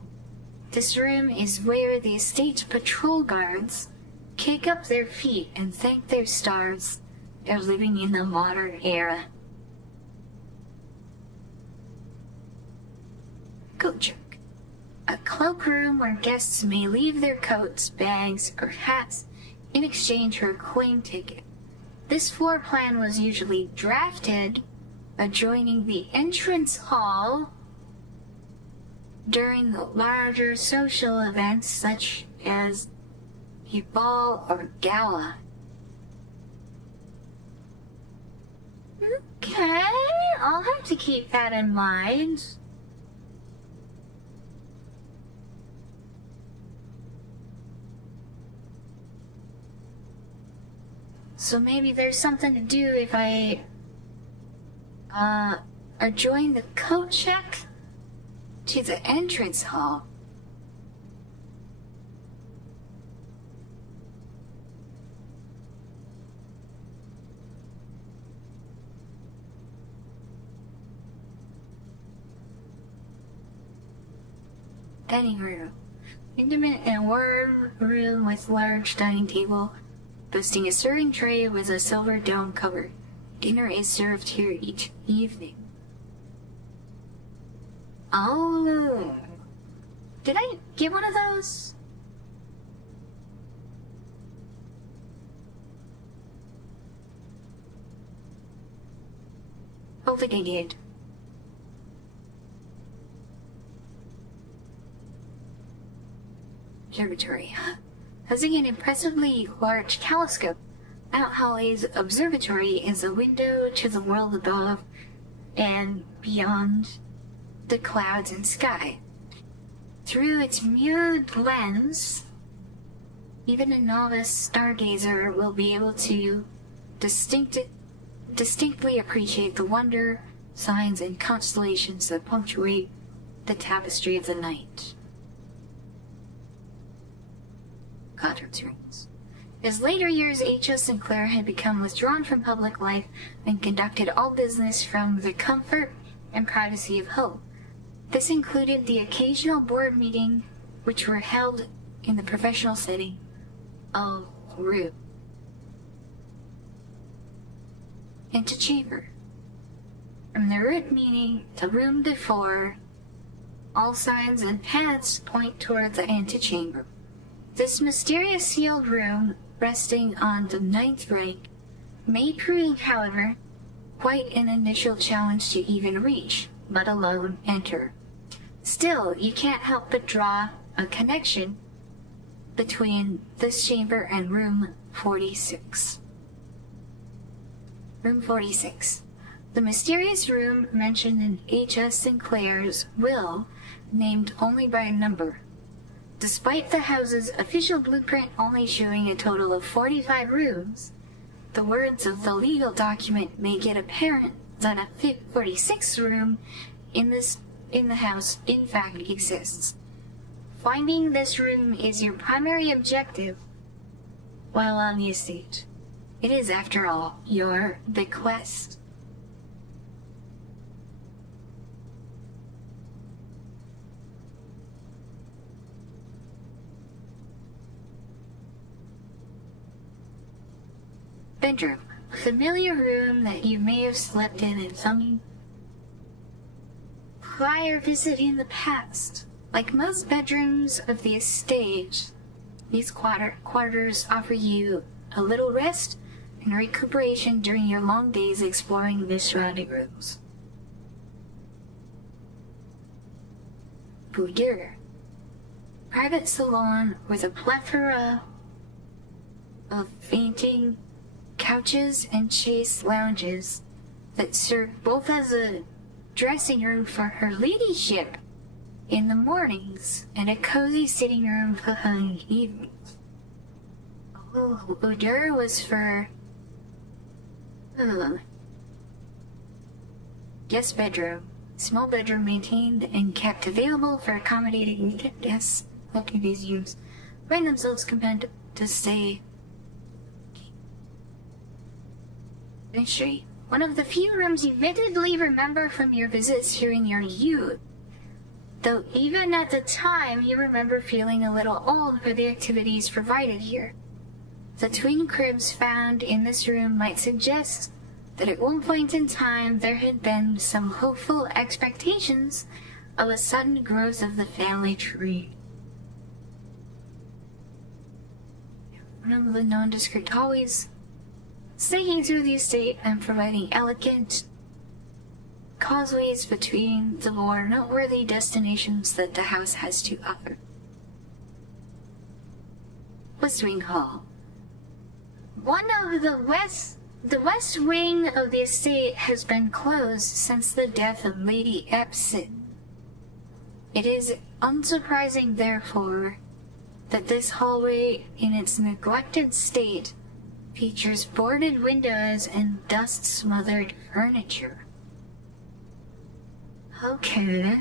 This room is where the estate patrol guards kick up their feet and thank their stars they're living in the modern era. Coat check. A cloakroom where guests may leave their coats, bags, or hats in exchange for a coin ticket. This floor plan was usually drafted adjoining the entrance hall during the larger social events such as a ball or gala. Okay, I'll have to keep that in mind. So maybe there's something to do if I adjoin the coat check to the entrance hall. Dining room. Intimate and warm room with large dining table, boasting a serving tray with a silver dome cover. Dinner is served here each evening. Oh. Did I get one of those? Oh, I think I did. Observatory. Housing an impressively large telescope, Mount Holly's observatory is a window to the world above and beyond the clouds and sky. Through its mirrored lens, even a novice stargazer will be able to distinctly appreciate the wonder, signs, and constellations that punctuate the tapestry of the night. Conference rooms. As later years, H.S. Sinclair had become withdrawn from public life and conducted all business from the comfort and privacy of home. This included the occasional board meeting, which were held in the professional setting of room. Antechamber. From the root meaning to room before, all signs and paths point toward the antechamber. This mysterious sealed room, resting on the 9th rank, may prove, however, quite an initial challenge to even reach, let alone enter. Still, you can't help but draw a connection between this chamber and room 46. Room 46. The mysterious room mentioned in H.S. Sinclair's will, named only by a number. Despite the house's official blueprint only showing a total of 45 rooms, the words of the legal document make it apparent that a 46th room in the house in fact exists. Finding this room is your primary objective while on the estate. It is, after all, your bequest. Bedroom. A familiar room that you may have slept in some prior visit in the past. Like most bedrooms of the estate, these quarters offer you a little rest and recuperation during your long days exploring the surrounding rooms. Boudoir. Private salon with a plethora of fainting couches and chaise lounges that serve both as a dressing room for her ladyship in the mornings and a cozy sitting room for her in the evenings. Oh, boudoir was for Guest bedroom. Small bedroom maintained and kept available for accommodating weekend guests. Lucky these youths find themselves compelled to stay. Entry. One of the few rooms you vividly remember from your visits during your youth. Though even at the time you remember feeling a little old for the activities provided here. The twin cribs found in this room might suggest that at one point in time there had been some hopeful expectations of a sudden growth of the family tree. One of the nondescript hallways, snaking through the estate and providing elegant causeways between the more noteworthy destinations that the house has to offer. West Wing Hall. The west wing of the estate has been closed since the death of Lady Epson. It is unsurprising, therefore, that this hallway, in its neglected state, features boarded windows and dust-smothered furniture. Okay.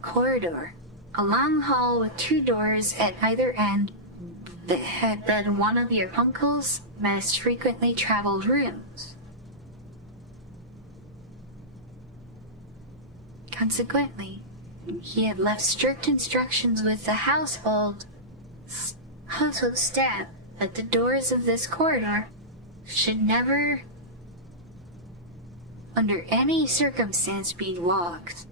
Corridor. A long hall with 2 doors at either end that had been one of your uncle's most frequently traveled rooms. Consequently, he had left strict instructions with the household staff that the doors of this corridor should never, under any circumstance, be locked.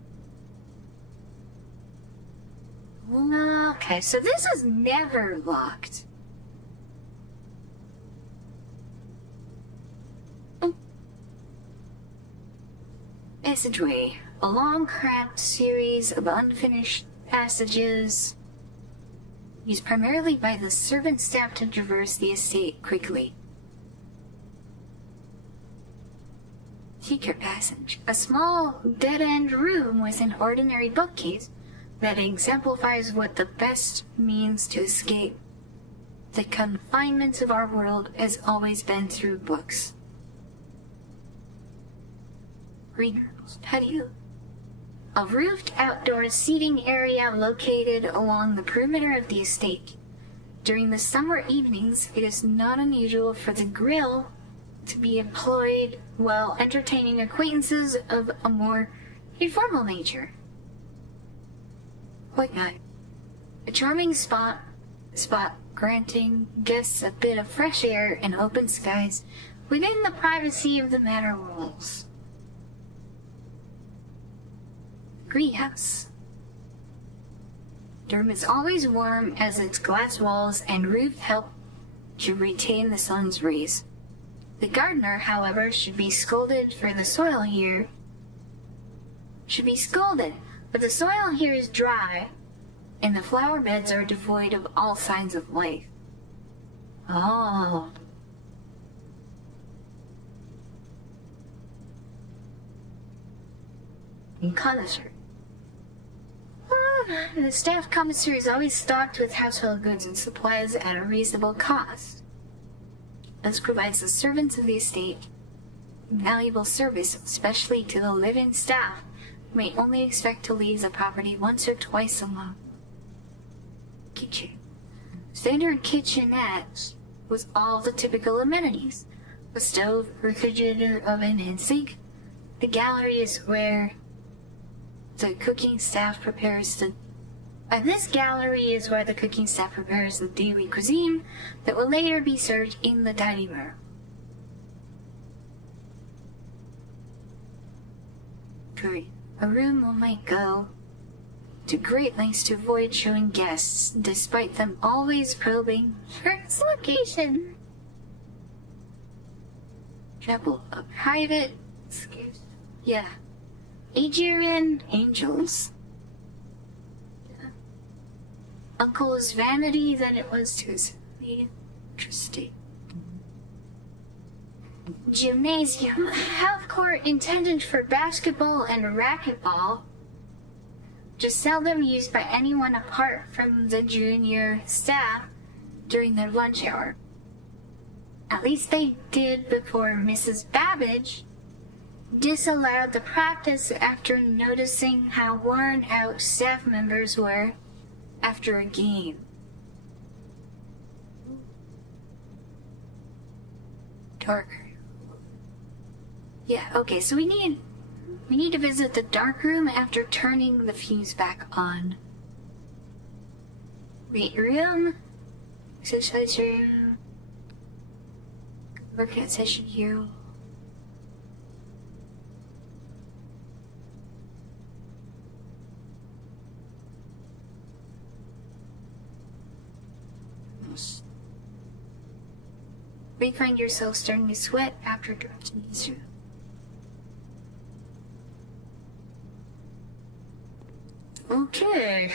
Okay, so this is never locked. Passageway. A long, cramped series of unfinished passages used primarily by the servant staff to traverse the estate quickly. Secret passage. A small, dead-end room with an ordinary bookcase that exemplifies what the best means to escape the confinements of our world has always been through books. Greenhouse. Patio. A roofed outdoor seating area located along the perimeter of the estate. During the summer evenings, it is not unusual for the grill to be employed while entertaining acquaintances of a more informal nature. White night. A charming spot granting guests a bit of fresh air and open skies within the privacy of the manor walls. Greenhouse. The room is always warm as its glass walls and roof help to retain the sun's rays. The gardener, however, should be scolded, but the soil here is dry, and the flower beds are devoid of all signs of life. Oh. In commissary. The staff commissary is always stocked with household goods and supplies at a reasonable cost. This provides the servants of the estate valuable service, especially to the living staff, who may only expect to leave the property once or twice a month. Kitchen. Standard kitchenette with all the typical amenities. A stove, refrigerator, oven, and sink. The gallery is where the cooking staff prepares the daily cuisine that will later be served in the dining room. Curry. A room one might go to great lengths to avoid showing guests, despite them always probing for its location. Chapel. A private... Adrian Angels. Uncle's vanity than it was to his interesting. Gymnasium. Half court intended for basketball and racquetball. Just seldom used by anyone apart from the junior staff during their lunch hour. At least they did before Mrs. Babbage disallowed the practice after noticing how worn out staff members were after a game. Darker. Yeah, okay, so we need to visit the dark room after turning the fuse back on. Wait room. Exercise room. Workout session here. May find yourself starting to sweat after drafting these room. Okay.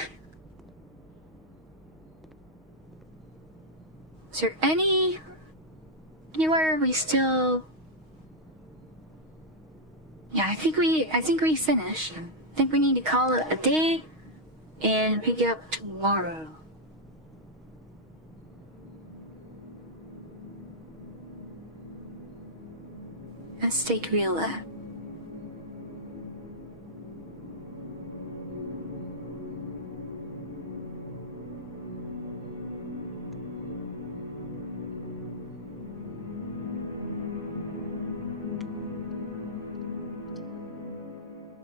Is there anywhere we still? Yeah, I think we finished. I think we need to call it a day and pick up tomorrow. Let's take real that.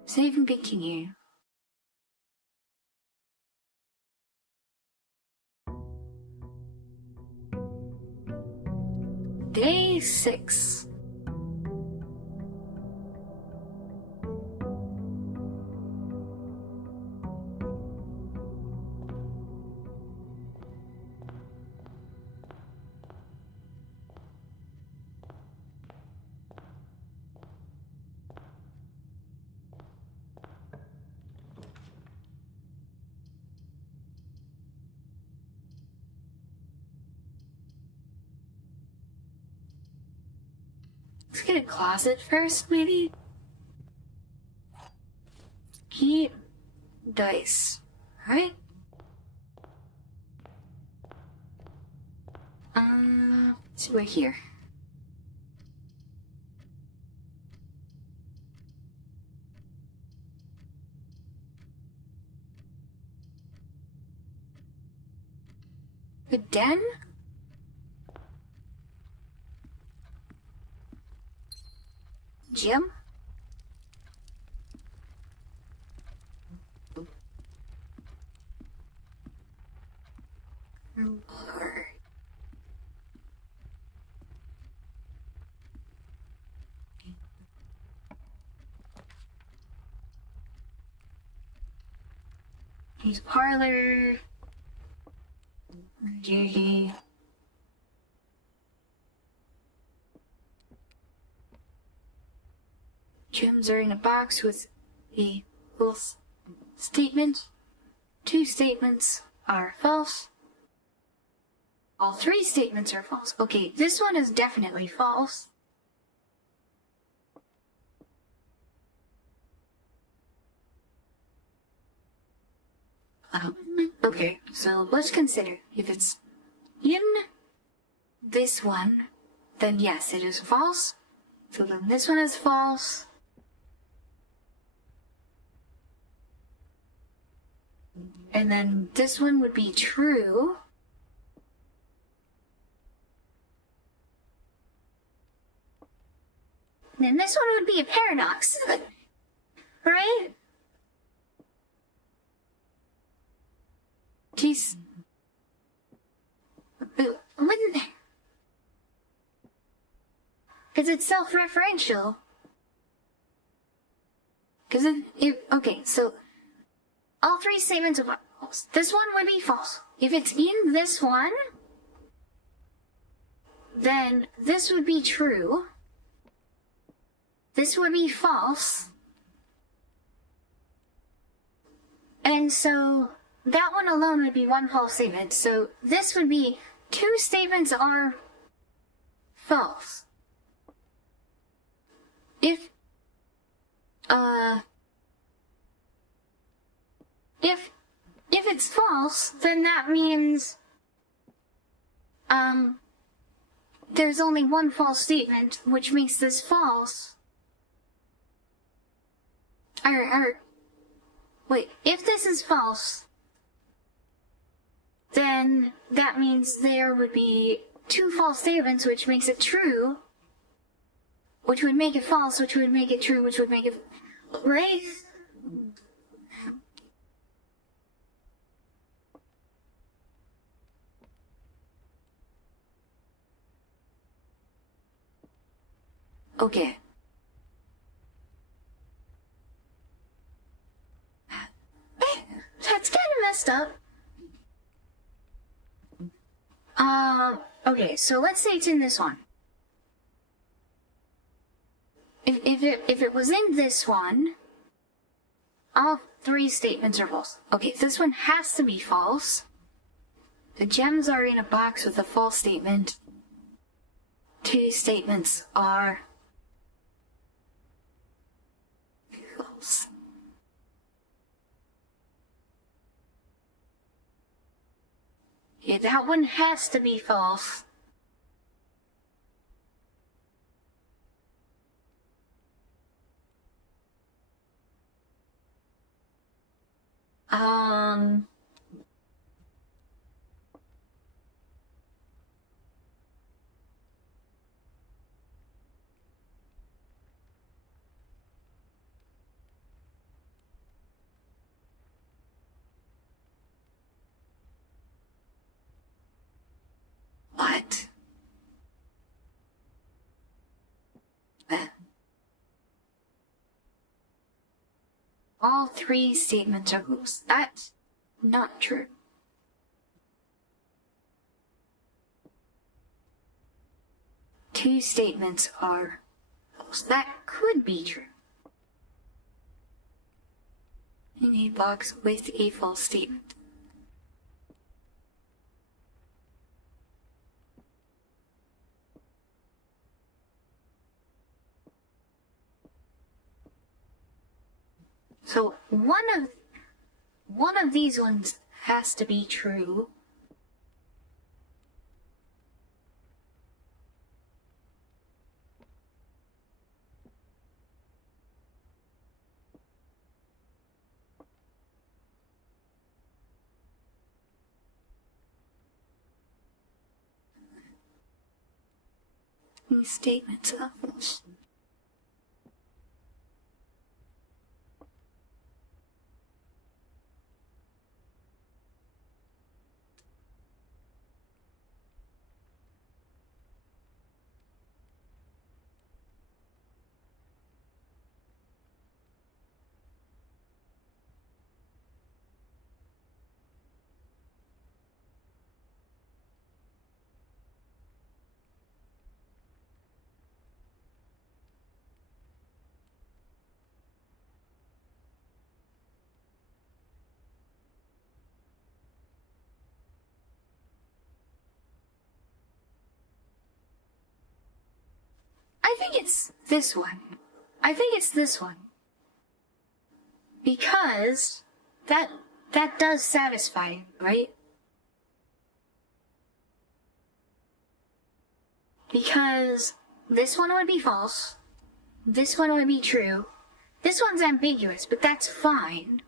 Save and continue. Day 6. Let's get a closet first, maybe? Heat dice. Alright. So we're here. The den? Gym? Lord. He's parlor. Judy. Gems are in a box with a false statement. 2 statements are false. All 3 statements are false. Okay, this one is definitely false. Okay, so let's consider. If it's in this one, then yes, it is false. So then this one is false. And then this one would be true. And then this one would be a paradox. Right? Jeez. Wouldn't... Because it's self-referential. Because okay, so all 3 statements are false. This one would be false. If it's in this one, then this would be true. This would be false. And so that one alone would be 1 false statement. So this would be 2 statements are false. If it's false, then that means there's only 1 false statement, which makes this false. Wait, if this is false, then that means there would be two false statements, which makes it true, which would make it false, which would make it true, which would make it... Right? Okay. That's kind of messed up. Okay, so let's say it's in this one. If it was in this one, all three statements are false. Okay, this one has to be false. The gems are in a box with a false statement. Two statements are false. Yeah, that one has to be false. What? All three statements are false. That's not true. Two statements are false. That could be true. In a box with a false statement. So one of these ones has to be true. These statements are false. I think it's this one. I think it's this one. Because that does satisfy, right? Because this one would be false. This one would be true. This one's ambiguous, but that's fine.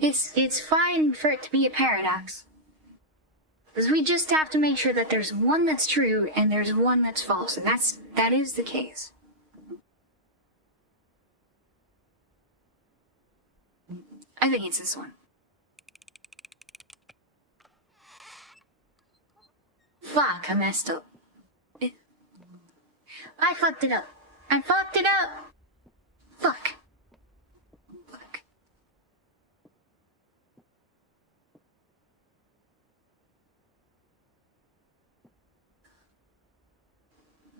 It's fine for it to be a paradox. Because we just have to make sure that there's one that's true and there's one that's false, and that is the case. I think it's this one. Fuck, I messed up. I fucked it up. I fucked it up! Fuck. Fuck.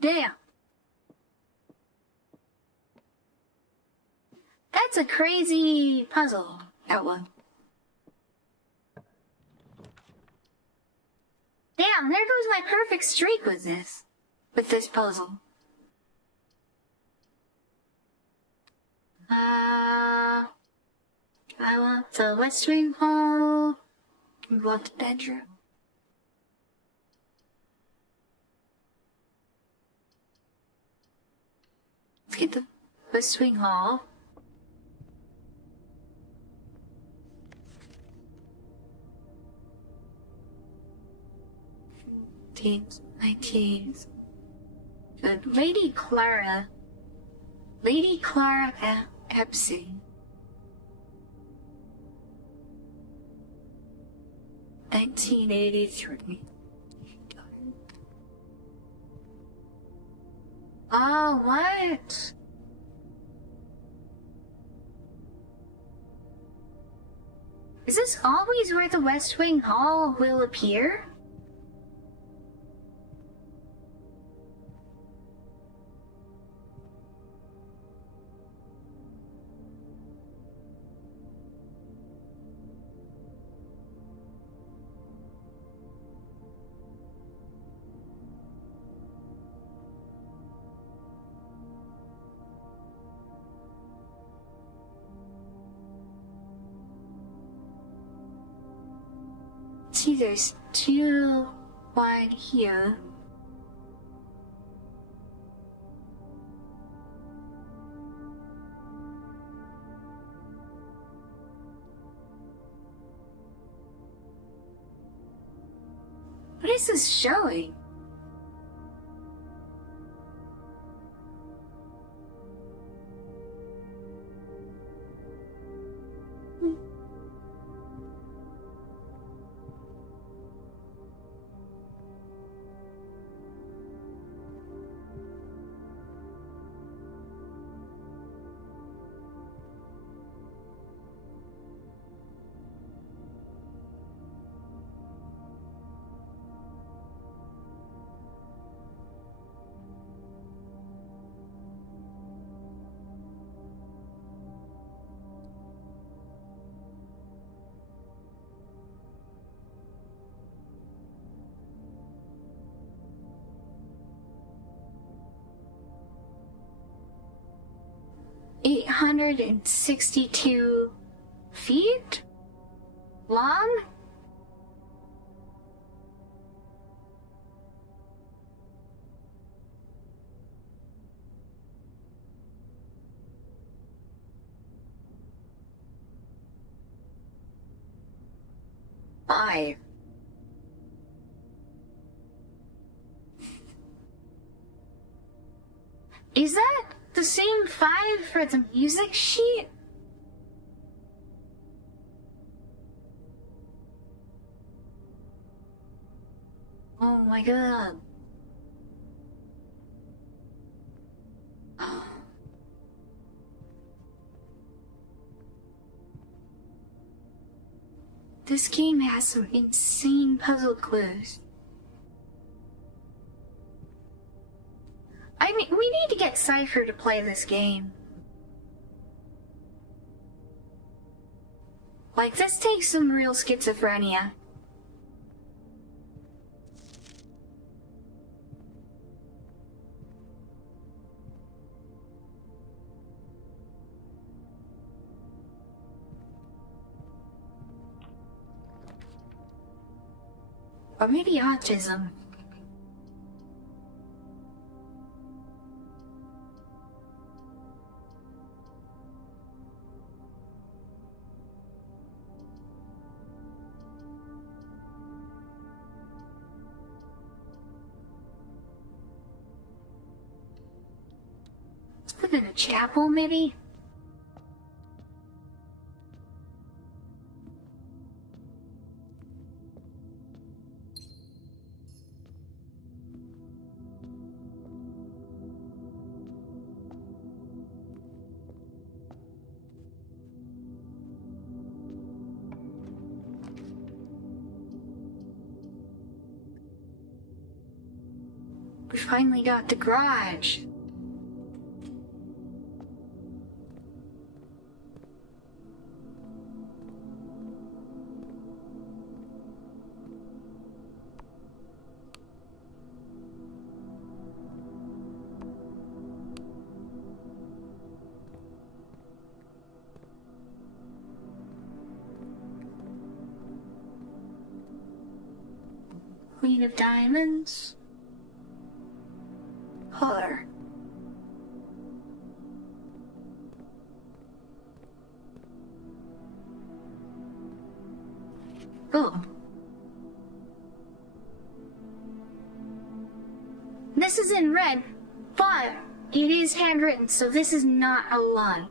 Damn. That's a crazy puzzle, that one. Damn, there goes my perfect streak with this puzzle. I want the West Wing hall. We want the bedroom. Let's get the West Wing hall. my teeth. Good. Lady Clara Epstein. 1983. Oh, what? Is this always where the West Wing Hall will appear? See, there's two wide here. What is this showing? $862 feet long? Five. Is that the same 5 for the music sheet? Oh my god. This game has some insane puzzle clues. I mean, we need to get Cypher to play this game. Like, this takes some real schizophrenia. Or maybe autism. Let's live in a chapel, maybe? We finally got the garage. Queen of Diamonds. Her. Oh. is in red, but it is handwritten, so this is not a lie.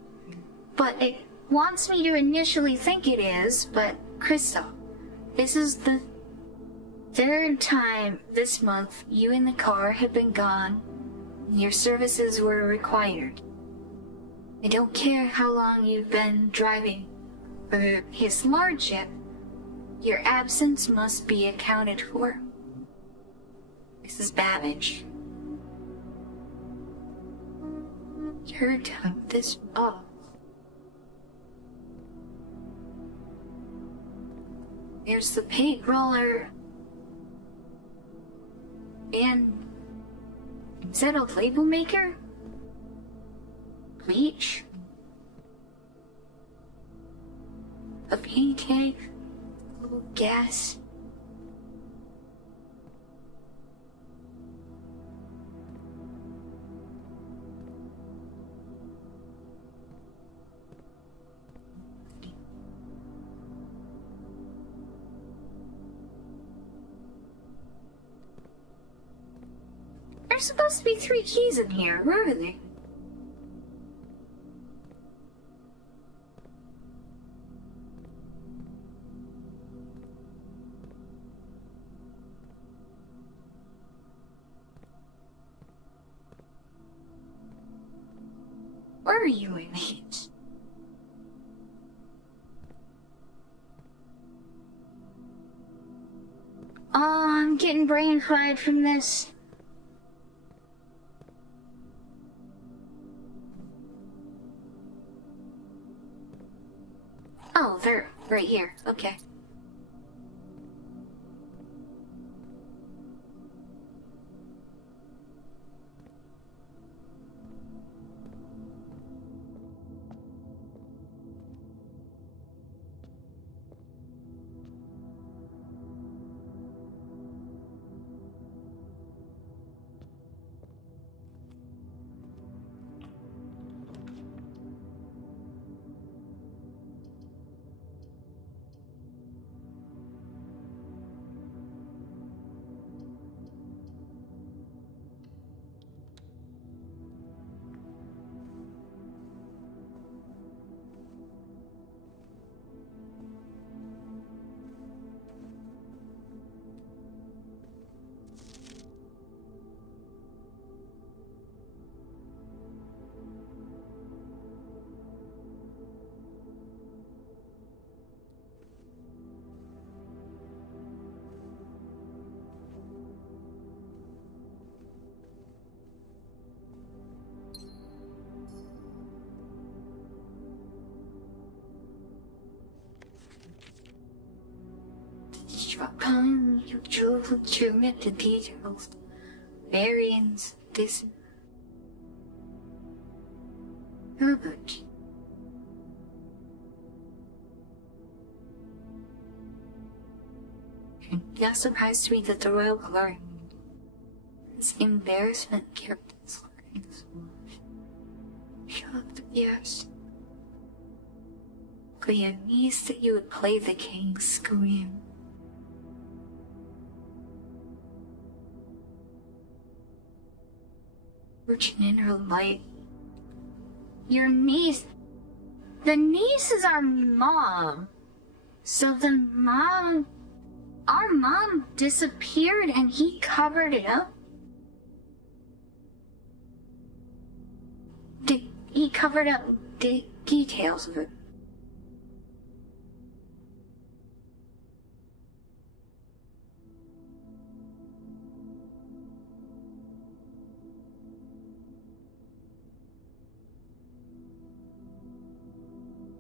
But it wants me to initially think it is, but Crystal, this is the third time this month you and the car have been gone. Your services were required. I don't care how long you've been driving for his lordship. Your absence must be accounted for. Mrs. Babbage. You're done this off. There's the paint roller. And is that a label maker? Bleach? A paint tank? A little gas? There's supposed to be 3 keys in here. Where are they? Where are you, inmates? Oh, I'm getting brain fried from this. Oh, they're right here. Okay. You drove through the details. Variants, this. Herbert. You're surprised to me that the royal guard has embarrassment kept its learnings. Shocked, yes. Clear means that you would play the king's scream. Fortune in her life. Your niece. The niece is our mom. So our mom disappeared and he covered it up? He covered up the details of it.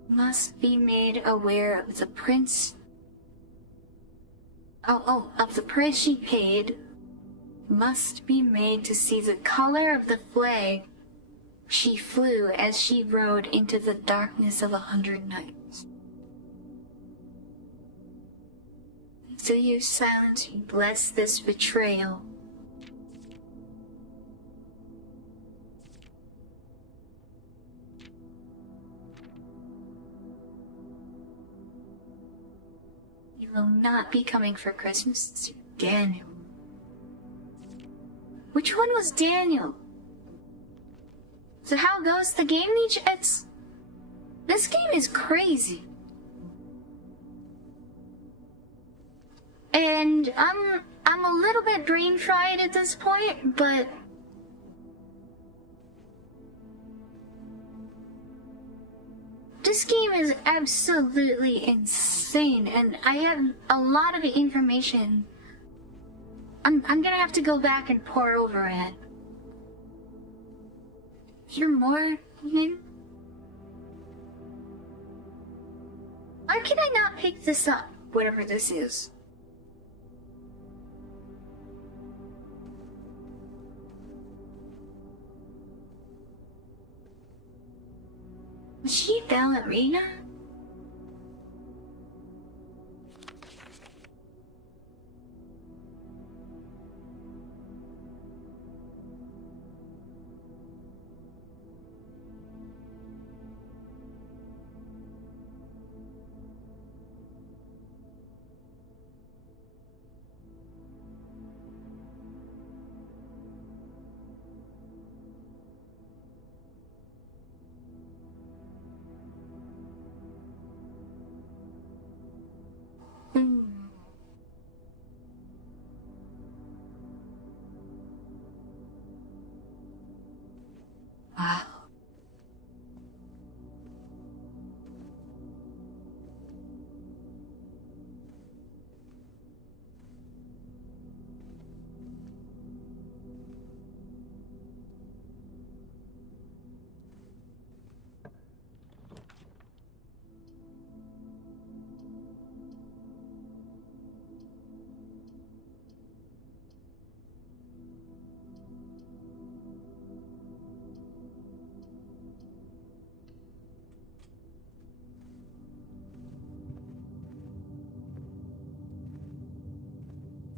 Must be made aware of the prince. Of the price she paid. Must be made to see the color of the flag she flew as she rode into the darkness of 100 nights. Through your silence, you bless this betrayal. Will not be coming for Christmas again. Which one was Daniel? So how goes the game, Nietzsche? This game is crazy. And I'm a little bit brain fried at this point, but this game is absolutely insane, and I have a lot of information. I'm gonna have to go back and pour over it. Hear more? Why can I not pick this up? Whatever this is. Was she a ballerina? Wow.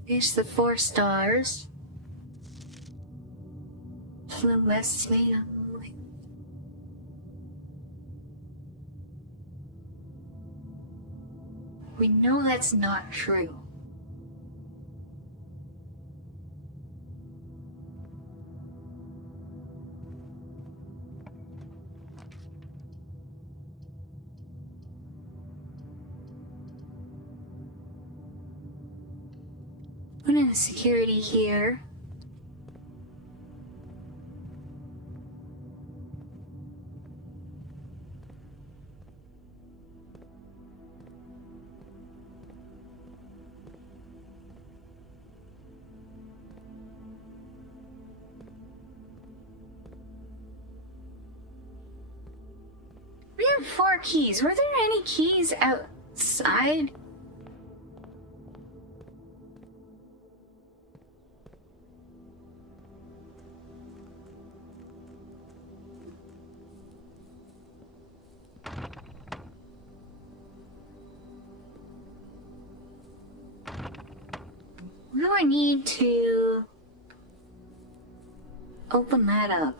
Here's the 4 stars. Flew west me. We know that's not true. Put in security here. We have 4 keys. Were there any keys outside? What do I need to open that up?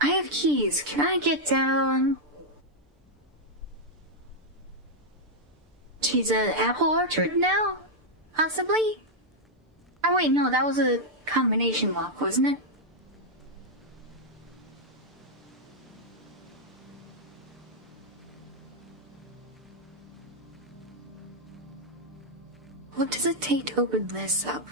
I have keys. Can I get down to the apple orchard now? Possibly? Oh wait, no, that was a combination lock, wasn't it? What does it take to open this up?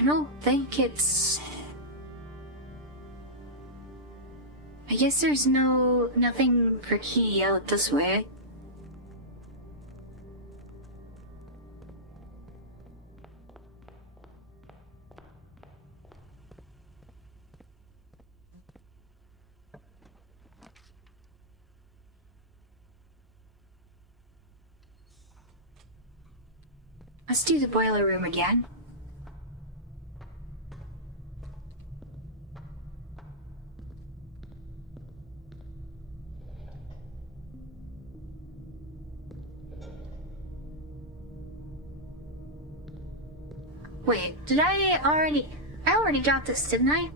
I don't think it's... I guess there's nothing for key out this way. Let's do the boiler room again. Wait, did I already got this, didn't I?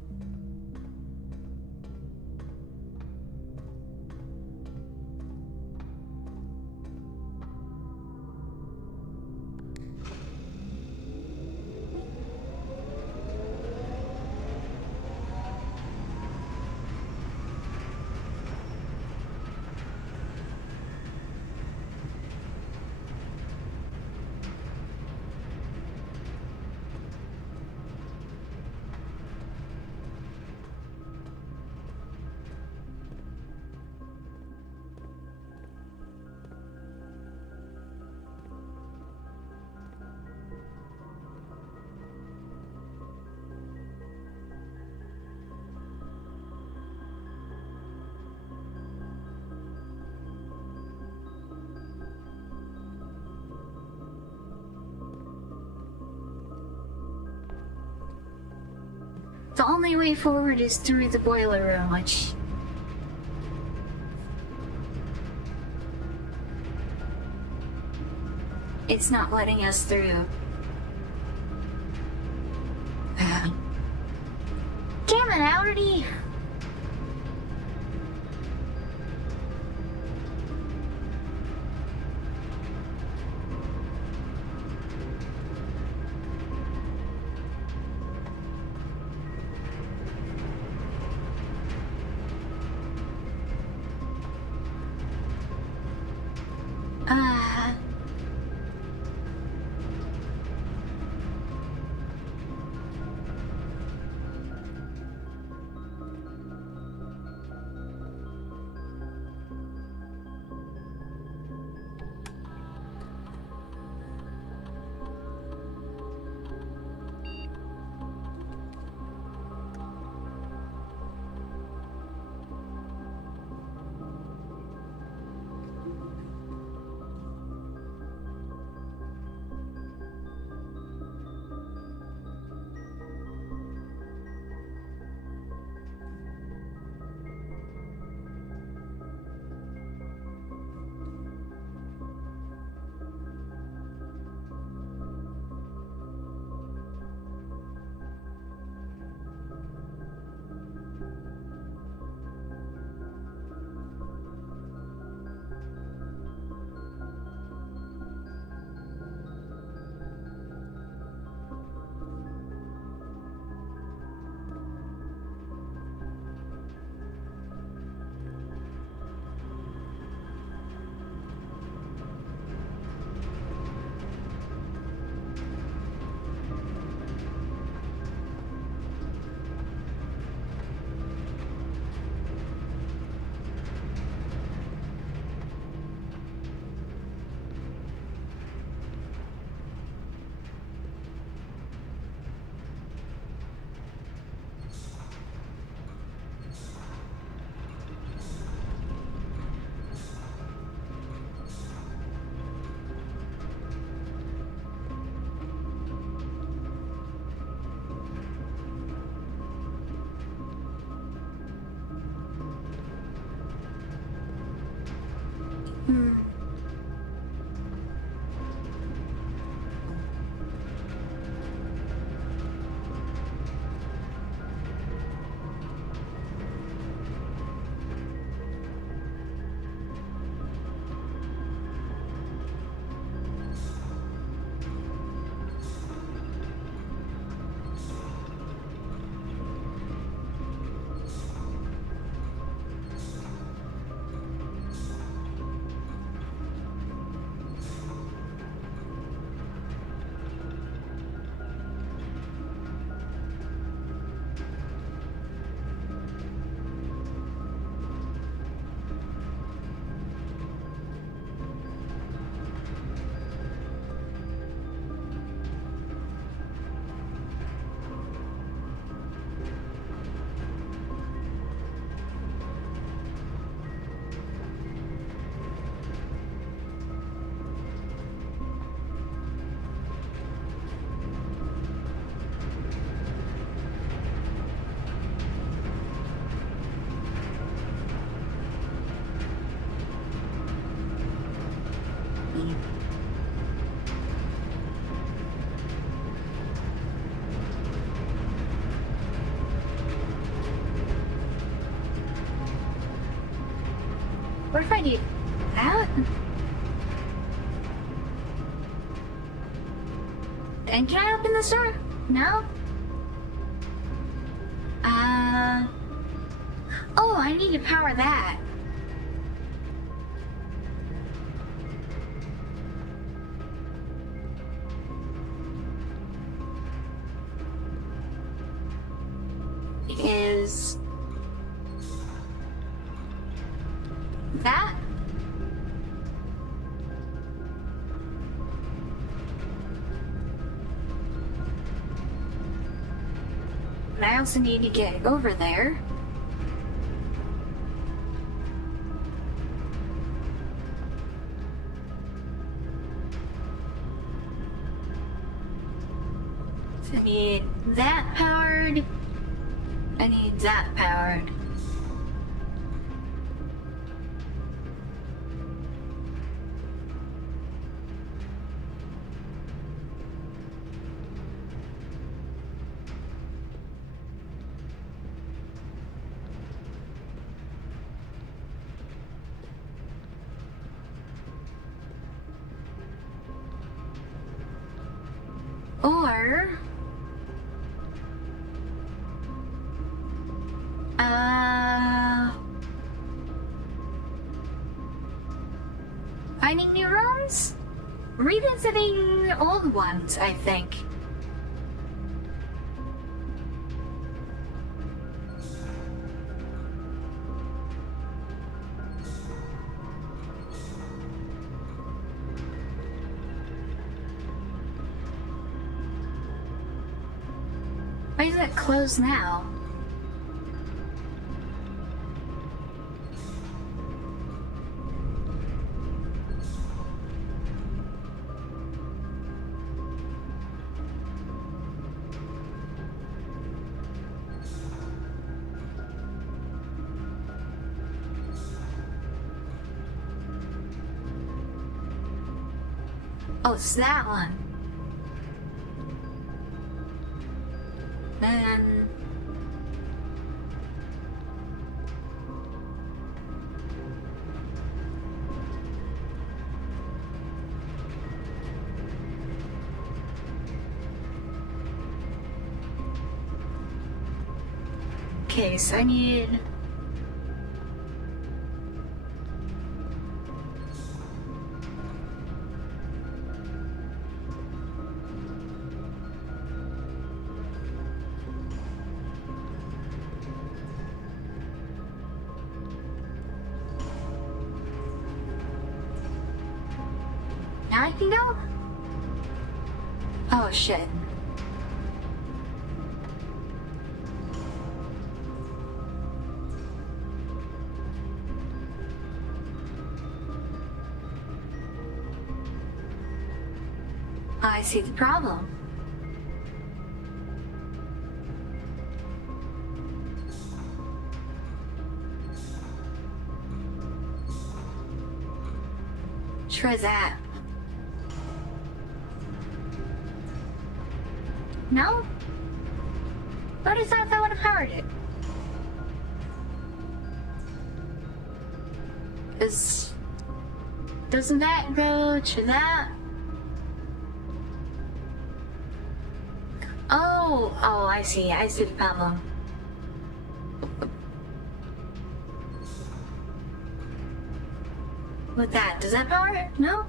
The only way forward is through the boiler room, which... it's not letting us through. Damn it, I already... Hmm. What if I do that? Then can I open this door? No? Oh, I need to power that. Is that? And I also need to get over there. So I need that powered. I need that powered. Or finding new rooms? Revisiting old ones, I think. Why is it closed now? Oh, it's that one. Then okay, so I need now I can go? Oh shit. I see the problem. Try that. No? But I thought that would have powered it. Doesn't that go to that? Oh, I see the problem. With that, does that power it? No?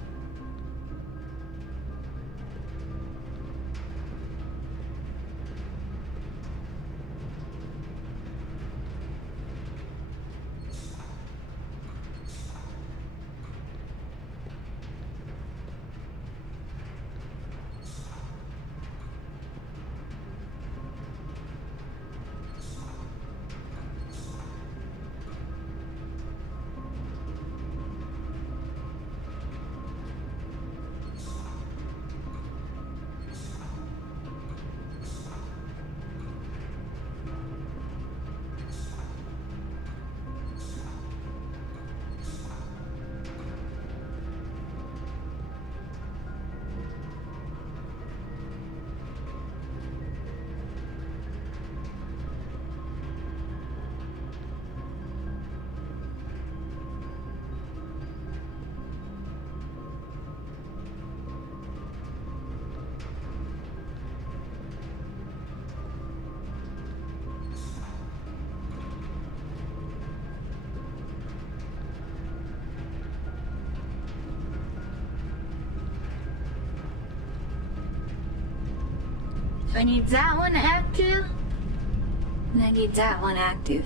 So I need that one active, and I need that one active.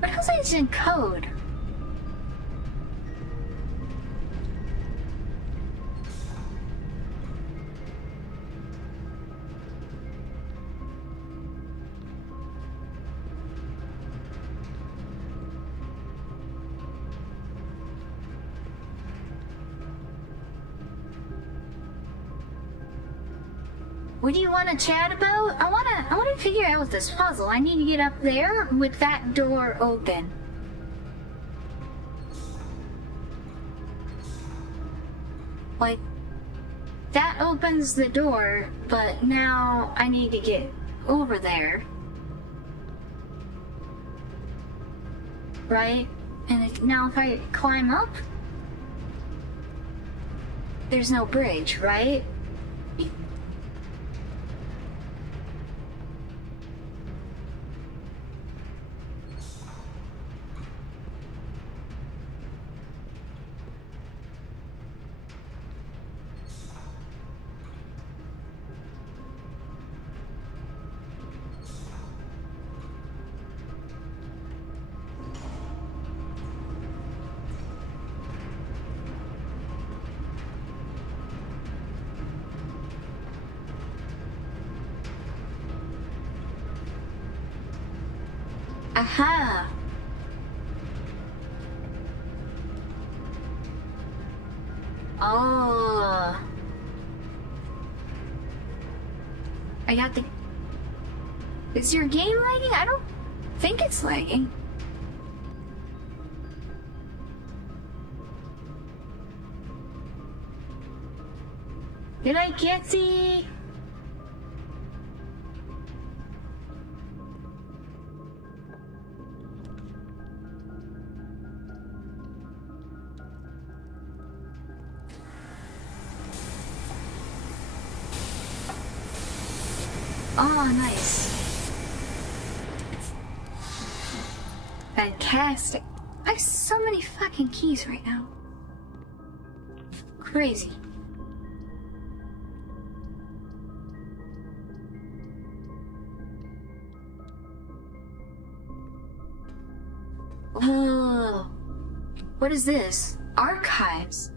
But how's it in code? What do you want to chat about? I want to figure out this puzzle. I need to get up there with that door open. Like, that opens the door, but now I need to get over there. Right? And now if I climb up, there's no bridge, right? Aha! Oh. I got the... Is your game lagging? I don't think it's lagging. Did I get the... Oh, nice. Fantastic. I have so many fucking keys right now. Crazy. Whoa. What is this? Archives.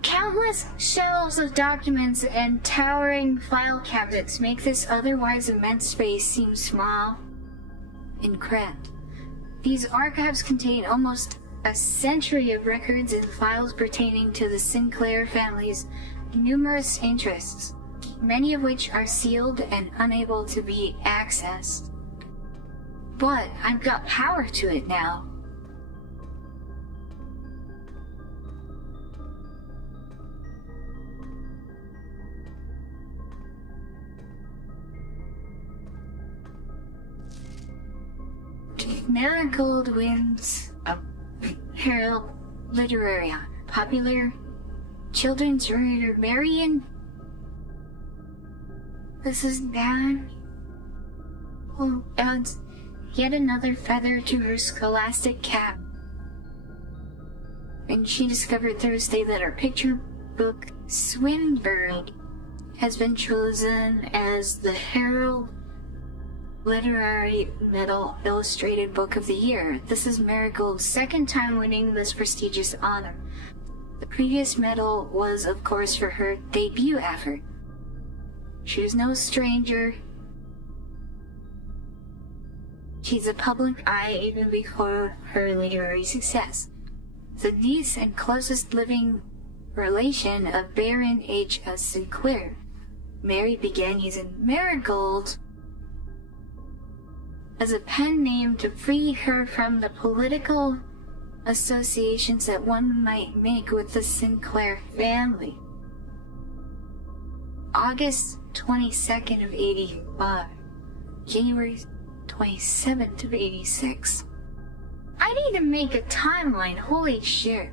Countless shelves of documents and towering file cabinets make this otherwise immense space seem small and cramped. These archives contain almost a century of records and files pertaining to the Sinclair family's numerous interests, many of which are sealed and unable to be accessed. But I've got power to it now. Marigold wins a Herald Literary Honor. Popular children's writer Marion. This is bad. Oh, adds yet another feather to her scholastic cap. And she discovered Thursday that her picture book, Swinburne, has been chosen as the Herald Literary Medal Illustrated Book of the Year. This is Marigold's second time winning this prestigious honor. The previous medal was, of course, for her debut effort. She was no stranger. She's a public eye even before her literary success. The niece and closest living relation of Baron H.S. Sinclair. Mary began using Marigold as a pen name to free her from the political associations that one might make with the Sinclair family. August 22nd of 85, January 27th of 86. I need to make a timeline, holy shit.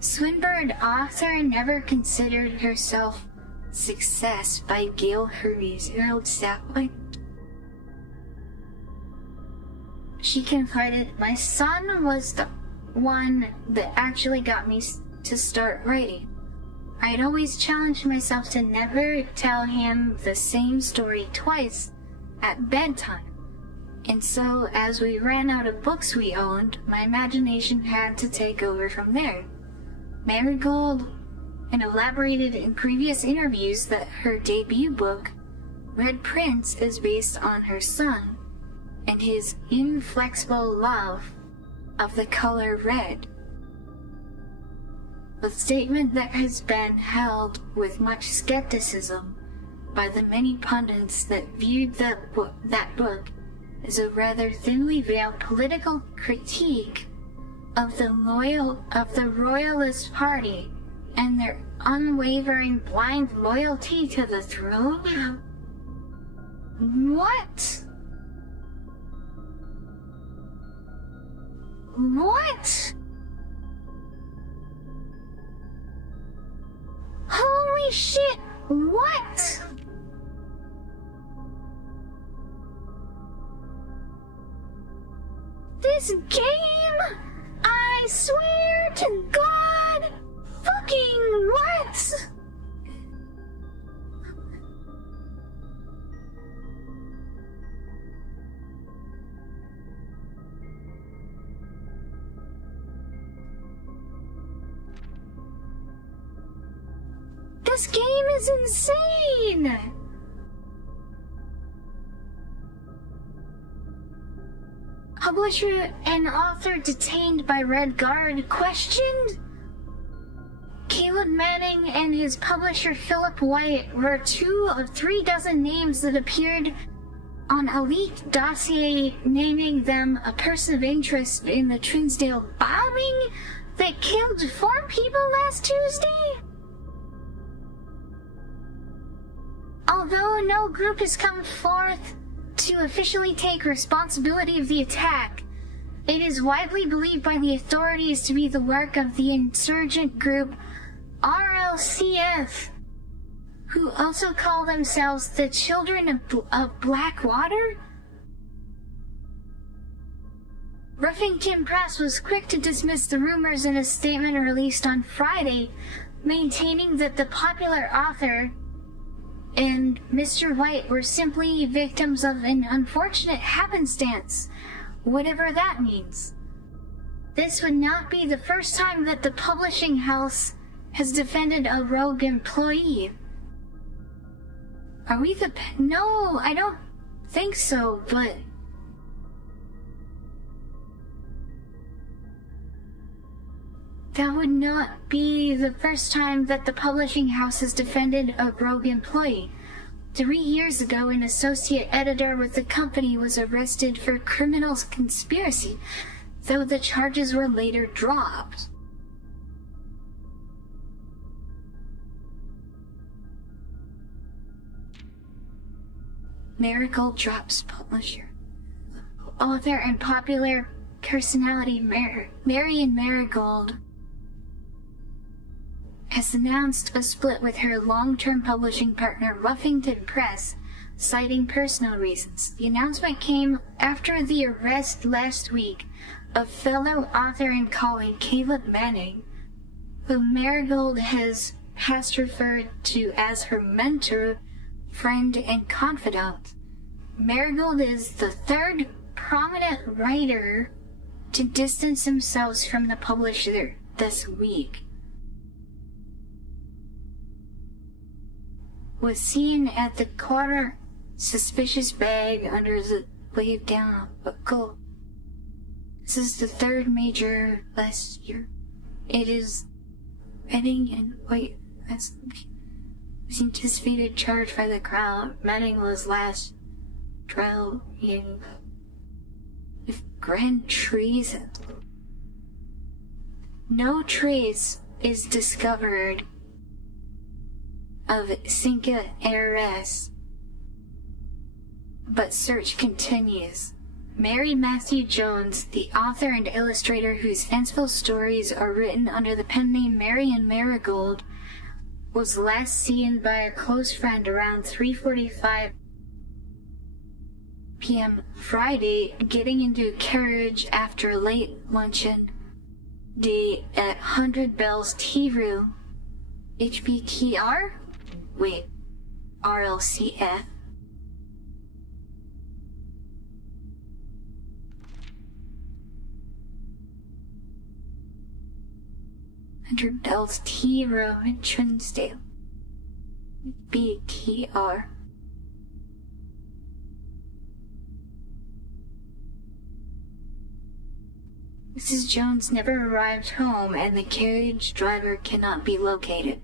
Swinburne author never considered herself success by Gail Hervey's Herald Sapling. She confided, my son was the one that actually got me to start writing. I had always challenged myself to never tell him the same story twice at bedtime. And so, as we ran out of books we owned, my imagination had to take over from there. Marigold and elaborated in previous interviews that her debut book, Red Prince, is based on her son and his inflexible love of the color red. A statement that has been held with much skepticism by the many pundits that viewed that book as a rather thinly veiled political critique of the Royalist Party and their unwavering blind loyalty to the throne? What? What? Holy shit, what? This game? I swear to God, fucking what? This game is insane! Publisher and author detained by Red Guard questioned? Caleb Manning and his publisher Philip White were 2 of 3 dozen names that appeared on a leaked dossier naming them a person of interest in the Trinsdale bombing that killed 4 people last Tuesday. Although no group has come forth to officially take responsibility of the attack, it is widely believed by the authorities to be the work of the insurgent group RLCF, who also call themselves the Children of Blackwater. Ruffington Press was quick to dismiss the rumors in a statement released on Friday, maintaining that the popular author and Mr. White were simply victims of an unfortunate happenstance, whatever that means. This would not be the first time that the publishing house has defended a rogue employee. Are we the... No, I don't think so, but... That would not be the first time that the publishing house has defended a rogue employee. 3 years ago, an associate editor with the company was arrested for criminal conspiracy, though the charges were later dropped. Marigold drops publisher. Author and popular personality Marion Marigold has announced a split with her long-term publishing partner Ruffington Press, citing personal reasons. The announcement came after the arrest last week of fellow author and colleague Caleb Manning, who Marigold has past referred to as her mentor, friend, and confidant. Marigold is the third prominent writer to distance themselves from the publisher this week. Was seen at the corner, suspicious bag under the wave down a buckle. This is the third major last year. It is Manning and White as was anticipated charged by the crowd. Manning was last trial in with grand treason. No trace is discovered of Cinca heiress, but search continues. Mary Matthew Jones, the author and illustrator whose fanciful stories are written under the pen name Marion Marigold, was last seen by a close friend around 3:45 p.m. Friday, getting into a carriage after a late luncheon at 100 Bells Tea Room, HBTR? Wait, RLCF. Hundred Bells Tea Room in Trinsdale. BTR. Mrs. Jones never arrived home and the carriage driver cannot be located.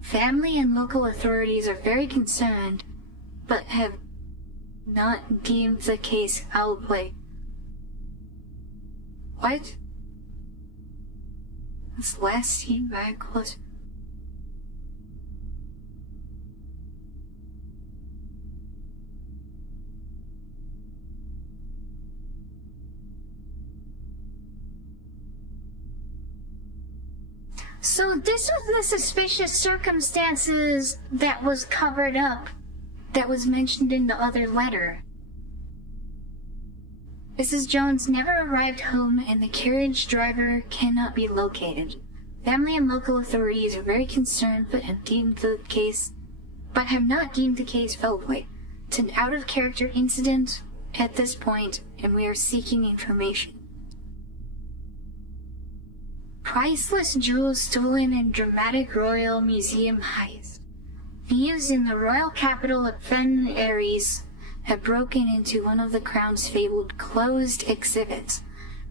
Family and local authorities are very concerned, but have not deemed the case foul play. What? Was last seen by a close... So this was the suspicious circumstances that was covered up, that was mentioned in the other letter. Mrs. Jones never arrived home and the carriage driver cannot be located. Family and local authorities are very concerned but have not deemed the case foul play. It's an out-of-character incident at this point, and we are seeking information. Priceless jewels stolen in dramatic Royal Museum heist. Thieves in the royal capital of Fen Aries have broken into one of the Crown's fabled closed exhibits.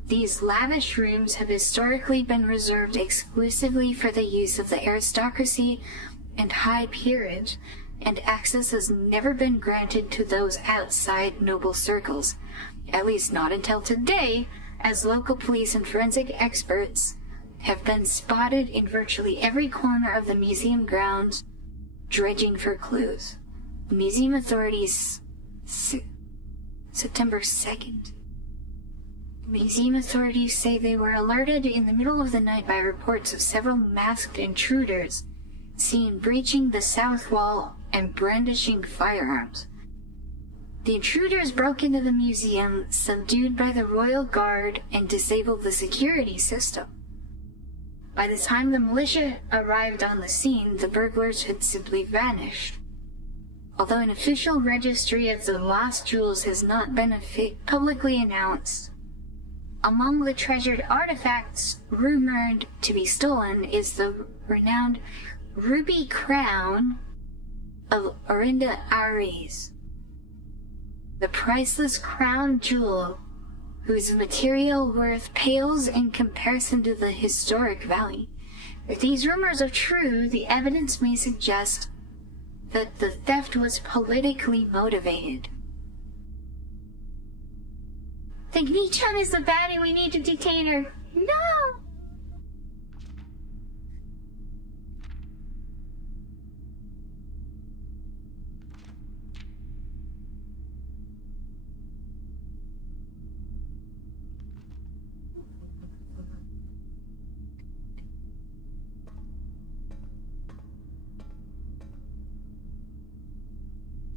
These lavish rooms have historically been reserved exclusively for the use of the aristocracy and high peerage, and access has never been granted to those outside noble circles, at least not until today, as local police and forensic experts have been spotted in virtually every corner of the museum grounds, dredging for clues. Museum authorities September 2nd. Museum authorities say they were alerted in the middle of the night by reports of several masked intruders seen breaching the south wall and brandishing firearms. The intruders broke into the museum, subdued by the royal guard, and disabled the security system. By the time the militia arrived on the scene, the burglars had simply vanished. Although an official registry of the lost jewels has not been publicly announced, among the treasured artifacts rumored to be stolen is the renowned ruby crown of Orinda Aries. The priceless crown jewel, whose material worth pales in comparison to the historic value. If these rumors are true, the evidence may suggest that the theft was politically motivated. The Nichan is the baddie, we need to detain her. No!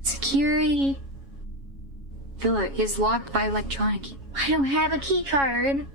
Security door is locked by electronic key. I don't have a key card.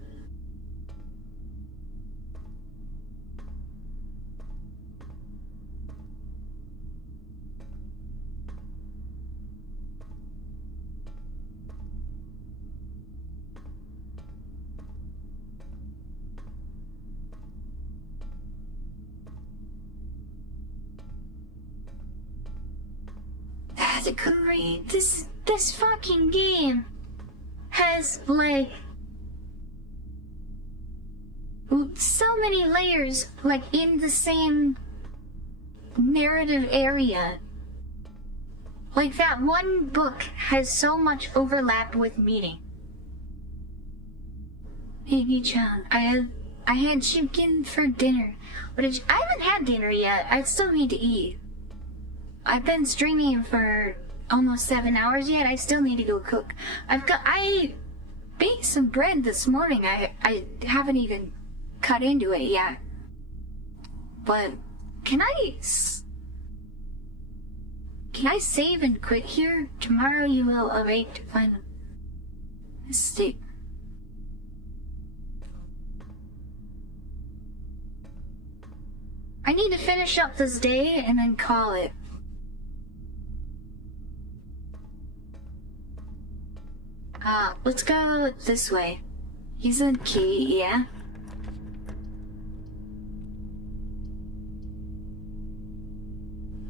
That's great. This fucking game has, like, so many layers, like, in the same narrative area. Like, that one book has so much overlap with meeting. Hey, Nichan, I had chicken for dinner. I haven't had dinner yet. I still need to eat. I've been streaming for almost 7 hours yet. I still need to go cook. I baked some bread this morning. I haven't even cut into it yet. But can I save and quit here? Tomorrow you will awake to find a mistake. I need to finish up this day and then call it. Let's go this way. He's a key, yeah?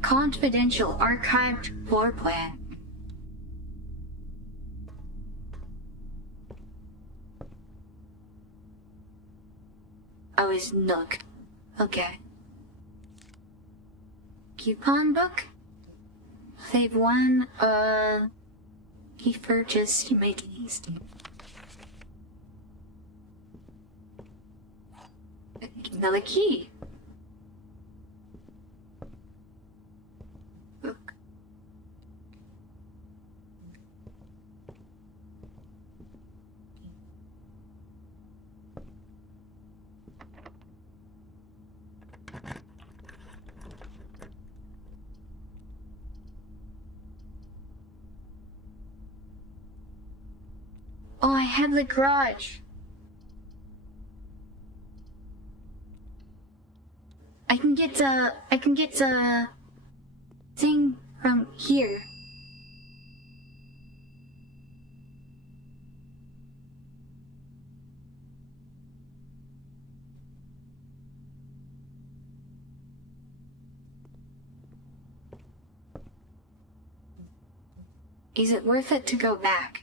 Confidential archived floor plan. Oh, it's Nook. Okay. Coupon book? Save one, he purchased, you make it easy. Another key. Look. Oh, I have the garage. I can get the thing from here. Is it worth it to go back?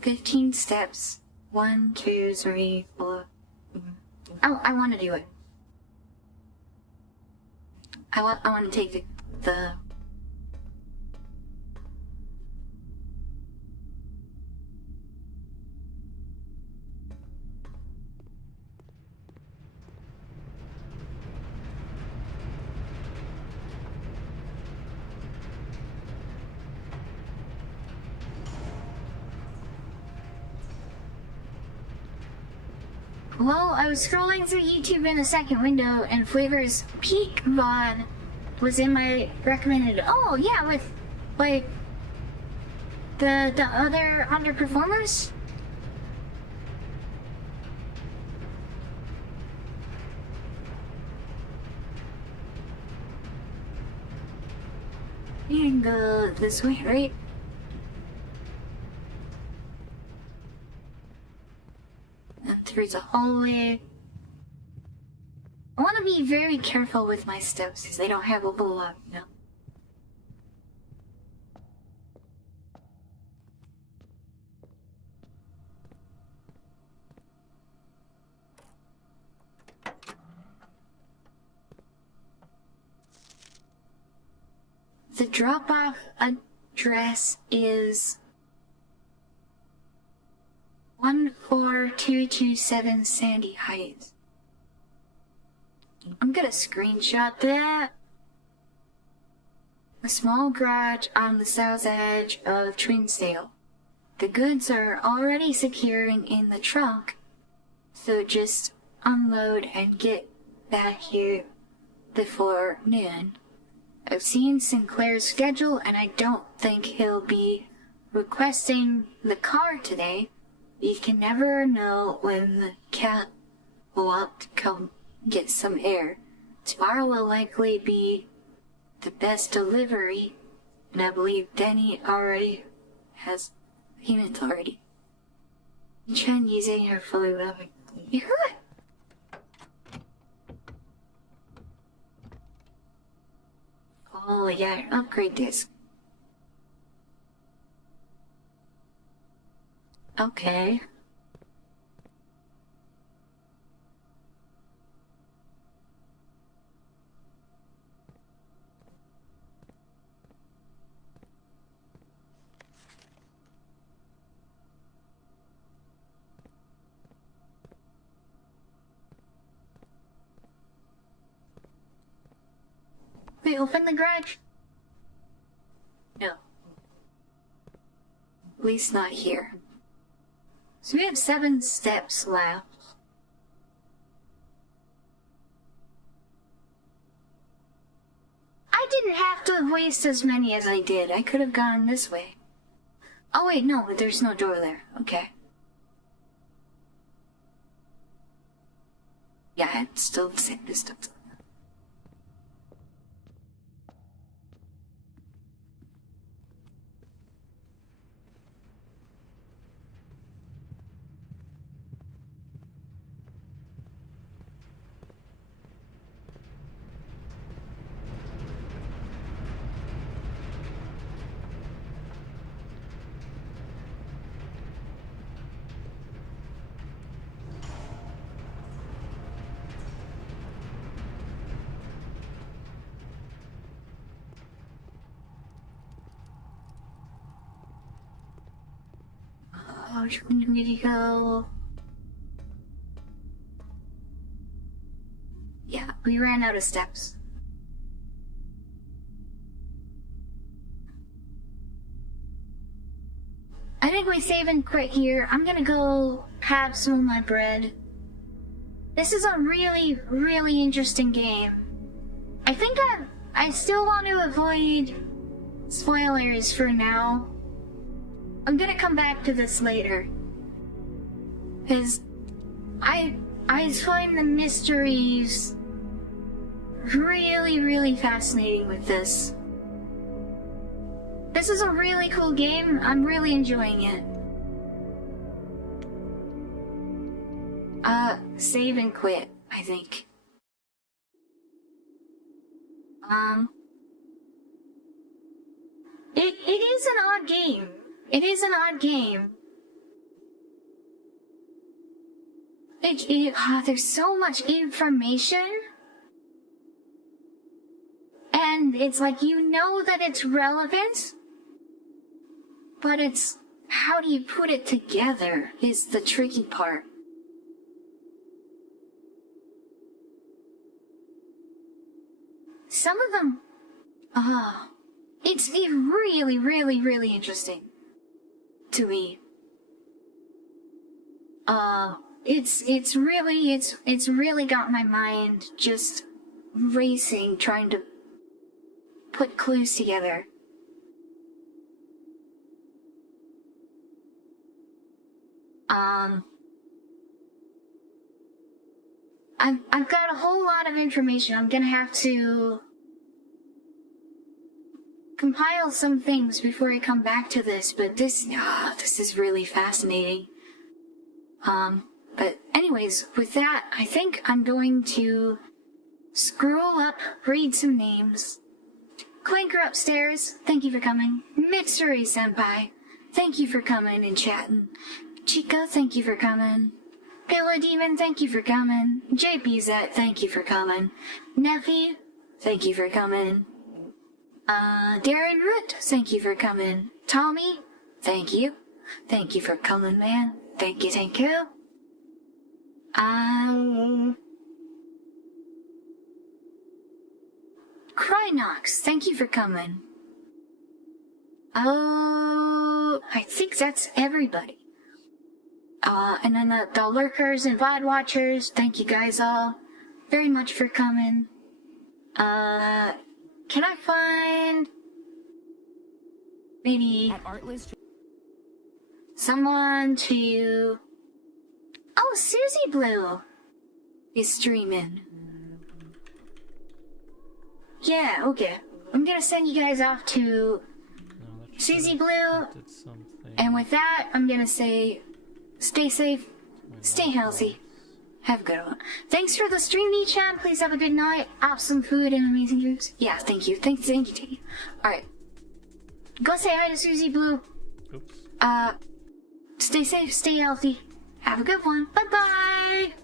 15 steps. 1, 2, 3, 4. Oh, I want to do it. I want to take the Well, I was scrolling through YouTube in a second window, and FlaVR's peak VOD was in my recommended. Oh yeah, with like the other underperformers. You can go this way, right? And through the hallway. I want to be very careful with my steps because they don't have a blow up, you know? The drop-off address is 14227 Sandy Heights. I'm gonna screenshot that. A small garage on the south edge of Trinsdale. The goods are already securing in the trunk, so just unload and get back here before noon. I've seen Sinclair's schedule, and I don't think he'll be requesting the car today. You can never know when the cat will up to come get some air. Tomorrow will likely be the best delivery, and I believe Denny already has payment authority. Chen using her fully loving. You good? Oh yeah, upgrade disc. Okay. Wait, open the garage? No. At least not here. So we have 7 steps left. I didn't have to waste as many as I did. I could have gone this way. Oh wait, no, there's no door there. Okay. Yeah, it's still the same distance. Which one do we go? Yeah, we ran out of steps. I think we save and quit here. I'm gonna go have some of my bread. This is a really, really interesting game. I think I still want to avoid spoilers for now. I'm gonna come back to this later. Cause I find the mysteries really, really fascinating with this. This is a really cool game. I'm really enjoying it. Save and quit, I think. It is an odd game. It is an odd game. There's so much information. And it's like, you know that it's relevant, but it's how do you put it together is the tricky part. Some of them, it's really, really, really interesting to me. it's really got my mind just racing, trying to put clues together. I've got a whole lot of information. I'm gonna have to compile some things before I come back to this, but this is really fascinating. But anyways, with that, I think I'm going to scroll up, read some names. Clanker upstairs, thank you for coming. Mitsuri Senpai, thank you for coming and chatting. Chica, thank you for coming. Pillow Demon, thank you for coming. JPZ, thank you for coming. Neffy, thank you for coming. Darren Root, thank you for coming. Tommy, thank you. Thank you for coming, man. Thank you, thank you. Crynox, thank you for coming. Oh, I think that's everybody. And then the lurkers and VOD watchers, thank you guys all very much for coming. Can I find maybe someone to... Oh, Susie Blue is streaming. Yeah, okay. I'm gonna send you guys off to Susie Blue, and with that, I'm gonna say, stay safe, stay healthy, have a good one. Thanks for the stream, Nichan. Please have a good night. Awesome food and amazing drinks. Yeah, thank you. Thank you. Alright. Go say hi to Susie Blue. Oops. Stay safe, stay healthy. Have a good one. Bye-bye.